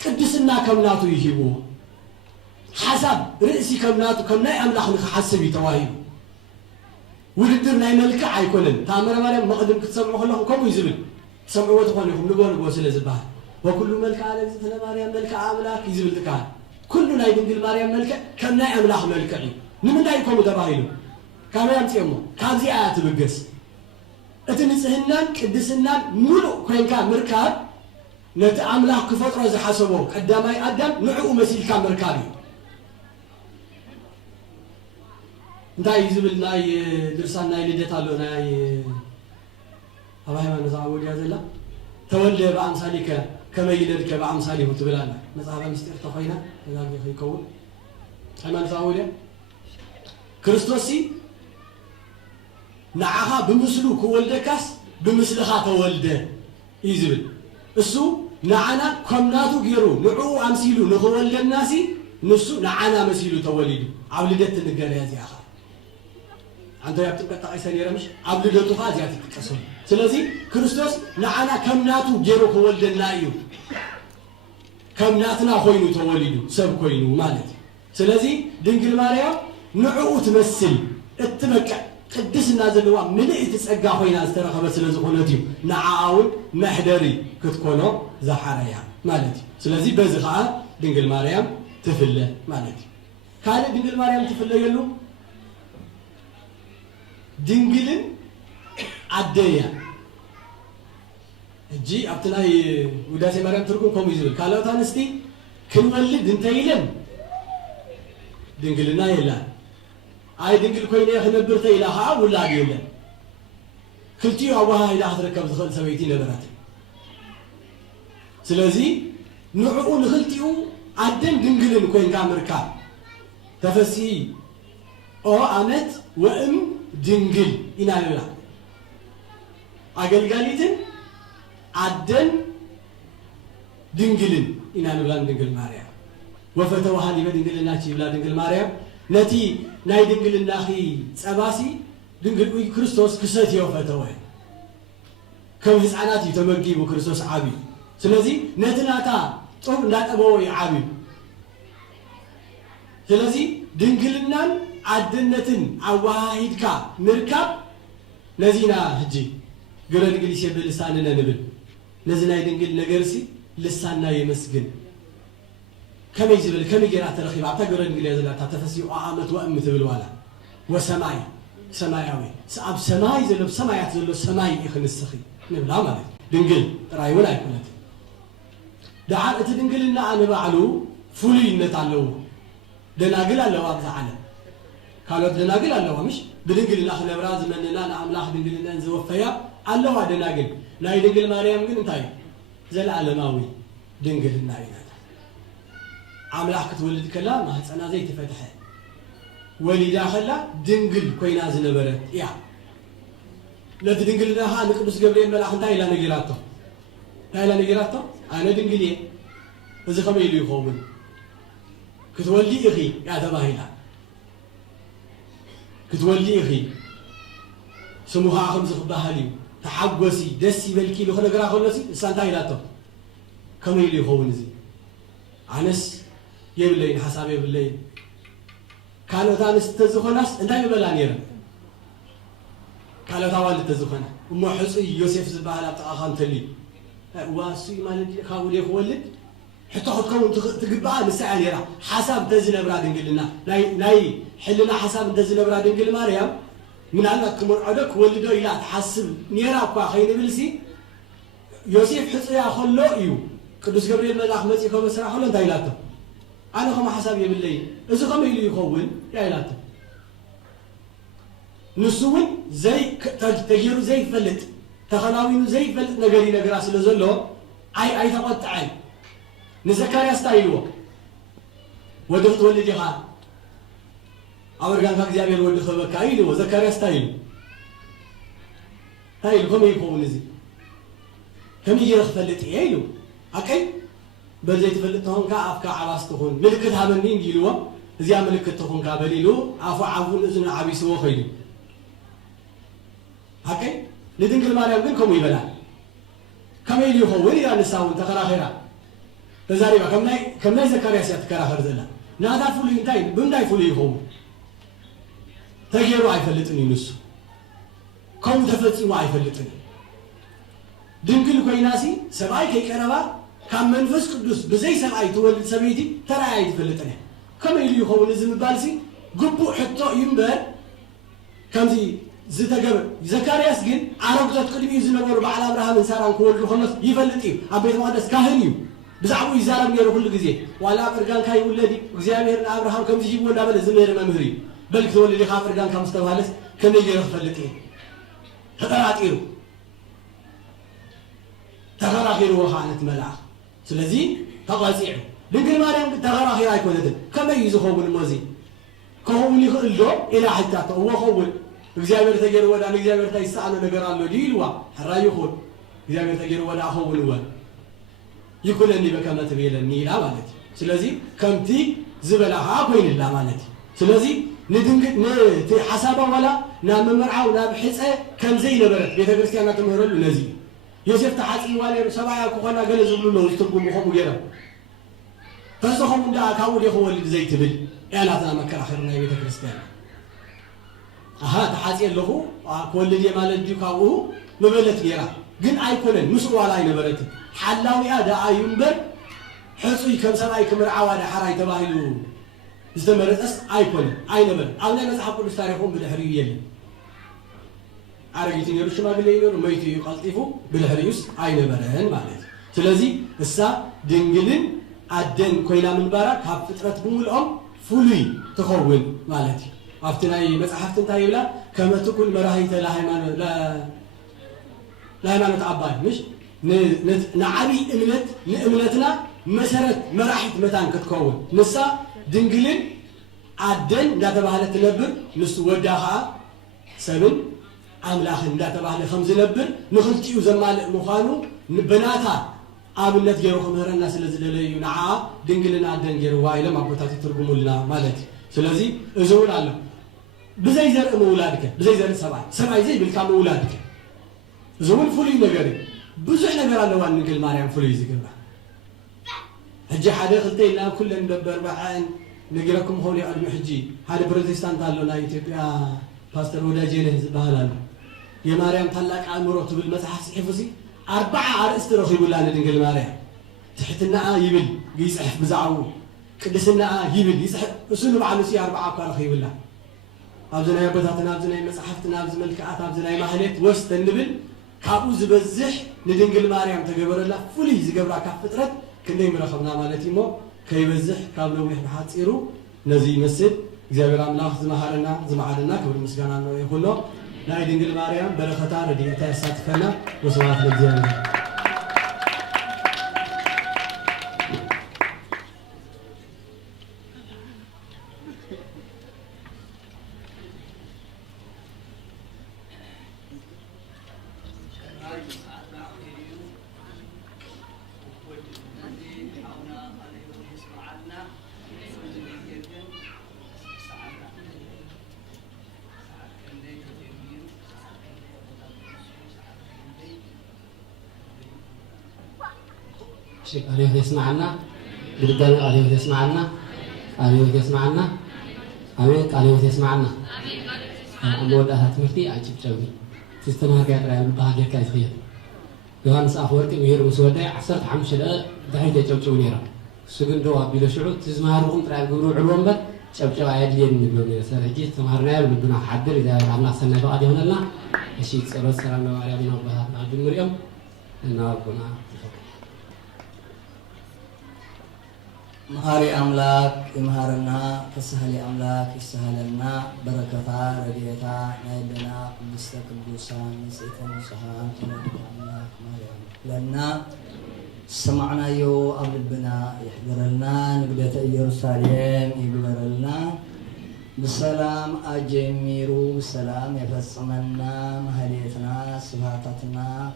ቅድስና ከምናቱ ይሂቡ ሐሳብ ርእሲ ከምናቱ ከምናይ አምላኽ ንክሐስብ ይተዋሂቡ ውድድር ናይ መልክዕ አይኮነን ታምረ ማርያም መቅድም ክትሰምዑ ከለኹም ከምኡ ይዝብል ሰምዕዎ ትኾንኩም ንጎንጎ ስለ ዝበሃል ወኩሉ መልክዕ ለእግዝእትነ ማርያም መልክዕ አምላክ ይዝብል ትካል ኩሉ ናይ ድንግል ማርያም መልክዕ ከምናይ አምላኽ መልክዕ እዩ ንምንታይ ከምኡ ተባሂሉ كاميرا تيمو كازي آيات بقص اتنسهنان كدسنان ملو كوينكا مركاب نتعامله كفترة زي حسبوه قدامي أدم نعو مسيل كان مركابي نتاي يزبل ناي درسان ناي لديتالو ناي أباهي ما نزعود يا زلا تولد بأمثالي كما يلدك بأمثالي وتبلانا نزعب مستير تخينا نزعب يخيكول هاي ما نزعود يا كريستوسي نعها بمثلو كولدكاس بمثلها تولده يزبل السو نعنا كمناتو غيرو نعو امثيلو نخولد الناسي نسو نعنا مسيلو توليدو عبلدت النجار يا زي اخا አንተ ያጥቅጣ አይሰን ይረምሽ አብልደቱ ፋዝ ያጥቅቀሱ ስለዚህ ክርስቶስ ነዓና ከምናቱ ጌሮ ከወልደና እዩ ከምናትና ሆይኑ ተወሊዱ ሰብ ኮይኑ ማለት ስለዚህ ድንግል ማርያም ንዑኡ ትመስል እትበቃ ቅድስና ዘለዋ ምልእት ጸጋ ሆይና ዝተረኸበ ስለዝኾነት እዩ ነዓውን መሕደሪ ክትኮኖ ዘሐረያ ማለት ስለዚህ በዚህ ኸዓ ድንግል ማርያም ትፍለ ማለት ካለ ድንግል ማርያም ትፍለየሉ ድንግልን አደያ እጂ አብትላይ ውዳሴ ማርያም ትርጉም ኮም ይዝብል ካላውታ አንስቲ ክንወልድ እንተይለም ድንግልና የላ አይ ድንግል ኮይነ ክነብር ተይላሃ ውላድ የለም ክልቲዩ አዋሃ ኢላ አትረከብ ዝኽእል ሰበይቲ ነበራት ስለዚህ ንዑኡ ንክልቲኡ አደን ድንግልን ኮይንካ ምርካብ ተፈሲ ኦ አመት ወእም ድንግል ኢናልላ አገልጋሊትን አደን ድንግልን ኢናልላ ድንግል ማርያም ወፈተዋሃኒ በድንግልናቺ ይብላ ድንግል ማርያም ነቲ ናይ ድንግልናኺ ጸባሲ ድንግል ክርስቶስ ክሰት ይወፈተወ ከም ህፃናት ይተመጊቡ ክርስቶስ ዓቢ ስለዚህ ነትናታ ጾም እንዳጠበው ይዓቢ ስለዚህ ድንግልናን አደነትን አዋሂድካ ምርካብ ነዚና ህጂ ግረ ድንግል ይሸብል ልሳንነ ንብል ነዚና ድንግል ነገርሲ ልሳና ይመስግን كمي زبل كمي جرات الرخيبة أعتقد إن الإنجليز لا تتفسي أعمت وأمت بالولا وسماي سمايوي سأب سماي زلوا بسمايات زلوا سماي يخن السخي نبلا ما دنجل رأي ولا يكونت دعاء تدنجل إن أنا بعلو فلي نتعلو ደናግል አለዋ ብዛዓለ ካልኦት ደናግል አለዋ ምሽ ብድንግልና ክነብራ ዝመንና ንኣምላኽ ድንግልና ዝወፈያ ኣለዋ ደናግል ናይ ድንግል ማርያም ግን እንታይ ዘለዓለማዊ ድንግልና ኢና ኣምላኽ ክትወልድ ከላ ማህፀና ዘይተፈትሐ ወሊዳ ከላ ድንግል ኮይና ዝነበረት እያ ለቲ ድንግልናኻ ንቅዱስ ገብርኤል መልኣኽ እንታይ ኢላ ነጊራቶ ኣነ ድንግል እየ እዚ ከመይ ኢሉ ይኸውን ክትወልዲ ኢኺ እያ ተባሂላ ክትወልዲ ኢኺ ስሙ ከዓ ከምዚ ክበሃል እዩ ተሓጐሲ ደስ ይበልኪ ኢሉ ክነግራ ከሎሲ እሳ እንታይ ኢላቶ ከመይ ኢሉ ይኸውን እዚ ኣነስ የብለይን ሓሳብ የብለይን ካልኦት ኣንስቲ ተዝኾናስ እንታይ ይበላ ነይረን ካልኦት ኣዋልድ ተዝኾና እሞ ሕፁይ ዮሴፍ ዝበሃል ኣብ ጥቓኻ እንተልዩ ዋሱይ ማለት ካብኡ ደይክወልድ ሕቶ ክትከውን ትግባኣ ንሳ እያ ነይራ ሓሳብ እንተዝነብራ ድንግልና ናይ ሕልና ሓሳብ እንተዝነብራ ድንግል ማርያም ምናልባት ክመርዖዶ ክወልዶ ኢላ ትሓስብ ነይራ እኳ ከይንብልሲ ዮሴፍ ሕፁያ ከሎ እዩ ቅዱስ ገብርኤል መልኣኽ መፂኡ ከበስራ ከሎ እንታይ ኢላቶ ኣነ ከምኡ ሓሳብ የብለይ እዚ ከመይ ኢሉ ይኸውን እያ ኢላቶ ንሱ እውን ተገይሩ ዘይፈልጥ ተኸናዊኑ ዘይፈልጥ ነገር ይነግራ ስለ ዘሎ ኣይተቆጥዐን ንዘካርያስ እንታይ ኢልዎ ወዲ ክትወልድ ኢኻ ኣብ እርጋንካ እግዚኣብሔር ወዲ ክህበካ ኢልዎ ዘካርያስ እንታይ ኢሉ ከመይ ይኸውን እዚ ከመይ ጌረ ክፈልጥ እየ ኢሉ ኣቀይ በዘይትፈልጥ ተኾንካ ኣፍካ ዓባስ ትኹን ምልክት ሃበኒ ኢልዎ እዚኣ ምልክት ትኹንካ በሊሉ ኣፉ ዓፉን እዝኑ ዓቢስዎ ኸይዱ ኣቀይ ንድንግል ማርያም ግን ከምኡ ይበላል ከመይ ኢሉ ይኸውን ኢላ ንሳ እውን ተከራኺራ ተዛሪባ ከም ናይ ዘካርያስ እያ ትከራኸር ዘላ ናታ ፍሉይ እንታይ ብምንታይ ፍሉይ ይኸውን ተገይሩ ኣይፈልጥን እዩ ንሱ ከምኡ ተፈፂሙ ኣይፈልጥን ድንግል ኮይናሲ ሰብኣይ ከይቀረባ ካብ መንፈስ ቅዱስ ብዘይ ሰብኣይ ትወልድ ሰበይቲ ተራእያ ኣይትፈልጥን እያ ከመይ ኢሉ ይኸውን እዚ ምባልሲ ግቡእ ሕቶ እዩ እምበር ከምዚ ዝተገበ ዘካርያስ ግን ኣረግቶት ቅድሚኡ ዝነበሩ በዓል ኣብርሃምን ሳራን ክወልዱ ከሎስ ይፈልጥ እዩ ኣብ ቤተ መቅደስ ካህን እዩ ብዛዕባኡ ይዛረብ ነይሩ ኩሉ ግዜ ዋላ ኣብ እርጋንካ ይውለድ እግዚኣብሔር ንኣብርሃም ከምዚ ሂብዎ እንዳበለ ዝምህር መምህር እዩ በል ክትወልድ ኢኻ ኣብ እርጋንካ ምስ ተባሃለስ ከመይ ገይሩ ክፈልጥ እየ ተጠራጢሩ ተኸራኺርዎ ከዓ ነቲ መልኣኽ ስለዚ ተቐፂዑ ድንግል ማርያም ተኸራኺራ ኣይኮነትን ከመይ እዩ ዝኸውን እሞ እዚ ክኸውን ይኽእል ዶ ኢላ ሕታቶ እዎ ኸውን እግዚአብሔር ተገይሩ ወዳ እግዚአብሔር ታይሳአለ ነገር አለ ዲልዋ ሕራይ ይኹን እግዚአብሔር ተገይሩ ወዳ ኸውንወ ይኩነኒ በከመ ትቤለኒ ኢላ ማለት ስለዚህ ከምቲ ዝበላኻ ኮይንላ ማለት ስለዚህ ንድንግል ነቲ ሓሳባ ዋላ ናብ መመርዓው ናብ ሕፀ ከምዘይ ነበረት ቤተክርስቲያና ተምህረሉ ነዚ ዮሴፍ ተሓፂዋ ነይሩ ሰብኣያ ክኾና ገለ ዝብሉ ነው ዝትርጉሙ ከምኡ ገይሮም ፈዝኾም እንዳ ካብኡ ዲኽወልድ ዘይትብል ያናትና መከራኸሪ ናይ ቤተክርስቲያን ተሓፂ ኣለኹ ክወልድ እየ ማለት ድዩ ካብኡ መበለት ነይራ ግን ኣይኮነን ምስኡ ዋላ ኣይነበረትን ሓላዊኣ ደኣ እዩ እምበር ሕፁይ ከም ሰብኣይ ክምርዓዋ ዳሓራይ ተባሂሉ ዝተመረፀስ ኣይኮነን ኣይነበረን ኣብ ናይ መፅሓፍ ቅዱስ ታሪኹም ብድሕሪኡ የለን ኣረጊት ነይሩ ሽማግለ ነይሩ መይቱ እዩ ቀልጢፉ ብድሕሪኡስ ኣይነበረን ማለት ስለዚ እሳ ድንግልን ኣደን ኮይና ምንባራ ካብ ፍጥረት ብምልኦም ፍሉይ ትኸውን ማለት እዩ ኣብቲ ናይ መፅሓፍቲ እንታይ ይብላ ከመ ትኩን መራሂተ ለሃይማኖት ዓባይ ምሽ ንዓብይ እምነት ንእምነትና መሰረት መራሒት መታን ክትከውን ንሳ ድንግልን ኣደን እንዳተባህለ ትነብር ንሱ ወዳ ከዓ ሰብን ኣምላኽን እንዳተባህለ ከም ዝነብር ንኽልቲኡ ዘማልእ ምዃኑ በናታ ኣብነት ገይሩ ክምህረና ስለ ዝደለዩ ንዓ ድንግልን ኣደን ገይርዋ ኢሎም ኣቦታት ይትርጉሙልና ማለት እዩ ስለዚ እዚ እውን ኣሎ ብዘይ ዘርኢ ምውላድከ ብዘይ ዘርኢ ሰብኣይ ዘይብልካ ምውላድከ እዚ እውን ፍሉይ ነገር እዩ ብዙሕ ነገር ኣለዋ ንድንግል ማርያም ፍሉይ ዝገብራ ሕጂ ሓደ ክልተ ኢልና ኩለን ደበር ባዕን ነጊረኩም ኾኑ ይቐድሚ ሕጂ ሓደ ፕሮቴስታንት ኣሎ ናይ ኢትዮጵያ ፓስተር ወዳጄነህ ዝበሃል ኣሎ የማርያም ታላቅ ኣእምሮ ትብል መፅሓፍ ፅሒፉሲ 40 ኣርእስቲ ረኺቡላ ንድንግል ማርያም ትሕትናኣ ይብል ይፅሕፍ ብዛዕባኡ ቅድስናኣ ይብል ይፅሕፍ እሱ ንባዕሉ ሲ 40 እኳ ረኺቡላ ኣብዚ ናይ ኣቦታትና ኣብዚ ናይ መፅሓፍትና ኣብዚ መልክዓት ኣብዚ ናይ ማህሌት ወስተ ንብል ካብኡ ዝበዝሕ ንድንግል ማርያም ተገበረላ ፍሉይ ዝገብራ ካብ ፍጥረት ክንደይ ምረኸብና ማለት እዩ ሞ ከይበዝሕ ካብ ነዊሕ ብሓፂሩ ነዚ ይመስል እግዚአብሔር አምላክ ዝመሃረና ዝመዓልና ክብር ምስጋና ነው ይሁን ናይ ድንግል ማርያም በረከታ ረድኤታ ያሳትፈና ወስብሐት ለእግዚአብሔር عليه يسمعنا قدام عليه يسمعنا عليه يسمعنا عليه عليه يسمعنا أمود أهات مرتي عجب جوي تستمع قاعد رايح بهاجر كايس خير يوهانس أخورك مير مسودة عصرت حمش لا دحين جوجو نيرا سجن دوا بيلو شعور تزمهرهم ترى يقولوا علوم بس شباب عيد لين نقولون سرجيت تمهرنا بدنا حدر إذا عملنا سنة بعد هنا لنا الشيء صار سلام علينا وبها عبد مريم نابنا مهاري أملاك إمهارنا كسهل أملاك يسهلنا بركة رجيتا نايدنا قدستك الدوسان نسيتنا سهان أملاك مريم لنا سمعنا يو قبل البناء يحضر لنا نقدة يروساليم يقبر لنا بسلام أجميرو بسلام يفصمنا مهليتنا صفاتنا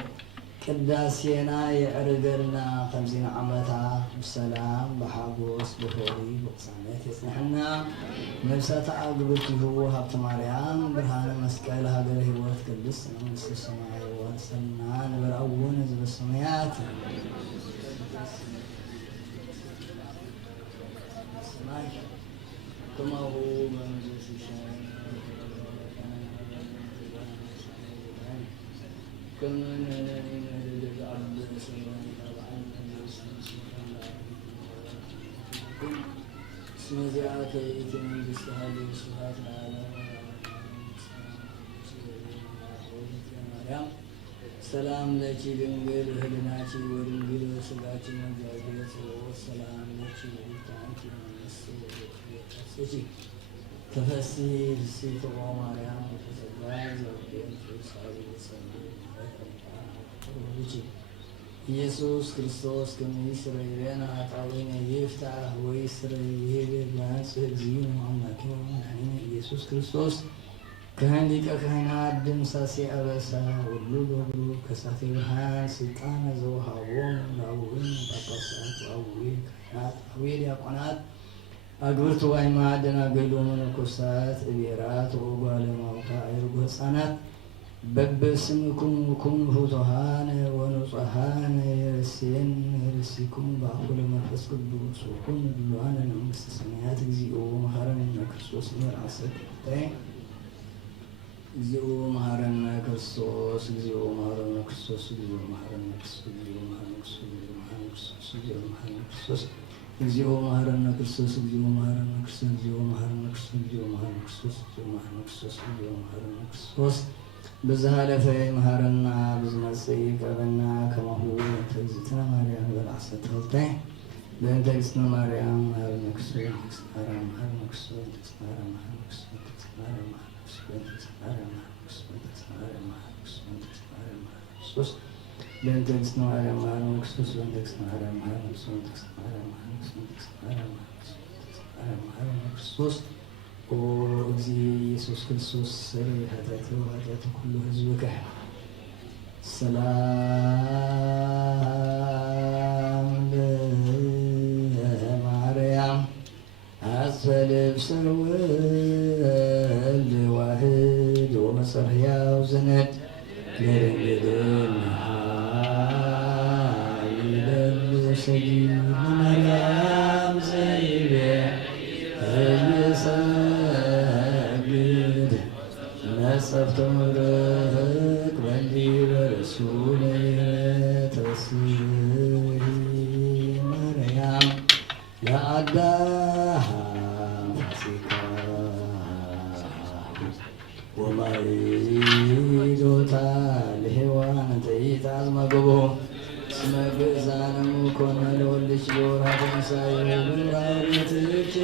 قداسينا يعرقلنا 50 عمتا بسلام بحاقوس بخوري بقصانات يسنحنا نفسات عقبته هبت مريم برهان مسكال هذا الهوات قدس نمس السماء ورسلنا نبر أول نزل السمايات كما هو بمجلس الشام كما سمزعك يتم باستهاد وصفات العالم سلام لك دنجل هلناك ودنجل وسلاك مجاجلة والسلام لك ولتعنك من السجي تفسي السيط ومريم وتزواج وبين فوسعي وسلم ኢየሱስ ክርስቶስ ከመይስረይና አጣዊነ ይፍታህ ወይስረይህ ባንስ እግዚኦ አምላክነ ወመድኃኒነ ኢየሱስ ክርስቶስ ከሊቀ ካህናት ድምሳሴ አበሳ ሁሉ በብሩ ከሳቴ ብርሃን ስልጣን ዘውሃቦም ለአቡነ ጳጳሳት ወአቡነ ካህናት አቡነ ዲያቆናት አግብርቱ አይማድ ደናገሉ መነኮሳት እቤራት ወጓለማውታ አይርጎ ሕፃናት በበስምኩም ኩን ፍቱሃን ወንጹሃን የርሴን የርሲኩም በአኩለ መንፈስ ቅዱስ ወኩን ድሉዋን ለመንግሥተ ሰማያት እግዚኦ መሐረነ ክርስቶስ መርዓሰት እግዚኦ መሐረነ ክርስቶስ እግዚኦ መሐረነ ክርስቶስ እግዚኦ መሐረነ ክርስቶስ እግዚኦ መሐረነ ክርስቶስ እግዚኦ መሐረነ ክርስቶስ እግዚኦ መሐረነ ክርስቶስ እግዚኦ መሐረነ ክርስቶስ እግዚኦ መሐረነ ክርስቶስ እግዚኦ መሐረነ ክርስቶስ እግዚኦ መሐረነ ክርስቶስ እግዚኦ መሐረነ ክርስቶስ بزهالة مهارنا بزمسي قبلنا كما هو تجزتنا مريم بالعصة هلتين بين تجزتنا مريم مهارنا كسور تجزتنا مهارنا كسور تجزتنا مهارنا كسور تجزتنا مهارنا كسور تجزتنا مهارنا كسور تجزتنا مهارنا كسور تجزتنا مهارنا كسور بين تجزتنا مريم مهارنا كسور بين تجزتنا مريم مهارنا كسور تجزتنا مهارنا كسور تجزتنا مهارنا كسور وأجزي يسوع كريستوس سري هداته وهداته كل حزبك سلام لمريم أسفل بسرول واحد ومسرحيا وزند لرنجدين هاي للسجين مريم زيبه نصفت مرق بلي برسول تسيه مريم لا أداها فسكا وما يدوتا الهوان تيت عزم قبو اسمه بإزان مكون لولش لورا بنسايا بالغابة تلك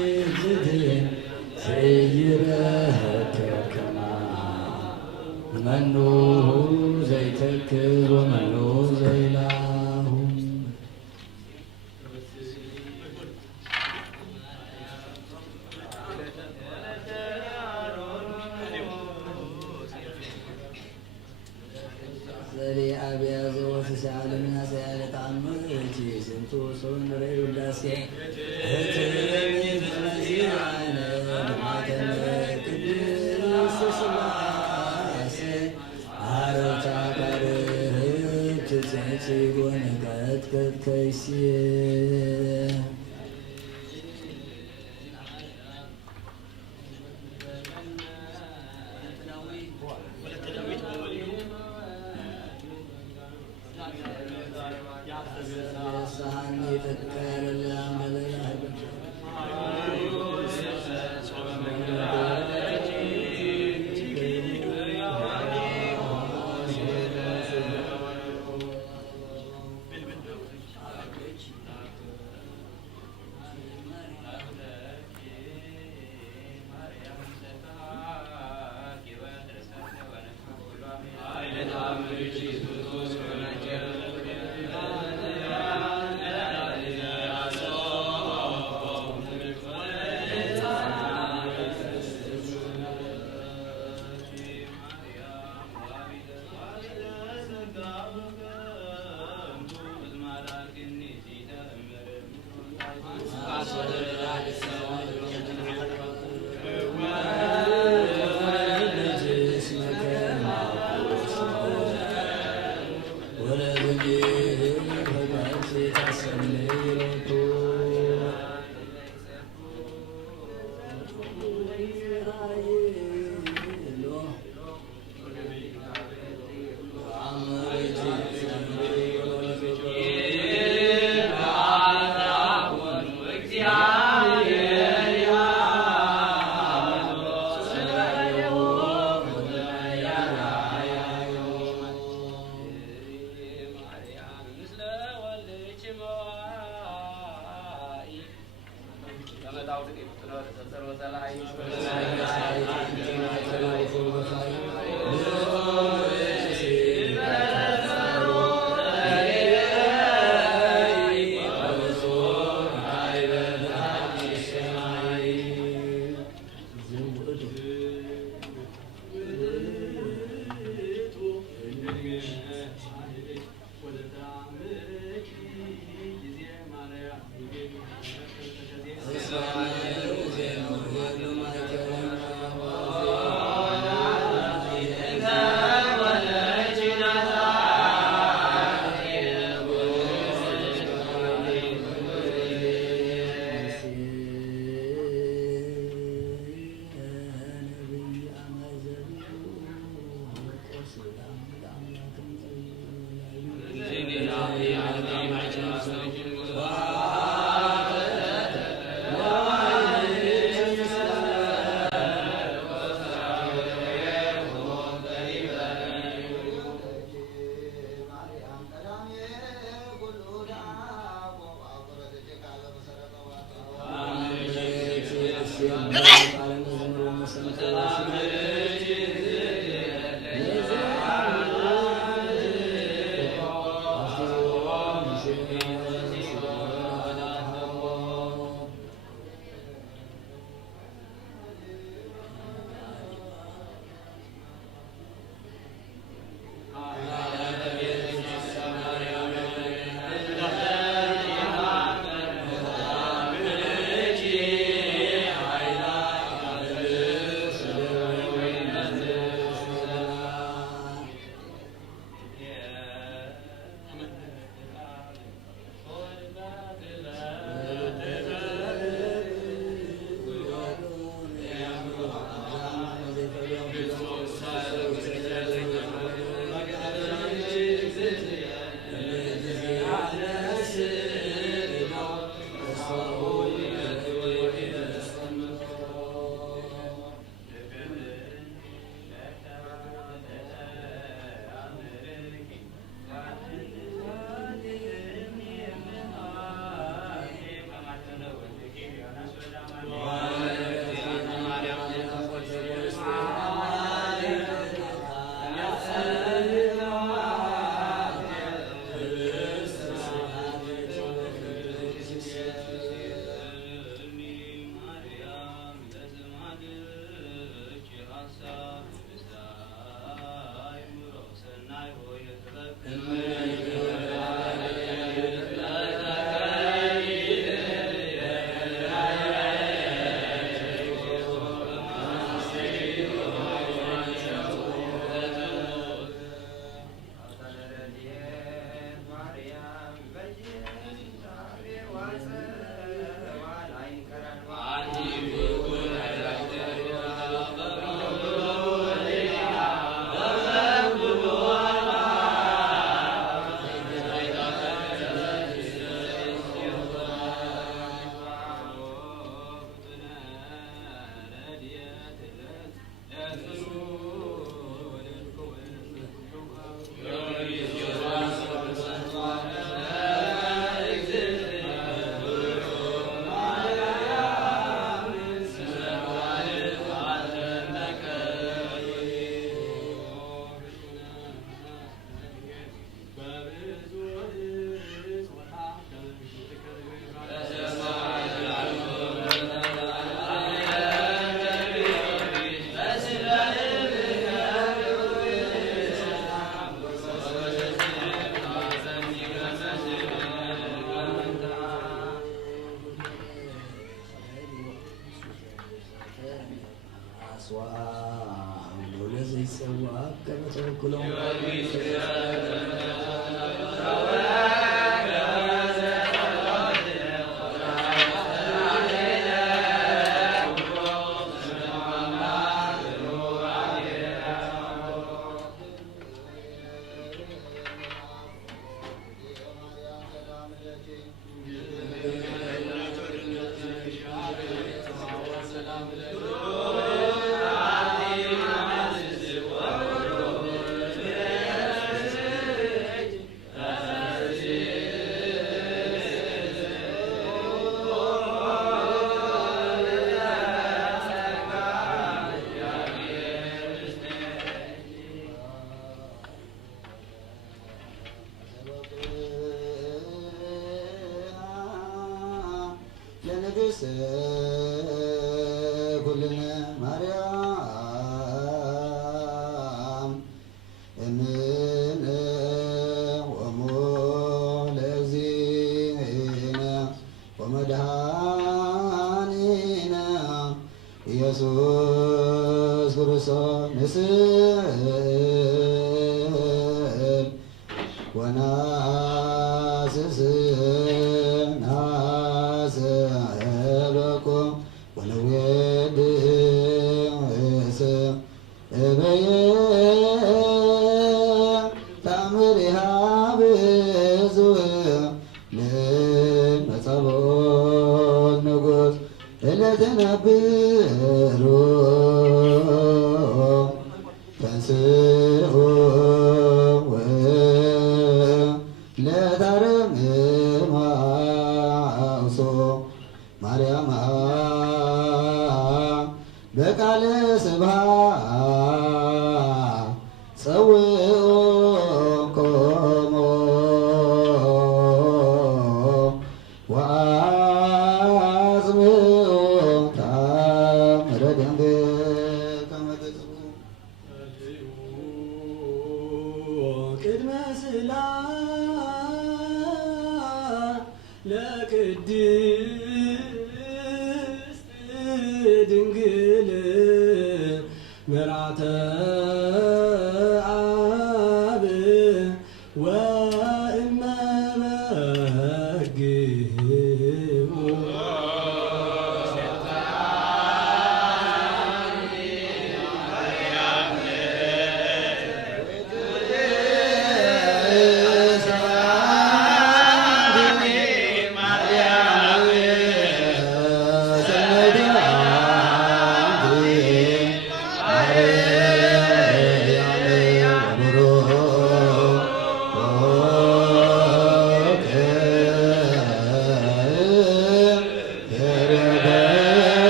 أصوات الذي سواك كما تأكلون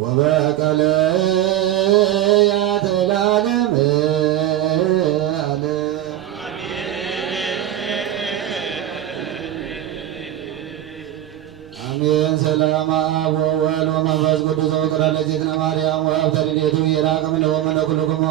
وبقى አብ ወወልድ ወመንፈስ ቅዱስ ወፍቅረ ለእግዝእትነ ማርያም ወሀብተ ልደቱ የራቀ እምኔሁ ወመንኩልክሙ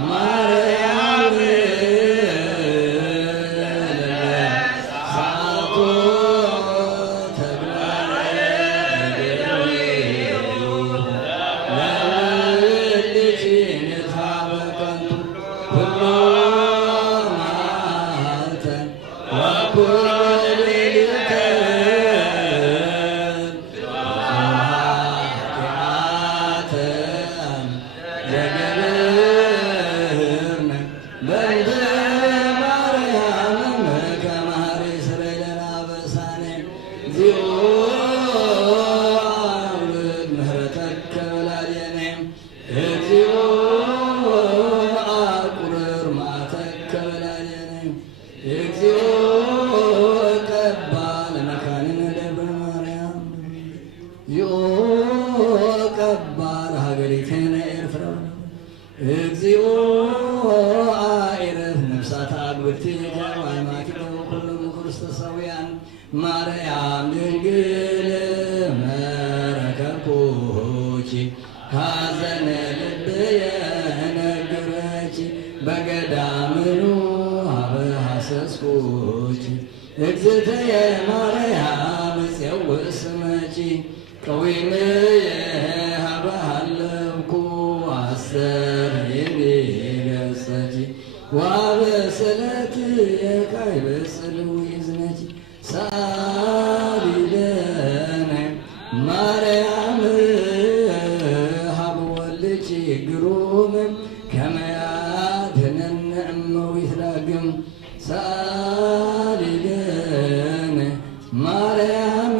ማርያም ሳቶ ተግባረ ለልጅነት በከንቱ ሁሉ ማልተ ወኩልልተ እግዚኦ አዕረፍ ነፍሳት አግብርት ሃይማኖት ሁሉም ክርስቶሳውያን ማርያም ድንግል መረከብኩኪ ሐዘነ ልብየ ነገረች በገዳምኑ ሀበ ሐሰስኩኪ እግዝእትየ ማርያም ጽዮን ስመኪ ቀዊምየ ሀበ ሃለብኩ አሰሪኒ ገጸኪ ወበስእለትየ ካዕበ ጽልው ይዝነኪ ሳሊለነ ማርያም ሀበ ወልድኪ ግሩም ከመ ያድኅነነ እመዊት ዳግም ሳሊለነ ማርያም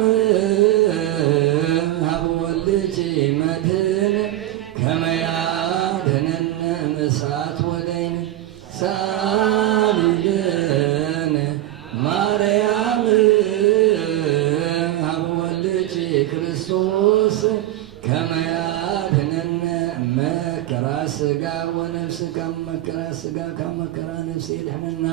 ሀበ ወልድኪ መድኅን ከመ ያድኅነነ እምእሳት ወደይን ሳሊለነ ማርያም ሀበ ወልድኪ ክርስቶስ ከመ ያድኅነነ እመከራ ሥጋ ወነፍስ ከመከራ ሥጋ ከመከራ ነፍስ ይድኅነና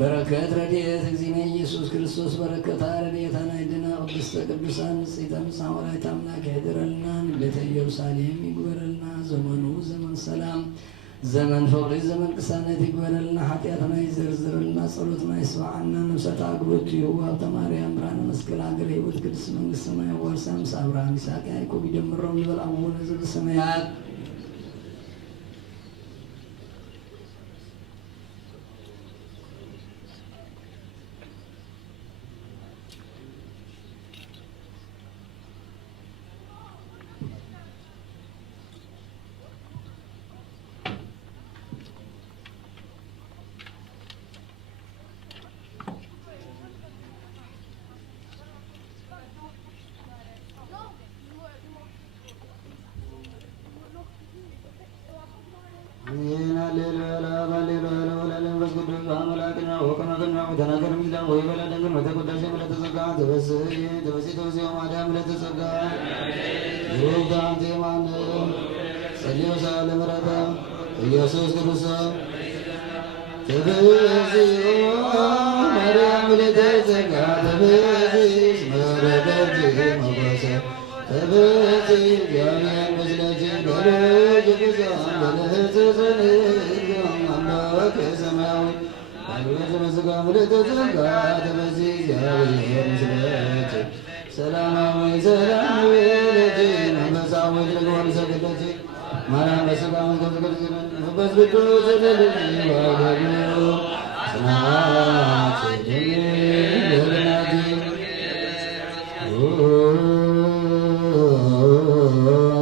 በረከት ረድኤት እግዚእነ ኢየሱስ ክርስቶስ በረከታ ረድኤታ ናይድና ቅድስተ ቅዱሳን ንጽሕተ ንጹሐን ወላዲተ አምላክ ይኅድረልና ንግደተ ኢየሩሳሌም ይግበረልና ዘመኑ ዘመን ሰላም ዘመን ፍቅሪ ዘመን ቅሳነት ይግበረልና ኃጢአትና ይዘርዝርልና ጸሎትና ይስማዓና ነፍሳት አግብርቱ ይሁቡ ሀብተ ማርያም ብርሃነ መስቀል ሀገረ ሕይወት ቅድስት መንግሥተ ሰማያት ወርሳ ምስ አብርሃም ይስሐቅ ያዕቆብ ይደምረው ይበል አቡነ ዘበሰማያት ኢየሱስ ክርስቶስ ተበዚዮ ማርያም ለተዘጋ ተበዚሽ መረደጅ መጓሰ ተበዚ ያሚያን መስለጅ በልጅ ብዛን በለተዘን አምላክ ሰማያዊ አልወዝ መስጋ ለተዘጋ ተበዚ ያሚያን መስለጅ ሰላማዊ ሰላማዊ ልጅ መንፈሳዊ ለጎን ሰገደች ማርያም በሥጋ መንፈስ ቅዱስ ቅዱስ ለልጅ ዋገኙ ጽናት ለልናቲ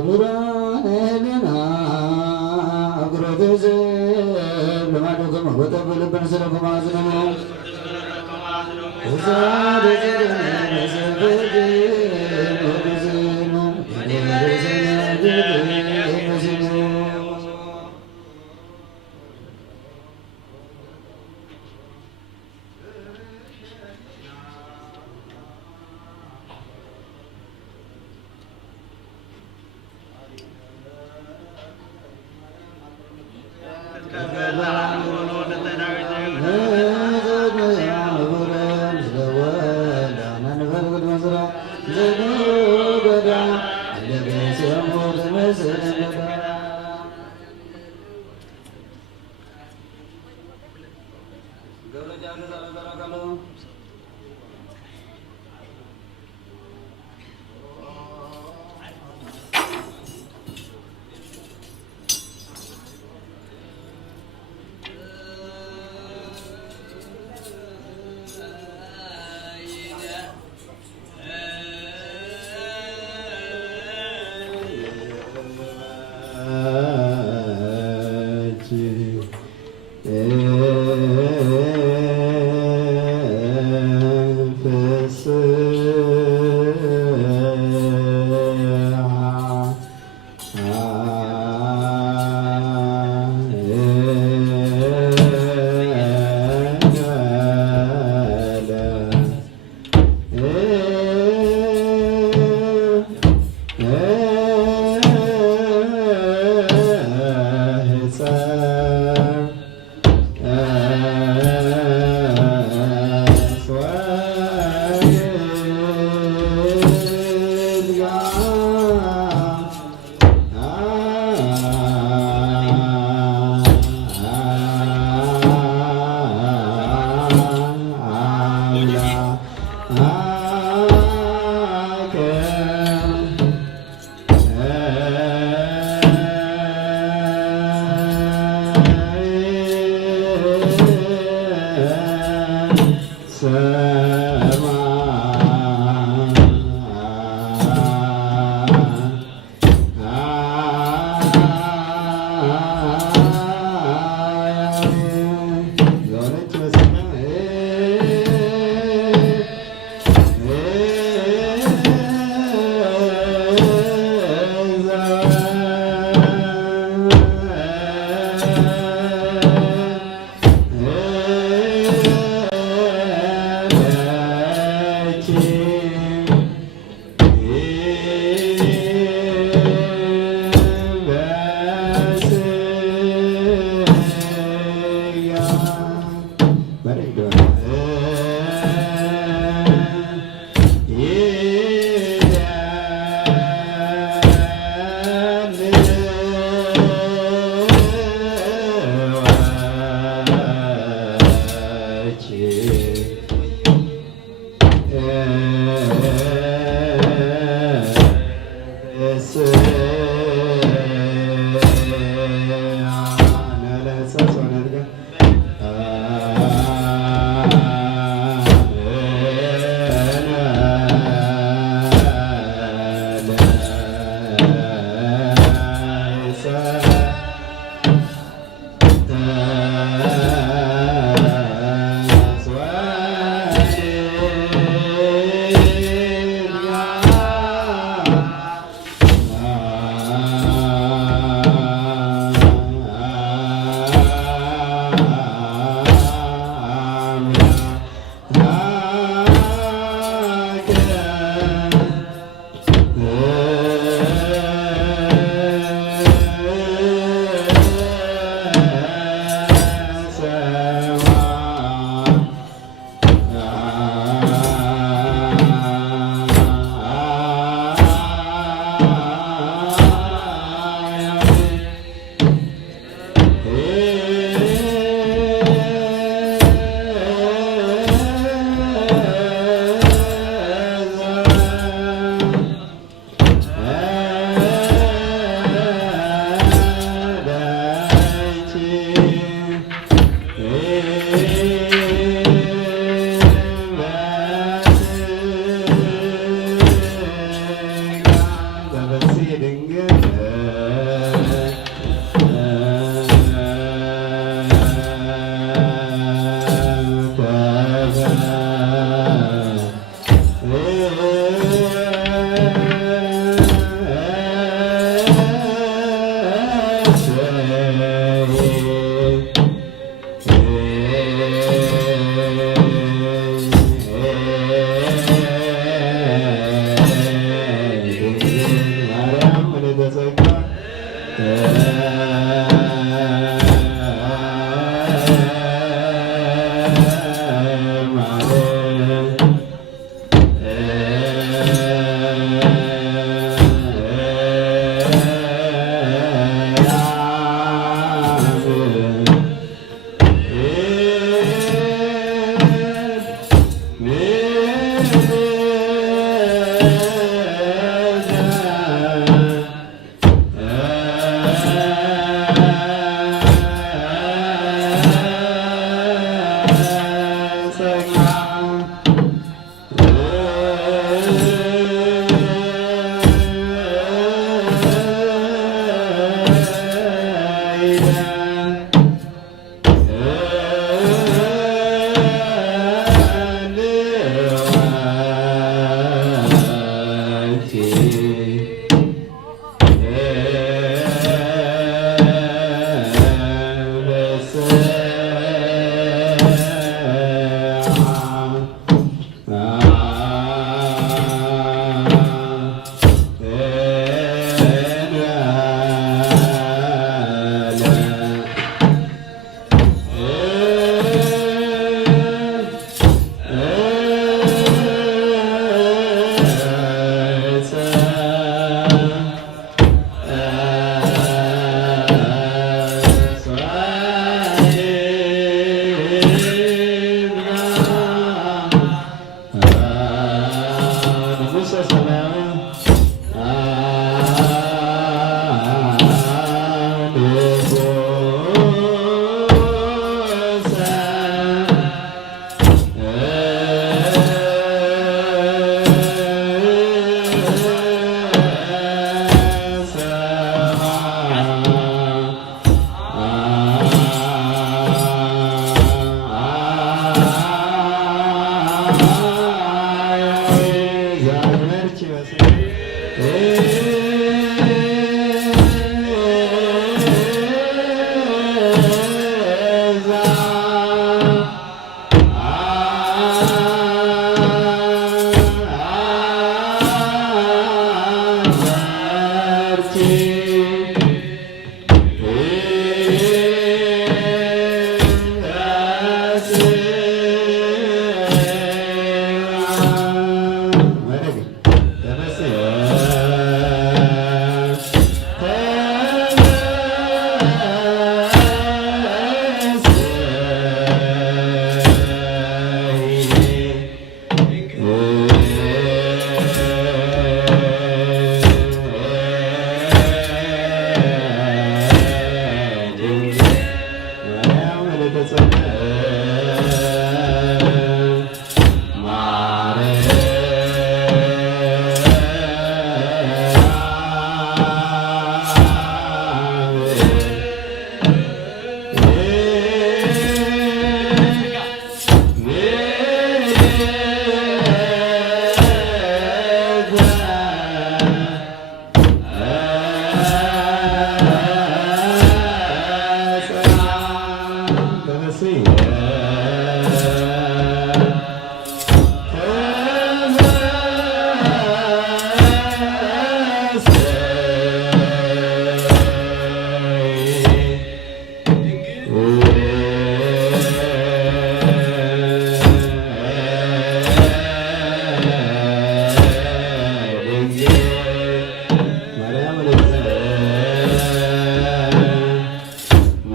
ብርሃነ ህሊና አጉረተ ዘብ ለማዶከመ ወጠብ ልብን ስለከማዝነሙ እዛደ ዘደነ መሰበድ ወድዝኑ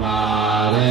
Mare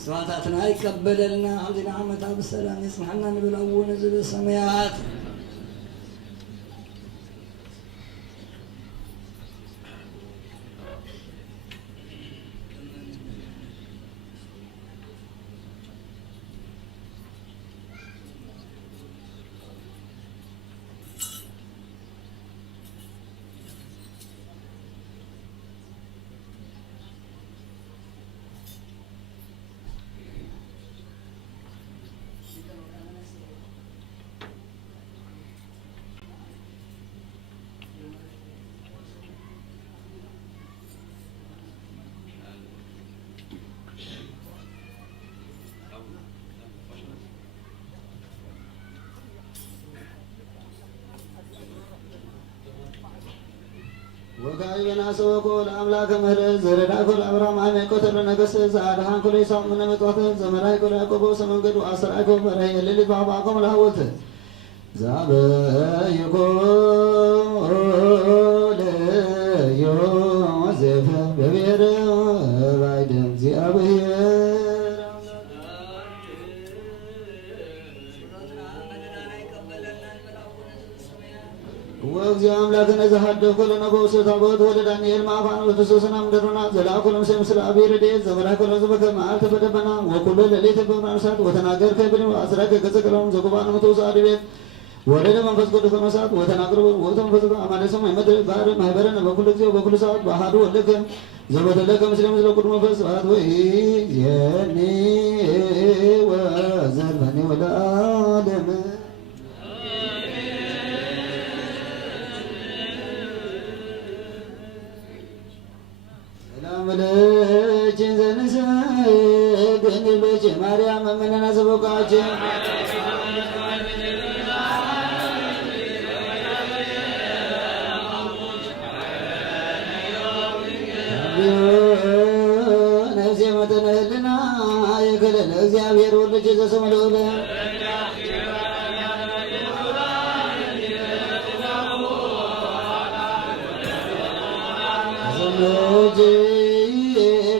ስዋታትና ይቀበለልና አብዚና ዓመታ በሰላም ይስማሐና ንብላውን ዝብ ሰማያት ወጋይ በናሰው ኮል አምላከ ምህረት ዘረዳ ኮል አብርሃም አሜ ቆተለ ነገስ ዛዳሃን ኮል ይሳም ምን መጥዋተ ዘመራይ ኮል ያቆቦ ሰመንገዱ አስራይ ኮል በራይ ለሊ ባባ ኮል ላወተ ዛበ ይኮል ዮሴፍ በብሔር ባይደም ዚአብሔር ወእግዚኦ አምላክነ ዘሃደው ኮለነ በውስተ አቦት ወደ ዳንኤል ማፋን ወተሰሰና ምድሩና ዘላኩለም ሰም ስለ አብሔር ዴት ዘመራ ኮለ ዘበከ ማአልተ በደመና ወኩሎ ለሌተ በመናሳት ወተናገርከ ብን አስራከ ገጸቀለም ዘቁባን መተውሳ አድቤት ወረደ መንፈስ ቅዱስ ከመሳት ወተናገረ ወተም ፈዘበ አማለሰም አይመድር ባህር ማህበረነ በኩል ጊዜ በኩል ሰዓት ባህዱ ወለከ ዘበተለከ ምስለ ምስለ ቅዱስ መንፈስ ሰዓት ወይ የኒ ወዘልበኒ ወለዓለም መለችን ዘንሰ ድንግሎች ማርያም መመነና ዘቦቃችን ስም ልዑል ዘመጂ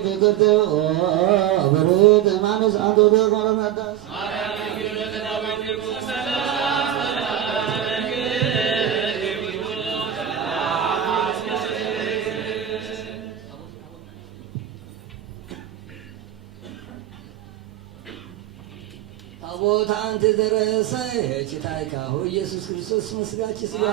ፍቅርተ ብርት ማነስ አንተ ተቆረናዳስ ታቦት አንተ ደረሰ ችታይካሁ ኢየሱስ ክርስቶስ መስጋች ስጋ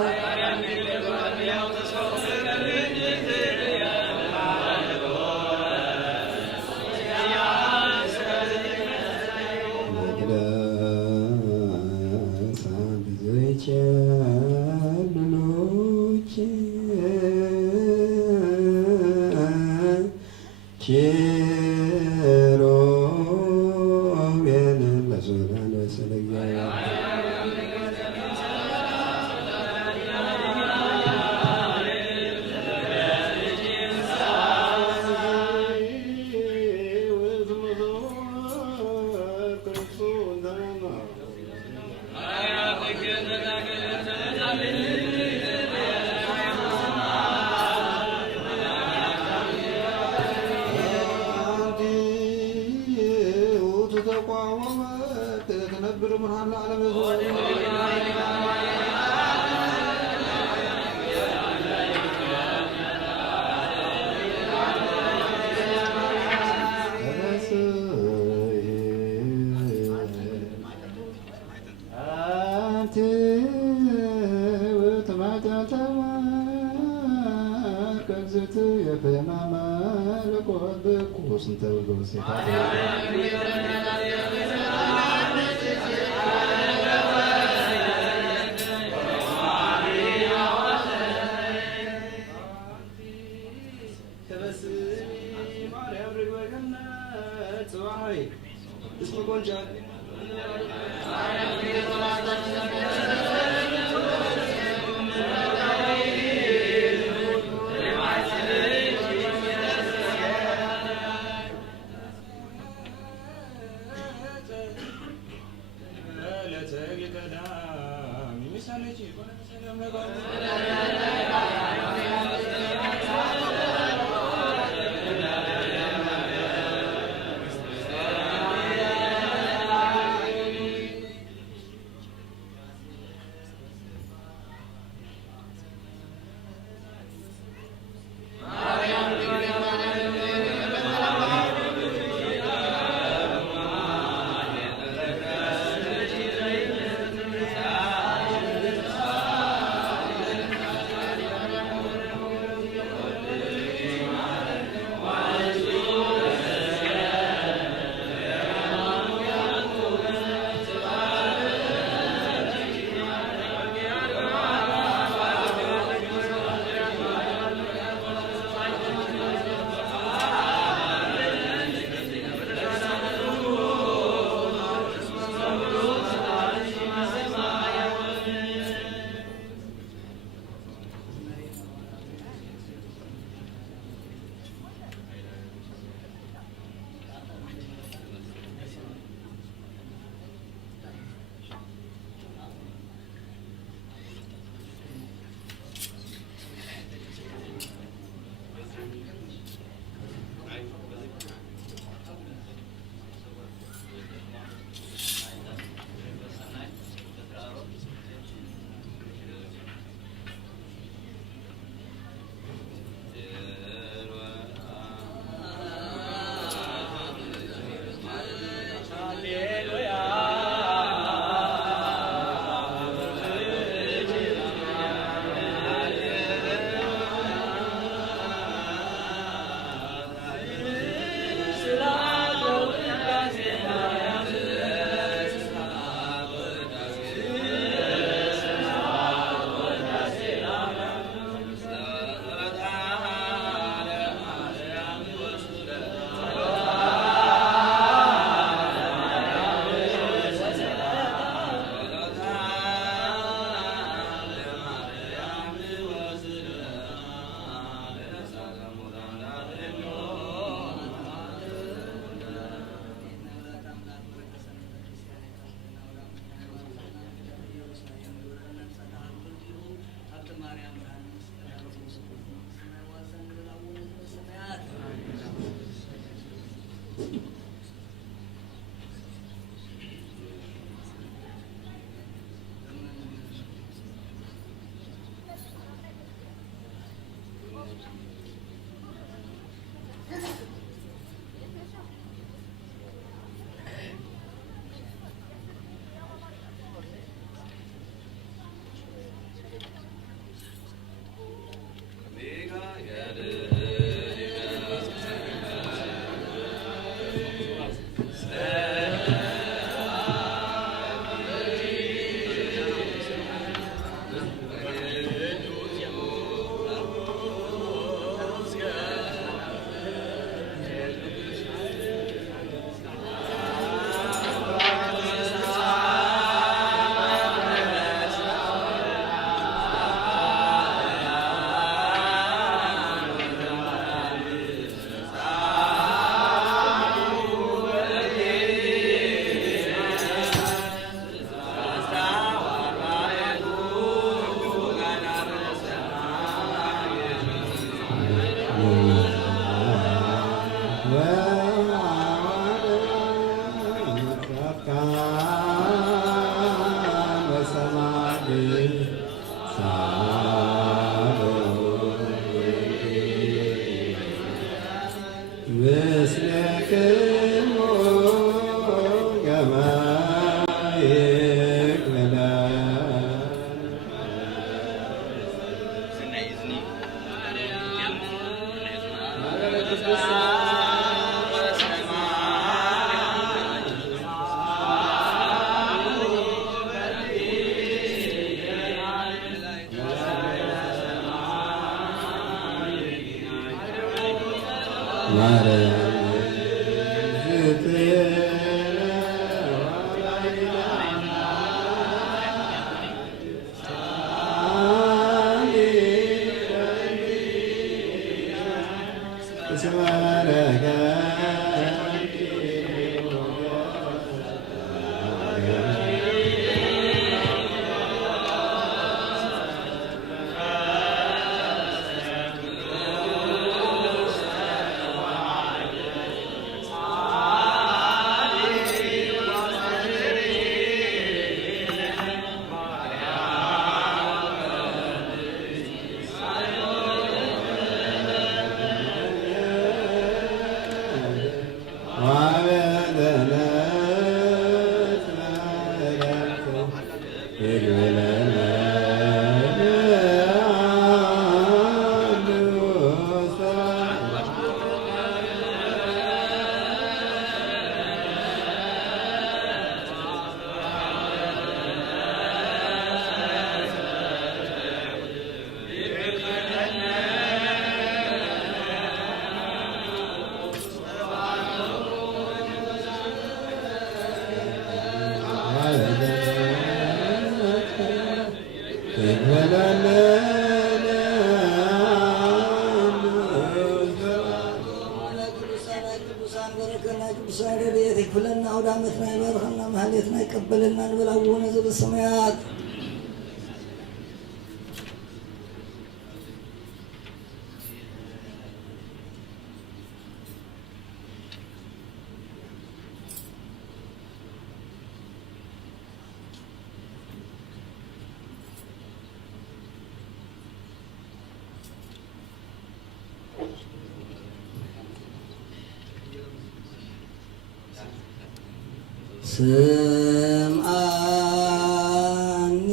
ስምዓኒ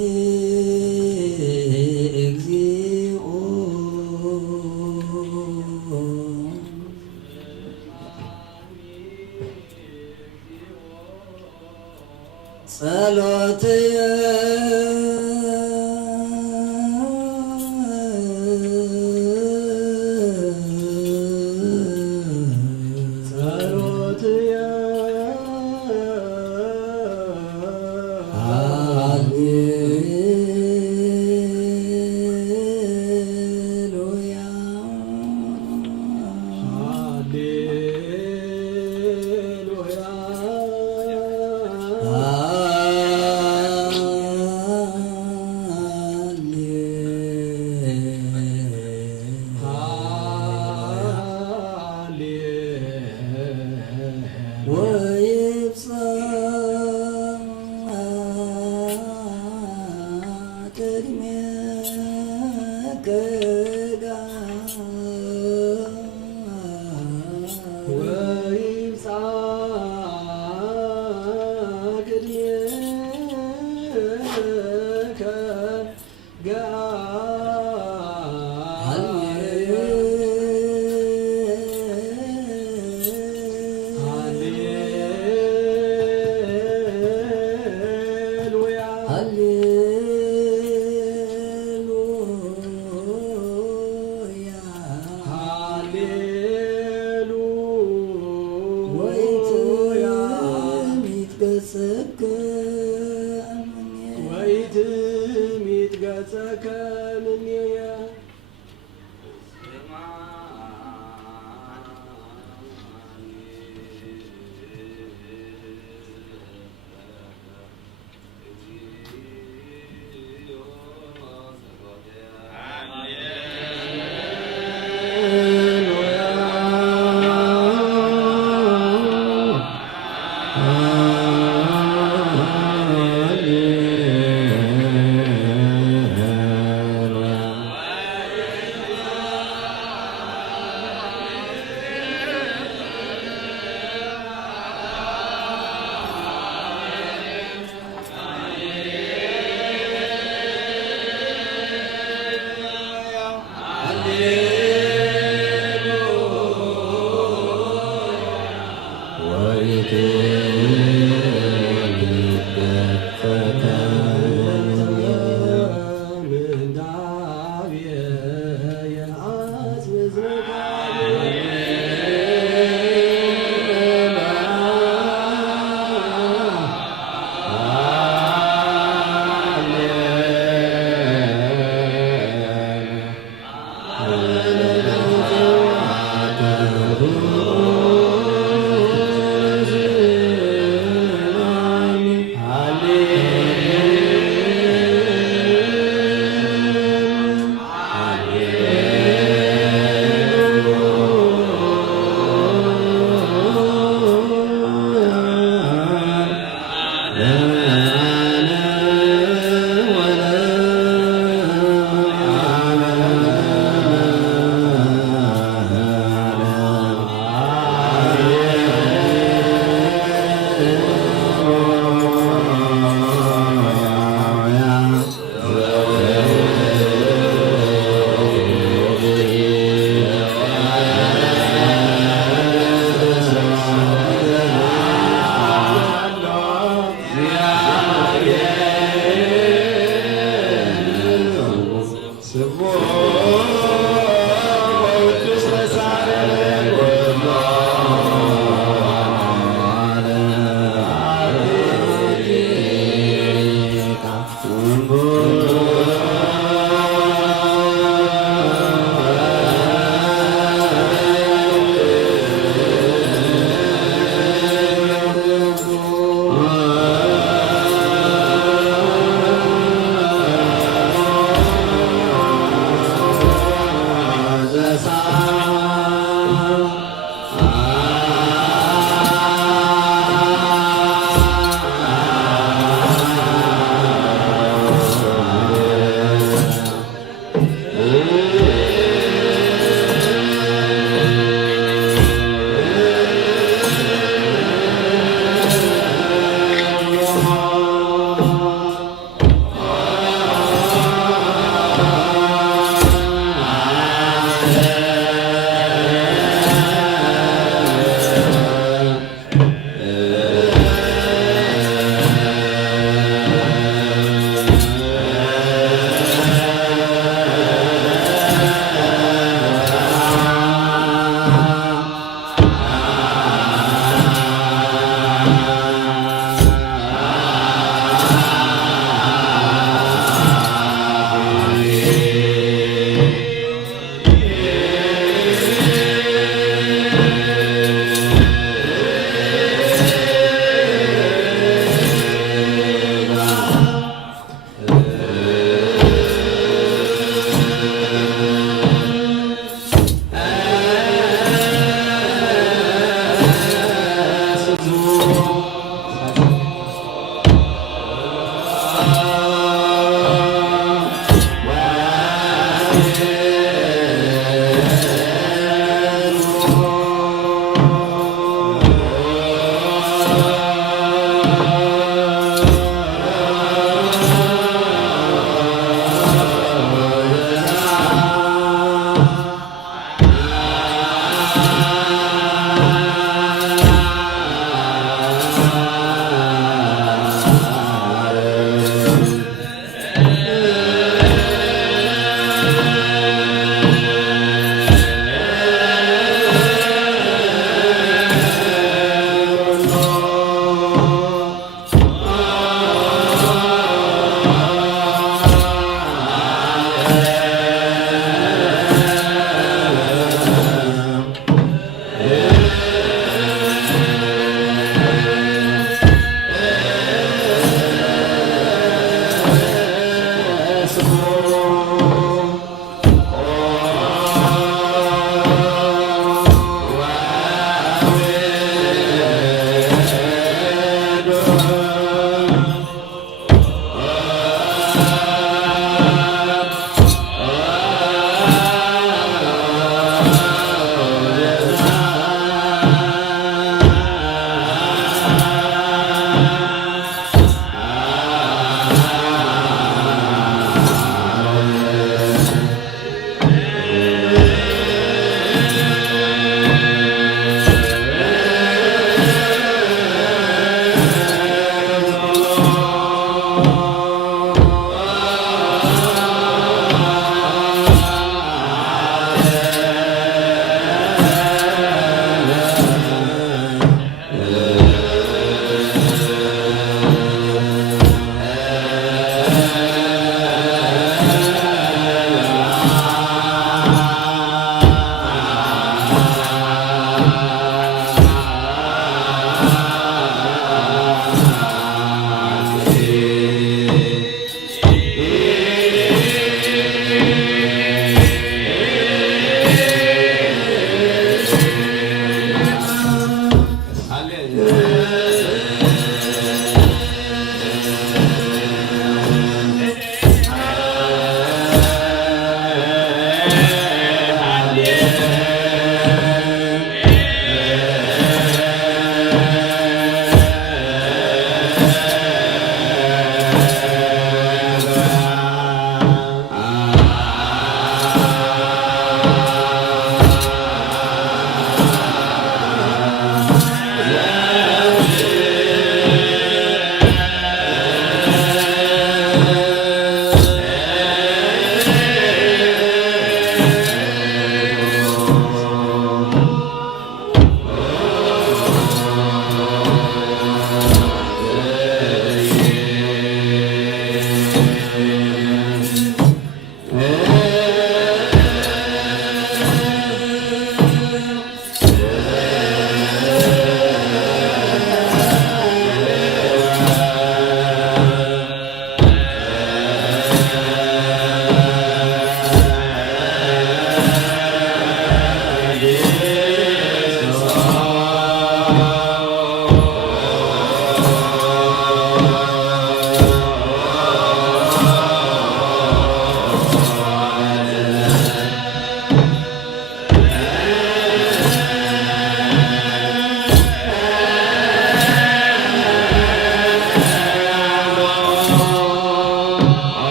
እግዚኦ ጸሎትየ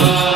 Yeah.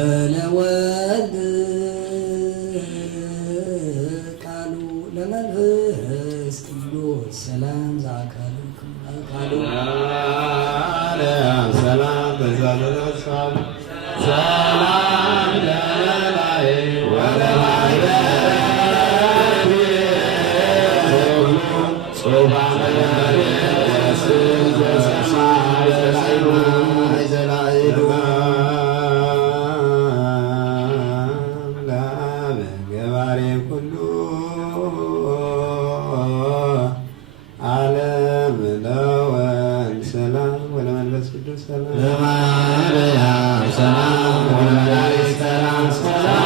ወለወልድ ቃሉ ለመንፈስ ቅዱስ ሰላም ዘአካሉ አካሉ ሰላም በዛለሳም ሰላም ለላይ ወለላይ ጾባነ ሰማይ ዘላይሉ ገባሬ ኩሉ ዓለም ለወልድ ሰላም ወለመንፈስ ቅዱስ ሰላም ለማርያም ሰላም ወለመላእክት ሰላም ሰላም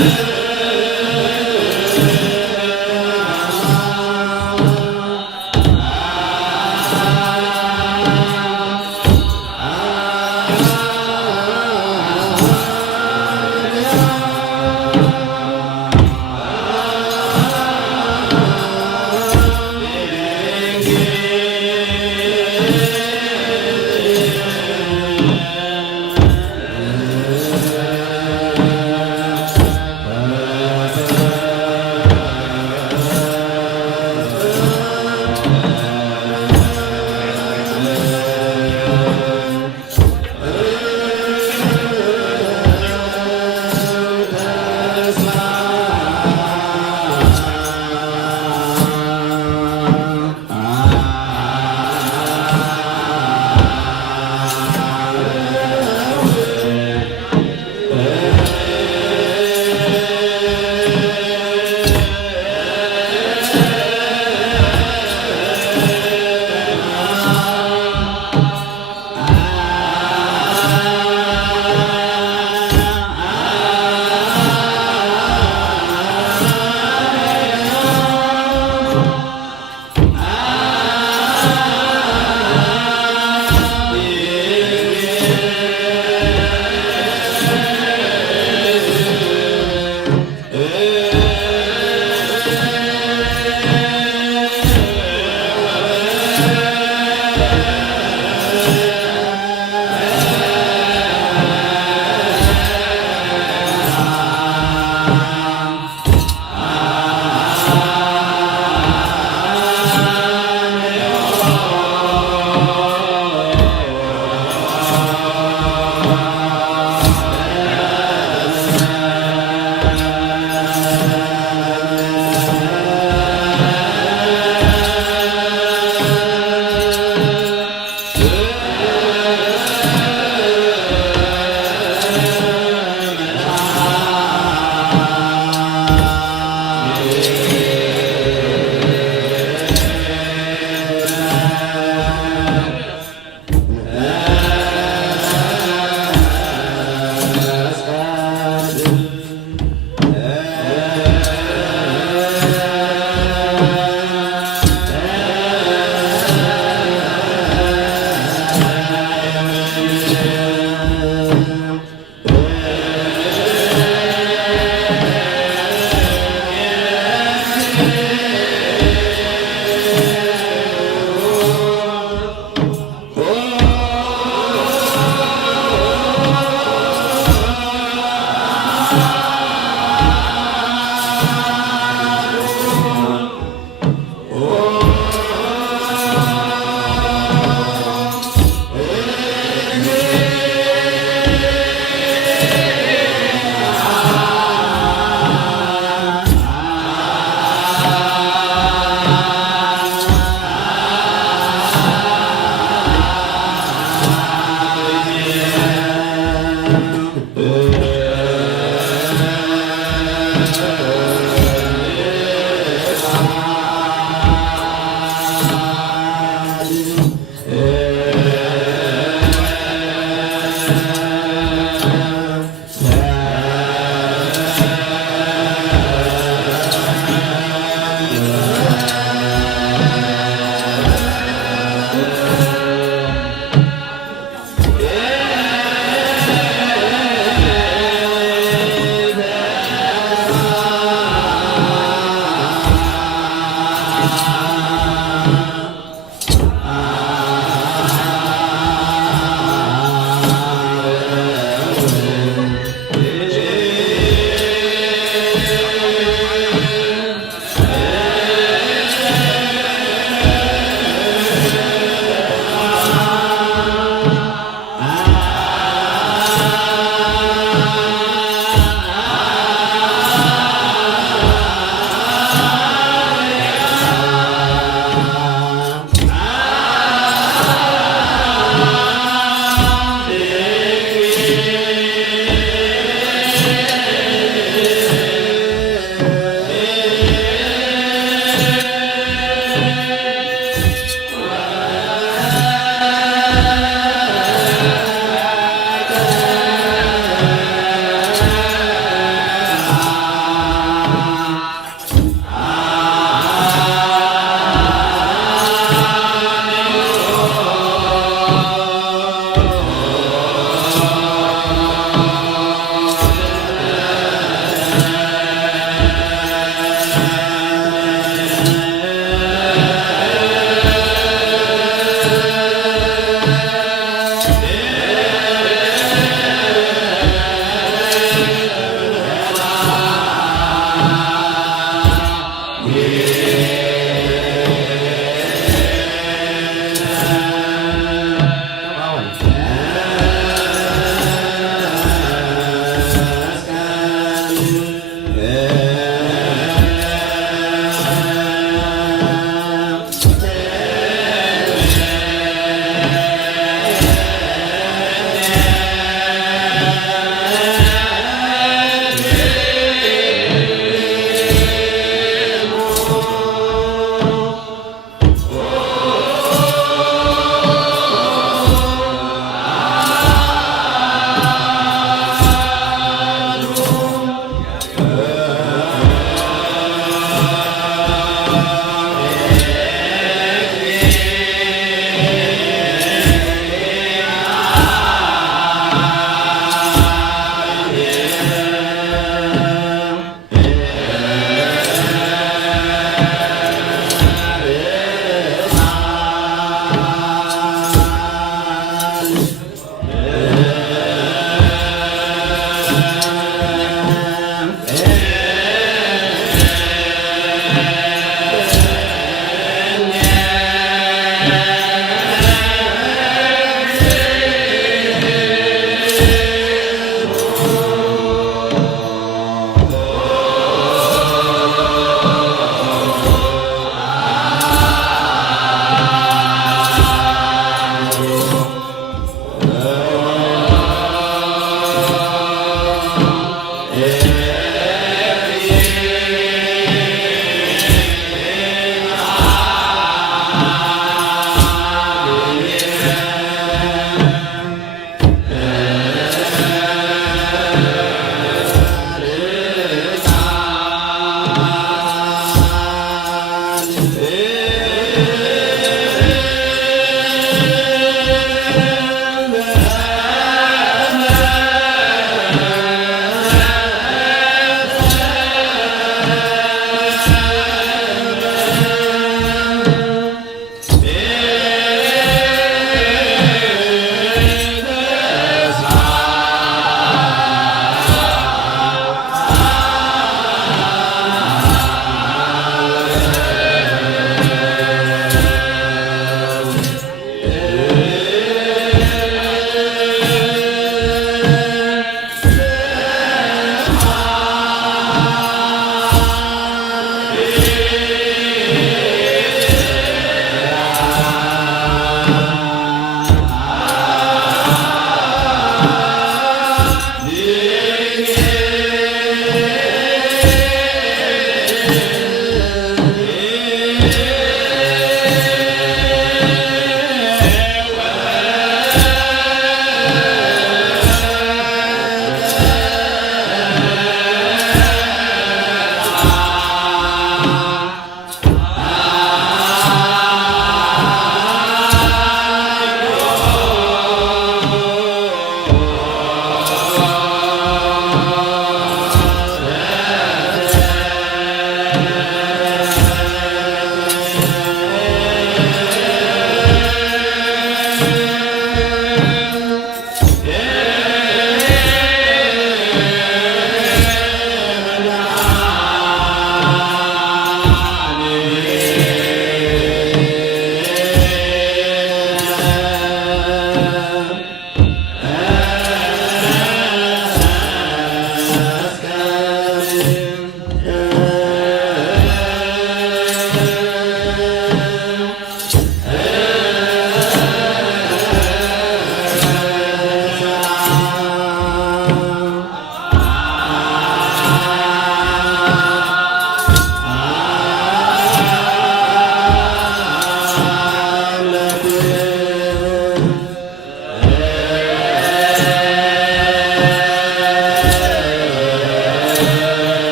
Ah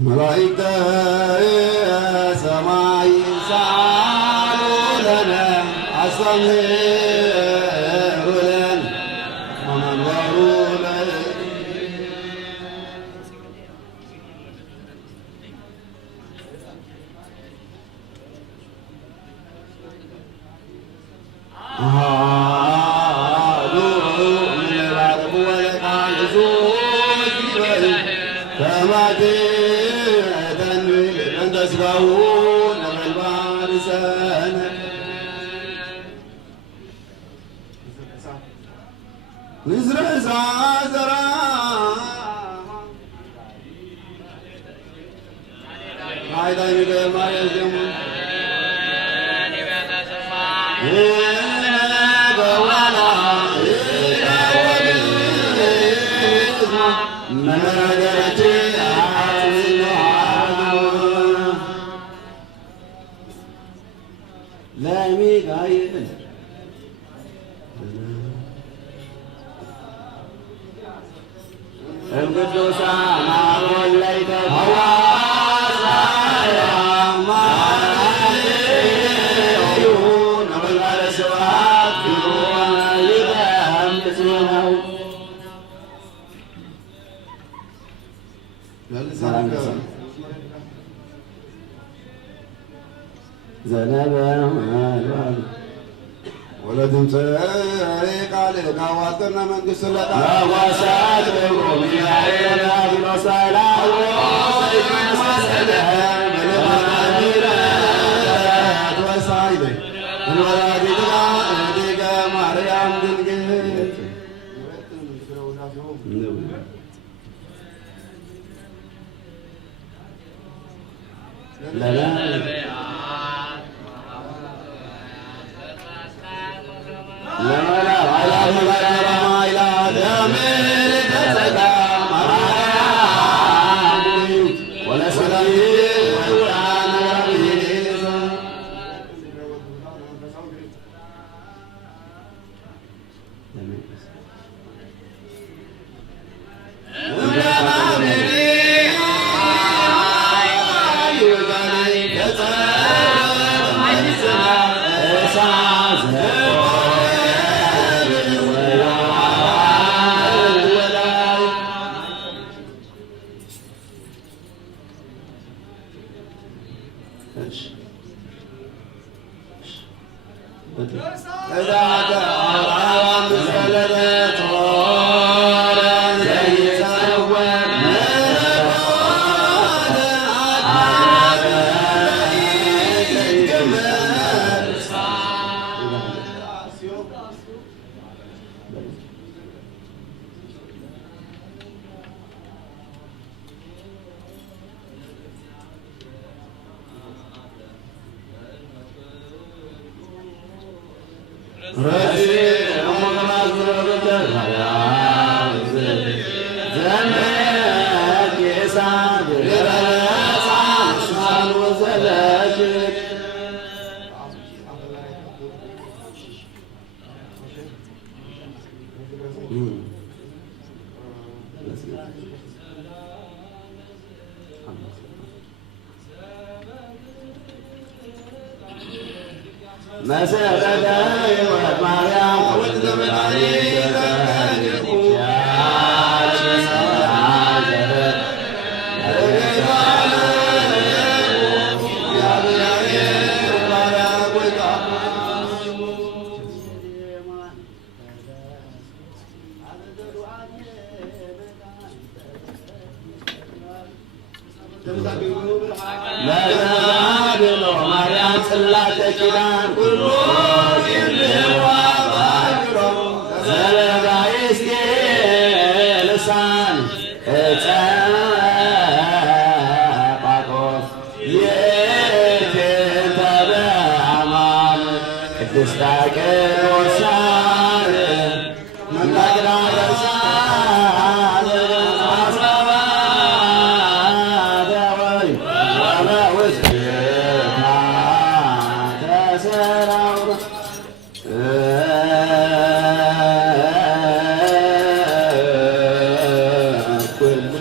ملائكة سماي سالوا لنا عصمه لنا ومن ورونا من العرب ولقى نزول فما تسبحون بالبارسان نزرع زازرا عايدا يبقى ما يزمون ولدم طريق عليك واتنا من قصة لك وساد بكم يا عينا بمصالح وصيد مسألة ملغانيرات وصايدي الولادي دقا مريم دلقيت لا لا Yeah. መሰረተ ሕይወት ማርያም ማርያም ጽላተ ኪዳን ኩሉ ዘበጋይስቴ ልሳን ዕፀ ጳጦስ የቴተ በአማን ቅድስተ ቅዱሳን መቅዳ ኩሉ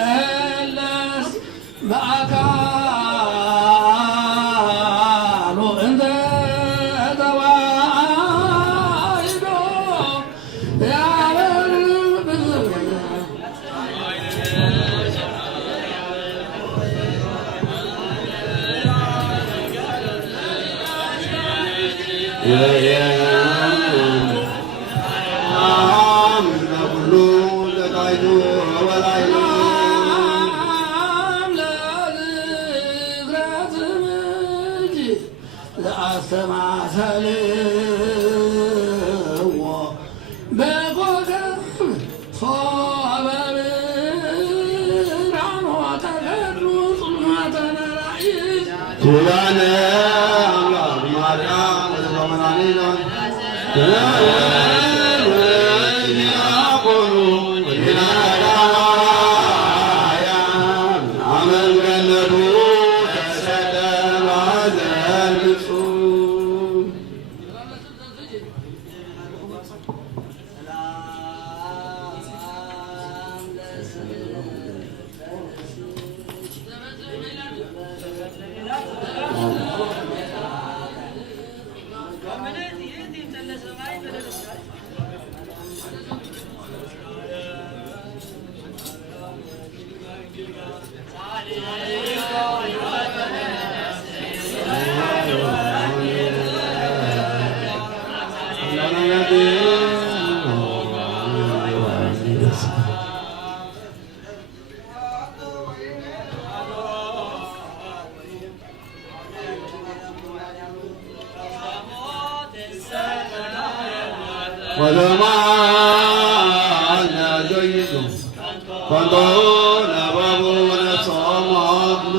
ዘይሴለስ በአካሉ እንደ ተዋሕዶ ያበር ብዙ አስተማሰልዎ በጎገብ ሶበብርሃኖ ተገድሉ ጽልመተ መላእክት ቱላነ አምላክ ማርያም ወዘመናኒነ ያቆኑ ወዲናዳያን አመንገነቱ ተሰደማ ዘልጹ ወለማን ያዘይቱ ፈንቶ ነበቡ ነፍሶም አቅሉ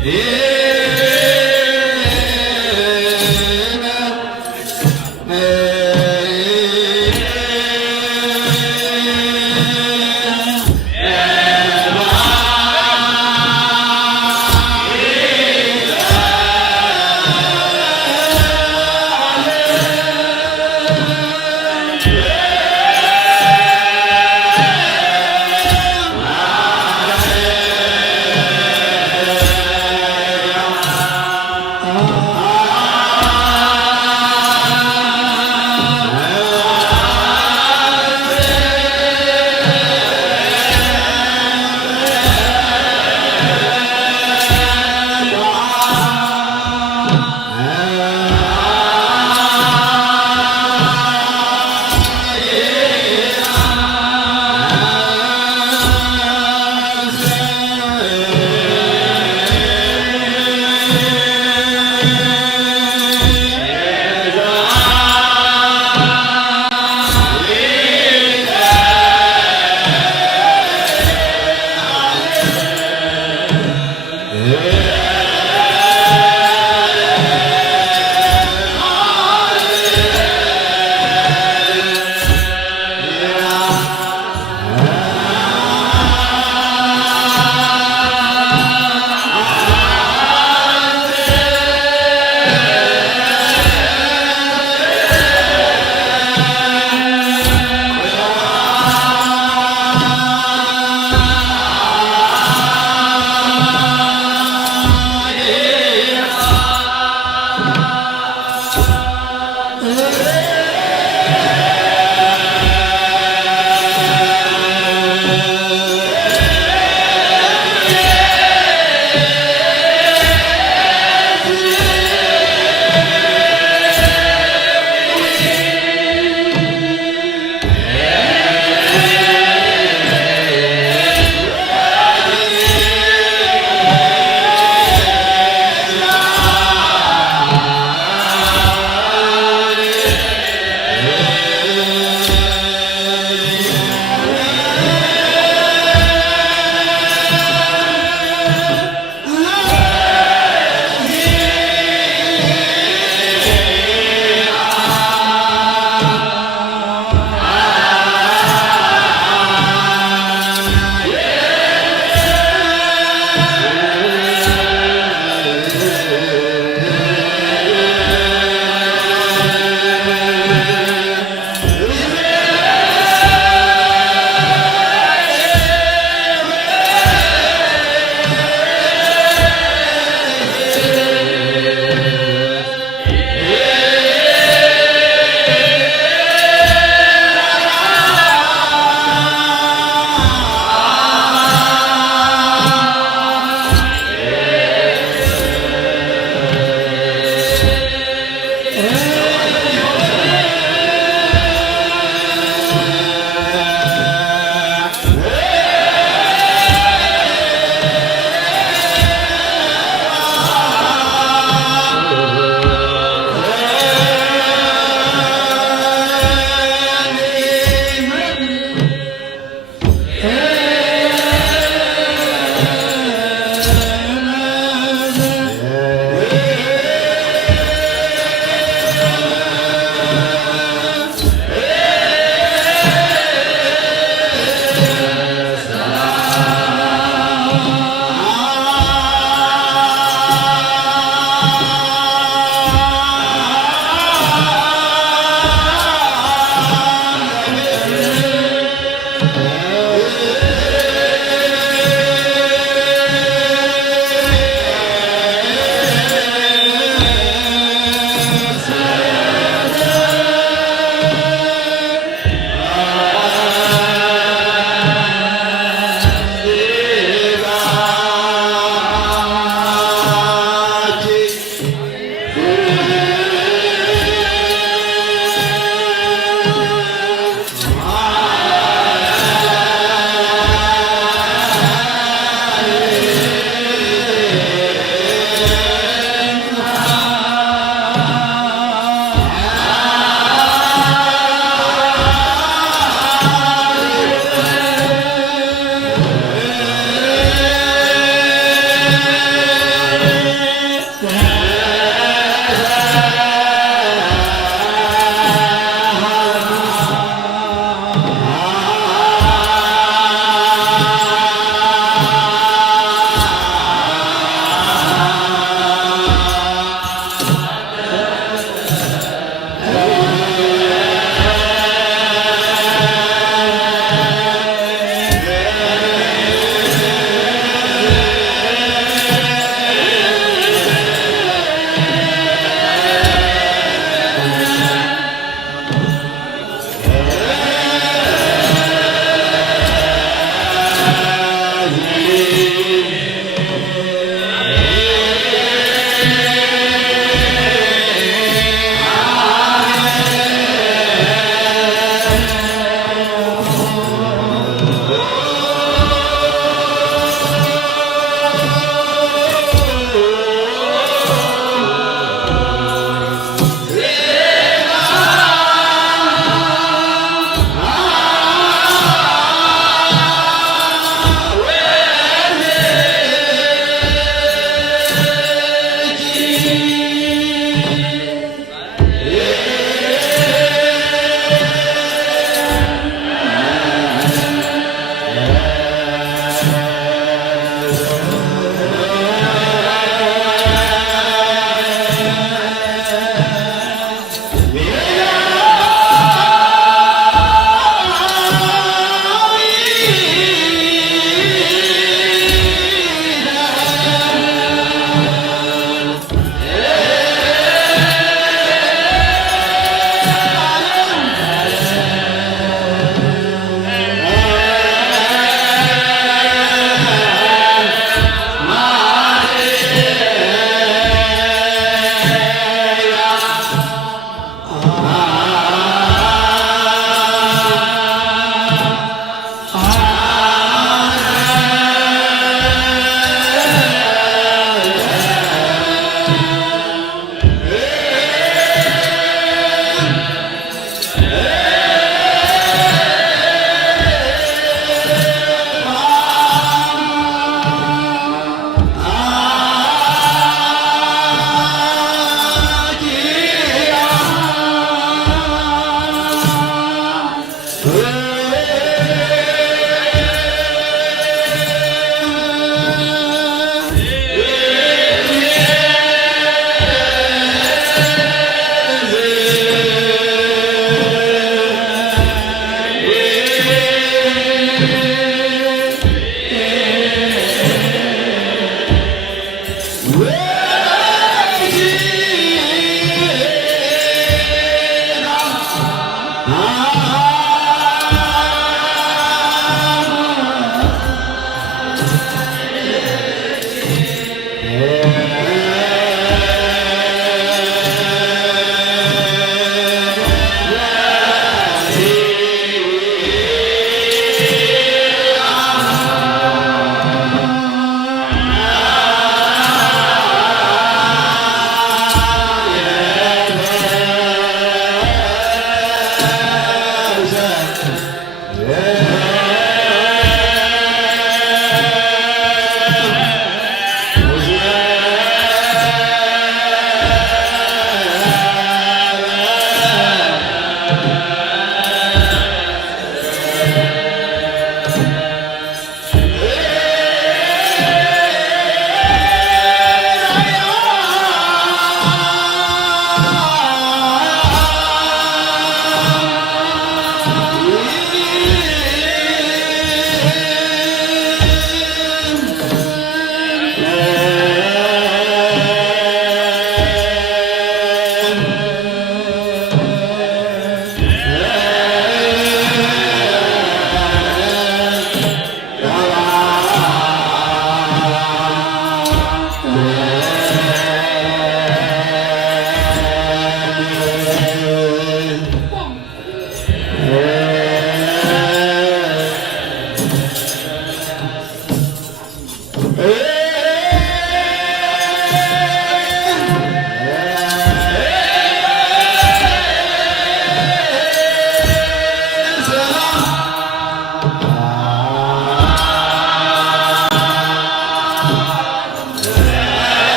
Yeah.